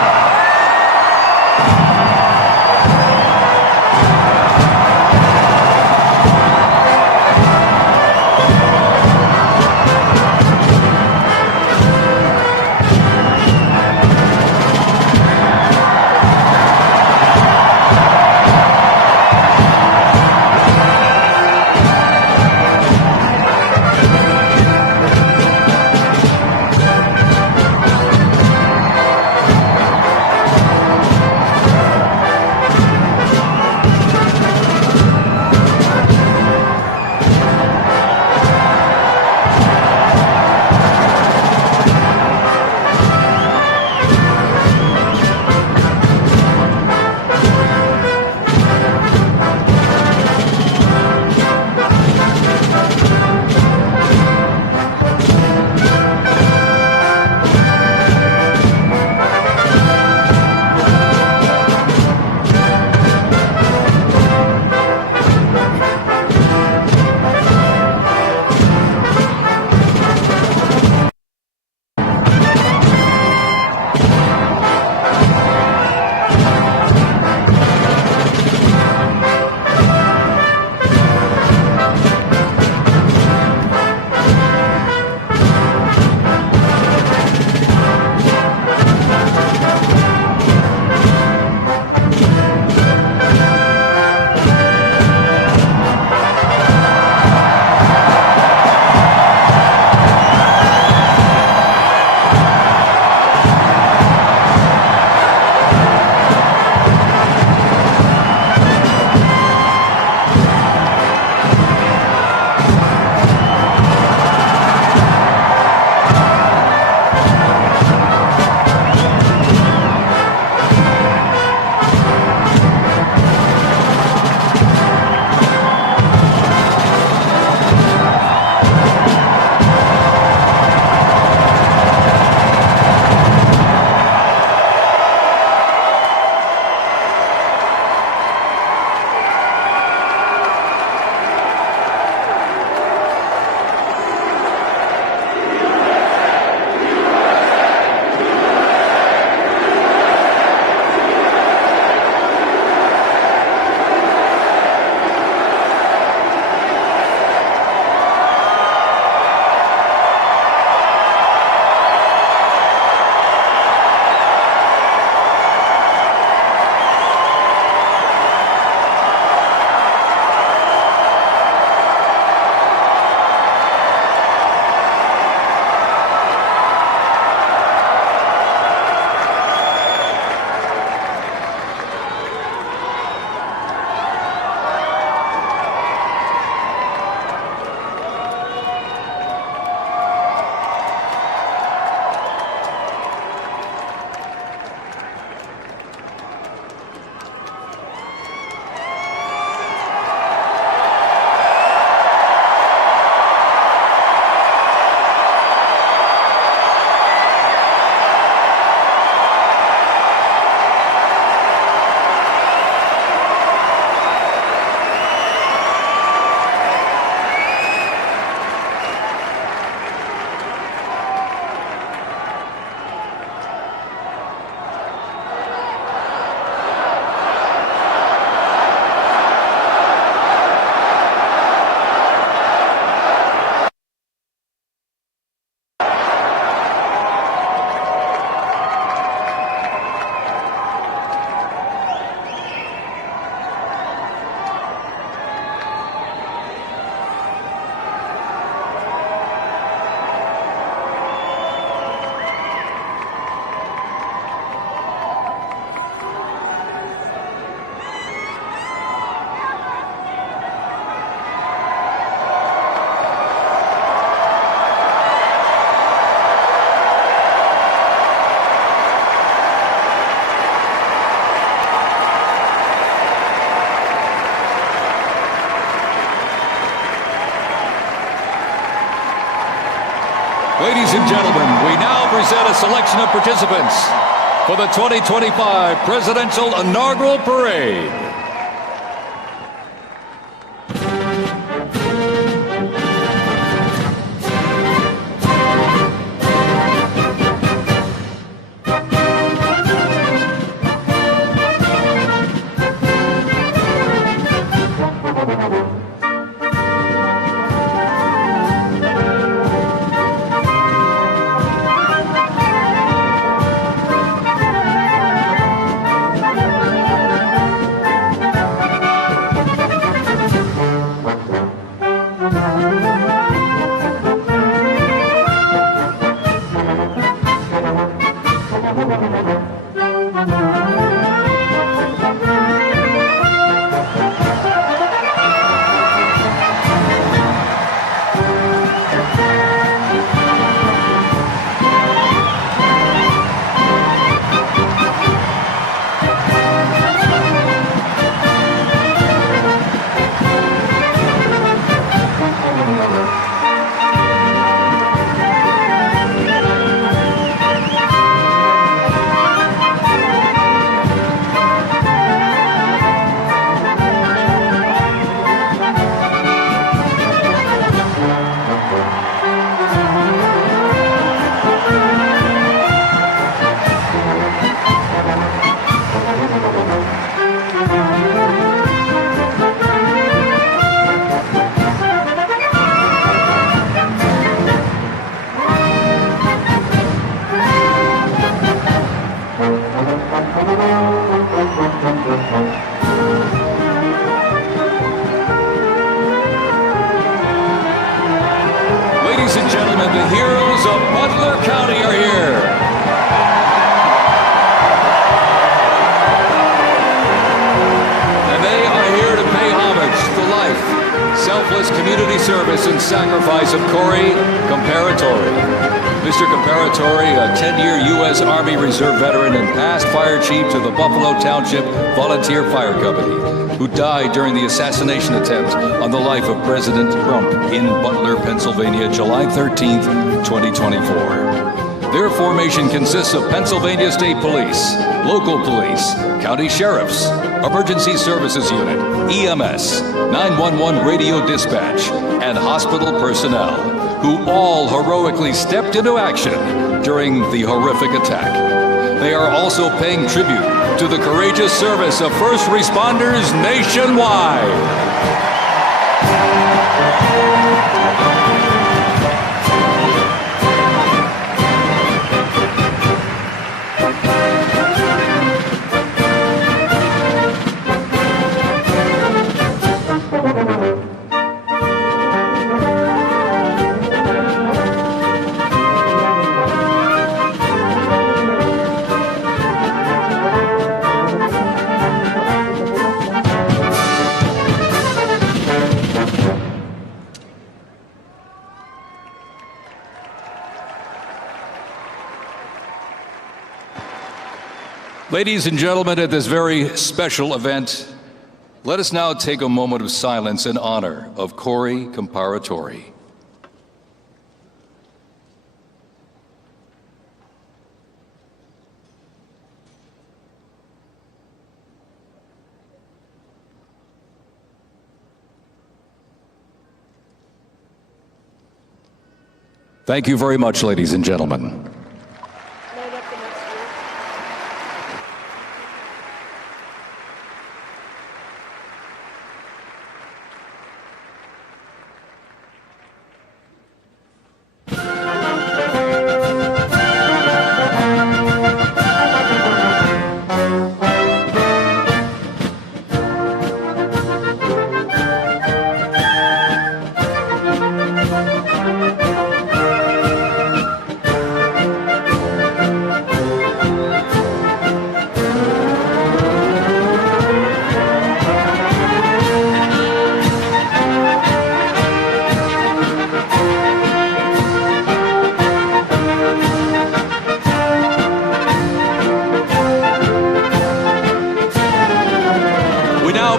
Ladies and gentlemen, we now present a selection of participants for the 2025 Presidential Inaugural Parade. Ladies and gentlemen, the heroes of Butler County are here. And they are here to pay homage to the life, selfless community service and sacrifice of Corey Comparatori. Mr. Comparatori, a 10-year U.S. Army Reserve veteran and past fire chief to the Buffalo Township Volunteer Fire Company, who died during the assassination attempt on the life of President Trump in Butler, Pennsylvania, July 13th, 2024. Their formation consists of Pennsylvania State Police, local police, county sheriffs, emergency services unit, EMS, 911 radio dispatch, and hospital personnel, who all heroically stepped into action during the horrific attack. They are also paying tribute to the courageous service of first responders nationwide. Ladies and gentlemen, at this very special event, let us now take a moment of silence in honor of Corey Comparatori. Thank you very much, ladies and gentlemen.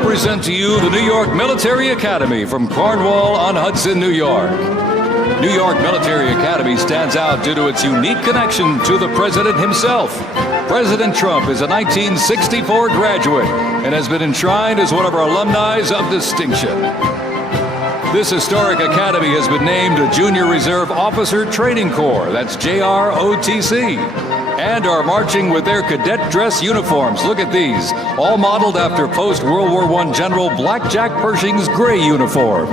Present to you the New York Military Academy from Cornwall-on-Hudson, New York. New York Military Academy stands out due to its unique connection to the President himself. President Trump is a 1964 graduate and has been enshrined as one of our alumni of distinction. This historic academy has been named a Junior Reserve Officer Training Corps, that's JROTC, and are marching with their cadet dress uniforms. Look at these, all modeled after post-World War I General Blackjack Pershing's gray uniform.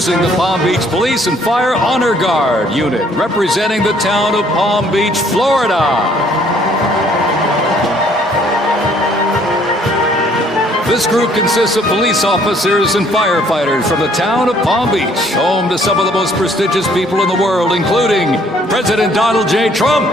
introducing the Palm Beach Police and Fire Honor Guard unit, representing the town of Palm Beach, Florida. This group consists of police officers and firefighters from the town of Palm Beach, home to some of the most prestigious people in the world, including President Donald J. Trump.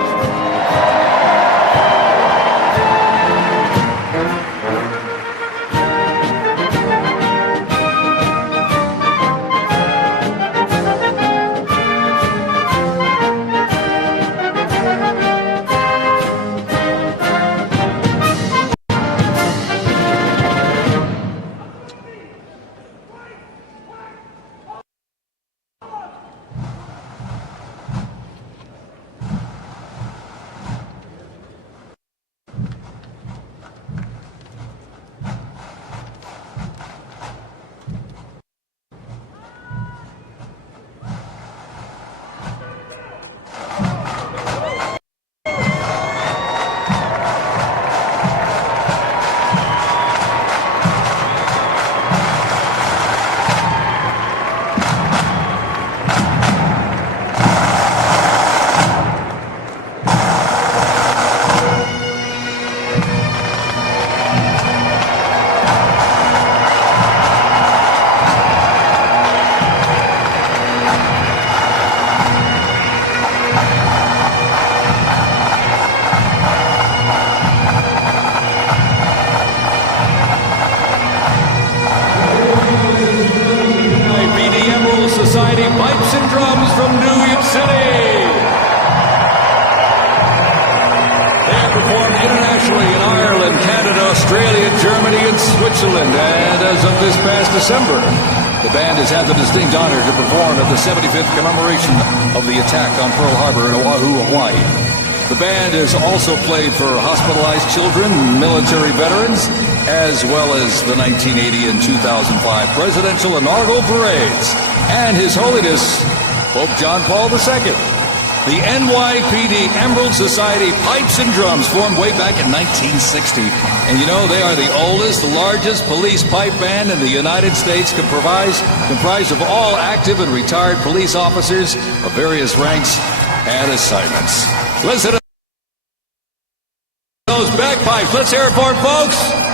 Society pipes and drums from New York City. They have performed internationally in Ireland, Canada, Australia, Germany, and Switzerland. And as of this past December, the band has had the distinct honor to perform at the 75th commemoration of the attack on Pearl Harbor in Oahu, Hawaii. The band has also played for hospitalized children, military veterans, as well as the 1980 and 2005 presidential inaugural parades, and His Holiness Pope John Paul II. The NYPD Emerald Society Pipes and Drums formed way back in 1960. And you know, they are the oldest, largest police pipe band in the United States, comprised of all active and retired police officers of various ranks and assignments. Listen to those bagpipes. Let's hear it for them, folks.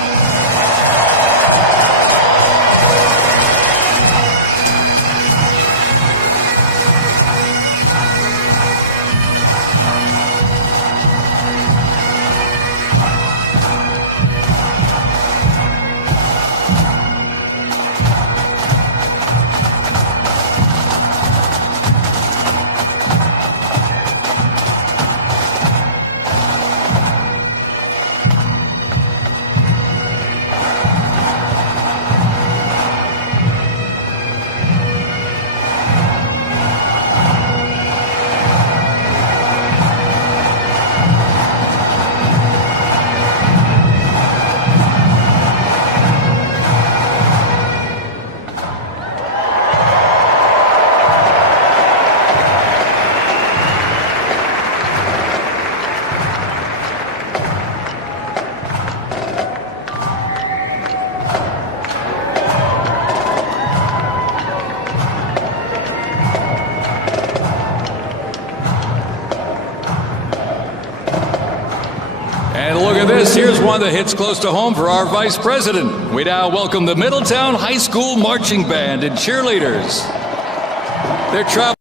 Here's one that hits close to home for our Vice President. We now welcome the Middletown High School Marching Band and cheerleaders. They're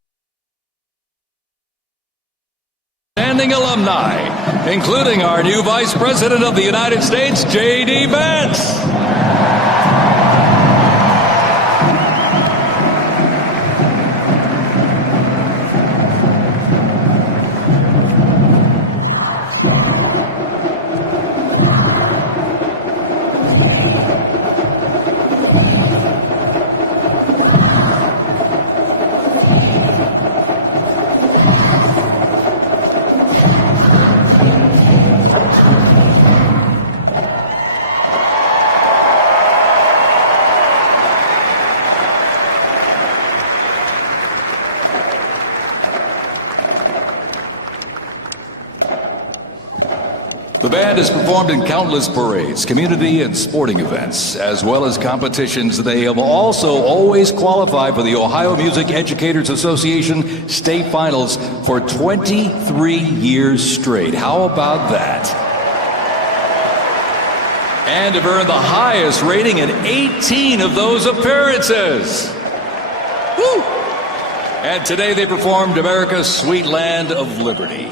outstanding alumni, including our new Vice President of the United States, J.D. Vance. band has performed in countless parades, community and sporting events, as well as competitions. They have also always qualified for the Ohio Music Educators Association state finals for 23 years straight. How about that? And have earned the highest rating in 18 of those appearances. Woo! And today they performed America's Sweet Land of Liberty.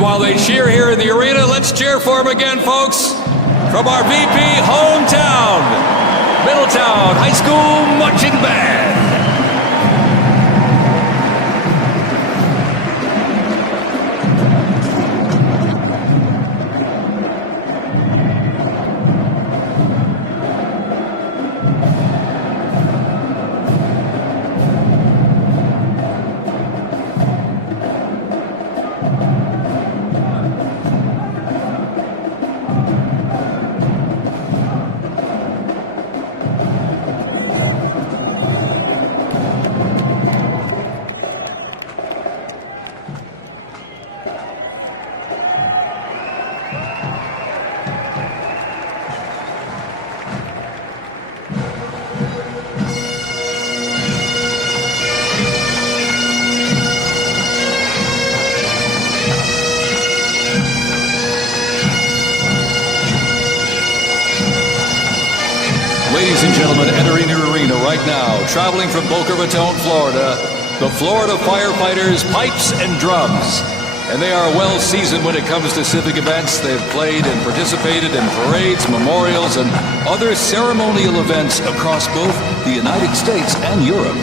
While they cheer here in the arena, let's cheer for him again, folks, from our VP hometown, Middletown High School Marching Band. Ladies and gentlemen, entering the arena right now, traveling from Boca Raton, Florida, the Florida Firefighters Pipes and Drums. And they are well seasoned when it comes to civic events. They've played and participated in parades, memorials, and other ceremonial events across both the United States and Europe.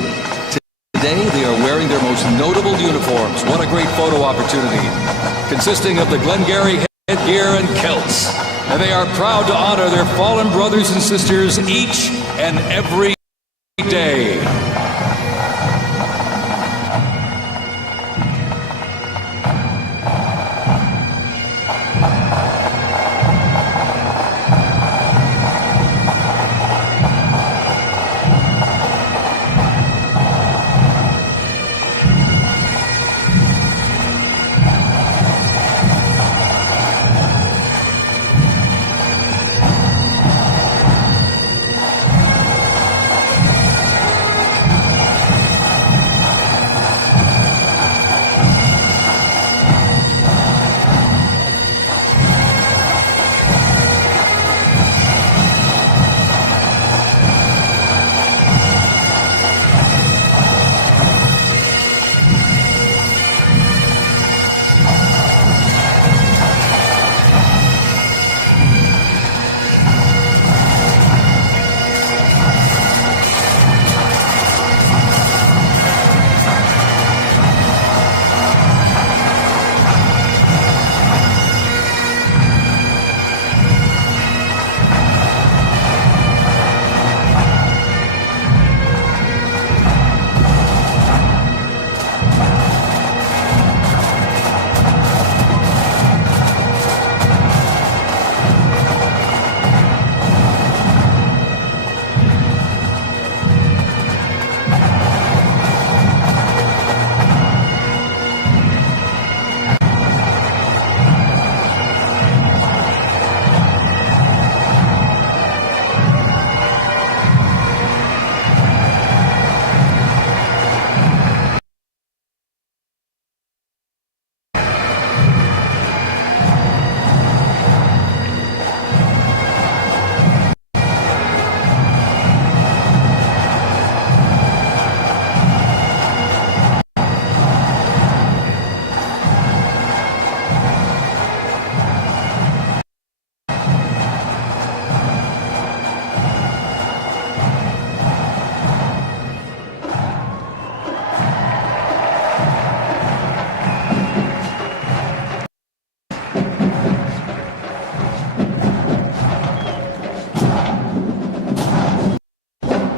Today, they are wearing their most notable uniforms. What a great photo opportunity. Consisting of the Glengarry headgear and kilts. And they are proud to honor their fallen brothers and sisters each and every day.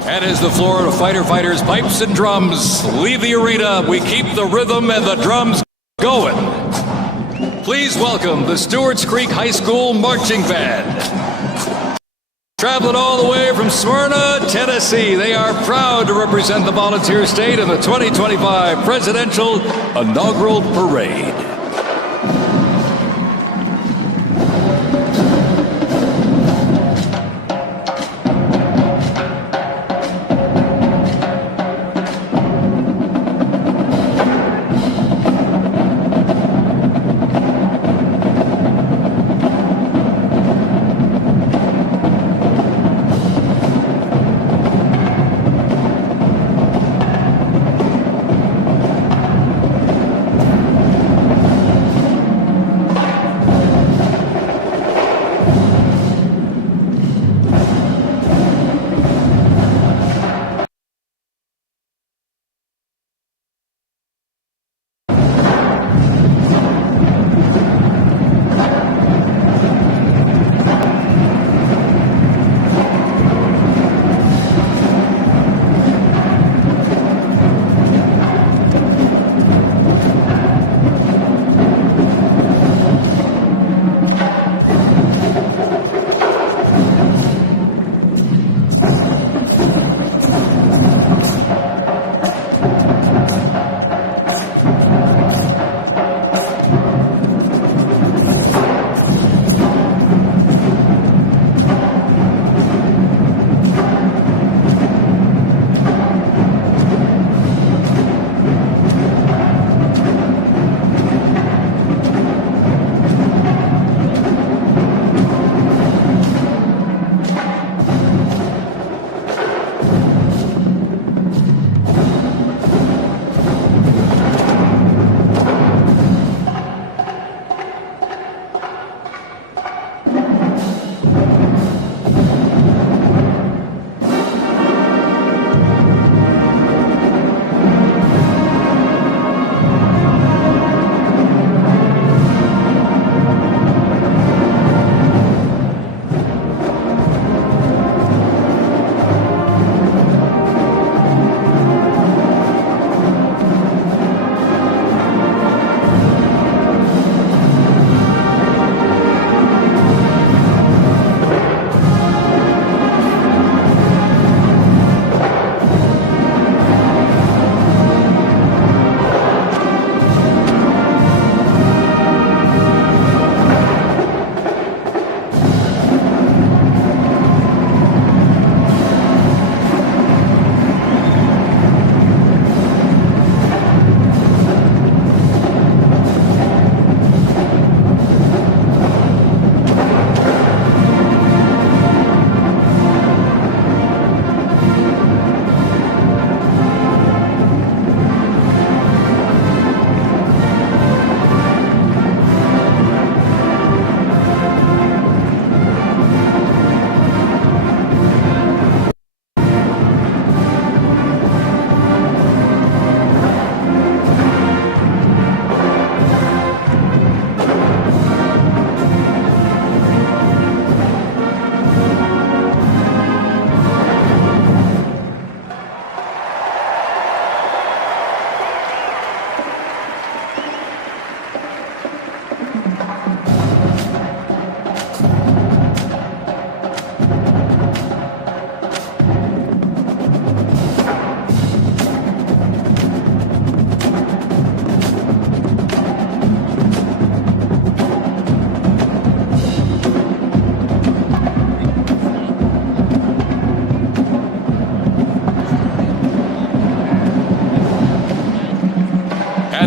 And as the Florida fighter fighters, pipes and drums leave the arena, we keep the rhythm and the drums going. Please welcome the Stewart's Creek High School Marching Band. Traveling all the way from Smyrna, Tennessee, they are proud to represent the volunteer state in the 2025 Presidential Inaugural Parade.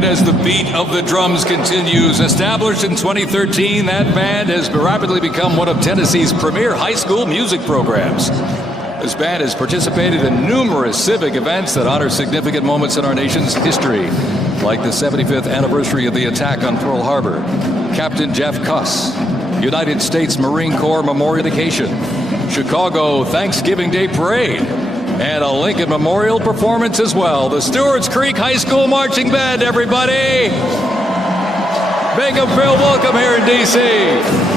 And as the beat of the drums continues, established in 2013, that band has rapidly become one of Tennessee's premier high school music programs. This band has participated in numerous civic events that honor significant moments in our nation's history, like the 75th anniversary of the attack on Pearl Harbor, Captain Jeff Kuss, United States Marine Corps memorialization, Chicago Thanksgiving Day Parade, and a Lincoln Memorial performance as well. The Stewart's Creek High School Marching Band, everybody! Make them feel welcome here in D.C.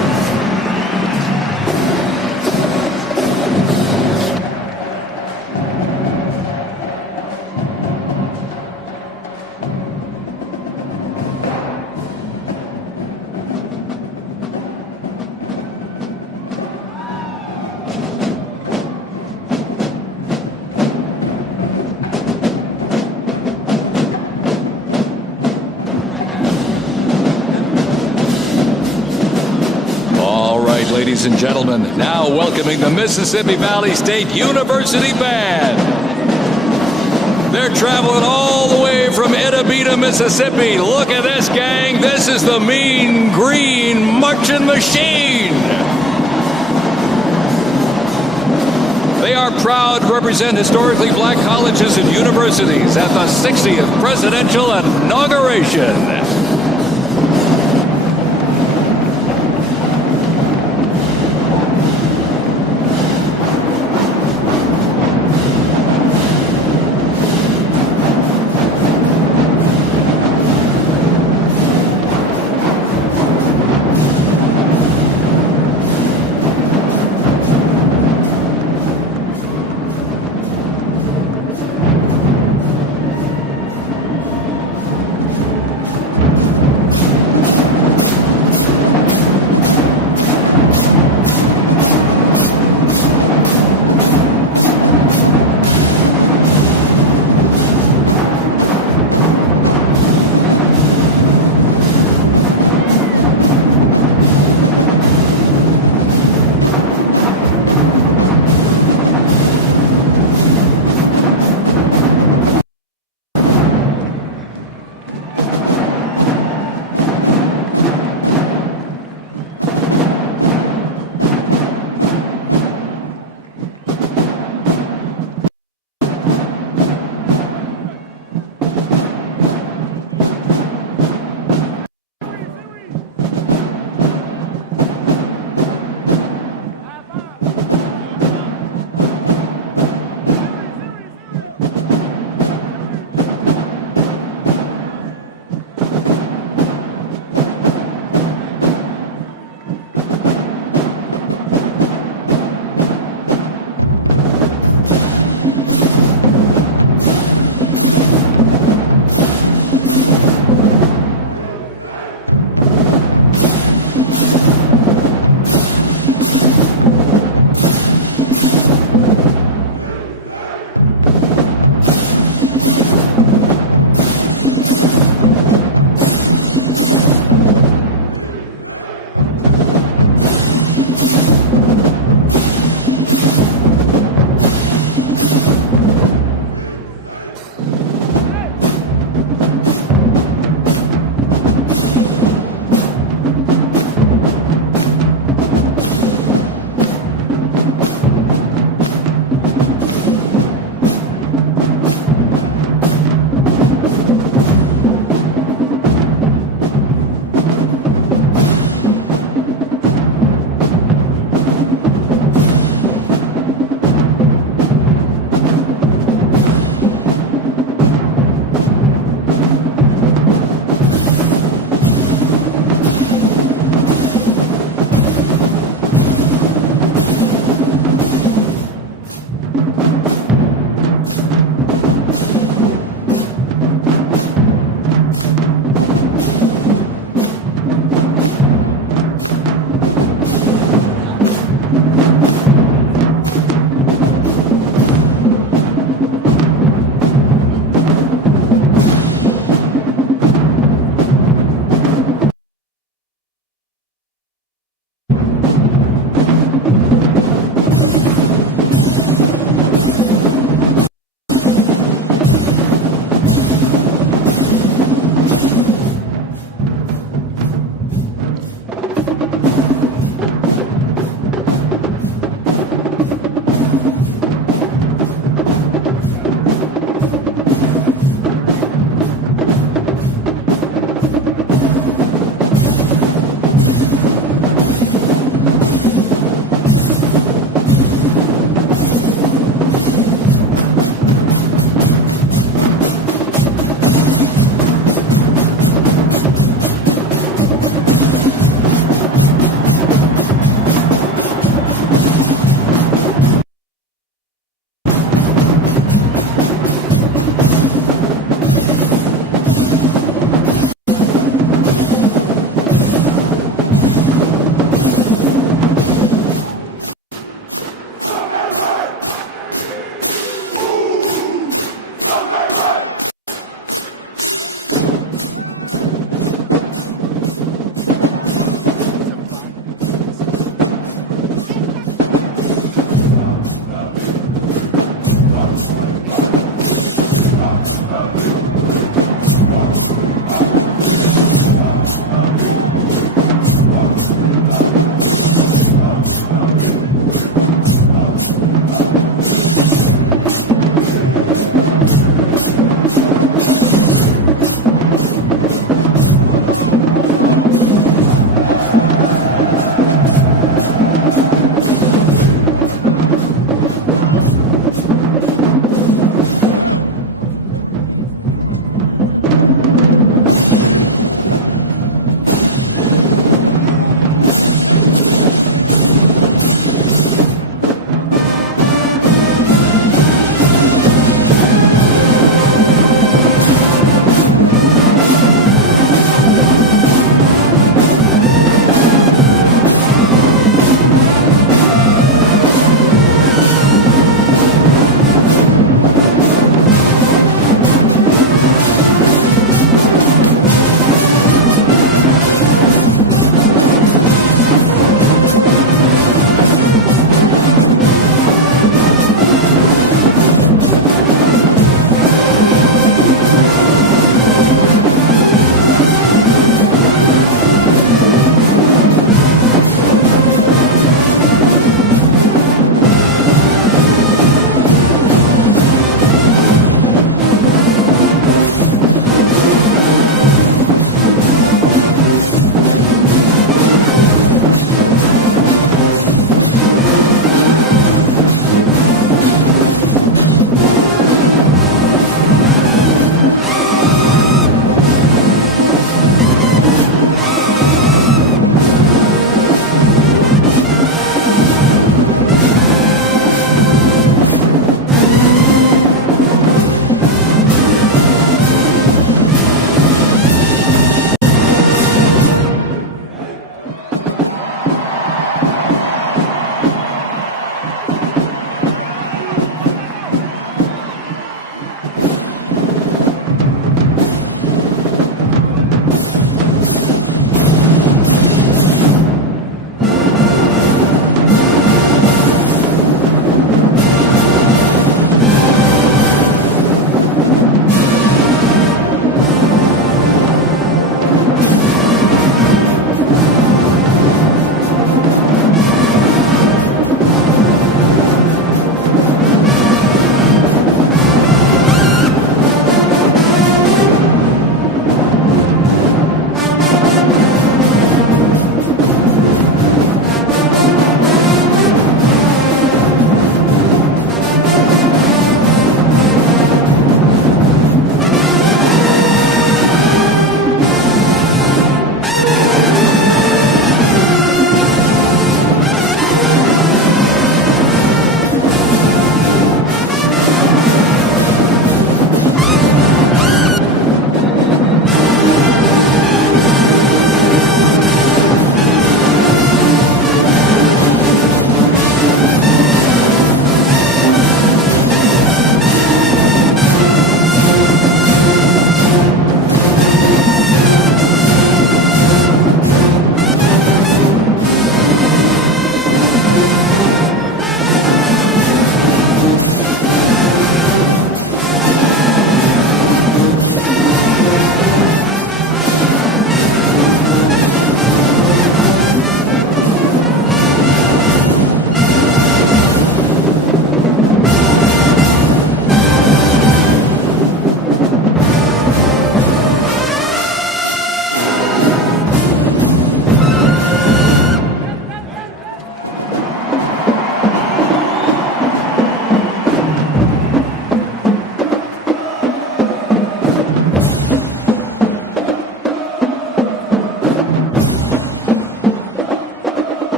ladies and gentlemen, now welcoming the Mississippi Valley State University Band. They're traveling all the way from Itabita, Mississippi. Look at this, gang. This is the Mean Green Marching Machine. They are proud to represent historically black colleges and universities at the 60th Presidential Inauguration.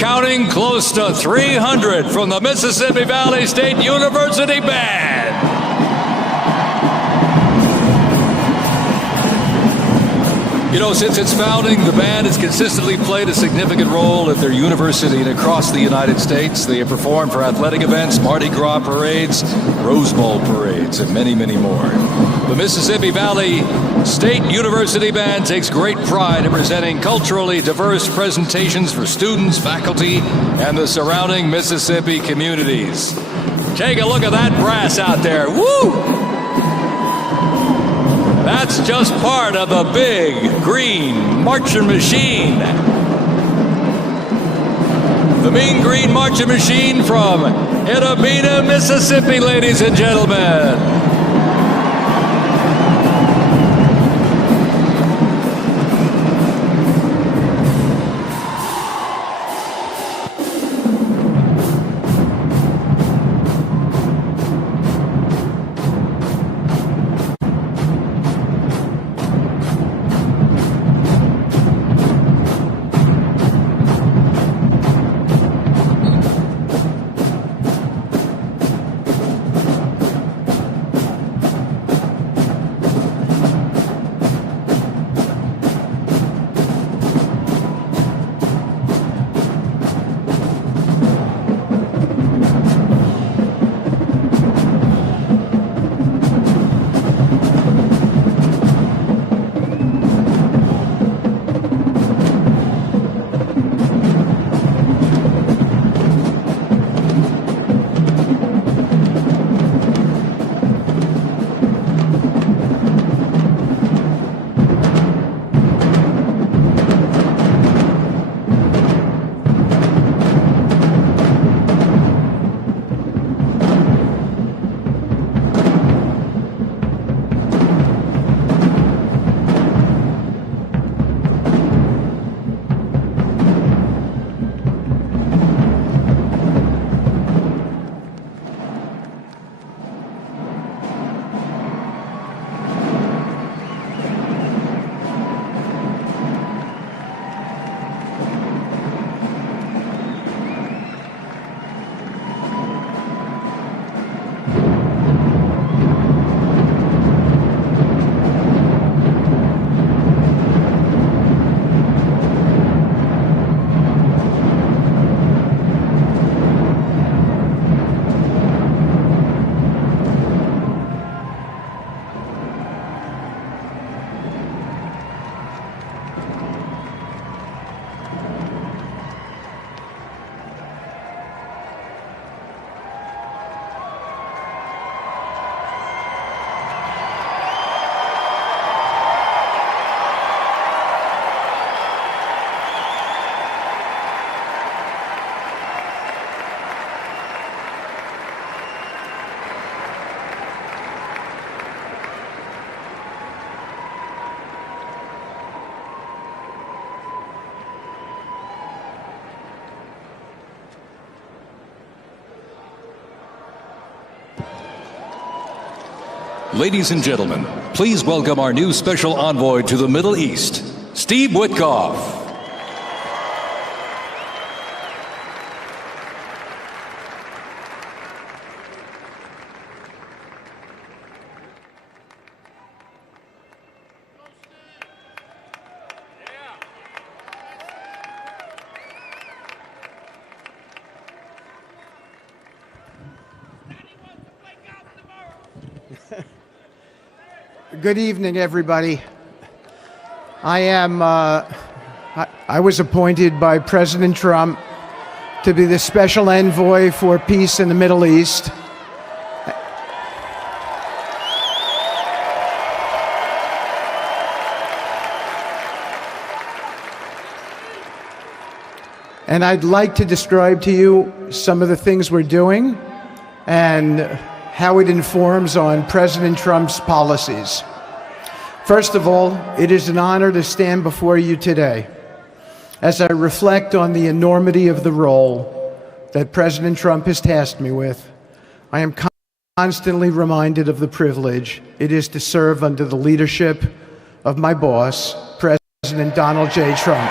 counting, close to 300 from the Mississippi Valley State University Band. You know, since its founding, the band has consistently played a significant role at their university and across the United States. They have performed for athletic events, Mardi Gras parades, Rose Bowl parades, and many, many more. The Mississippi Valley State University Band takes great pride in presenting culturally diverse presentations for students, faculty, and the surrounding Mississippi communities. Take a look at that brass out there. Woo! That's just part of the big green marching machine. The Mean Green Marching Machine from Inauguration, Mississippi, ladies and gentlemen. Ladies and gentlemen, please welcome our new special envoy to the Middle East, Steve Witkoff. Good evening, everybody. I was appointed by President Trump to be the special envoy for peace in the Middle East. And I'd like to describe to you some of the things we're doing and how it informs on President Trump's policies. First of all, it is an honor to stand before you today as I reflect on the enormity of the role that President Trump has tasked me with. I am constantly reminded of the privilege it is to serve under the leadership of my boss, President Donald J. Trump.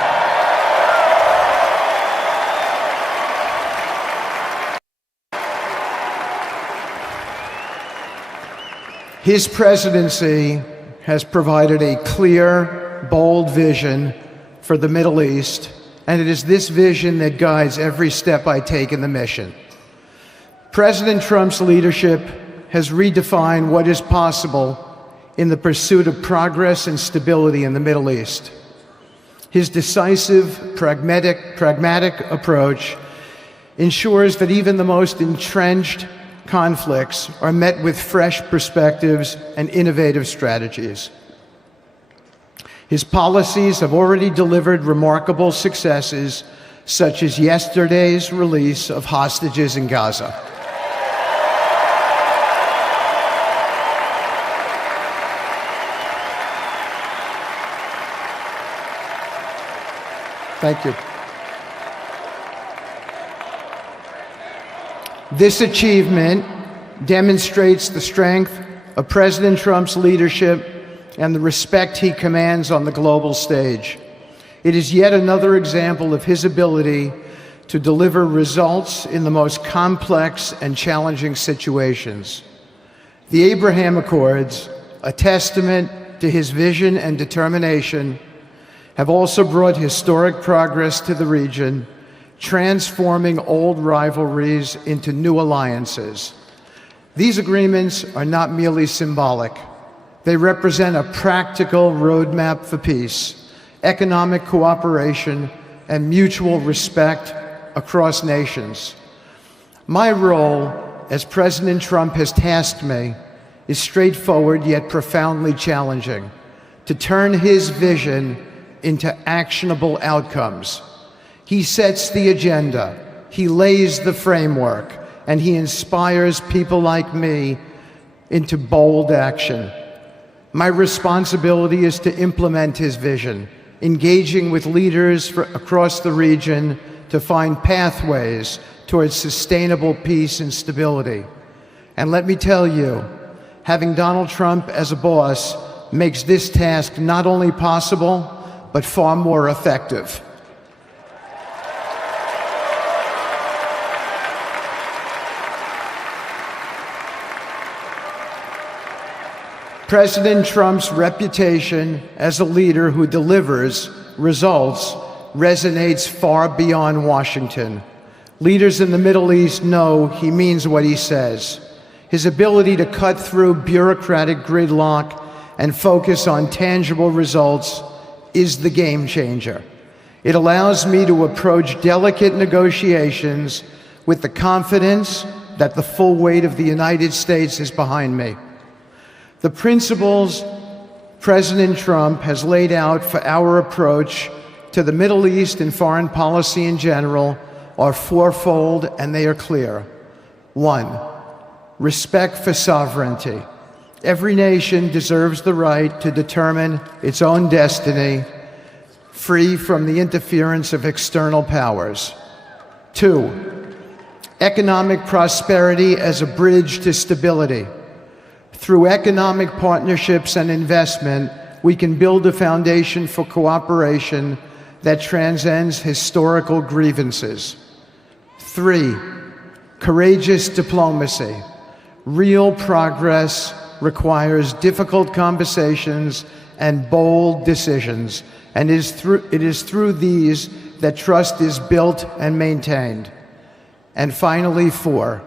His presidency has provided a clear, bold vision for the Middle East, and it is this vision that guides every step I take in the mission. President Trump's leadership has redefined what is possible in the pursuit of progress and stability in the Middle East. His decisive, pragmatic approach ensures that even the most entrenched conflicts are met with fresh perspectives and innovative strategies. His policies have already delivered remarkable successes, such as yesterday's release of hostages in Gaza. Thank you. This achievement demonstrates the strength of President Trump's leadership and the respect he commands on the global stage. It is yet another example of his ability to deliver results in the most complex and challenging situations. The Abraham Accords, a testament to his vision and determination, have also brought historic progress to the region, transforming old rivalries into new alliances. These agreements are not merely symbolic. They represent a practical roadmap for peace, economic cooperation, and mutual respect across nations. My role, as President Trump has tasked me, is straightforward yet profoundly challenging: to turn his vision into actionable outcomes. He sets the agenda, he lays the framework, and he inspires people like me into bold action. My responsibility is to implement his vision, engaging with leaders across the region to find pathways towards sustainable peace and stability. And let me tell you, having Donald Trump as a boss makes this task not only possible, but far more effective. President Trump's reputation as a leader who delivers results resonates far beyond Washington. Leaders in the Middle East know he means what he says. His ability to cut through bureaucratic gridlock and focus on tangible results is the game changer. It allows me to approach delicate negotiations with the confidence that the full weight of the United States is behind me. The principles President Trump has laid out for our approach to the Middle East and foreign policy in general are fourfold, and they are clear. 1, respect for sovereignty. Every nation deserves the right to determine its own destiny, free from the interference of external powers. 2, economic prosperity as a bridge to stability. Through economic partnerships and investment, we can build a foundation for cooperation that transcends historical grievances. 3, courageous diplomacy. Real progress requires difficult conversations and bold decisions, and it is through these that trust is built and maintained. And finally, 4,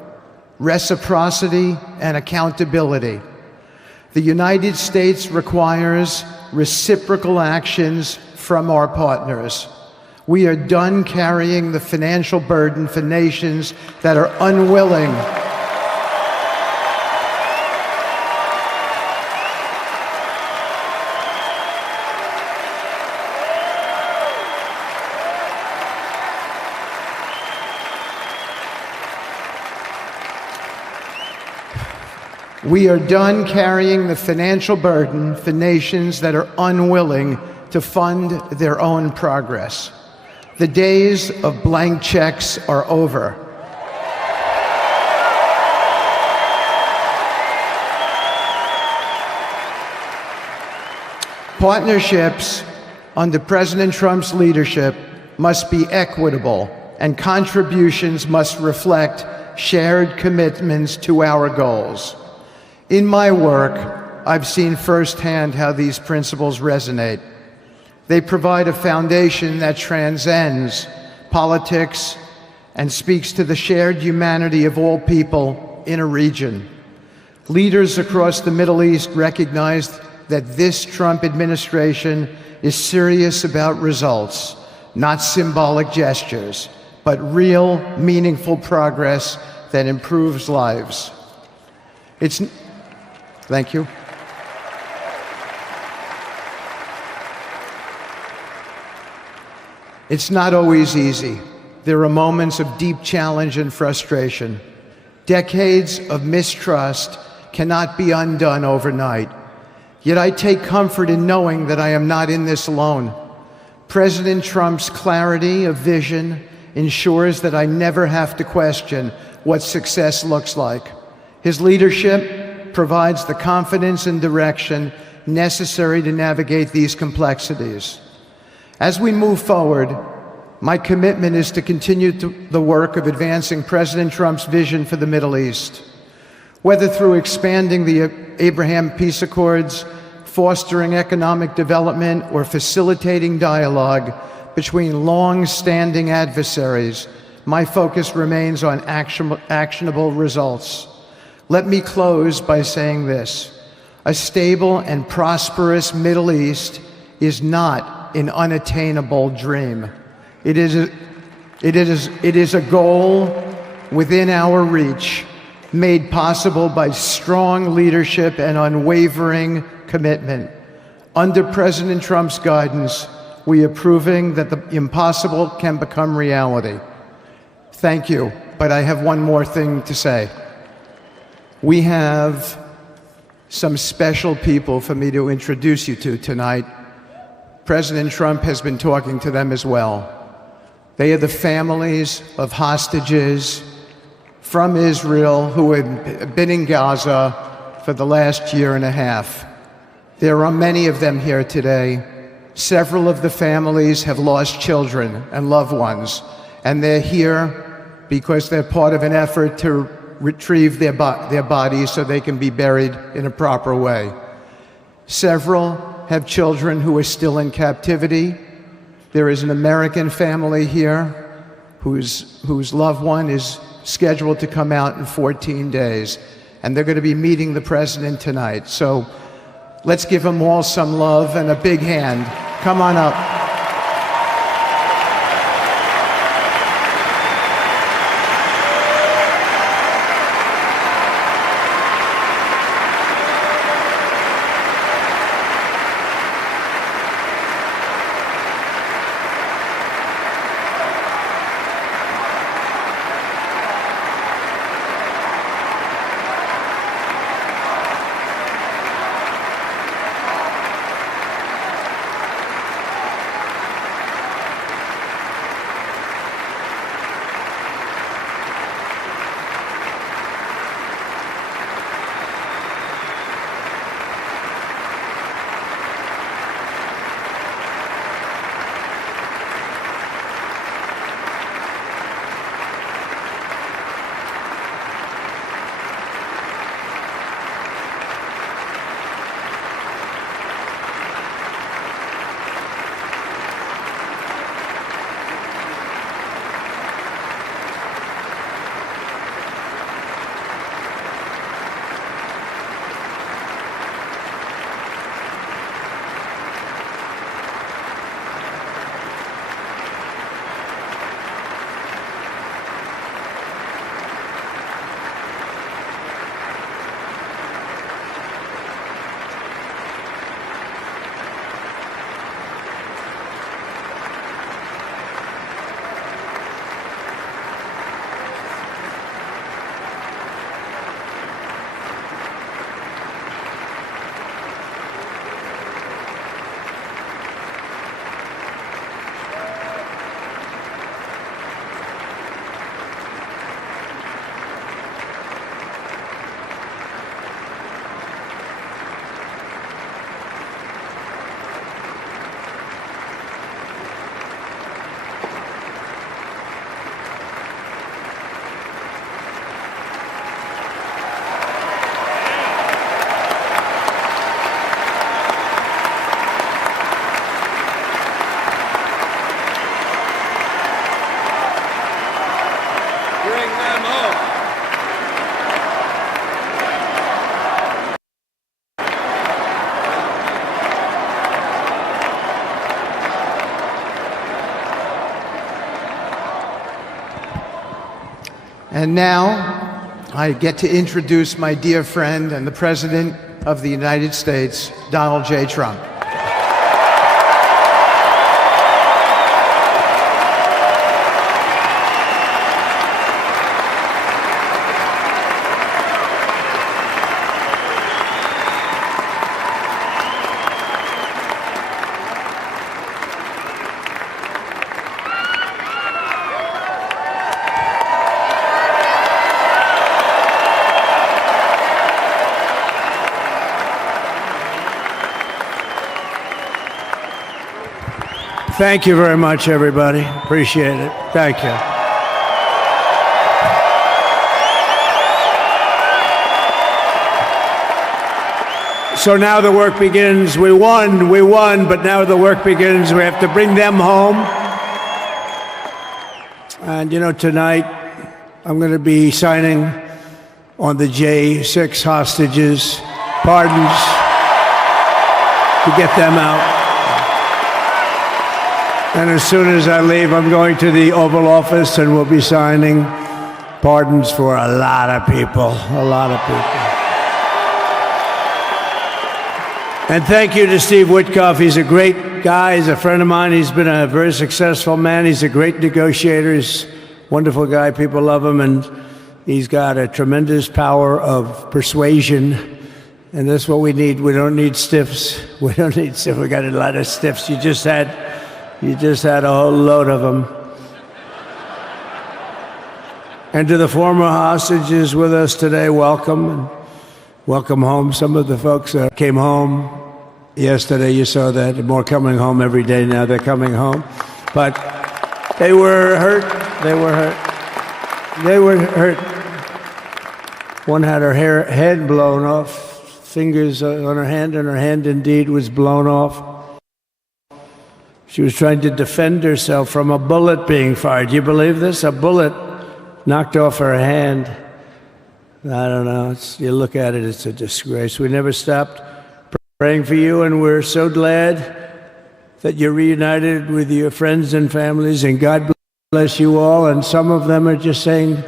reciprocity and accountability. The United States requires reciprocal actions from our partners. We are done carrying the financial burden for nations that are unwilling We are done carrying the financial burden for nations that are unwilling to fund their own progress. The days of blank checks are over. Partnerships under President Trump's leadership must be equitable, and contributions must reflect shared commitments to our goals. In my work, I've seen firsthand how these principles resonate. They provide a foundation that transcends politics and speaks to the shared humanity of all people in a region. Leaders across the Middle East recognized that this Trump administration is serious about results, not symbolic gestures, but real, meaningful progress that improves lives. Thank you. It's not always easy. There are moments of deep challenge and frustration. Decades of mistrust cannot be undone overnight. Yet I take comfort in knowing that I am not in this alone. President Trump's clarity of vision ensures that I never have to question what success looks like. His leadership provides the confidence and direction necessary to navigate these complexities. As we move forward, my commitment is to continue the work of advancing President Trump's vision for the Middle East. Whether through expanding the Abraham Peace Accords, fostering economic development, or facilitating dialogue between long-standing adversaries, my focus remains on actionable results. Let me close by saying this: a stable and prosperous Middle East is not an unattainable dream. It is a goal within our reach, made possible by strong leadership and unwavering commitment. Under President Trump's guidance, we are proving that the impossible can become reality. Thank you, but I have one more thing to say. We have some special people for me to introduce you to tonight. President Trump has been talking to them as well. They are the families of hostages from Israel who have been in Gaza for the last year and a half. There are many of them here today. Several of the families have lost children and loved ones, and they're here because they're part of an effort to retrieve their bodies so they can be buried in a proper way. Several have children who are still in captivity. There is an American family here whose loved one is scheduled to come out in 14 days, and they're going to be meeting the president tonight. So let's give them all some love and a big hand. Come on up. Bring them home. And now I get to introduce my dear friend and the President of the United States, Donald J. Trump. Thank you very much, everybody. Appreciate it. Thank you. So now the work begins. We won, but now the work begins. We have to bring them home. And you know, tonight I'm going to be signing on the J6 hostages, pardons, to get them out. And as soon as I leave, I'm going to the Oval Office and we'll be signing pardons for a lot of people, a lot of people. And thank you to Steve Witkoff. He's a great guy. He's a friend of mine. He's been a very successful man. He's a great negotiator. He's a wonderful guy. People love him. And he's got a tremendous power of persuasion. And that's what we need. We don't need stiffs. We don't need stiffs. We got a lot of stiffs. You just had a whole load of them. And to the former hostages with us today, welcome. And welcome home. Some of the folks that came home yesterday, you saw that. More coming home every day now. They're coming home. But they were hurt. They were hurt. They were hurt. One had her head blown off, fingers on her hand, and her hand indeed was blown off. She was trying to defend herself from a bullet being fired. You believe this? A bullet knocked off her hand. I don't know. You look at it, it's a disgrace. We never stopped praying for you, and we're so glad that you're reunited with your friends and families, and God bless you all. And some of them are just saying,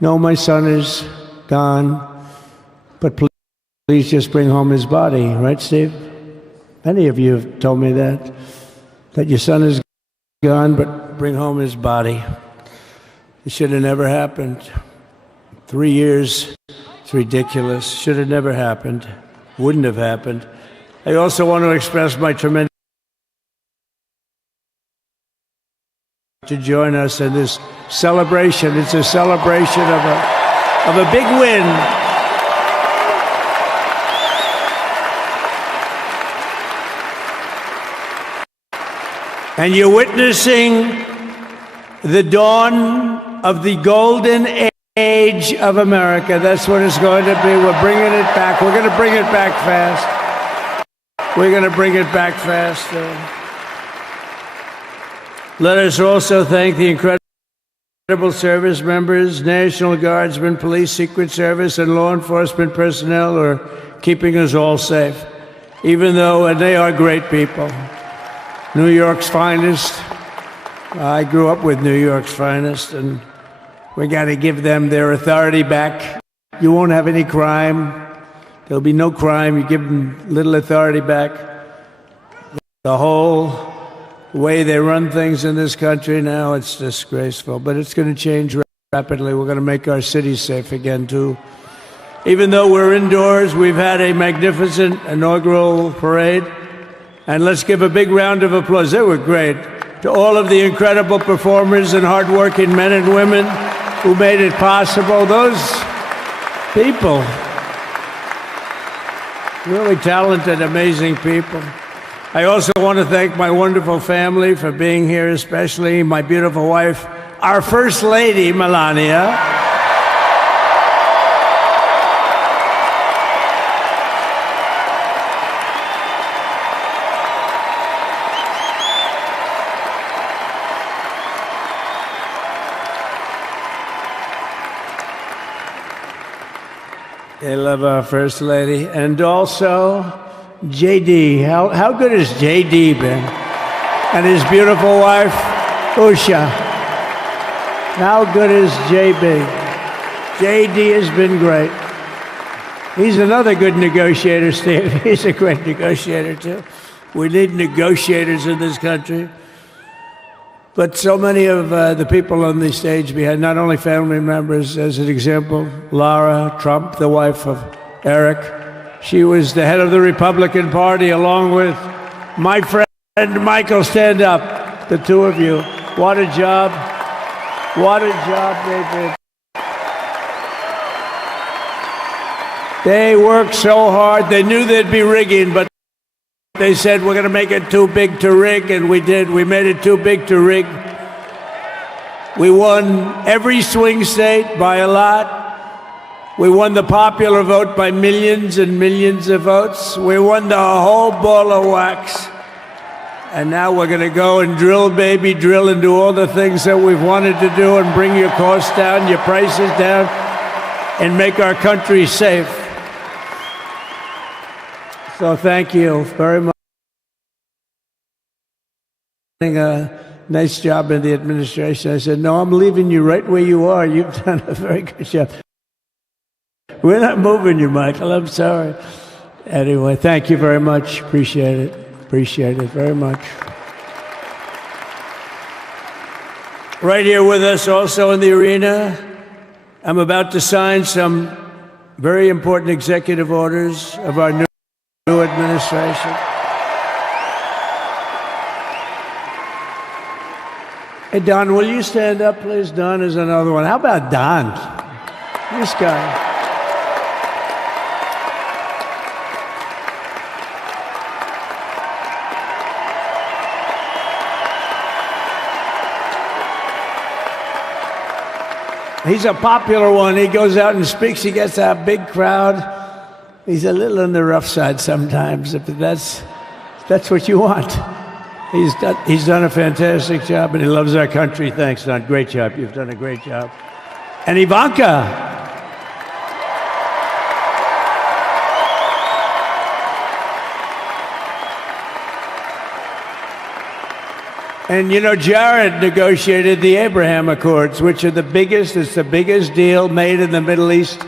no, my son is gone, but please just bring home his body. Right, Steve? Many of you have told me that your son is gone, but bring home his body. It should have never happened. 3 years, it's ridiculous. Should have never happened. Wouldn't have happened. I also want to express my tremendous to join us in this celebration. It's a celebration of a big win. And you're witnessing the dawn of the golden age of America. That's what it's going to be. We're bringing it back. We're going to bring it back fast. We're going to bring it back fast. Let us also thank the incredible service members, National Guardsmen, Police, Secret Service, and law enforcement personnel who are keeping us all safe, even though, and they are great people. New York's finest. I grew up with New York's finest, and we got to give them their authority back. You won't have any crime. There'll be no crime. You give them little authority back. The whole way they run things in this country now, it's disgraceful. But it's going to change rapidly. We're going to make our cities safe again, too. Even though we're indoors, we've had a magnificent inaugural parade. And let's give a big round of applause. They were great. To all of the incredible performers and hardworking men and women who made it possible. Those people, really talented, amazing people. I also want to thank my wonderful family for being here, especially my beautiful wife, our First Lady, Melania. They love our First Lady. And also, JD. How good has JD been? And his beautiful wife, Usha. How good is JB? JD has been great. He's another good negotiator, Steve. He's a great negotiator, too. We need negotiators in this country. But so many of the people on the stage behind, not only family members, as an example, Lara Trump, the wife of Eric. She was the head of the Republican Party, along with my friend Michael. Stand up, the two of you. What a job. What a job they did. They worked so hard. They knew they'd be rigging, but they said, we're going to make it too big to rig, and we did. We made it too big to rig. We won every swing state by a lot. We won the popular vote by millions and millions of votes. We won the whole ball of wax. And now we're going to go and drill, baby, drill, and do all the things that we've wanted to do and bring your costs down, your prices down, and make our country safe. So thank you very much. A nice job in the administration. I said, no, I'm leaving you right where you are. You've done a very good job. We're not moving you, Michael. I'm sorry. Anyway, thank you very much. Appreciate it. Appreciate it very much. Right here with us also in the arena, I'm about to sign some very important executive orders of our new administration. Hey, Don, will you stand up, please? Don is another one. How about Don? This guy. He's a popular one. He goes out and speaks. He gets a big crowd. He's a little on the rough side sometimes, but that's what you want. He's done a fantastic job, and he loves our country. Thanks, Don. Great job. You've done a great job. And Ivanka. And you know, Jared negotiated the Abraham Accords, which are it's the biggest deal made in the Middle East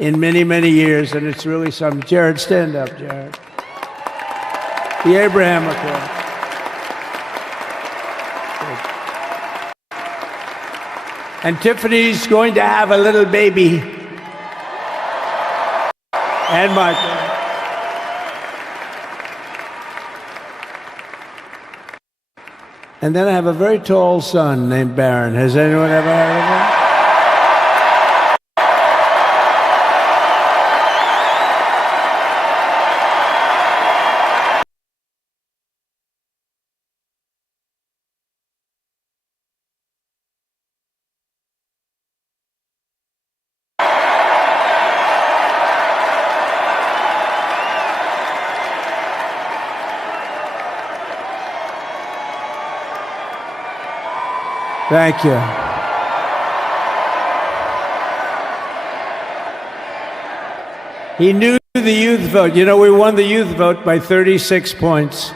in many, many years, and it's really something. Jared, stand up, Jared. The Abraham Accords. And Tiffany's going to have a little baby. And Michael. And then I have a very tall son named Barron. Has anyone ever heard of him? Thank you. He knew the youth vote. You know, we won the youth vote by 36 points.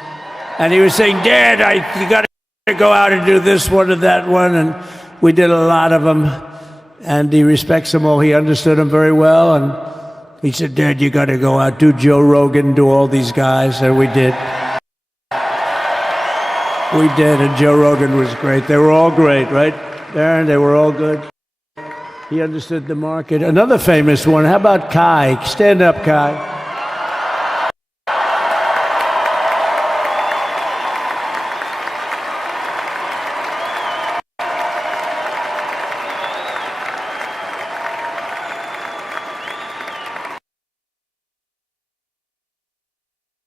And he was saying, Dad, you got to go out and do this one and that one. And we did a lot of them. And he respects them all. He understood them very well. And he said, Dad, you got to go out, do Joe Rogan, do all these guys. And we did. We did, and Joe Rogan was great. They were all great, right, Darren? They were all good. He understood the market. Another famous one, how about Kai? Stand up, Kai.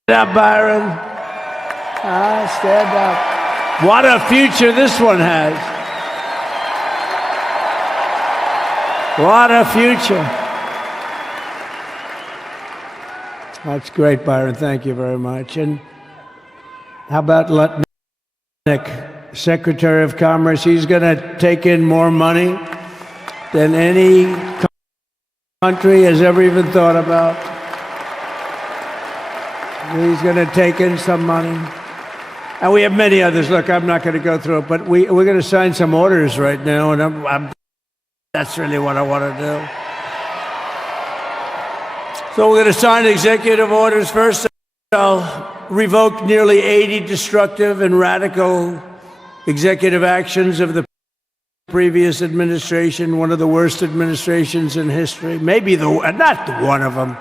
Stand up, Byron. Stand up. What a future this one has. What a future. That's great, Byron. Thank you very much. And how about Lutnick, Secretary of Commerce? He's going to take in more money than any country has ever even thought about. He's going to take in some money. And we have many others. Look, I'm not going to go through it, but we're going to sign some orders right now, and that's really what I want to do. So we're going to sign executive orders. First, I'll revoke nearly 80 destructive and radical executive actions of the previous administration, one of the worst administrations in history. Maybe not one of them,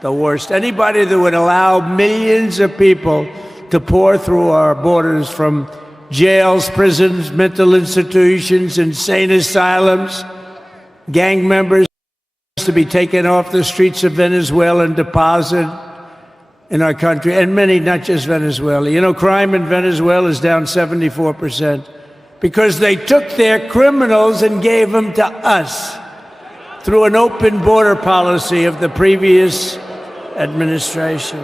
the worst. Anybody that would allow millions of people to pour through our borders from jails, prisons, mental institutions, insane asylums, gang members to be taken off the streets of Venezuela and deposited in our country, and many, not just Venezuela. You know, crime in Venezuela is down 74% because they took their criminals and gave them to us through an open border policy of the previous administration.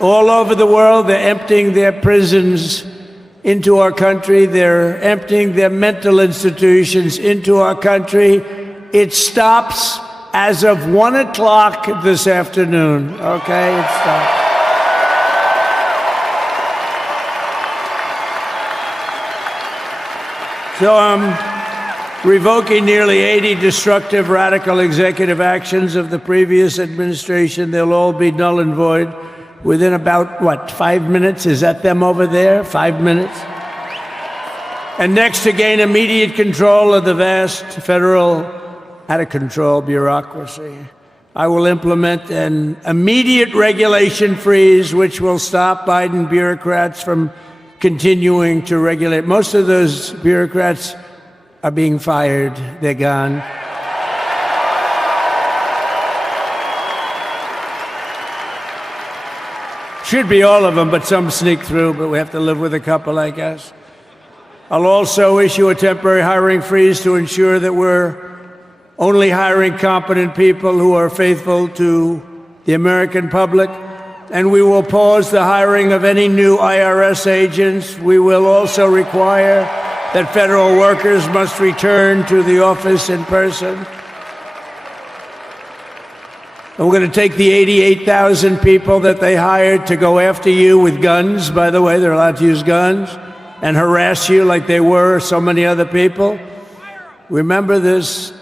All over the world, they're emptying their prisons into our country. They're emptying their mental institutions into our country. It stops as of 1 o'clock this afternoon. Okay, it stops. So I'm revoking nearly 80 destructive, radical executive actions of the previous administration. They'll all be null and void within about, 5 minutes? Is that them over there? 5 minutes? And next, to gain immediate control of the vast federal, out-of-control bureaucracy, I will implement an immediate regulation freeze, which will stop Biden bureaucrats from continuing to regulate. Most of those bureaucrats are being fired. They're gone. Should be all of them, but some sneak through, but we have to live with a couple, I guess. I'll also issue a temporary hiring freeze to ensure that we're only hiring competent people who are faithful to the American public. And we will pause the hiring of any new IRS agents. We will also require that federal workers must return to the office in person. And we're going to take the 88,000 people that they hired to go after you with guns. By the way, they're allowed to use guns and harass you like they were so many other people. Remember this?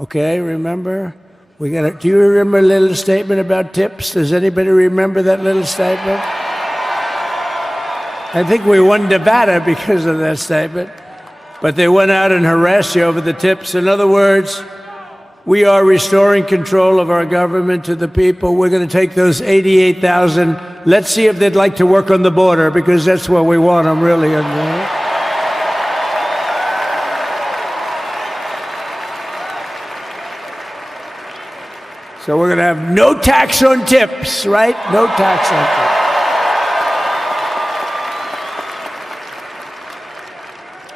Okay, remember? Do you remember a little statement about tips? Does anybody remember that little statement? I think we won Nevada because of that statement. But they went out and harassed you over the tips. In other words, we are restoring control of our government to the people. We're going to take those 88,000. Let's see if they'd like to work on the border, because that's where we want them, really. So we're going to have no tax on tips, right? No tax on tips.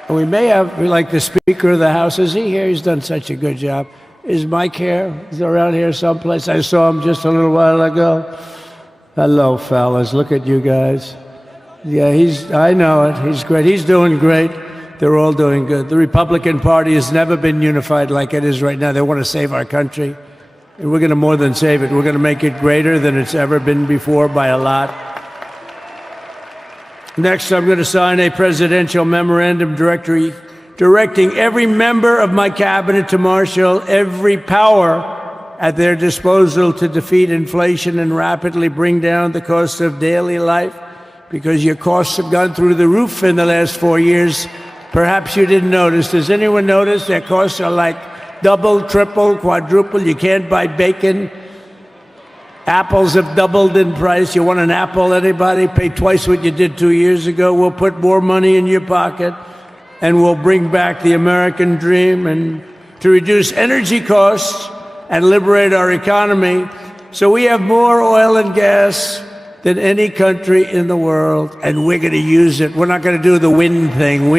And we may have, like the Speaker of the House, is he here? He's done such a good job. Is Mike here? He's around here someplace. I saw him just a little while ago. Hello, fellas. Look at you guys. Yeah, I know it. He's great. He's doing great. They're all doing good. The Republican Party has never been unified like it is right now. They want to save our country. And we're going to more than save it. We're going to make it greater than it's ever been before by a lot. Next, I'm going to sign a presidential memorandum directing every member of my cabinet to marshal every power at their disposal to defeat inflation and rapidly bring down the cost of daily life, because your costs have gone through the roof in the last 4 years. Perhaps you didn't notice. Does anyone notice their costs are like double, triple, quadruple? You can't buy bacon. Apples have doubled in price. You want an apple, anybody? Pay twice what you did 2 years ago. We'll put more money in your pocket, and we'll bring back the American dream, and to reduce energy costs and liberate our economy. So we have more oil and gas than any country in the world, and we're going to use it. We're not going to do the wind thing.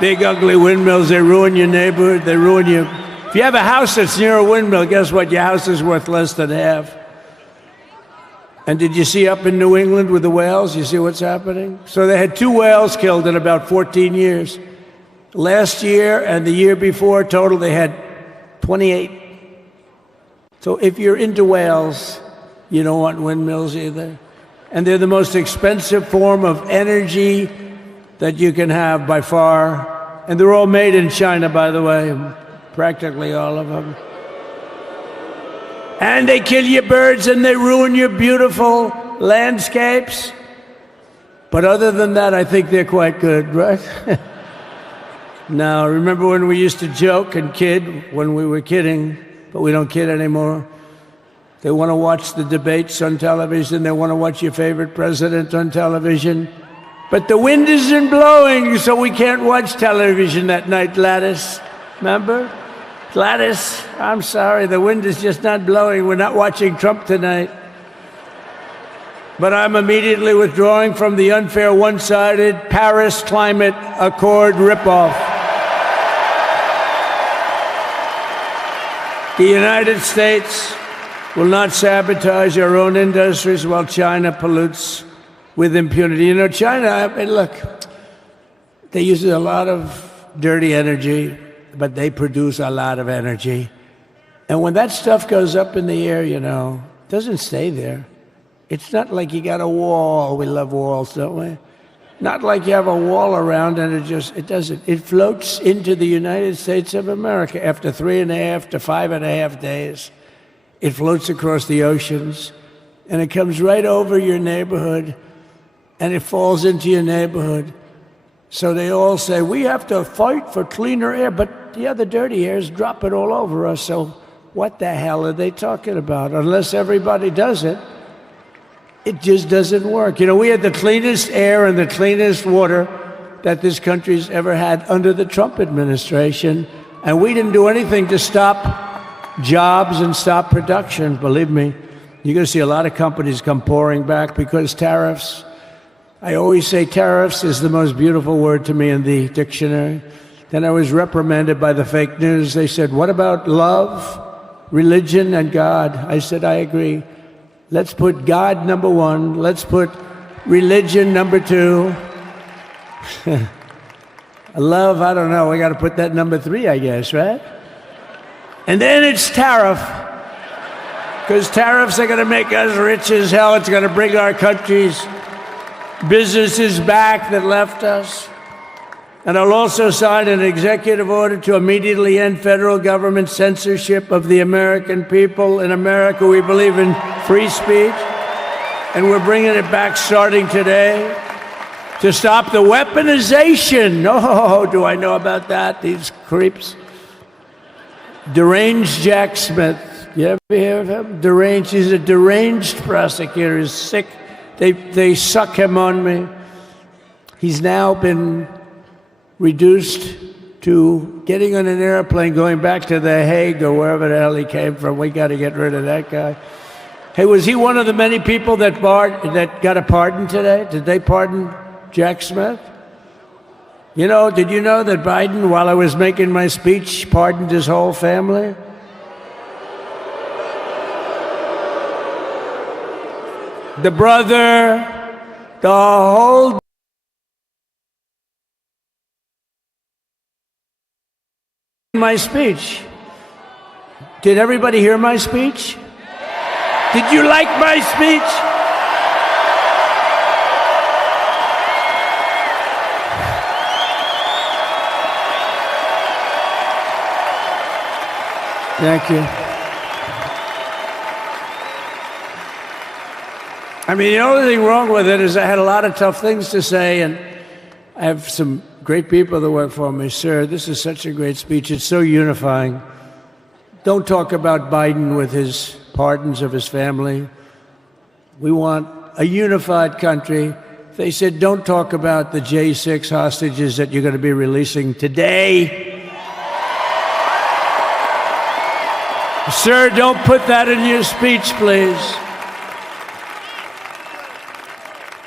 Big, ugly windmills, they ruin your neighborhood, they ruin you. If you have a house that's near a windmill, guess what? Your house is worth less than half. And did you see up in New England with the whales? You see what's happening? So they had 2 whales killed in about 14 years. Last year and the year before, total, they had 28. So if you're into whales, you don't want windmills either. And they're the most expensive form of energy that you can have by far. And they're all made in China, by the way, practically all of them. And they kill your birds and they ruin your beautiful landscapes. But other than that, I think they're quite good, right? Now, remember when we used to joke and kid when we were kidding, but we don't kid anymore? They want to watch the debates on television. They want to watch your favorite president on television. But the wind isn't blowing, so we can't watch television that night, Gladys. Remember? Gladys, I'm sorry, the wind is just not blowing. We're not watching Trump tonight. But I'm immediately withdrawing from the unfair, one-sided Paris Climate Accord ripoff. The United States will not sabotage our own industries while China pollutes with impunity. You know, China, I mean, look, they use a lot of dirty energy, but they produce a lot of energy. And when that stuff goes up in the air, you know, it doesn't stay there. It's not like you got a wall. We love walls, don't we? Not like you have a wall around and it doesn't. It floats into the United States of America after 3.5 to 5.5 days. It floats across the oceans and it comes right over your neighborhood and it falls into your neighborhood. So they all say, we have to fight for cleaner air, but the other dirty air is dropping all over us. So what the hell are they talking about? Unless everybody does it, it just doesn't work. You know, we had the cleanest air and the cleanest water that this country's ever had under the Trump administration, and we didn't do anything to stop jobs and stop production. Believe me, you're going to see a lot of companies come pouring back because tariffs. I always say tariffs is the most beautiful word to me in the dictionary. Then I was reprimanded by the fake news. They said, what about love, religion, and God? I said, I agree. Let's put God number one. Let's put religion number two. Love, I don't know. We got to put that number 3, I guess, right? And then it's tariff. Because tariffs are going to make us rich as hell. It's going to bring our country's businesses back that left us. And I'll also sign an executive order to immediately end federal government censorship of the American people. In America, we believe in free speech, and we're bringing it back starting today to stop the weaponization. Oh, do I know about that? These creeps. Deranged Jack Smith. You ever hear of him? Deranged. He's a deranged prosecutor. He's sick. They suck him on me. He's now been reduced to getting on an airplane, going back to The Hague or wherever the hell he came from. We got to get rid of that guy. Hey, was he one of the many people that got a pardon today? Did they pardon Jack Smith? You know, did you know that Biden, while I was making my speech, pardoned his whole family? The brother, the whole my speech. Did everybody hear my speech? Did you like my speech? Thank you. I mean, the only thing wrong with it is I had a lot of tough things to say, and I have some great people that work for me. Sir, this is such a great speech. It's so unifying. Don't talk about Biden with his pardons of his family. We want a unified country. They said, don't talk about the J6 hostages that you're going to be releasing today. Sir, don't put that in your speech, please.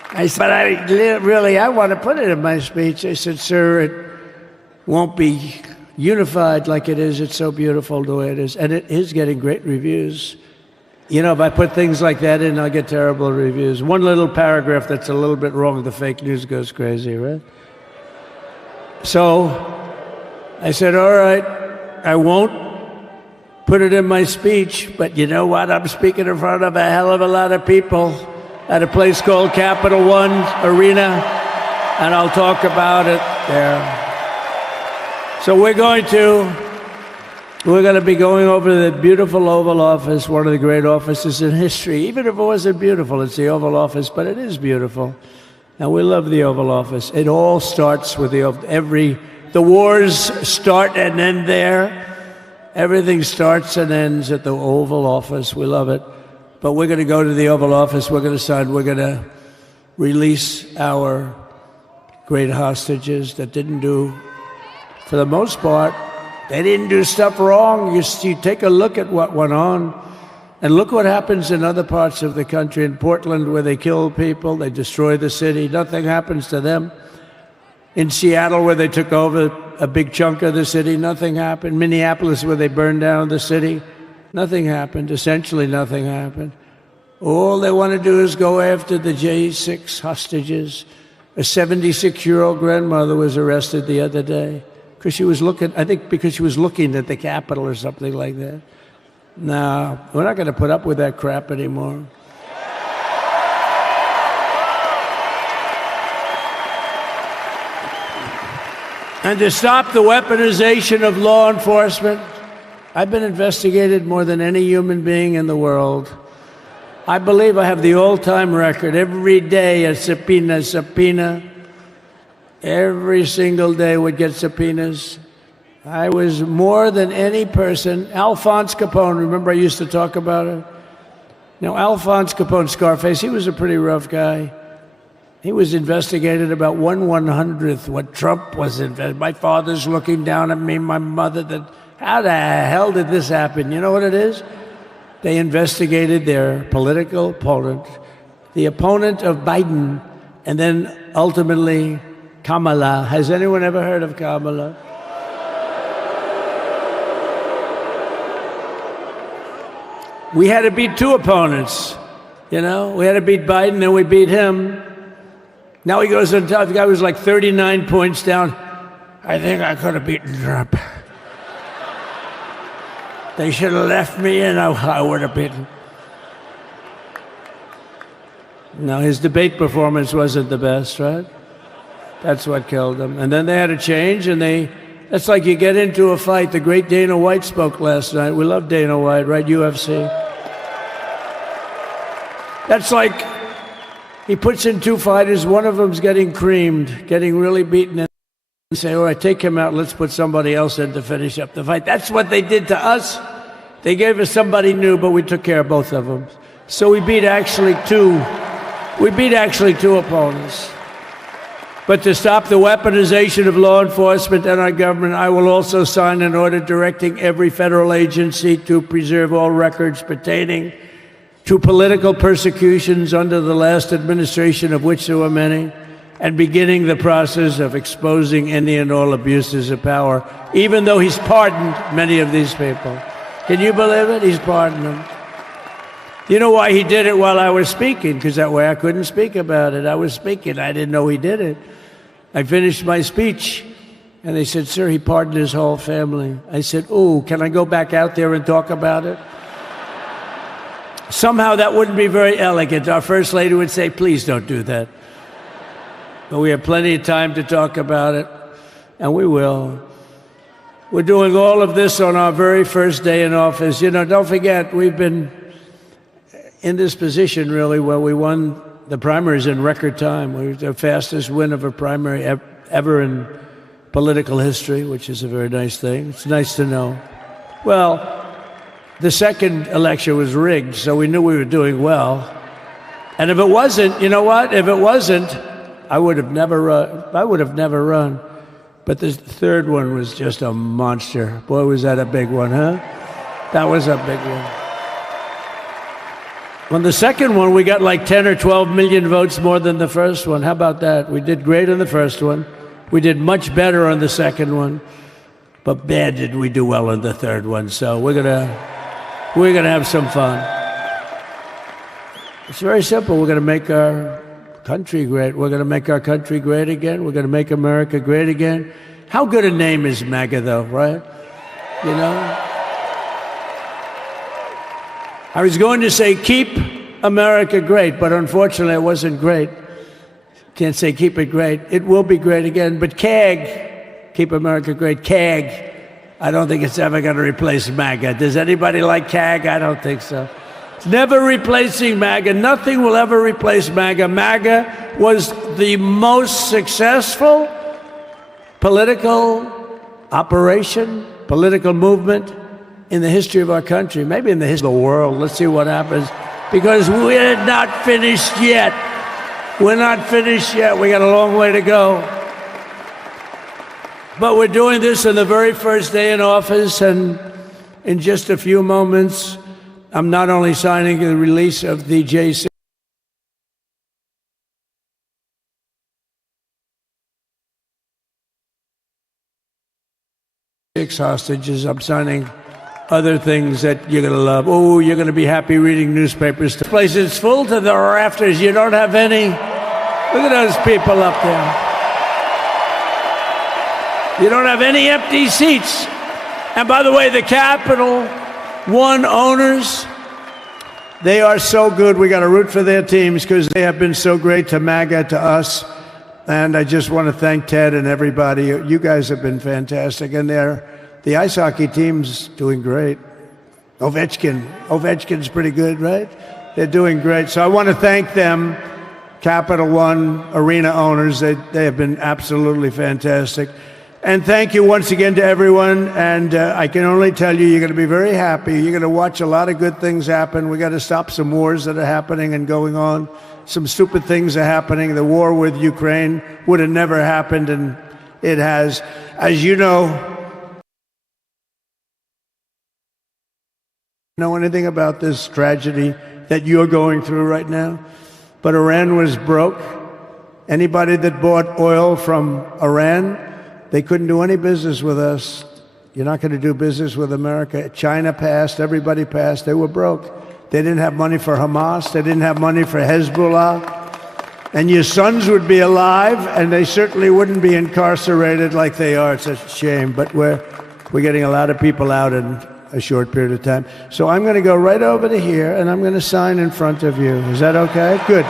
I said, but I want to put it in my speech. I said, sir, it won't be unified like it is. It's so beautiful the way it is. And it is getting great reviews. You know, if I put things like that in, I'll get terrible reviews. One little paragraph that's a little bit wrong, the fake news goes crazy, right? So I said, all right, I won't put it in my speech, but you know what? I'm speaking in front of a hell of a lot of people at a place called Capital One Arena, and I'll talk about it there. So we're going to be going over the beautiful Oval Office, one of the great offices in history. Even if it wasn't beautiful, it's the Oval Office, but it is beautiful. And we love the Oval Office. It all starts with the wars start and end there. Everything starts and ends at the Oval Office. We love it. But we're going to go to the Oval Office. We're going to release our great hostages that didn't do, for the most part, they didn't do stuff wrong. You take a look at what went on, and look what happens in other parts of the country. In Portland, where they kill people, they destroy the city, nothing happens to them. In Seattle, where they took over a big chunk of the city, nothing happened. Minneapolis, where they burned down the city, nothing happened. Essentially nothing happened. All they want to do is go after the J6 hostages. A 76-year-old grandmother was arrested the other day because she was looking at the Capitol or something like that. No, we're not going to put up with that crap anymore. And to stop the weaponization of law enforcement, I've been investigated more than any human being in the world. I believe I have the all-time record. Every day a subpoena. Every single day would get subpoenas. I was more than any person. Alphonse Capone, remember I used to talk about it? Now, Alphonse Capone, Scarface, he was a pretty rough guy. He was investigated about 1/100th what Trump was investigated. My father's looking down at me, my mother, how the hell did this happen? You know what it is? They investigated their political opponent, the opponent of Biden, and then ultimately Kamala. Has anyone ever heard of Kamala? We had to beat two opponents, you know? We had to beat Biden, then we beat him. Now he goes on top. The guy was like 39 points down. I think I could have beaten Trump. They should have left me and I would have beaten. No, his debate performance wasn't the best, right? That's what killed him. And then they had to change, and that's like you get into a fight. The great Dana White spoke last night. We love Dana White, right? UFC. That's like he puts in two fighters, one of them's getting creamed, getting really beaten, and say, all right, take him out, let's put somebody else in to finish up the fight. That's what they did to us. They gave us somebody new, but we took care of both of them. So we beat actually two opponents. But to stop the weaponization of law enforcement and our government, I will also sign an order directing every federal agency to preserve all records pertaining to political persecutions under the last administration, of which there were many, and beginning the process of exposing any and all abuses of power, even though he's pardoned many of these people. Can you believe it? He's pardoned them. You know why he did it while I was speaking? Because that way I couldn't speak about it. I was speaking. I didn't know he did it. I finished my speech, and they said, sir, he pardoned his whole family. I said, ooh, can I go back out there and talk about it? Somehow that wouldn't be very elegant. Our First Lady would say, please don't do that. But we have plenty of time to talk about it, and we will. We're doing all of this on our very first day in office. You know, don't forget, we've been in this position, really, where we won the primaries in record time. We were the fastest win of a primary ever in political history, which is a very nice thing. It's nice to know. Well, the second election was rigged, so we knew we were doing well. And if it wasn't, you know what? If it wasn't, I would have never run. But the third one was just a monster. Boy, was that a big one, huh? That was a big one. On the second one, we got like 10 or 12 million votes more than the first one. How about that? We did great on the first one. We did much better on the second one. But bad did we do well on the third one. So we're gonna have some fun. It's very simple. We're gonna make our country great. We're gonna make our country great again. We're gonna make America great again. How good a name is MAGA, though, right? You know? I was going to say, keep America great, but unfortunately it wasn't great. Can't say keep it great. It will be great again, but CAG, keep America great, CAG, I don't think it's ever going to replace MAGA. Does anybody like CAG? I don't think so. It's never replacing MAGA. Nothing will ever replace MAGA. MAGA was the most successful political operation, political movement in the history of our country, maybe in the history of the world. Let's see what happens, because we're not finished yet. We're not finished yet. We got a long way to go. But we're doing this on the very first day in office, and in just a few moments, I'm not only signing the release of the J6 hostages, I'm signing other things that you're going to love. Oh, you're going to be happy reading newspapers. This place is full to the rafters. You don't have any. Look at those people up there. You don't have any empty seats. And by the way, the Capital One owners, they are so good. We got to root for their teams because they have been so great to MAGA, to us. And I just want to thank Ted and everybody. You guys have been fantastic. And the ice hockey team's doing great. Ovechkin's pretty good, right? They're doing great. So I want to thank them, Capital One arena owners. They have been absolutely fantastic. And thank you once again to everyone. And I can only tell you, you're going to be very happy. You're going to watch a lot of good things happen. We got to stop some wars that are happening and going on. Some stupid things are happening. The war with Ukraine would have never happened, and it has. As you know anything about this tragedy that you're going through right now? But Iran was broke. Anybody that bought oil from Iran, they couldn't do any business with us. You're not going to do business with America. China passed, everybody passed. They were broke. They didn't have money for Hamas. They didn't have money for Hezbollah. And your sons would be alive, and they certainly wouldn't be incarcerated like they are. It's a shame, but we're getting a lot of people out in a short period of time. So I'm going to go right over to here, and I'm going to sign in front of you. Is that okay? Good.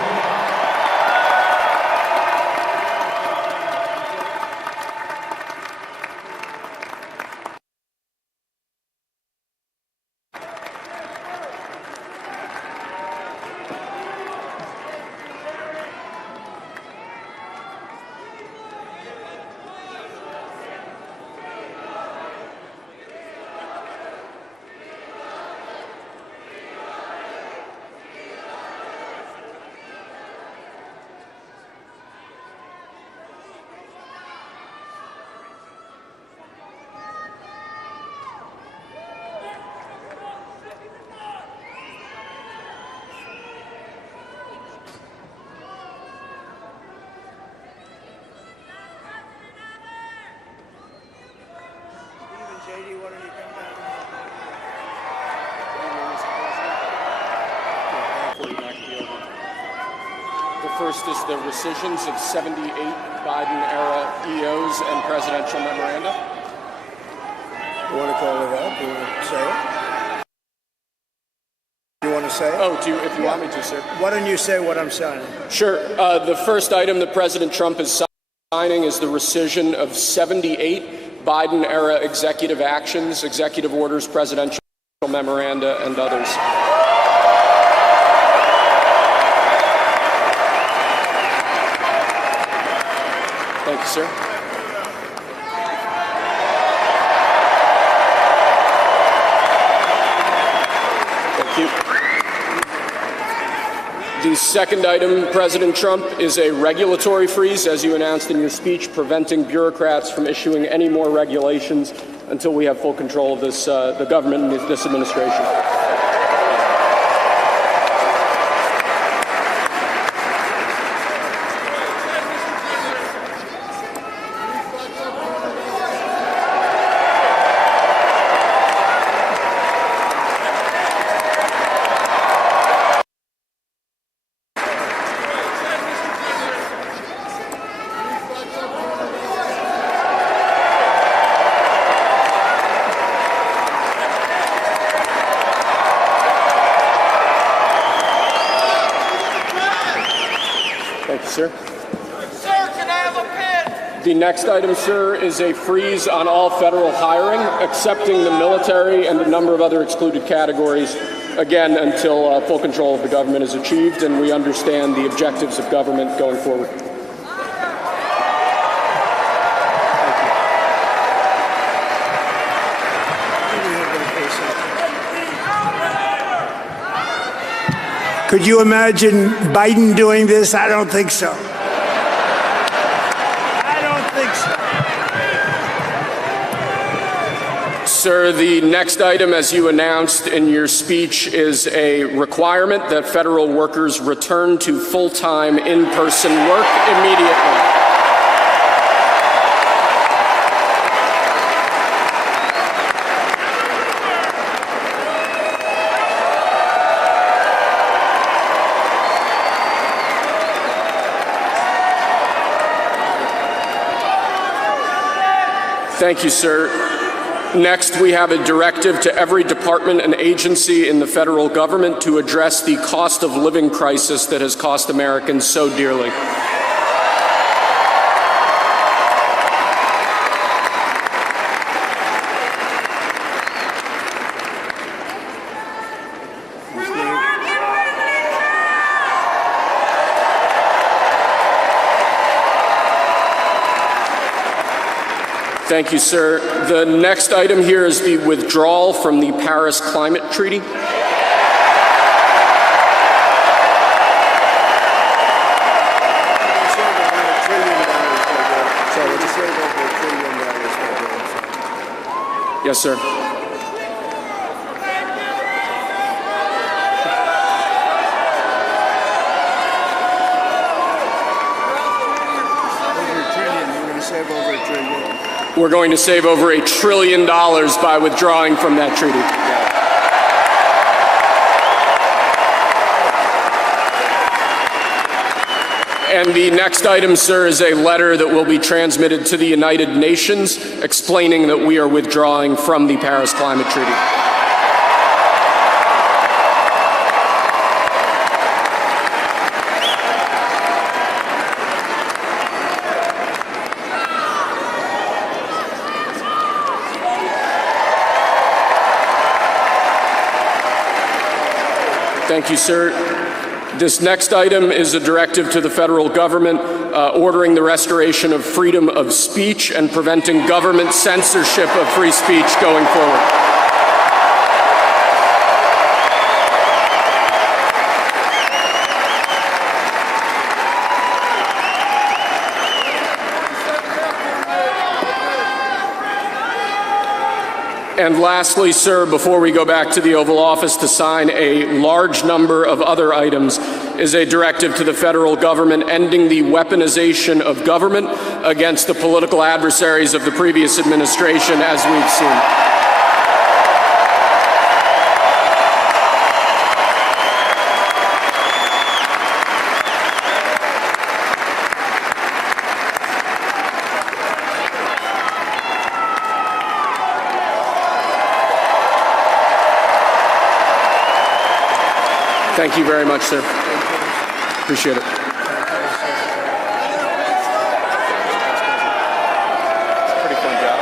First is the rescissions of 78 Biden-era EOs and presidential memoranda. You want to call it up? You want to say it? You want to say it? Oh, if you want me to, sir. Why don't you say what I'm signing? Sure. The first item that President Trump is signing is the rescission of 78 Biden-era executive actions, executive orders, presidential memoranda, and others. Thank you, sir. Thank you. The second item, President Trump, is a regulatory freeze, as you announced in your speech, preventing bureaucrats from issuing any more regulations until we have full control of this, the government and this administration. sir. Sir, can I have a pen? The next item, sir, is a freeze on all federal hiring, excepting the military and a number of other excluded categories, again, until full control of the government is achieved and we understand the objectives of government going forward. Could you imagine Biden doing this? I don't think so. I don't think so. Sir, the next item, as you announced in your speech, is a requirement that federal workers return to full-time in-person work immediately. Thank you, sir. Next, we have a directive to every department and agency in the federal government to address the cost of living crisis that has cost Americans so dearly. Thank you, sir. The next item here is the withdrawal from the Paris Climate Treaty. Yes, sir. We're going to save over $1 trillion by withdrawing from that treaty. And the next item, sir, is a letter that will be transmitted to the United Nations explaining that we are withdrawing from the Paris Climate Treaty. Thank you, sir. This next item is a directive to the federal government ordering the restoration of freedom of speech and preventing government censorship of free speech going forward. And lastly, sir, before we go back to the Oval Office to sign a large number of other items, is a directive to the federal government ending the weaponization of government against the political adversaries of the previous administration, as we've seen. Thank you very much, sir. Appreciate it. Pretty fun job.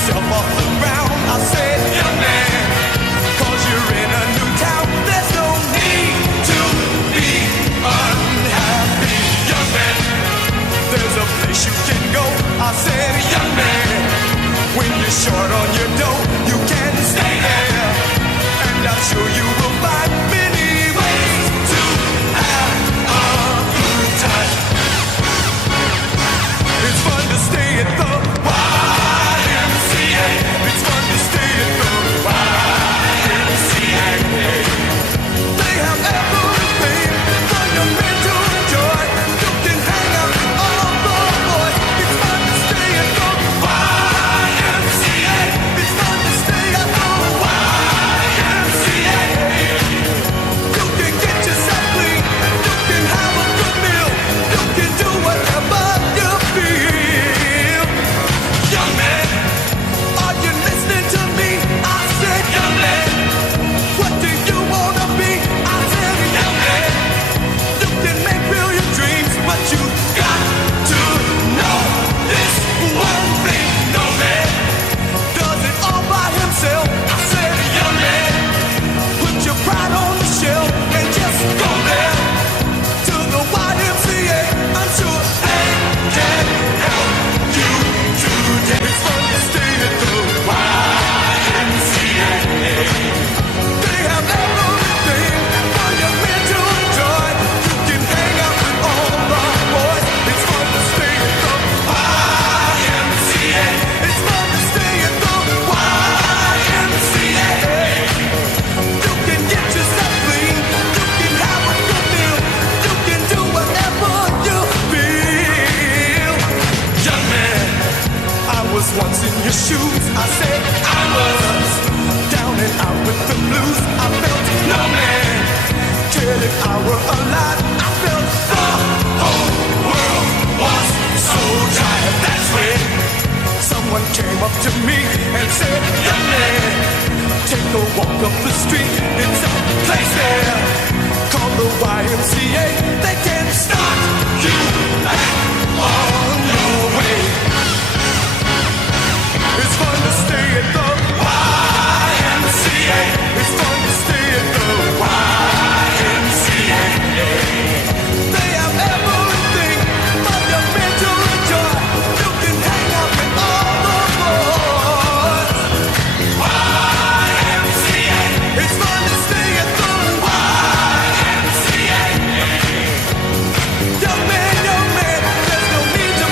yourself off the ground. I said, young man, 'cause you're in a new town. There's no need to be unhappy, young man. There's a place you can go. I said, young man, when you're short on your dough, you can stay there, and I'm sure you will find many ways to have a good time. It's fun to stay at the YMCA. It's fun to stay at the YMCA. They have everything for your men to enjoy. You can hang out with all the boys. It's fun to stay at the YMCA. It's fun to stay at the YMCA. You can get yourself clean. You can have a good meal. You can do whatever you feel. Young man, are you listening to me? I said, young man, what do you wanna be? I said, young man, you can make real your dreams, but you got to know this one thing. No man does it all by himself. I said, young man, put your pride on the shelf and just go there to the YMCA. I'm sure they can help you today. It's fun to stay at the YMCA. They have everything for your men to enjoy. You can hang out with all the boys. It's fun to stay at the YMCA. It's fun to stay at the YMCA. You can get yourself clean. You can have a good meal. You can do whatever you feel. Young man, I was once in your shoes. I said I was down and out with the blues. I felt no man cared if I were alive. I felt the whole world was so tired. That's when someone came up to me and said, young man, take a walk up the street. It's a place there called the YMCA. They can start you back on your way. It's fun to stay at the YMCA. It's fun to stay at the YMCA. They have everything for your men to enjoy. You can hang out with all the boys. YMCA. It's fun to stay at the YMCA. Young man, there's no need to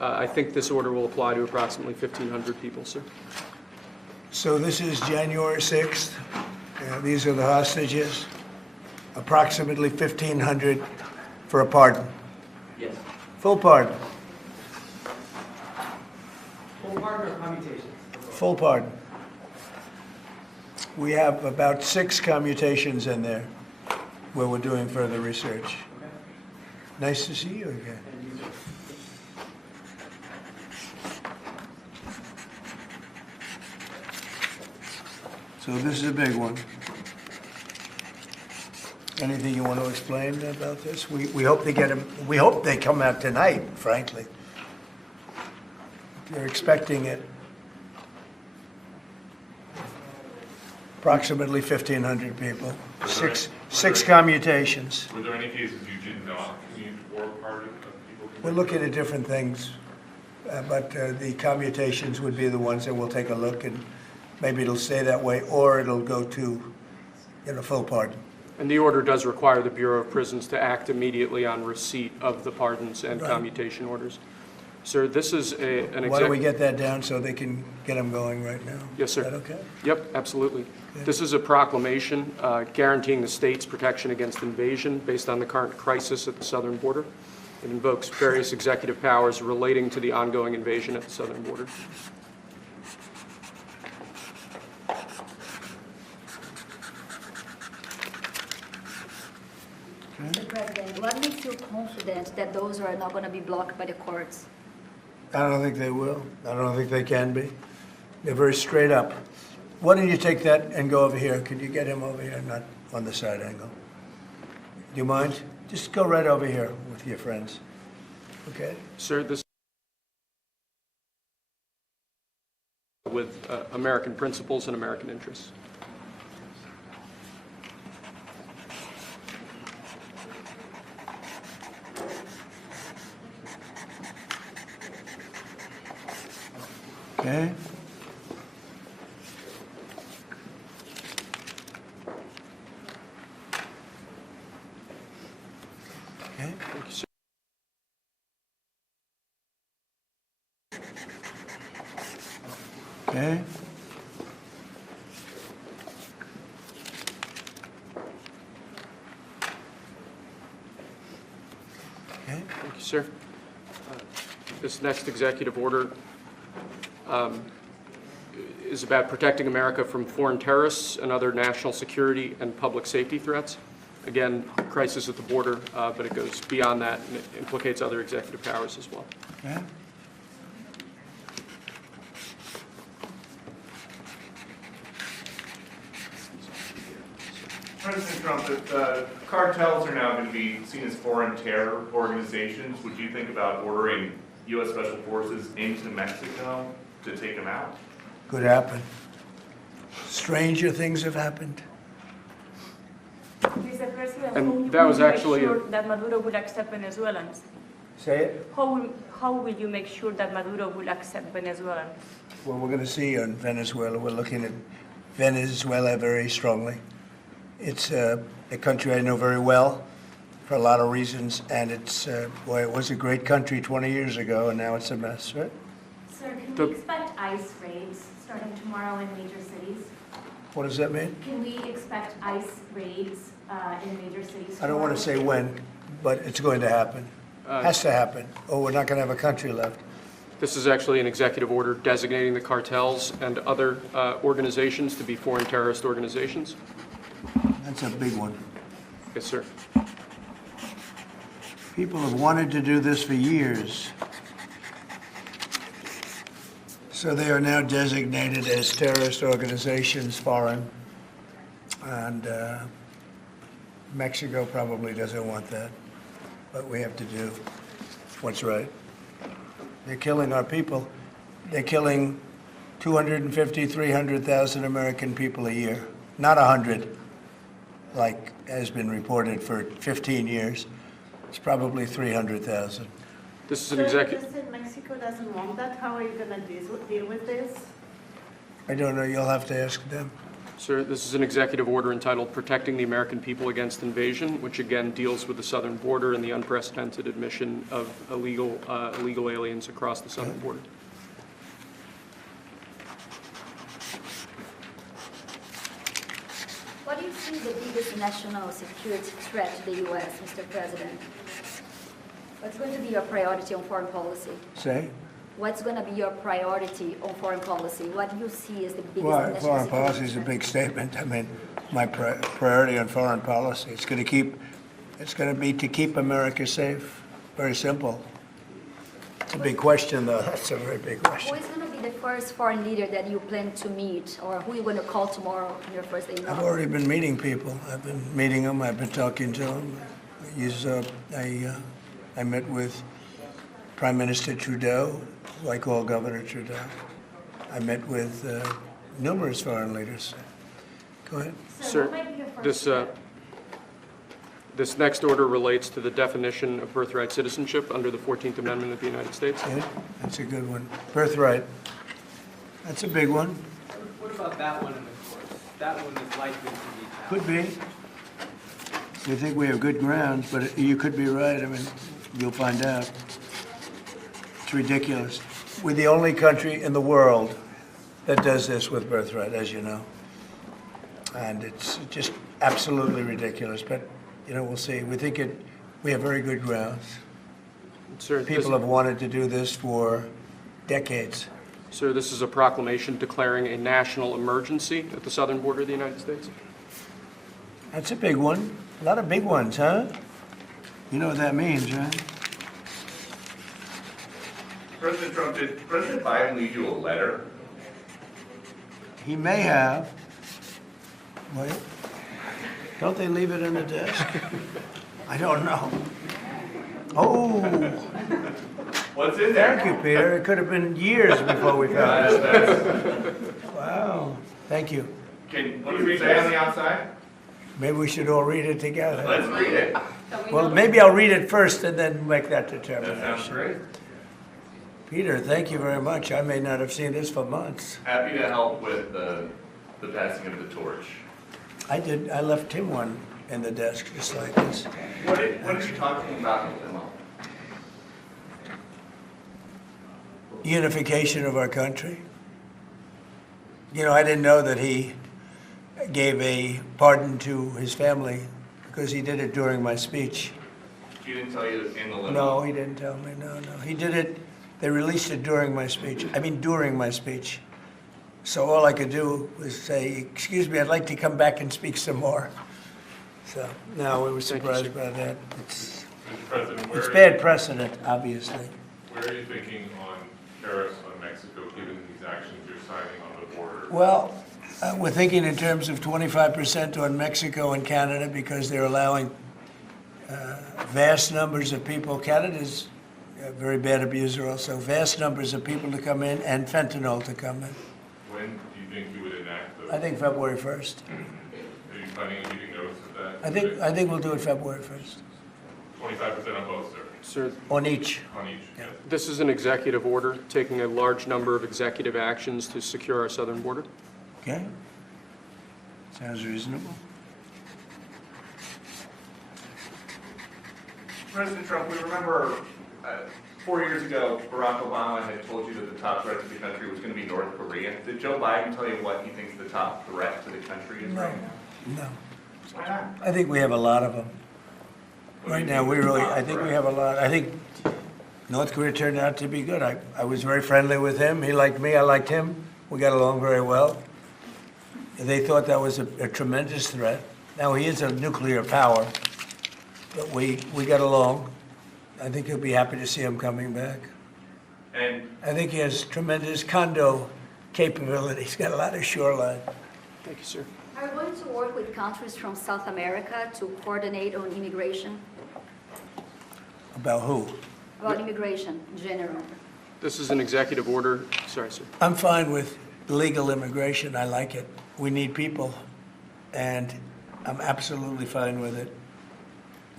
I think this order will apply to approximately 1,500 people, sir. So this is January 6th. These are the hostages. Approximately 1,500 for a pardon. Yes. Full pardon. Full pardon or commutations? Full pardon. We have about 6 commutations in there where we're doing further research. Nice to see you again. So this is a big one. Anything you want to explain about this? We hope they get them. We hope they come out tonight, frankly. They're expecting it. Approximately 1,500 people. Six commutations. Were there any cases you did not commute or pardon of people? We're looking at different things, but the commutations would be the ones that we'll take a look, and maybe it'll stay that way, or it'll go to, full pardon. And the order does require the Bureau of Prisons to act immediately on receipt of the pardons and Right. commutation orders. Sir, this is an Why don't we get that down so they can get them going right now? Yes, sir. Is that okay? Yep, absolutely. This is a proclamation guaranteeing the state's protection against invasion based on the current crisis at the southern border. It invokes various executive powers relating to the ongoing invasion at the southern border. Mr. President, what makes you confident that those are not going to be blocked by the courts? I don't think they will. I don't think they can be. They're very straight up. Why don't you take that and go over here? Could you get him over here, not on the side angle? Do you mind? Just go right over here with your friends. Okay? Sir, this with American principles and American interests. Okay? Okay. Thank you, sir. Okay? Okay. Thank you, sir. This next executive order is about protecting America from foreign terrorists and other national security and public safety threats. Again, crisis at the border, but it goes beyond that and it implicates other executive powers as well. Okay. President Trump, if cartels are now going to be seen as foreign terror organizations, would you think about ordering U.S. Special Forces into Mexico to take them out? Could happen. Stranger things have happened. Mr. President, And that was actually sure that Maduro will accept Venezuelans? Say it. How will you make sure that Maduro will accept Venezuelans? Well, we're going to see on Venezuela. We're looking at Venezuela very strongly. It's a country I know very well for a lot of reasons, and it's, boy, it was a great country 20 years ago, and now it's a mess, right? Sir, can we expect ICE raids starting tomorrow in major cities? What does that mean? Can we expect ICE raids in major cities I don't want to say when, but it's going to happen. Has to happen, or we're not going to have a country left. This is actually an executive order designating the cartels and other organizations to be foreign terrorist organizations. That's a big one. Yes, sir. People have wanted to do this for years. So they are now designated as terrorist organizations, foreign. And Mexico probably doesn't want that. But we have to do what's right. They're killing our people. They're killing 250, 300,000 American people a year. Not 100, like has been reported for 15 years. It's probably 300,000. This is an executive. You said Mexico doesn't want that. How are you going to deal with this? I don't know. You'll have to ask them. Sir, this is an executive order entitled Protecting the American People Against Invasion, which again deals with the southern border and the unprecedented admission of illegal aliens across the southern border. What do you see the biggest national security threat to the U.S., Mr. President? What's going to be your priority on foreign policy? Say? What's going to be your priority on foreign policy? What do you see as the biggest Well, national foreign security policy is a threat? big statement. I mean, my priority on foreign policy, it's going to be to keep America safe. Very simple. It's a big question, though. That's a very big question. Who is going to be the first foreign leader that you plan to meet, or who are you going to call tomorrow on your first day in I've office? already been meeting people. I've been meeting them. I've been talking to them. I met with Prime Minister Trudeau, like all Governor Trudeau. I met with numerous foreign leaders. Go ahead. Sir, this next order relates to the definition of birthright citizenship under the 14th Amendment of the United States. Good. That's a good one. Birthright. That's a big one. What about that one in the course? That one is likely to be passed. Could be. We think we have good grounds, but you could be right. I mean, you'll find out. It's ridiculous. We're the only country in the world that does this with birthright, as you know. And it's just absolutely ridiculous. But, you know, we'll see. We have very good grounds. Sir, People have wanted to do this for decades. Sir, this is a proclamation declaring a national emergency at the southern border of the United States. That's a big one. A lot of big ones, huh? You know what that means, right? President Trump, did President Biden leave you a letter? He may have. Wait. Don't they leave it in the desk? I don't know. Oh. What's in there? Thank you, Peter. It could have been years before we found it. Wow. Thank you. What does it say on the outside? Maybe we should all read it together. Let's read it. Well, maybe I'll read it first and then make that determination. That sounds great. Peter, thank you very much. I may not have seen this for months. Happy to help with the passing of the torch. I did. I left him one in the desk just like this. What are you talking about, Emma? Unification of our country. You know, I didn't know that he gave a pardon to his family because he did it during my speech. He didn't tell you in the limo? No, he didn't tell me. No. He did it. They released it during my speech. I mean, during my speech. So all I could do was say, excuse me, I'd like to come back and speak some more. So, no, we were surprised by that. It's bad precedent, obviously. Where are you thinking on tariffs on Mexico, given these actions you're signing on the border? Well, we're thinking in terms of 25% on Mexico and Canada because they're allowing vast numbers of people. Canada's a very bad abuser also. Vast numbers of people to come in and fentanyl to come in. When do you think you would enact those? I think February 1st. Are you planning on giving notice of that? I think we'll do it February 1st. 25% on both, sir? Sir, on each. On each, yes. This is an executive order taking a large number of executive actions to secure our southern border. Okay. Sounds reasonable. President Trump, we remember 4 years ago, Barack Obama had told you that the top threat to the country was going to be North Korea. Did Joe Biden tell you what he thinks the top threat to the country is right now? No. Why not? I think we have a lot of them. Right now, I think we have a lot. I think North Korea turned out to be good. I was very friendly with him. He liked me. I liked him. We got along very well. They thought that was a tremendous threat. Now, he is a nuclear power, but we got along. I think he'll be happy to see him coming back. And I think he has tremendous condo capability. He's got a lot of shoreline. Thank you, sir. Are you going to work with countries from South America to coordinate on immigration? About who? About immigration in general. This is an executive order. Sorry, sir. I'm fine with legal immigration. I like it. We need people, and I'm absolutely fine with it.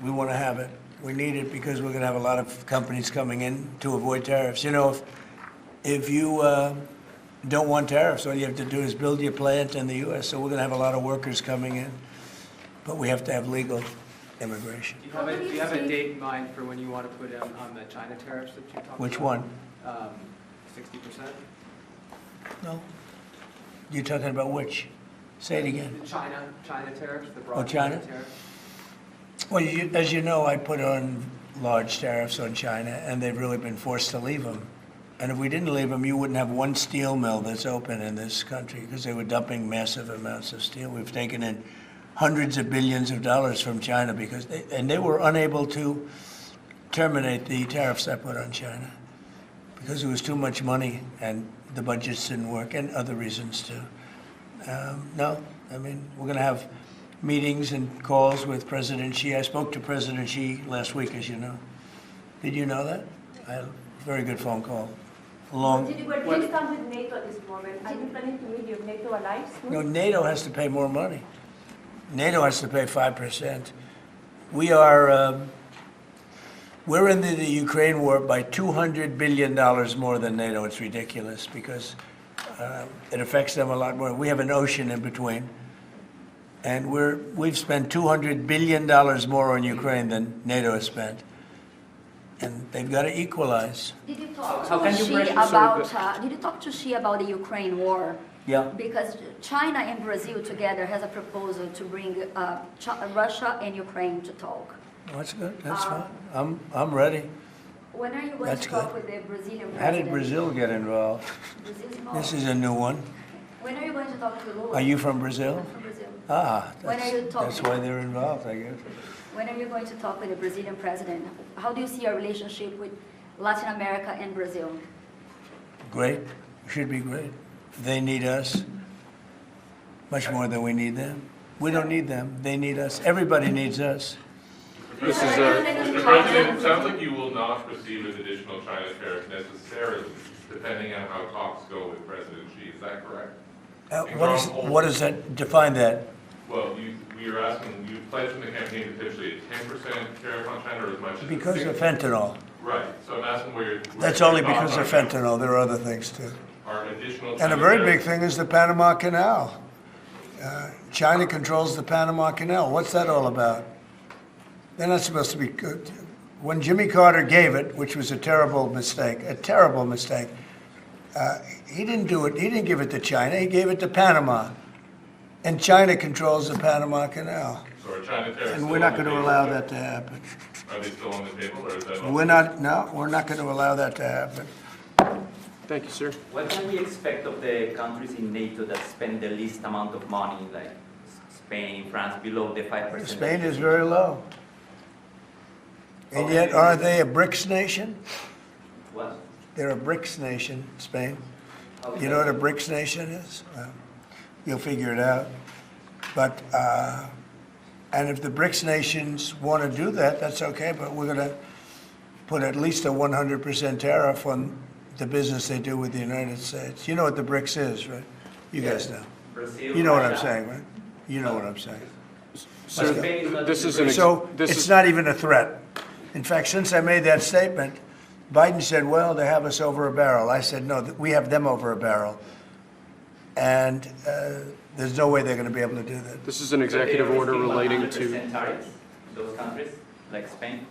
We want to have it. We need it because we're going to have a lot of companies coming in to avoid tariffs. You know, if you don't want tariffs. All you have to do is build your plant in the U.S. So we're going to have a lot of workers coming in, but we have to have legal immigration. Do you have a date in mind for when you want to put in on the China tariffs that you talked about? Which one? 60%? No. You're talking about which? Say it again. The China tariffs, the broad Oh, China? tariffs? Well, as you know, I put on large tariffs on China, and they've really been forced to leave them. And if we didn't leave them, you wouldn't have one steel mill that's open in this country because they were dumping massive amounts of steel. We've taken in hundreds of billions of dollars from China because they were unable to terminate the tariffs I put on China because it was too much money and the budgets didn't work, and other reasons too. No, I mean, we're going to have meetings and calls with President Xi. I spoke to President Xi last week, as you know. Did you know that? I had a very good phone call. Where do you stand with NATO at this moment? Are you planning to meet your NATO allies? No, NATO has to pay more money. NATO has to pay 5%. We're in the Ukraine war by $200 billion more than NATO. It's ridiculous because it affects them a lot more. We have an ocean in between. And we've spent $200 billion more on Ukraine than NATO has spent. And they've got to equalize. Did you talk to Xi about the Ukraine war? Yeah. Because China and Brazil together has a proposal to bring Russia and Ukraine to talk. Oh, that's good. That's fine. I'm ready. When are you going to talk with the Brazilian president? How did Brazil get involved? Brazil's involved. This is a new one. When are you going to talk to Lula? Are you from Brazil? I'm from Brazil. That's why they're involved, I guess. When are you going to talk with the Brazilian president? How do you see our relationship with Latin America and Brazil? Great. Should be great. They need us much more than we need them. We don't need them. They need us. Everybody needs us. This is Mr. President, it sounds like you will not proceed with additional China tariffs necessarily, depending on how talks go with President Xi. Is that correct? What does that define that? Well, we are asking, you pledged in the campaign potentially a 10% tariff on China or as much as Because of fentanyl. Right. So I'm asking where That's only because of fentanyl. There are other things too. Are additional And a very big thing is the Panama Canal. China controls the Panama Canal. What's that all about? They're not supposed to be good. When Jimmy Carter gave it, which was a terrible mistake, he didn't do it. He didn't give it to China. He gave it to Panama. And China controls the Panama Canal. So are China tariffs And we're not going to allow that to happen. Are they still on the table or is that? We're not going to allow that to happen. Thank you, sir. What can we expect of the countries in NATO that spend the least amount of money, like Spain, France, below the 5%? Spain is very low. And yet, are they a BRICS nation? What? They're a BRICS nation, Spain. You know what a BRICS nation is? Well, you'll figure it out. But, and if the BRICS nations want to do that, that's okay, but we're going to put at least a 100% tariff on the business they do with the United States. You know what the BRICS is, right? You guys know. Brazil, You know what I'm Russia. saying, right? You know what I'm saying. Sir, this is an So it's not even a threat. In fact, since I made that statement, Biden said, well, they have us over a barrel. I said, no, we have them over a barrel. And there's no way they're going to be able to do that. This is an executive order relating to 100% tariffs, those countries, like Spain?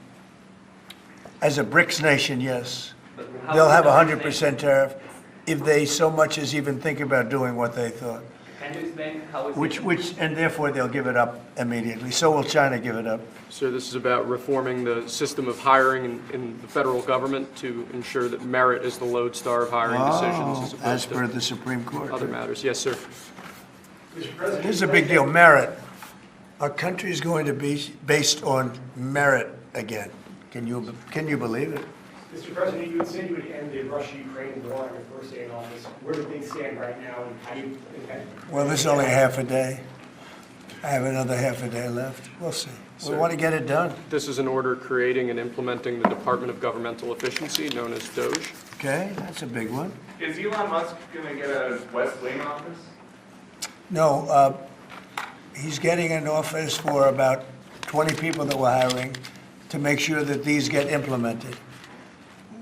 As a BRICS nation, yes. But how They'll have a would the 100% tariff if they so much as even think about doing what they thought. Can you explain how is Which, and therefore they'll give it up immediately. So will China give it up. Sir, this is about reforming the system of hiring in the federal government to ensure that merit is the lodestar of hiring decisions As per the Supreme Court. other matters. Yes, sir. This is a big deal. Merit. Our country is going to be based on merit again. Can you believe it? Mr. President, you had said you would end the Russia-Ukraine war on your first day in office. Where do things stand right now, and how do you intend? Well, there's only half a day. I have another half a day left. We'll see. We Sir, want to get it done. This is an order creating and implementing the Department of Governmental Efficiency, known as DOGE. Okay, that's a big one. Is Elon Musk going to get a West Wing office? No, he's getting an office for about 20 people that we're hiring to make sure that these get implemented.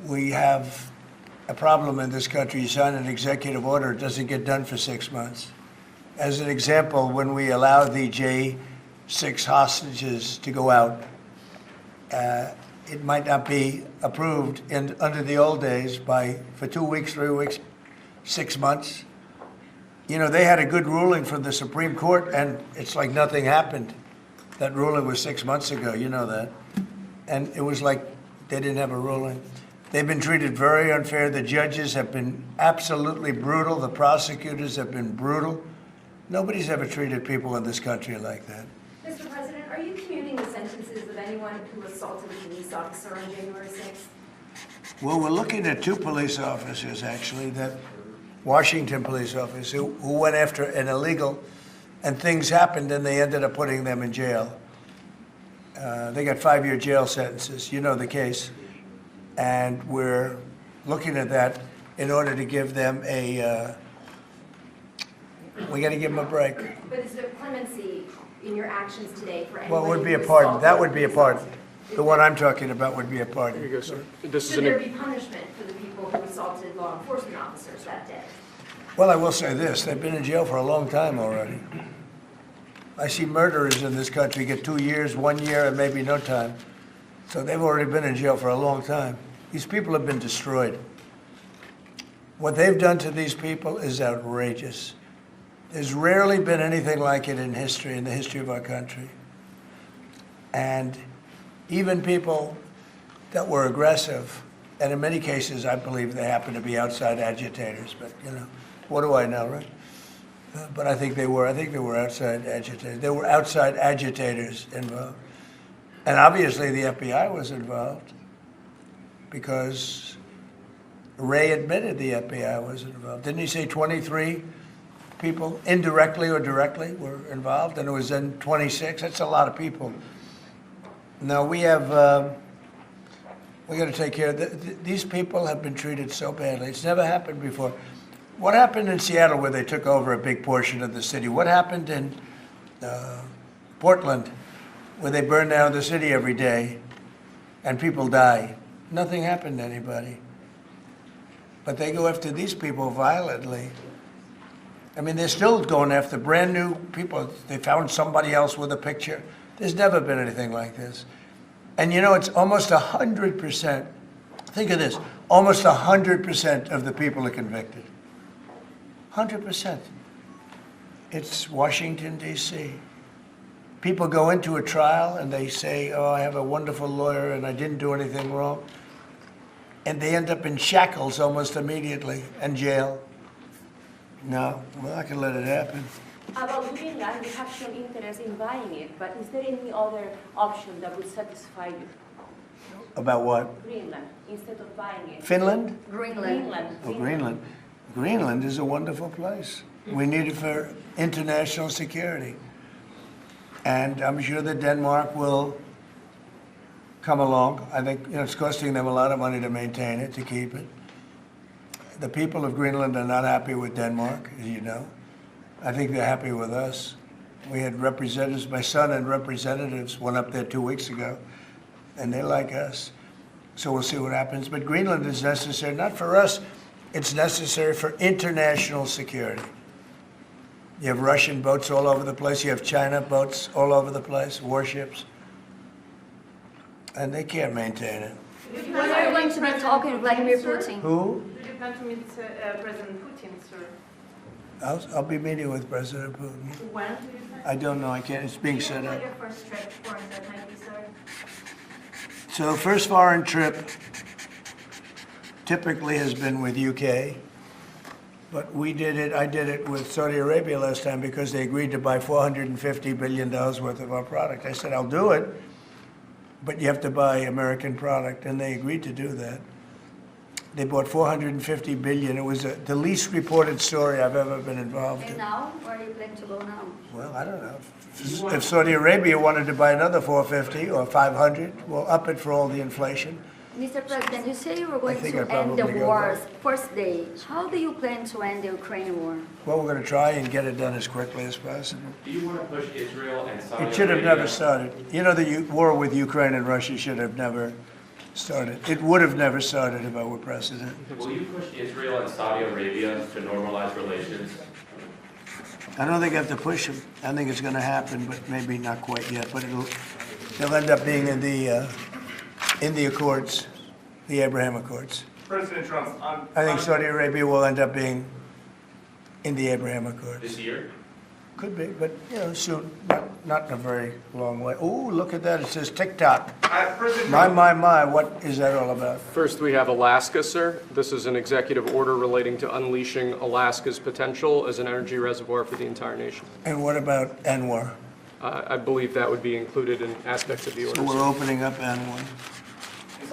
We have a problem in this country. You sign an executive order, it doesn't get done for 6 months. As an example, when we allow the J6 hostages to go out, it might not be approved under the old days for 2 weeks, 3 weeks, 6 months. You know, they had a good ruling from the Supreme Court, and it's like nothing happened. That ruling was 6 months ago, you know that. And it was like they didn't have a ruling. They've been treated very unfair. The judges have been absolutely brutal. The prosecutors have been brutal. Nobody's ever treated people in this country like that. Mr. President, are you commuting the sentences of anyone who assaulted a police officer on January 6th? Well, we're looking at 2 police officers, actually, that Washington police officers who went after an illegal, and things happened, and they ended up putting them in jail. They got 5-year jail sentences. You know the case. And we're looking at that in order to give them we got to give them a break. But is there clemency in your actions today for anyone? Well, it would be a who pardon. assaulted That would be a police pardon. officer? The one I'm talking about would be a pardon. Here you go, sir. Should there be punishment for the people who assaulted law enforcement officers that day? Well, I will say this. They've been in jail for a long time already. I see murderers in this country get 2 years, 1 year, and maybe no time. So they've already been in jail for a long time. These people have been destroyed. What they've done to these people is outrageous. There's rarely been anything like it in history, in the history of our country. And even people that were aggressive, and in many cases, I believe they happen to be outside agitators, but, you know, what do I know, right? But I think they were outside agitators. There were outside agitators involved. And obviously the FBI was involved because Ray admitted the FBI was involved. Didn't he say 23 people, indirectly or directly, were involved? And it was then 26. That's a lot of people. Now we have, we got to take care of these people have been treated so badly. It's never happened before. What happened in Seattle where they took over a big portion of the city? What happened in Portland where they burn down the city every day and people die? Nothing happened to anybody. But they go after these people violently. I mean, they're still going after brand new people. They found somebody else with a picture. There's never been anything like this. And you know, it's almost 100%. Think of this. Almost 100% of the people are convicted. 100%. It's Washington, D.C. People go into a trial and they say, oh, I have a wonderful lawyer and I didn't do anything wrong. And they end up in shackles almost immediately and jail. No, we're not going to let it happen. About Greenland, you have shown interest in buying it, but is there any other option that would satisfy you? About what? Greenland, instead of buying it. Finland? Greenland. Oh, Greenland. Greenland is a wonderful place. We need it for international security. And I'm sure that Denmark will come along. I think it's costing them a lot of money to maintain it, to keep it. The people of Greenland are not happy with Denmark, as you know. I think they're happy with us. We had representatives, my son and representatives went up there 2 weeks ago, and they like us. So we'll see what happens. But Greenland is necessary, not for us, it's necessary for international security. You have Russian boats all over the place. You have China boats all over the place, warships. And they can't maintain it. When are you going to be talking to Vladimir Putin? Who? Do you plan to meet President Putin, sir? I'll be meeting with President Putin. When do you plan? I don't know. I can't. It's being set up. Your first trip foreign that might be, sir? So the first foreign trip typically has been with UK, but I did it with Saudi Arabia last time because they agreed to buy $450 billion worth of our product. I said, I'll do it, but you have to buy American product, and they agreed to do that. They bought $450 billion. It was the least reported story I've ever been involved in. And now, where are you planning to go now? Well, I don't know. If Saudi Arabia wanted to buy another 450 or 500, we'll up it for all the inflation. Mr. President, you say you were going think to I'd end the probably go war's first day. How do you plan to end the Ukraine war? Well, we're going to try and get it done as quickly as possible. Do you want to push Israel and Saudi It should have Arabia? never started. You know, the war with Ukraine and Russia should have never started. It would have never started if I were president. Will you push Israel and Saudi Arabia to normalize relations? I don't think I have to push them. I think it's going to happen, but maybe not quite yet. But they'll end up being in the Accords, the Abraham Accords. President Trump, I think Saudi Arabia will end up being in the Abraham Accords. This year? Could be, but soon. Not in a very long way. Oh, look at that! It says TikTok. My! What is that all about? First, we have Alaska, sir. This is an executive order relating to unleashing Alaska's potential as an energy reservoir for the entire nation. And what about Anwar? I believe that would be included in aspects of the order. So we're opening up Anwar.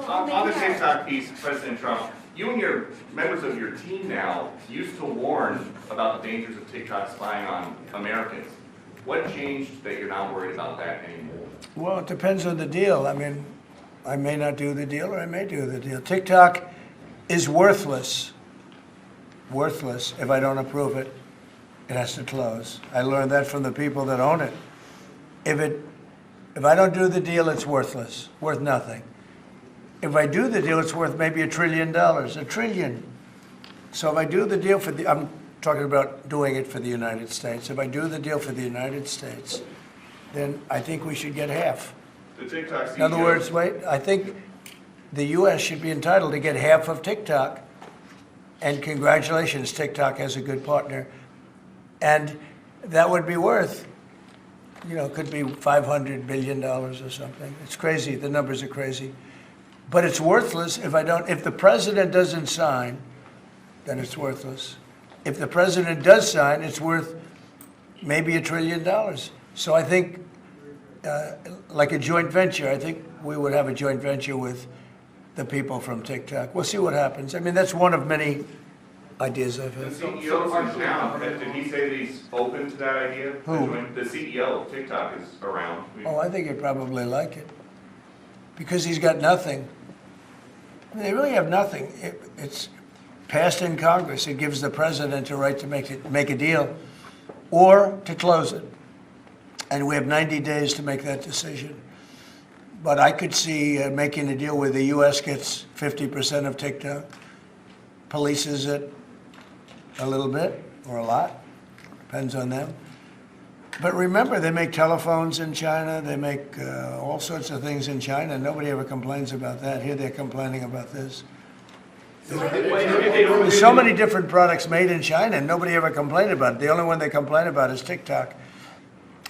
On the TikTok piece, President Trump, you and your members of your team now used to warn about the dangers of TikTok spying on Americans. What changed that you're not worried about that anymore? Well, it depends on the deal. I mean, I may not do the deal or I may do the deal. TikTok is worthless. Worthless. If I don't approve it, it has to close. I learned that from the people that own it. If I don't do the deal, it's worthless. Worth nothing. If I do the deal, it's worth maybe $1 trillion. $1 trillion. So if I do the deal I'm talking about doing it for the United States. If I do the deal for the United States, then I think we should get half. The TikTok CEO. In other words, I think the U.S. should be entitled to get half of TikTok. And congratulations, TikTok has a good partner. And that would be worth, could be $500 billion or something. It's crazy. The numbers are crazy. But it's worthless if the president doesn't sign, then it's worthless. If the president does sign, it's worth maybe $1 trillion. So I think, like a joint venture, I think we would have a joint venture with the people from TikTok. We'll see what happens. I mean, that's one of many ideas I've had. The CEO's in town. Did he say that he's open to that idea? Who? The CEO of TikTok is around. Oh, I think he'd probably like it. Because he's got nothing. I mean, they really have nothing. It's passed in Congress. It gives the president a right to make a deal or to close it. And we have 90 days to make that decision. But I could see making a deal where the U.S. gets 50% of TikTok, polices it a little bit or a lot, depends on them. But remember, they make telephones in China. They make all sorts of things in China. Nobody ever complains about that. Here they're complaining about this. There's so many different products made in China, and nobody ever complained about it. The only one they complain about is TikTok.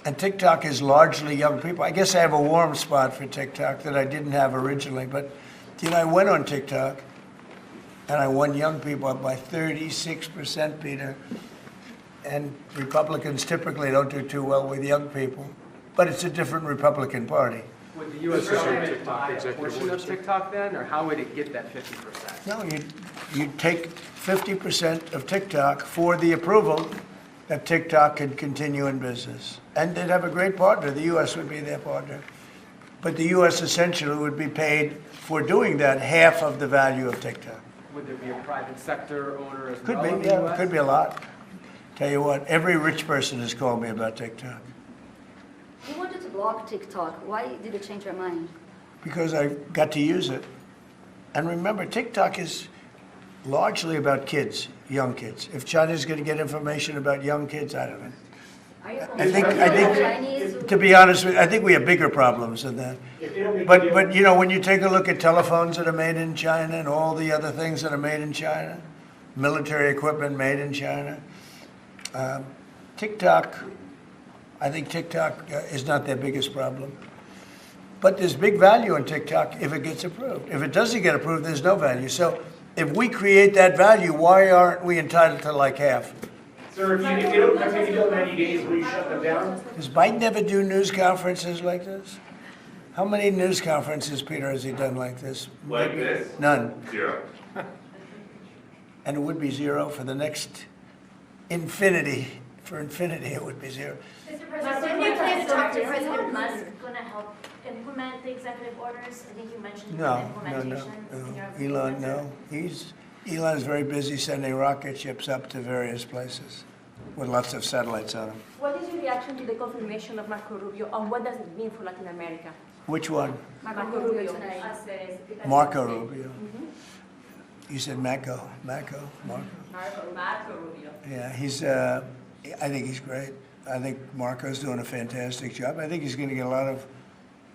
And TikTok is largely young people. I guess I have a warm spot for TikTok that I didn't have originally. But, I went on TikTok, and I won young people up by 36%, Peter. And Republicans typically don't do too well with young people. But it's a different Republican Party. Would the U.S. government buy a portion of TikTok then, or how would it get that 50%? No, you'd take 50% of TikTok for the approval that TikTok could continue in business. And they'd have a great partner. The U.S. would be their partner. But the U.S. essentially would be paid for doing that half of the value of TikTok. Would there be a private sector owner as Could well in be, the yeah, US? could be a lot. Tell you what, every rich person has called me about TikTok. You wanted to block TikTok. Why did you change your mind? Because I got to use it. And remember, TikTok is largely about kids, young kids. If China's going to get information about young kids, I don't know. I think, to be honest with you, I think we have bigger problems than that. But when you take a look at telephones that are made in China and all the other things that are made in China, military equipment made in China, TikTok, I think TikTok is not their biggest problem. But there's big value in TikTok if it gets approved. If it doesn't get approved, there's no value. So if we create that value, why aren't we entitled to like half? Sir, if you don't take it 90 days, will you shut them down? Does Biden ever do news conferences like this? How many news conferences, Peter, has he done like this? Like this? None. 0. And it would be 0 for the next infinity. For infinity, it would be 0. Mr. President, you plan to talk to President Musk going to help implement the executive orders? I think you mentioned implementation. Elon, no. Elon's very busy sending rocket ships up to various places. with lots of satellites on them. What is your reaction to the confirmation of Marco Rubio, and what does it mean for Latin America? Which one? Marco Rubio. Marco Rubio. You said Marco. Marco. Rubio. Yeah, he's. I think he's great. I think Marco's doing a fantastic job. I think he's going to get a lot of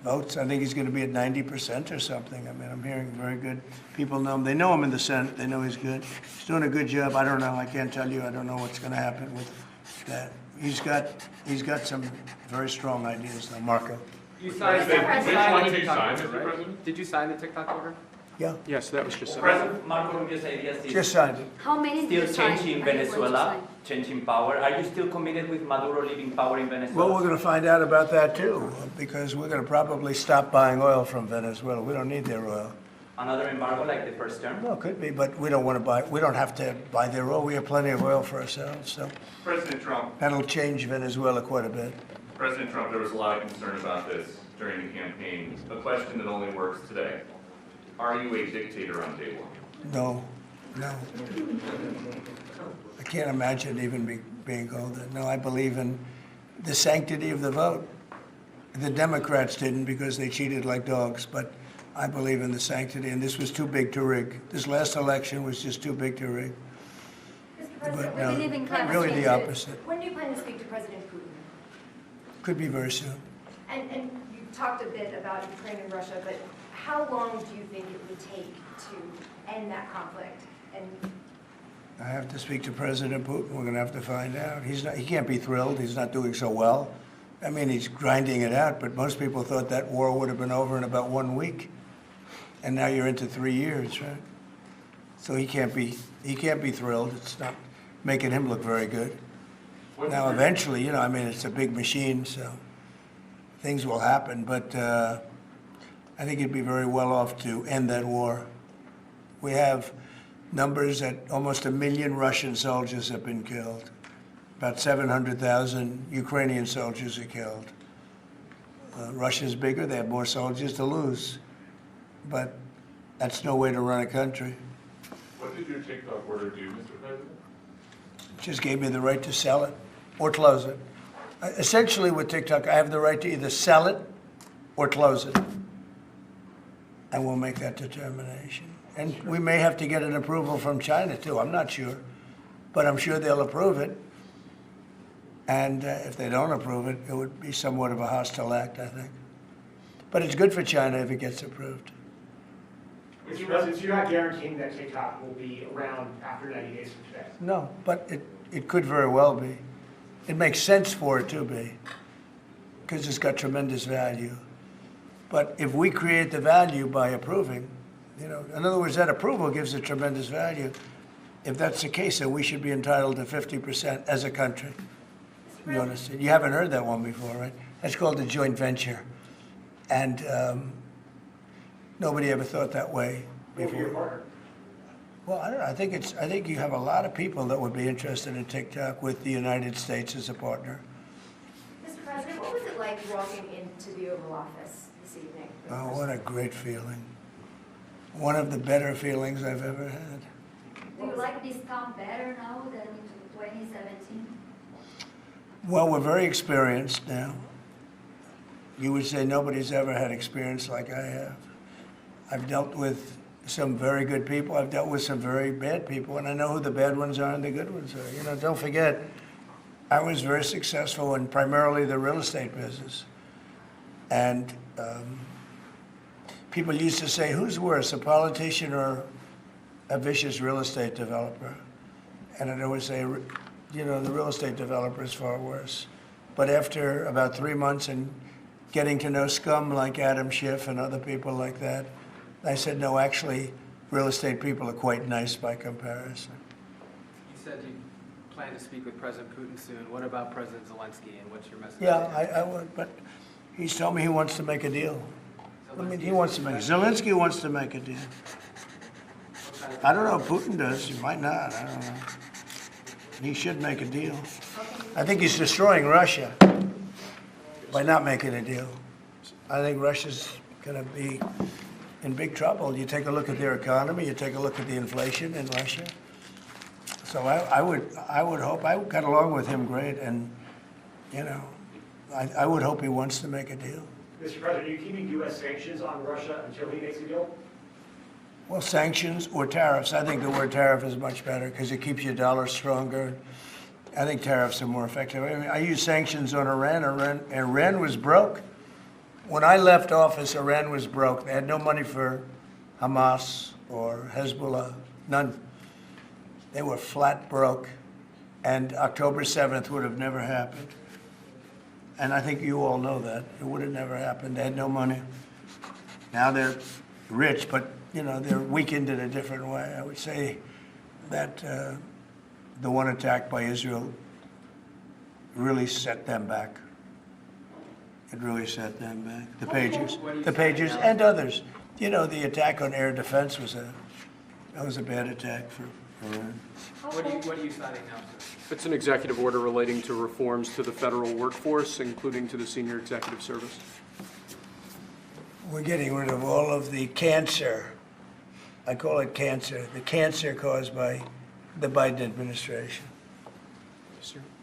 votes. I think he's going to be at 90% or something. I mean, I'm hearing very good. People know him. They know him in the Senate. They know he's good. He's doing a good job. I don't know. I can't tell you. I don't know what's going to happen with that. He's got some very strong ideas, though, Marco. You signed Which one did you sign, TikTok order, Mr. right? President? Did you sign the TikTok order? Yeah. Yes, that was just signed. President Marco Rubio's ideas is Just signed it. How many did you still sign? changing Are you going to Venezuela, sign? changing power. Are you still committed with Maduro leaving power in Venezuela? Well, we're going to find out about that, too, because we're going to probably stop buying oil from Venezuela. We don't need their oil. Another embargo like the first term? No, it could be, but we don't want to buy, we don't have to buy their oil. We have plenty of oil for ourselves, so President Trump, that'll change Venezuela quite a bit. President Trump, there was a lot of concern about this during the campaign. A question that only works today. Are you a dictator on day one? No. I can't imagine even being called that. No, I believe in the sanctity of the vote. The Democrats didn't because they cheated like dogs, but I believe in the sanctity, and this was too big to rig. This last election was just too big to rig. But no, really the opposite. When do you plan to speak to President Putin? Could be very soon. And you talked a bit about Ukraine and Russia, but how long do you think it would take to end that conflict? And I have to speak to President Putin. We're going to have to find out. He can't be thrilled. He's not doing so well. I mean, he's grinding it out, but most people thought that war would have been over in about 1 week. And now you're into 3 years, right? So he can't be thrilled. It's not making him look very good. Now, eventually, I mean, it's a big machine, so things will happen. But I think he'd be very well off to end that war. We have numbers that almost 1 million Russian soldiers have been killed. About 700,000 Ukrainian soldiers are killed. Russia's bigger. They have more soldiers to lose. But that's no way to run a country. What did your TikTok order do, Mr. President? It just gave me the right to sell it or close it. Essentially with TikTok, I have the right to either sell it or close it. And we'll make that determination. And we may have to get an approval from China, too. I'm not sure. But I'm sure they'll approve it. And if they don't approve it, it would be somewhat of a hostile act, I think. But it's good for China if it gets approved. Mr. President, so you're not guaranteeing that TikTok will be around after 90 days from today? No, but it could very well be. It makes sense for it to be, because it's got tremendous value. But if we create the value by approving, in other words, that approval gives it tremendous value. If that's the case, then we should be entitled to 50% as a country. You understand? You haven't heard that one before, right? That's called a joint venture. And nobody ever thought that way before. Well, I don't know. I think you have a lot of people that would be interested in TikTok with the United States as a partner. Mr. President, what was it like walking into the Oval Office this evening? Oh, what a great feeling. One of the better feelings I've ever had. Do you like this town better now than in 2017? Well, we're very experienced now. You would say nobody's ever had experience like I have. I've dealt with some very good people. I've dealt with some very bad people, and I know who the bad ones are and the good ones are. Don't forget, I was very successful in primarily the real estate business. And people used to say, who's worse, a politician or a vicious real estate developer? And I'd always say, the real estate developer is far worse. But after about 3 months and getting to know scum like Adam Schiff and other people like that, I said, no, actually, real estate people are quite nice by comparison. You said you plan to speak with President Putin soon. What about President Zelensky, and what's your message? Yeah, I would, but he's told me he wants to make a deal. Zelensky wants to make a deal. I don't know if Putin does. He might not. I don't know. He should make a deal. I think he's destroying Russia by not making a deal. I think Russia's going to be in big trouble. You take a look at their economy, you take a look at the inflation in Russia. So I would hope, I got along with him great, and, you know, I would hope he wants to make a deal. Mr. President, are you keeping U.S. sanctions on Russia until he makes a deal? Well, sanctions or tariffs. I think the word tariff is much better because it keeps your dollar stronger. I think tariffs are more effective. I mean, I use sanctions on Iran. Iran was broke. When I left office, Iran was broke. They had no money for Hamas or Hezbollah, none. They were flat broke. And October 7th would have never happened. And I think you all know that. It would have never happened. They had no money. Now they're rich, but you know, they're weakened in a different way. I would say that the one attack by Israel really set them back. It really set them back. The Pagers and others. You know, the attack on air defense was a bad attack for Iran. What are you signing now, sir? It's an executive order relating to reforms to the federal workforce, including to the senior executive service. We're getting rid of all of the cancer. I call it cancer. The cancer caused by the Biden administration.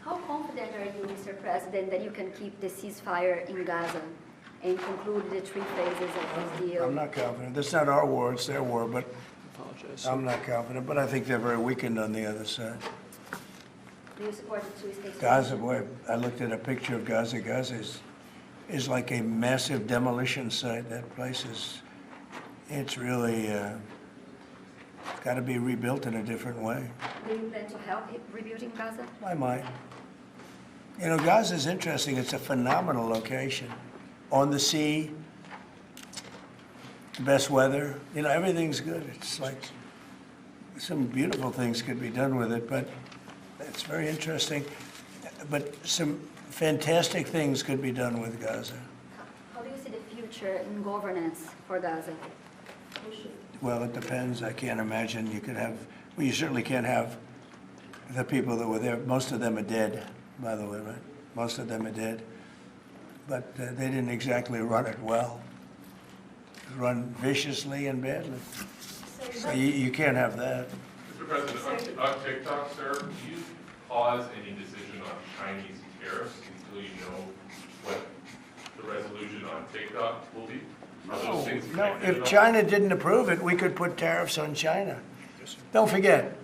How confident are you, Mr. President, that you can keep the ceasefire in Gaza and conclude the 3 phases of this deal? I'm not confident. That's not our war, it's their war, but I'm not confident. But I think they're very weakened on the other side. Do you support the 2-state solution? Gaza, boy, I looked at a picture of Gaza. Gaza is like a massive demolition site. That place it's really got to be rebuilt in a different way. Do you plan to help rebuilding Gaza? I might. You know, Gaza is interesting. It's a phenomenal location. On the sea, the best weather. You know, everything's good. It's like some beautiful things could be done with it, but it's very interesting. But some fantastic things could be done with Gaza. How do you see the future in governance for Gaza? Well, it depends. I can't imagine you could have, well, you certainly can't have the people that were there. Most of them are dead, by the way, right? Most of them are dead. But they didn't exactly run it well. Run viciously and badly. So you can't have that. Mr. President, on TikTok, sir, do you pause any decision on Chinese tariffs until you know what the resolution on TikTok will be? No, if China didn't approve it, we could put tariffs on China. Don't forget,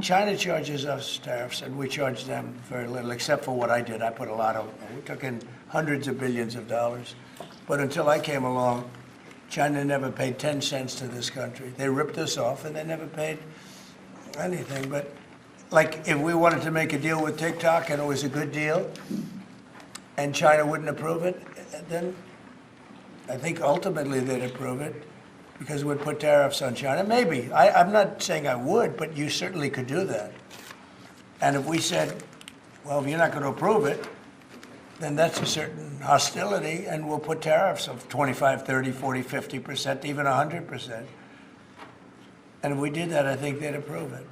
China charges us tariffs, and we charge them very little, except for what I did. I put a lot of, we took in hundreds of billions of dollars. But until I came along, China never paid 10 cents to this country. They ripped us off, and they never paid anything. But like, if we wanted to make a deal with TikTok, and it was a good deal, and China wouldn't approve it, then I think ultimately they'd approve it because we'd put tariffs on China. Maybe. I'm not saying I would, but you certainly could do that. And if we said, well, if you're not going to approve it, then that's a certain hostility, and we'll put tariffs of 25, 30, 40, 50%, even 100%. And if we did that, I think they'd approve it.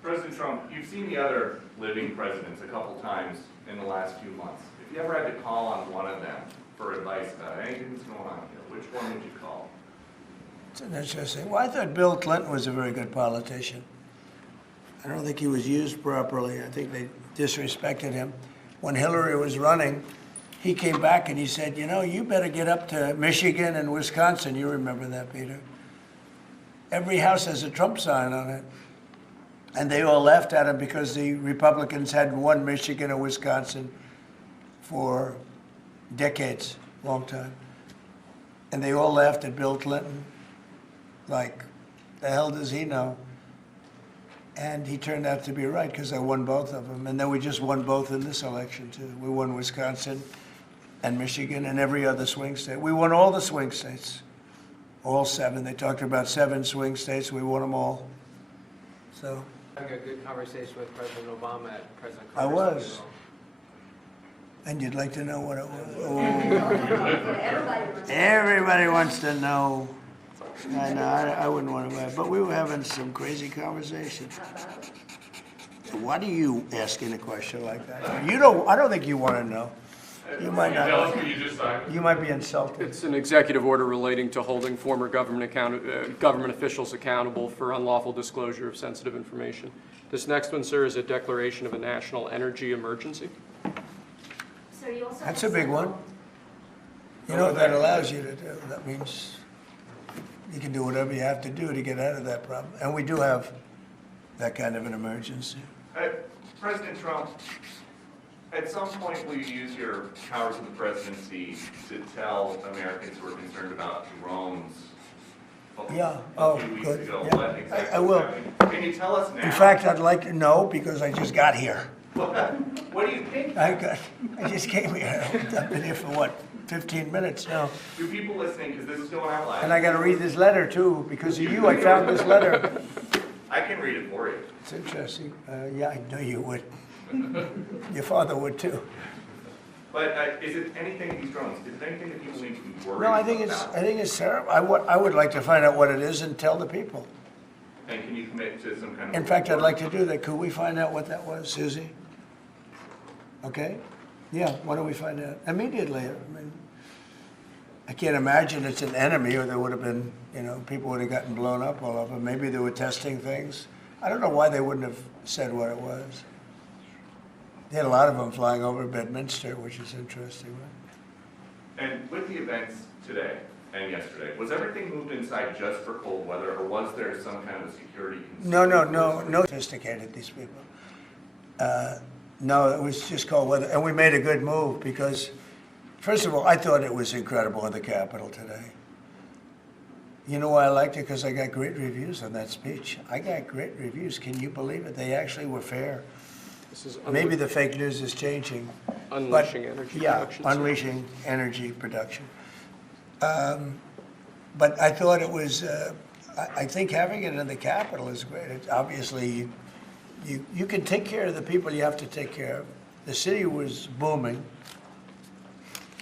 President Trump, you've seen the other living presidents a couple times in the last few months. If you ever had to call on one of them for advice about anything that's going on here, which one would you call? It's an interesting. Well, I thought Bill Clinton was a very good politician. I don't think he was used properly. I think they disrespected him. When Hillary was running, he came back and he said, you know, you better get up to Michigan and Wisconsin. You remember that, Peter? Every house has a Trump sign on it. And they all laughed at him because the Republicans hadn't won Michigan or Wisconsin for decades, long time. And they all laughed at Bill Clinton. Like, the hell does he know? And he turned out to be right because I won both of them. And then we just won both in this election, too. We won Wisconsin and Michigan and every other swing state. We won all the swing states, all 7. They talked about 7 swing states. We won them all. So Having a good conversation with President Obama at President I Carter's was. funeral. And you'd like to know what it was? Oh. Everybody wants to know. I know, I wouldn't want to, but we were having some crazy conversations. Why do you asking a question like that? I don't think you want to know. You might not. Tell us what you just signed. You might be insulted. It's an executive order relating to holding former government officials accountable for unlawful disclosure of sensitive information. This next one, sir, is a declaration of a national energy emergency. Sir, you also That's a big one. You know what that allows you to do? That means you can do whatever you have to do to get out of that problem. And we do have that kind of an emergency. President Trump, at some point will you use your powers of the presidency to tell Americans who are concerned about drones? Yeah. A few weeks Good. ago, Yeah. what exactly I will. happened? Can you tell us now? In fact, I'd like to know because I just got here. What do you think? I just came here. I've been here for what, 15 minutes now. Do people listening, because this is going out live. And I got to read this letter too. Because of you, I found this letter. I can read it for you. It's interesting. Yeah, I know you would. Your father would too. But is it anything these drones? Is it anything that people need to be worried about? No, I think it's terrible. I would like to find out what it is and tell the people. And can you commit to some kind of... In fact, I'd like to do that. Could we find out what that was, Susie? Okay? Yeah, why don't we find out? Immediately. I mean, I can't imagine it's an enemy or there would have been, people would have gotten blown up all over. Maybe they were testing things. I don't know why they wouldn't have said what it was. They had a lot of them flying over Bedminster, which is interesting. Right? And with the events today and yesterday, was everything moved inside just for cold weather, or was there some kind of security concern? No sophisticated, these people. No, it was just cold weather. And we made a good move because, first of all, I thought it was incredible in the Capitol today. You know why I liked it? Because I got great reviews on that speech. I got great reviews. Can you believe it? They actually were fair. This is Maybe the fake news is changing. Unleashing energy production. Yeah, unleashing energy production. But I thought it was, I think having it in the Capitol is great. It, obviously, you can take care of the people you have to take care of. The city was booming.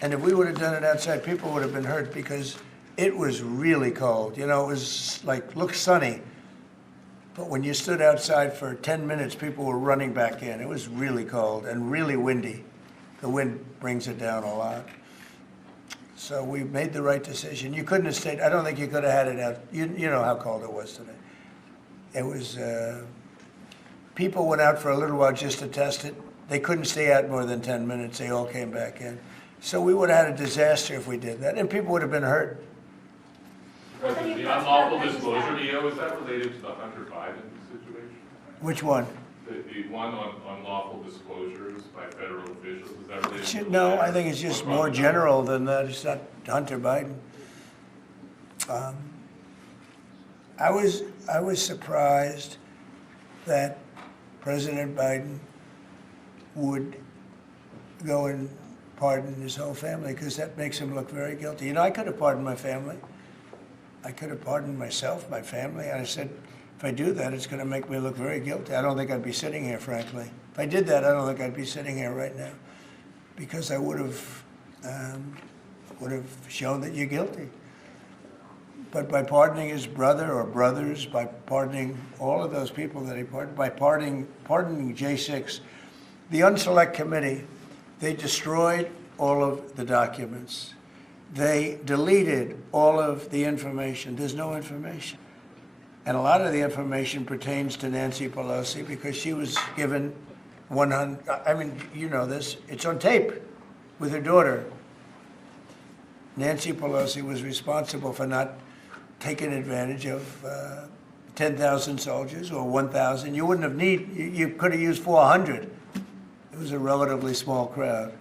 And if we would have done it outside, people would have been hurt because it was really cold. It was like, looked sunny. But when you stood outside for 10 minutes, people were running back in. It was really cold and really windy. The wind brings it down a lot. So we made the right decision. You couldn't have stayed. I don't think you could have had it out. You know how cold it was today. It was, people went out for a little while just to test it. They couldn't stay out more than 10 minutes. They all came back in. So we would have had a disaster if we did that, and people would have been hurt. The unlawful disclosure, is that related to the Hunter Biden situation? Which one? The one on unlawful disclosures by federal officials, is that related to No, I think it's just more general than that. It's not Hunter Biden. I was surprised that President Biden would go and pardon his whole family because that makes him look very guilty. I could have pardoned my family. I could have pardoned myself, my family. And I said, if I do that, it's going to make me look very guilty. I don't think I'd be sitting here, frankly. If I did that, I don't think I'd be sitting here right now because I would have shown that you're guilty. But by pardoning his brother or brothers, by pardoning all of those people that he pardoned, by pardoning J6, the Unselect Committee, they destroyed all of the documents. They deleted all of the information. There's no information. And a lot of the information pertains to Nancy Pelosi because she was given 100, I mean, you know this, it's on tape with her daughter. Nancy Pelosi was responsible for not taking advantage of 10,000 soldiers or 1,000. You wouldn't have you could have used 400. It was a relatively small crowd.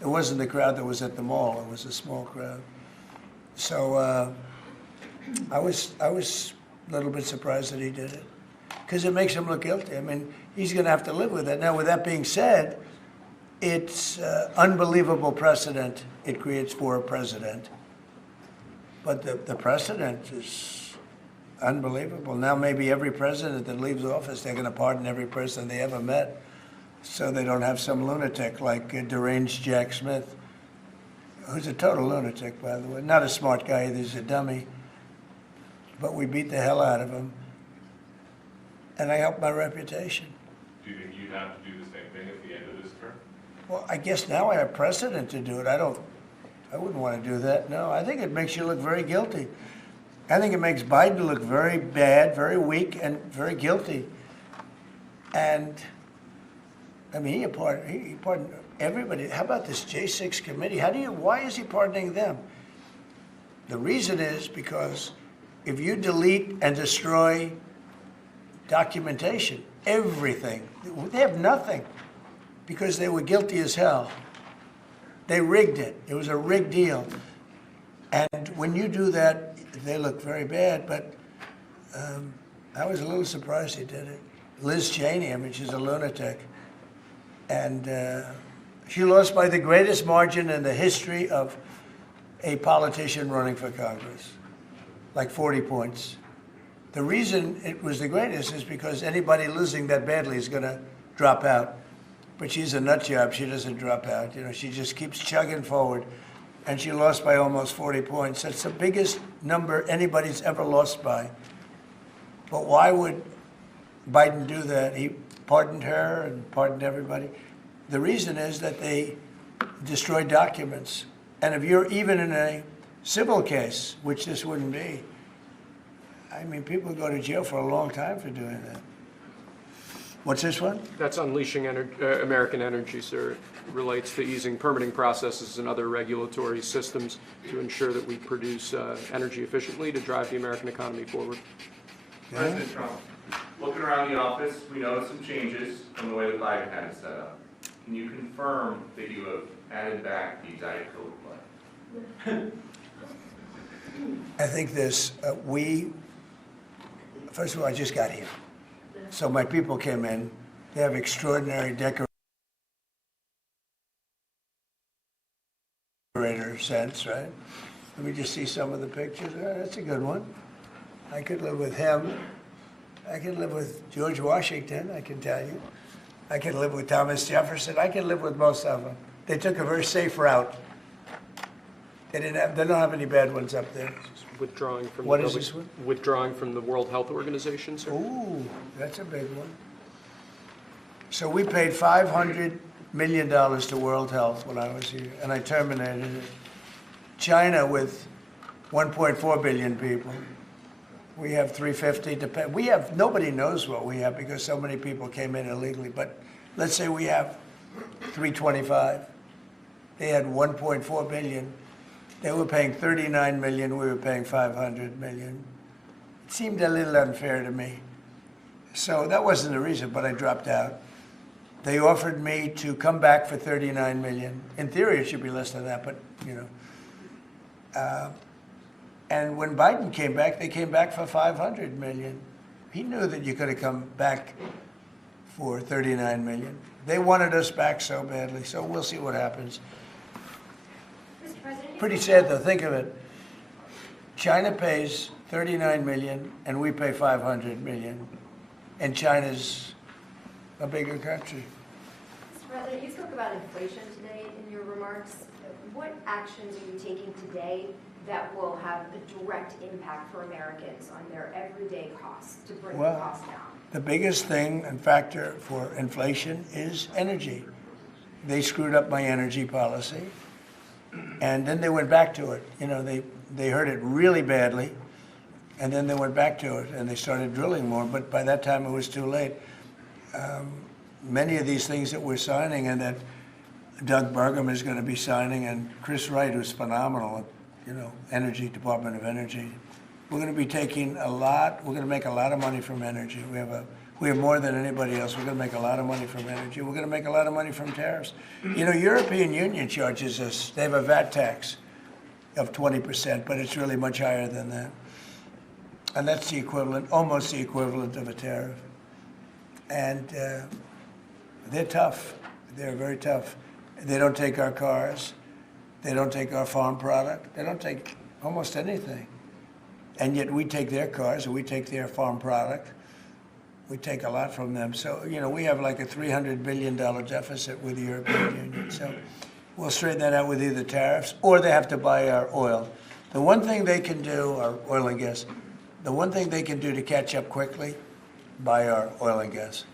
It wasn't the crowd that was at the mall. It was a small crowd. So I was a little bit surprised that he did it because it makes him look guilty. I mean, he's going to have to live with it. Now, with that being said, it's unbelievable precedent it creates for a president. But the precedent is unbelievable. Now maybe every president that leaves office, they're going to pardon every person they ever met. So they don't have some lunatic like deranged Jack Smith, who's a total lunatic, by the way. Not a smart guy either, he's a dummy. But we beat the hell out of him. And I helped my reputation. Do you think you'd have to do the same thing at the end of this term? Well, I guess now I have precedent to do it. I wouldn't want to do that. No, I think it makes you look very guilty. I think it makes Biden look very bad, very weak, and very guilty. And I mean, he pardoned everybody. How about this J6 committee? Why is he pardoning them? The reason is because if you delete and destroy documentation, everything, they have nothing because they were guilty as hell. They rigged it. It was a rigged deal. And when you do that, they look very bad, but I was a little surprised he did it. Liz Cheney, I mean, she's a lunatic. And she lost by the greatest margin in the history of a politician running for Congress, like 40 points. The reason it was the greatest is because anybody losing that badly is going to drop out. But she's a nut job. She doesn't drop out. You know, she just keeps chugging forward. And she lost by almost 40 points. That's the biggest number anybody's ever lost by. But why would Biden do that? He pardoned her and pardoned everybody. The reason is that they destroyed documents. And if you're even in a civil case, which this wouldn't be, I mean, people go to jail for a long time for doing that. What's this one? That's unleashing American energy, sir. It relates to easing permitting processes and other regulatory systems to ensure that we produce energy efficiently to drive the American economy forward. President Trump, looking around the office, we noticed some changes from the way that Biden had it set up. Can you confirm that you have added back the Diet Coke play? I think this, first of all, I just got here. So my people came in. They have extraordinary decorator sense, right? Let me just see some of the pictures. That's a good one. I could live with him. I could live with George Washington, I can tell you. I could live with Thomas Jefferson. I could live with most of them. They took a very safe route. They don't have any bad ones up there. Withdrawing from What is this one? Withdrawing from the World Health Organization, sir. Ooh, that's a big one. So we paid $500 million to World Health when I was here, and I terminated it. China with 1.4 billion people. We have 350 to pay. We have, nobody knows what we have because so many people came in illegally, but let's say we have 325. They had 1.4 billion. They were paying 39 million, we were paying 500 million. It seemed a little unfair to me. So that wasn't the reason, but I dropped out. They offered me to come back for 39 million. In theory, it should be less than that, but you know. And when Biden came back, they came back for 500 million. He knew that you could have come back for 39 million. They wanted us back so badly, so we'll see what happens. Pretty sad though, think of it. China pays 39 million and we pay 500 million. And China's a bigger country. Mr. President, you spoke about inflation today in your remarks. What actions are you taking today that will have a direct impact for Americans on their everyday costs to bring the cost down? The biggest thing and factor for inflation is energy. They screwed up my energy policy. And then they went back to it. You know, they heard it really badly, and then they went back to it, and they started drilling more, but by that time it was too late. Many of these things that we're signing and that Doug Burgum is going to be signing, and Chris Wright, who's phenomenal, you know, Energy, Department of Energy, we're going to be taking a lot, we're going to make a lot of money from energy. We have more than anybody else. We're going to make a lot of money from energy. We're going to make a lot of money from tariffs. You know, European Union charges us, they have a VAT tax of 20%, but it's really much higher than that. And that's the equivalent, almost the equivalent of a tariff. And they're tough. They're very tough. They don't take our cars. They don't take our farm product. They don't take almost anything. And yet we take their cars and we take their farm product. We take a lot from them. So, you know, we have like a $300 billion deficit with the European Union. So we'll straighten that out with either tariffs or they have to buy our oil. The one thing they can do, our oil and gas, the one thing they can do to catch up quickly, buy our oil and gas.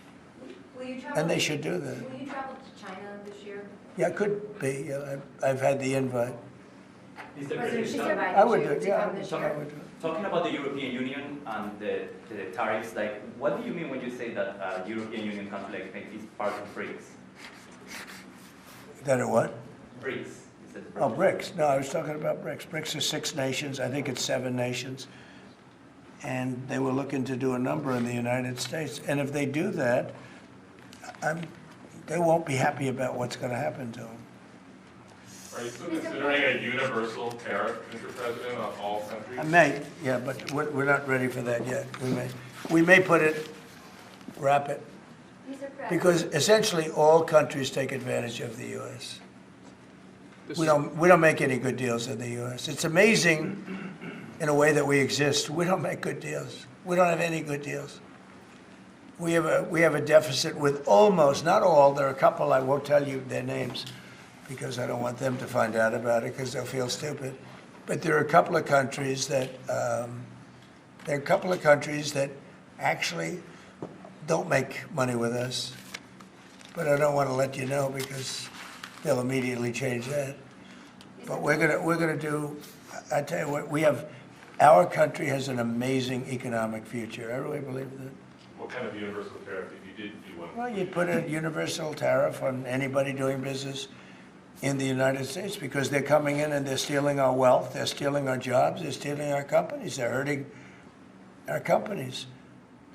Will you travel, and they should do that. Will you travel to China this year? Yeah, it could be. Yeah, I've had the invite. President, I would do it, yeah. Talking about the European Union and the tariffs, like, what do you mean when you say that European Union country like Spain is part of BRICS? That are what? BRICS. Oh, BRICS. No, I was talking about BRICS. BRICS are 6 nations. I think it's 7 nations. And they were looking to do a number in the United States. And if they do that, they won't be happy about what's going to happen to them. Are you still considering a universal tariff, Mr. President, on all countries? I may, yeah, but we're not ready for that yet. We may wrap it, because essentially all countries take advantage of the U.S. We don't make any good deals in the U.S. It's amazing in a way that we exist. We don't make good deals. We don't have any good deals. We have a deficit with almost, not all, there are a couple, I won't tell you their names, because I don't want them to find out about it because they'll feel stupid. But there are a couple of countries that actually don't make money with us. But I don't want to let you know because they'll immediately change that. But we're gonna do. I tell you what, our country has an amazing economic future. I really believe that. What kind of universal tariff if you did do one? Well, you'd put a universal tariff on anybody doing business in the United States, because they're coming in and they're stealing our wealth, they're stealing our jobs, they're stealing our companies, they're hurting our companies.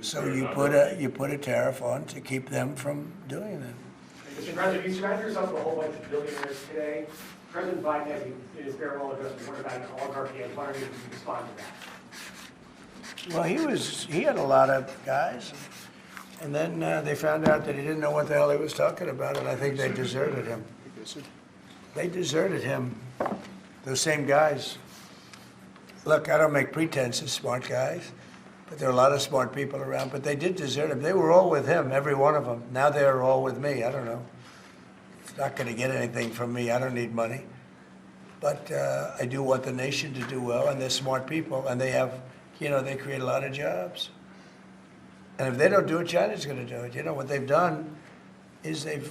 So you put a tariff on to keep them from doing that. Mr. President, you surround yourself with a whole bunch of billionaires today. President Biden, as in his farewell address, warned about an oligarchy. I was wondering if you could respond to that. Well, he had a lot of guys, and then they found out that he didn't know what the hell he was talking about, and I think they deserted him. They deserted him, those same guys. Look, I don't make pretenses, smart guys, but there are a lot of smart people around, but they did desert him. They were all with him, every one of them. Now they're all with me, I don't know. It's not gonna get anything from me, I don't need money. But I do want the nation to do well, and they're smart people, and they have, they create a lot of jobs. And if they don't do it, China's gonna do it. What they've done is they've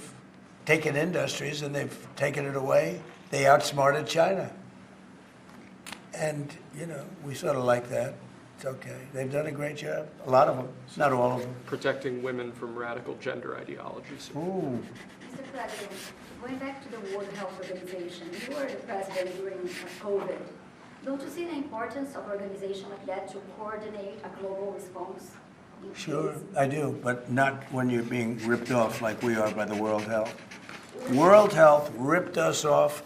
taken industries and they've taken it away. They outsmarted China. And, we sort of like that. It's okay. They've done a great job. A lot of them, not all of them. Protecting women from radical gender ideologies. Ooh. Mr. President, going back to the World Health Organization, you were the president during COVID. Don't you see the importance of an organization like that to coordinate a global response? Sure, I do, but not when you're being ripped off like we are by the World Health. World Health ripped us off.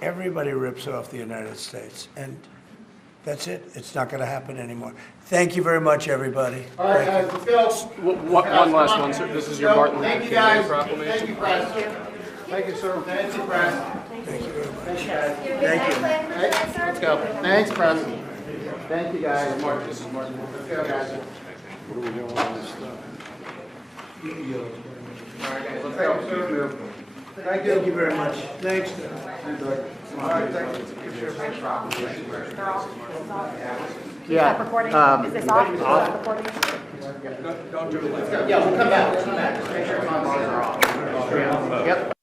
Everybody rips off the United States, and that's it. It's not going to happen anymore. Thank you very much, everybody. All right, guys, let's go. One last one, sir. This is your Martin Luther Thank you, King guys. Day proclamation. Thank you, Press. Thank you, sir. Thank you, Press. Thank you very much. Thank you, guys. Thank you. Let's go. Thanks, Press. Thank you, guys. This is Martin. Let's go, guys. What are we doing with this stuff? All right, guys, let's go. Please move. Thank you very much. Thanks. All right, thank you. Yeah. Recording? Is this off? Recording? Don't do it. Yeah, we'll come back. Just make sure it's on. Yep.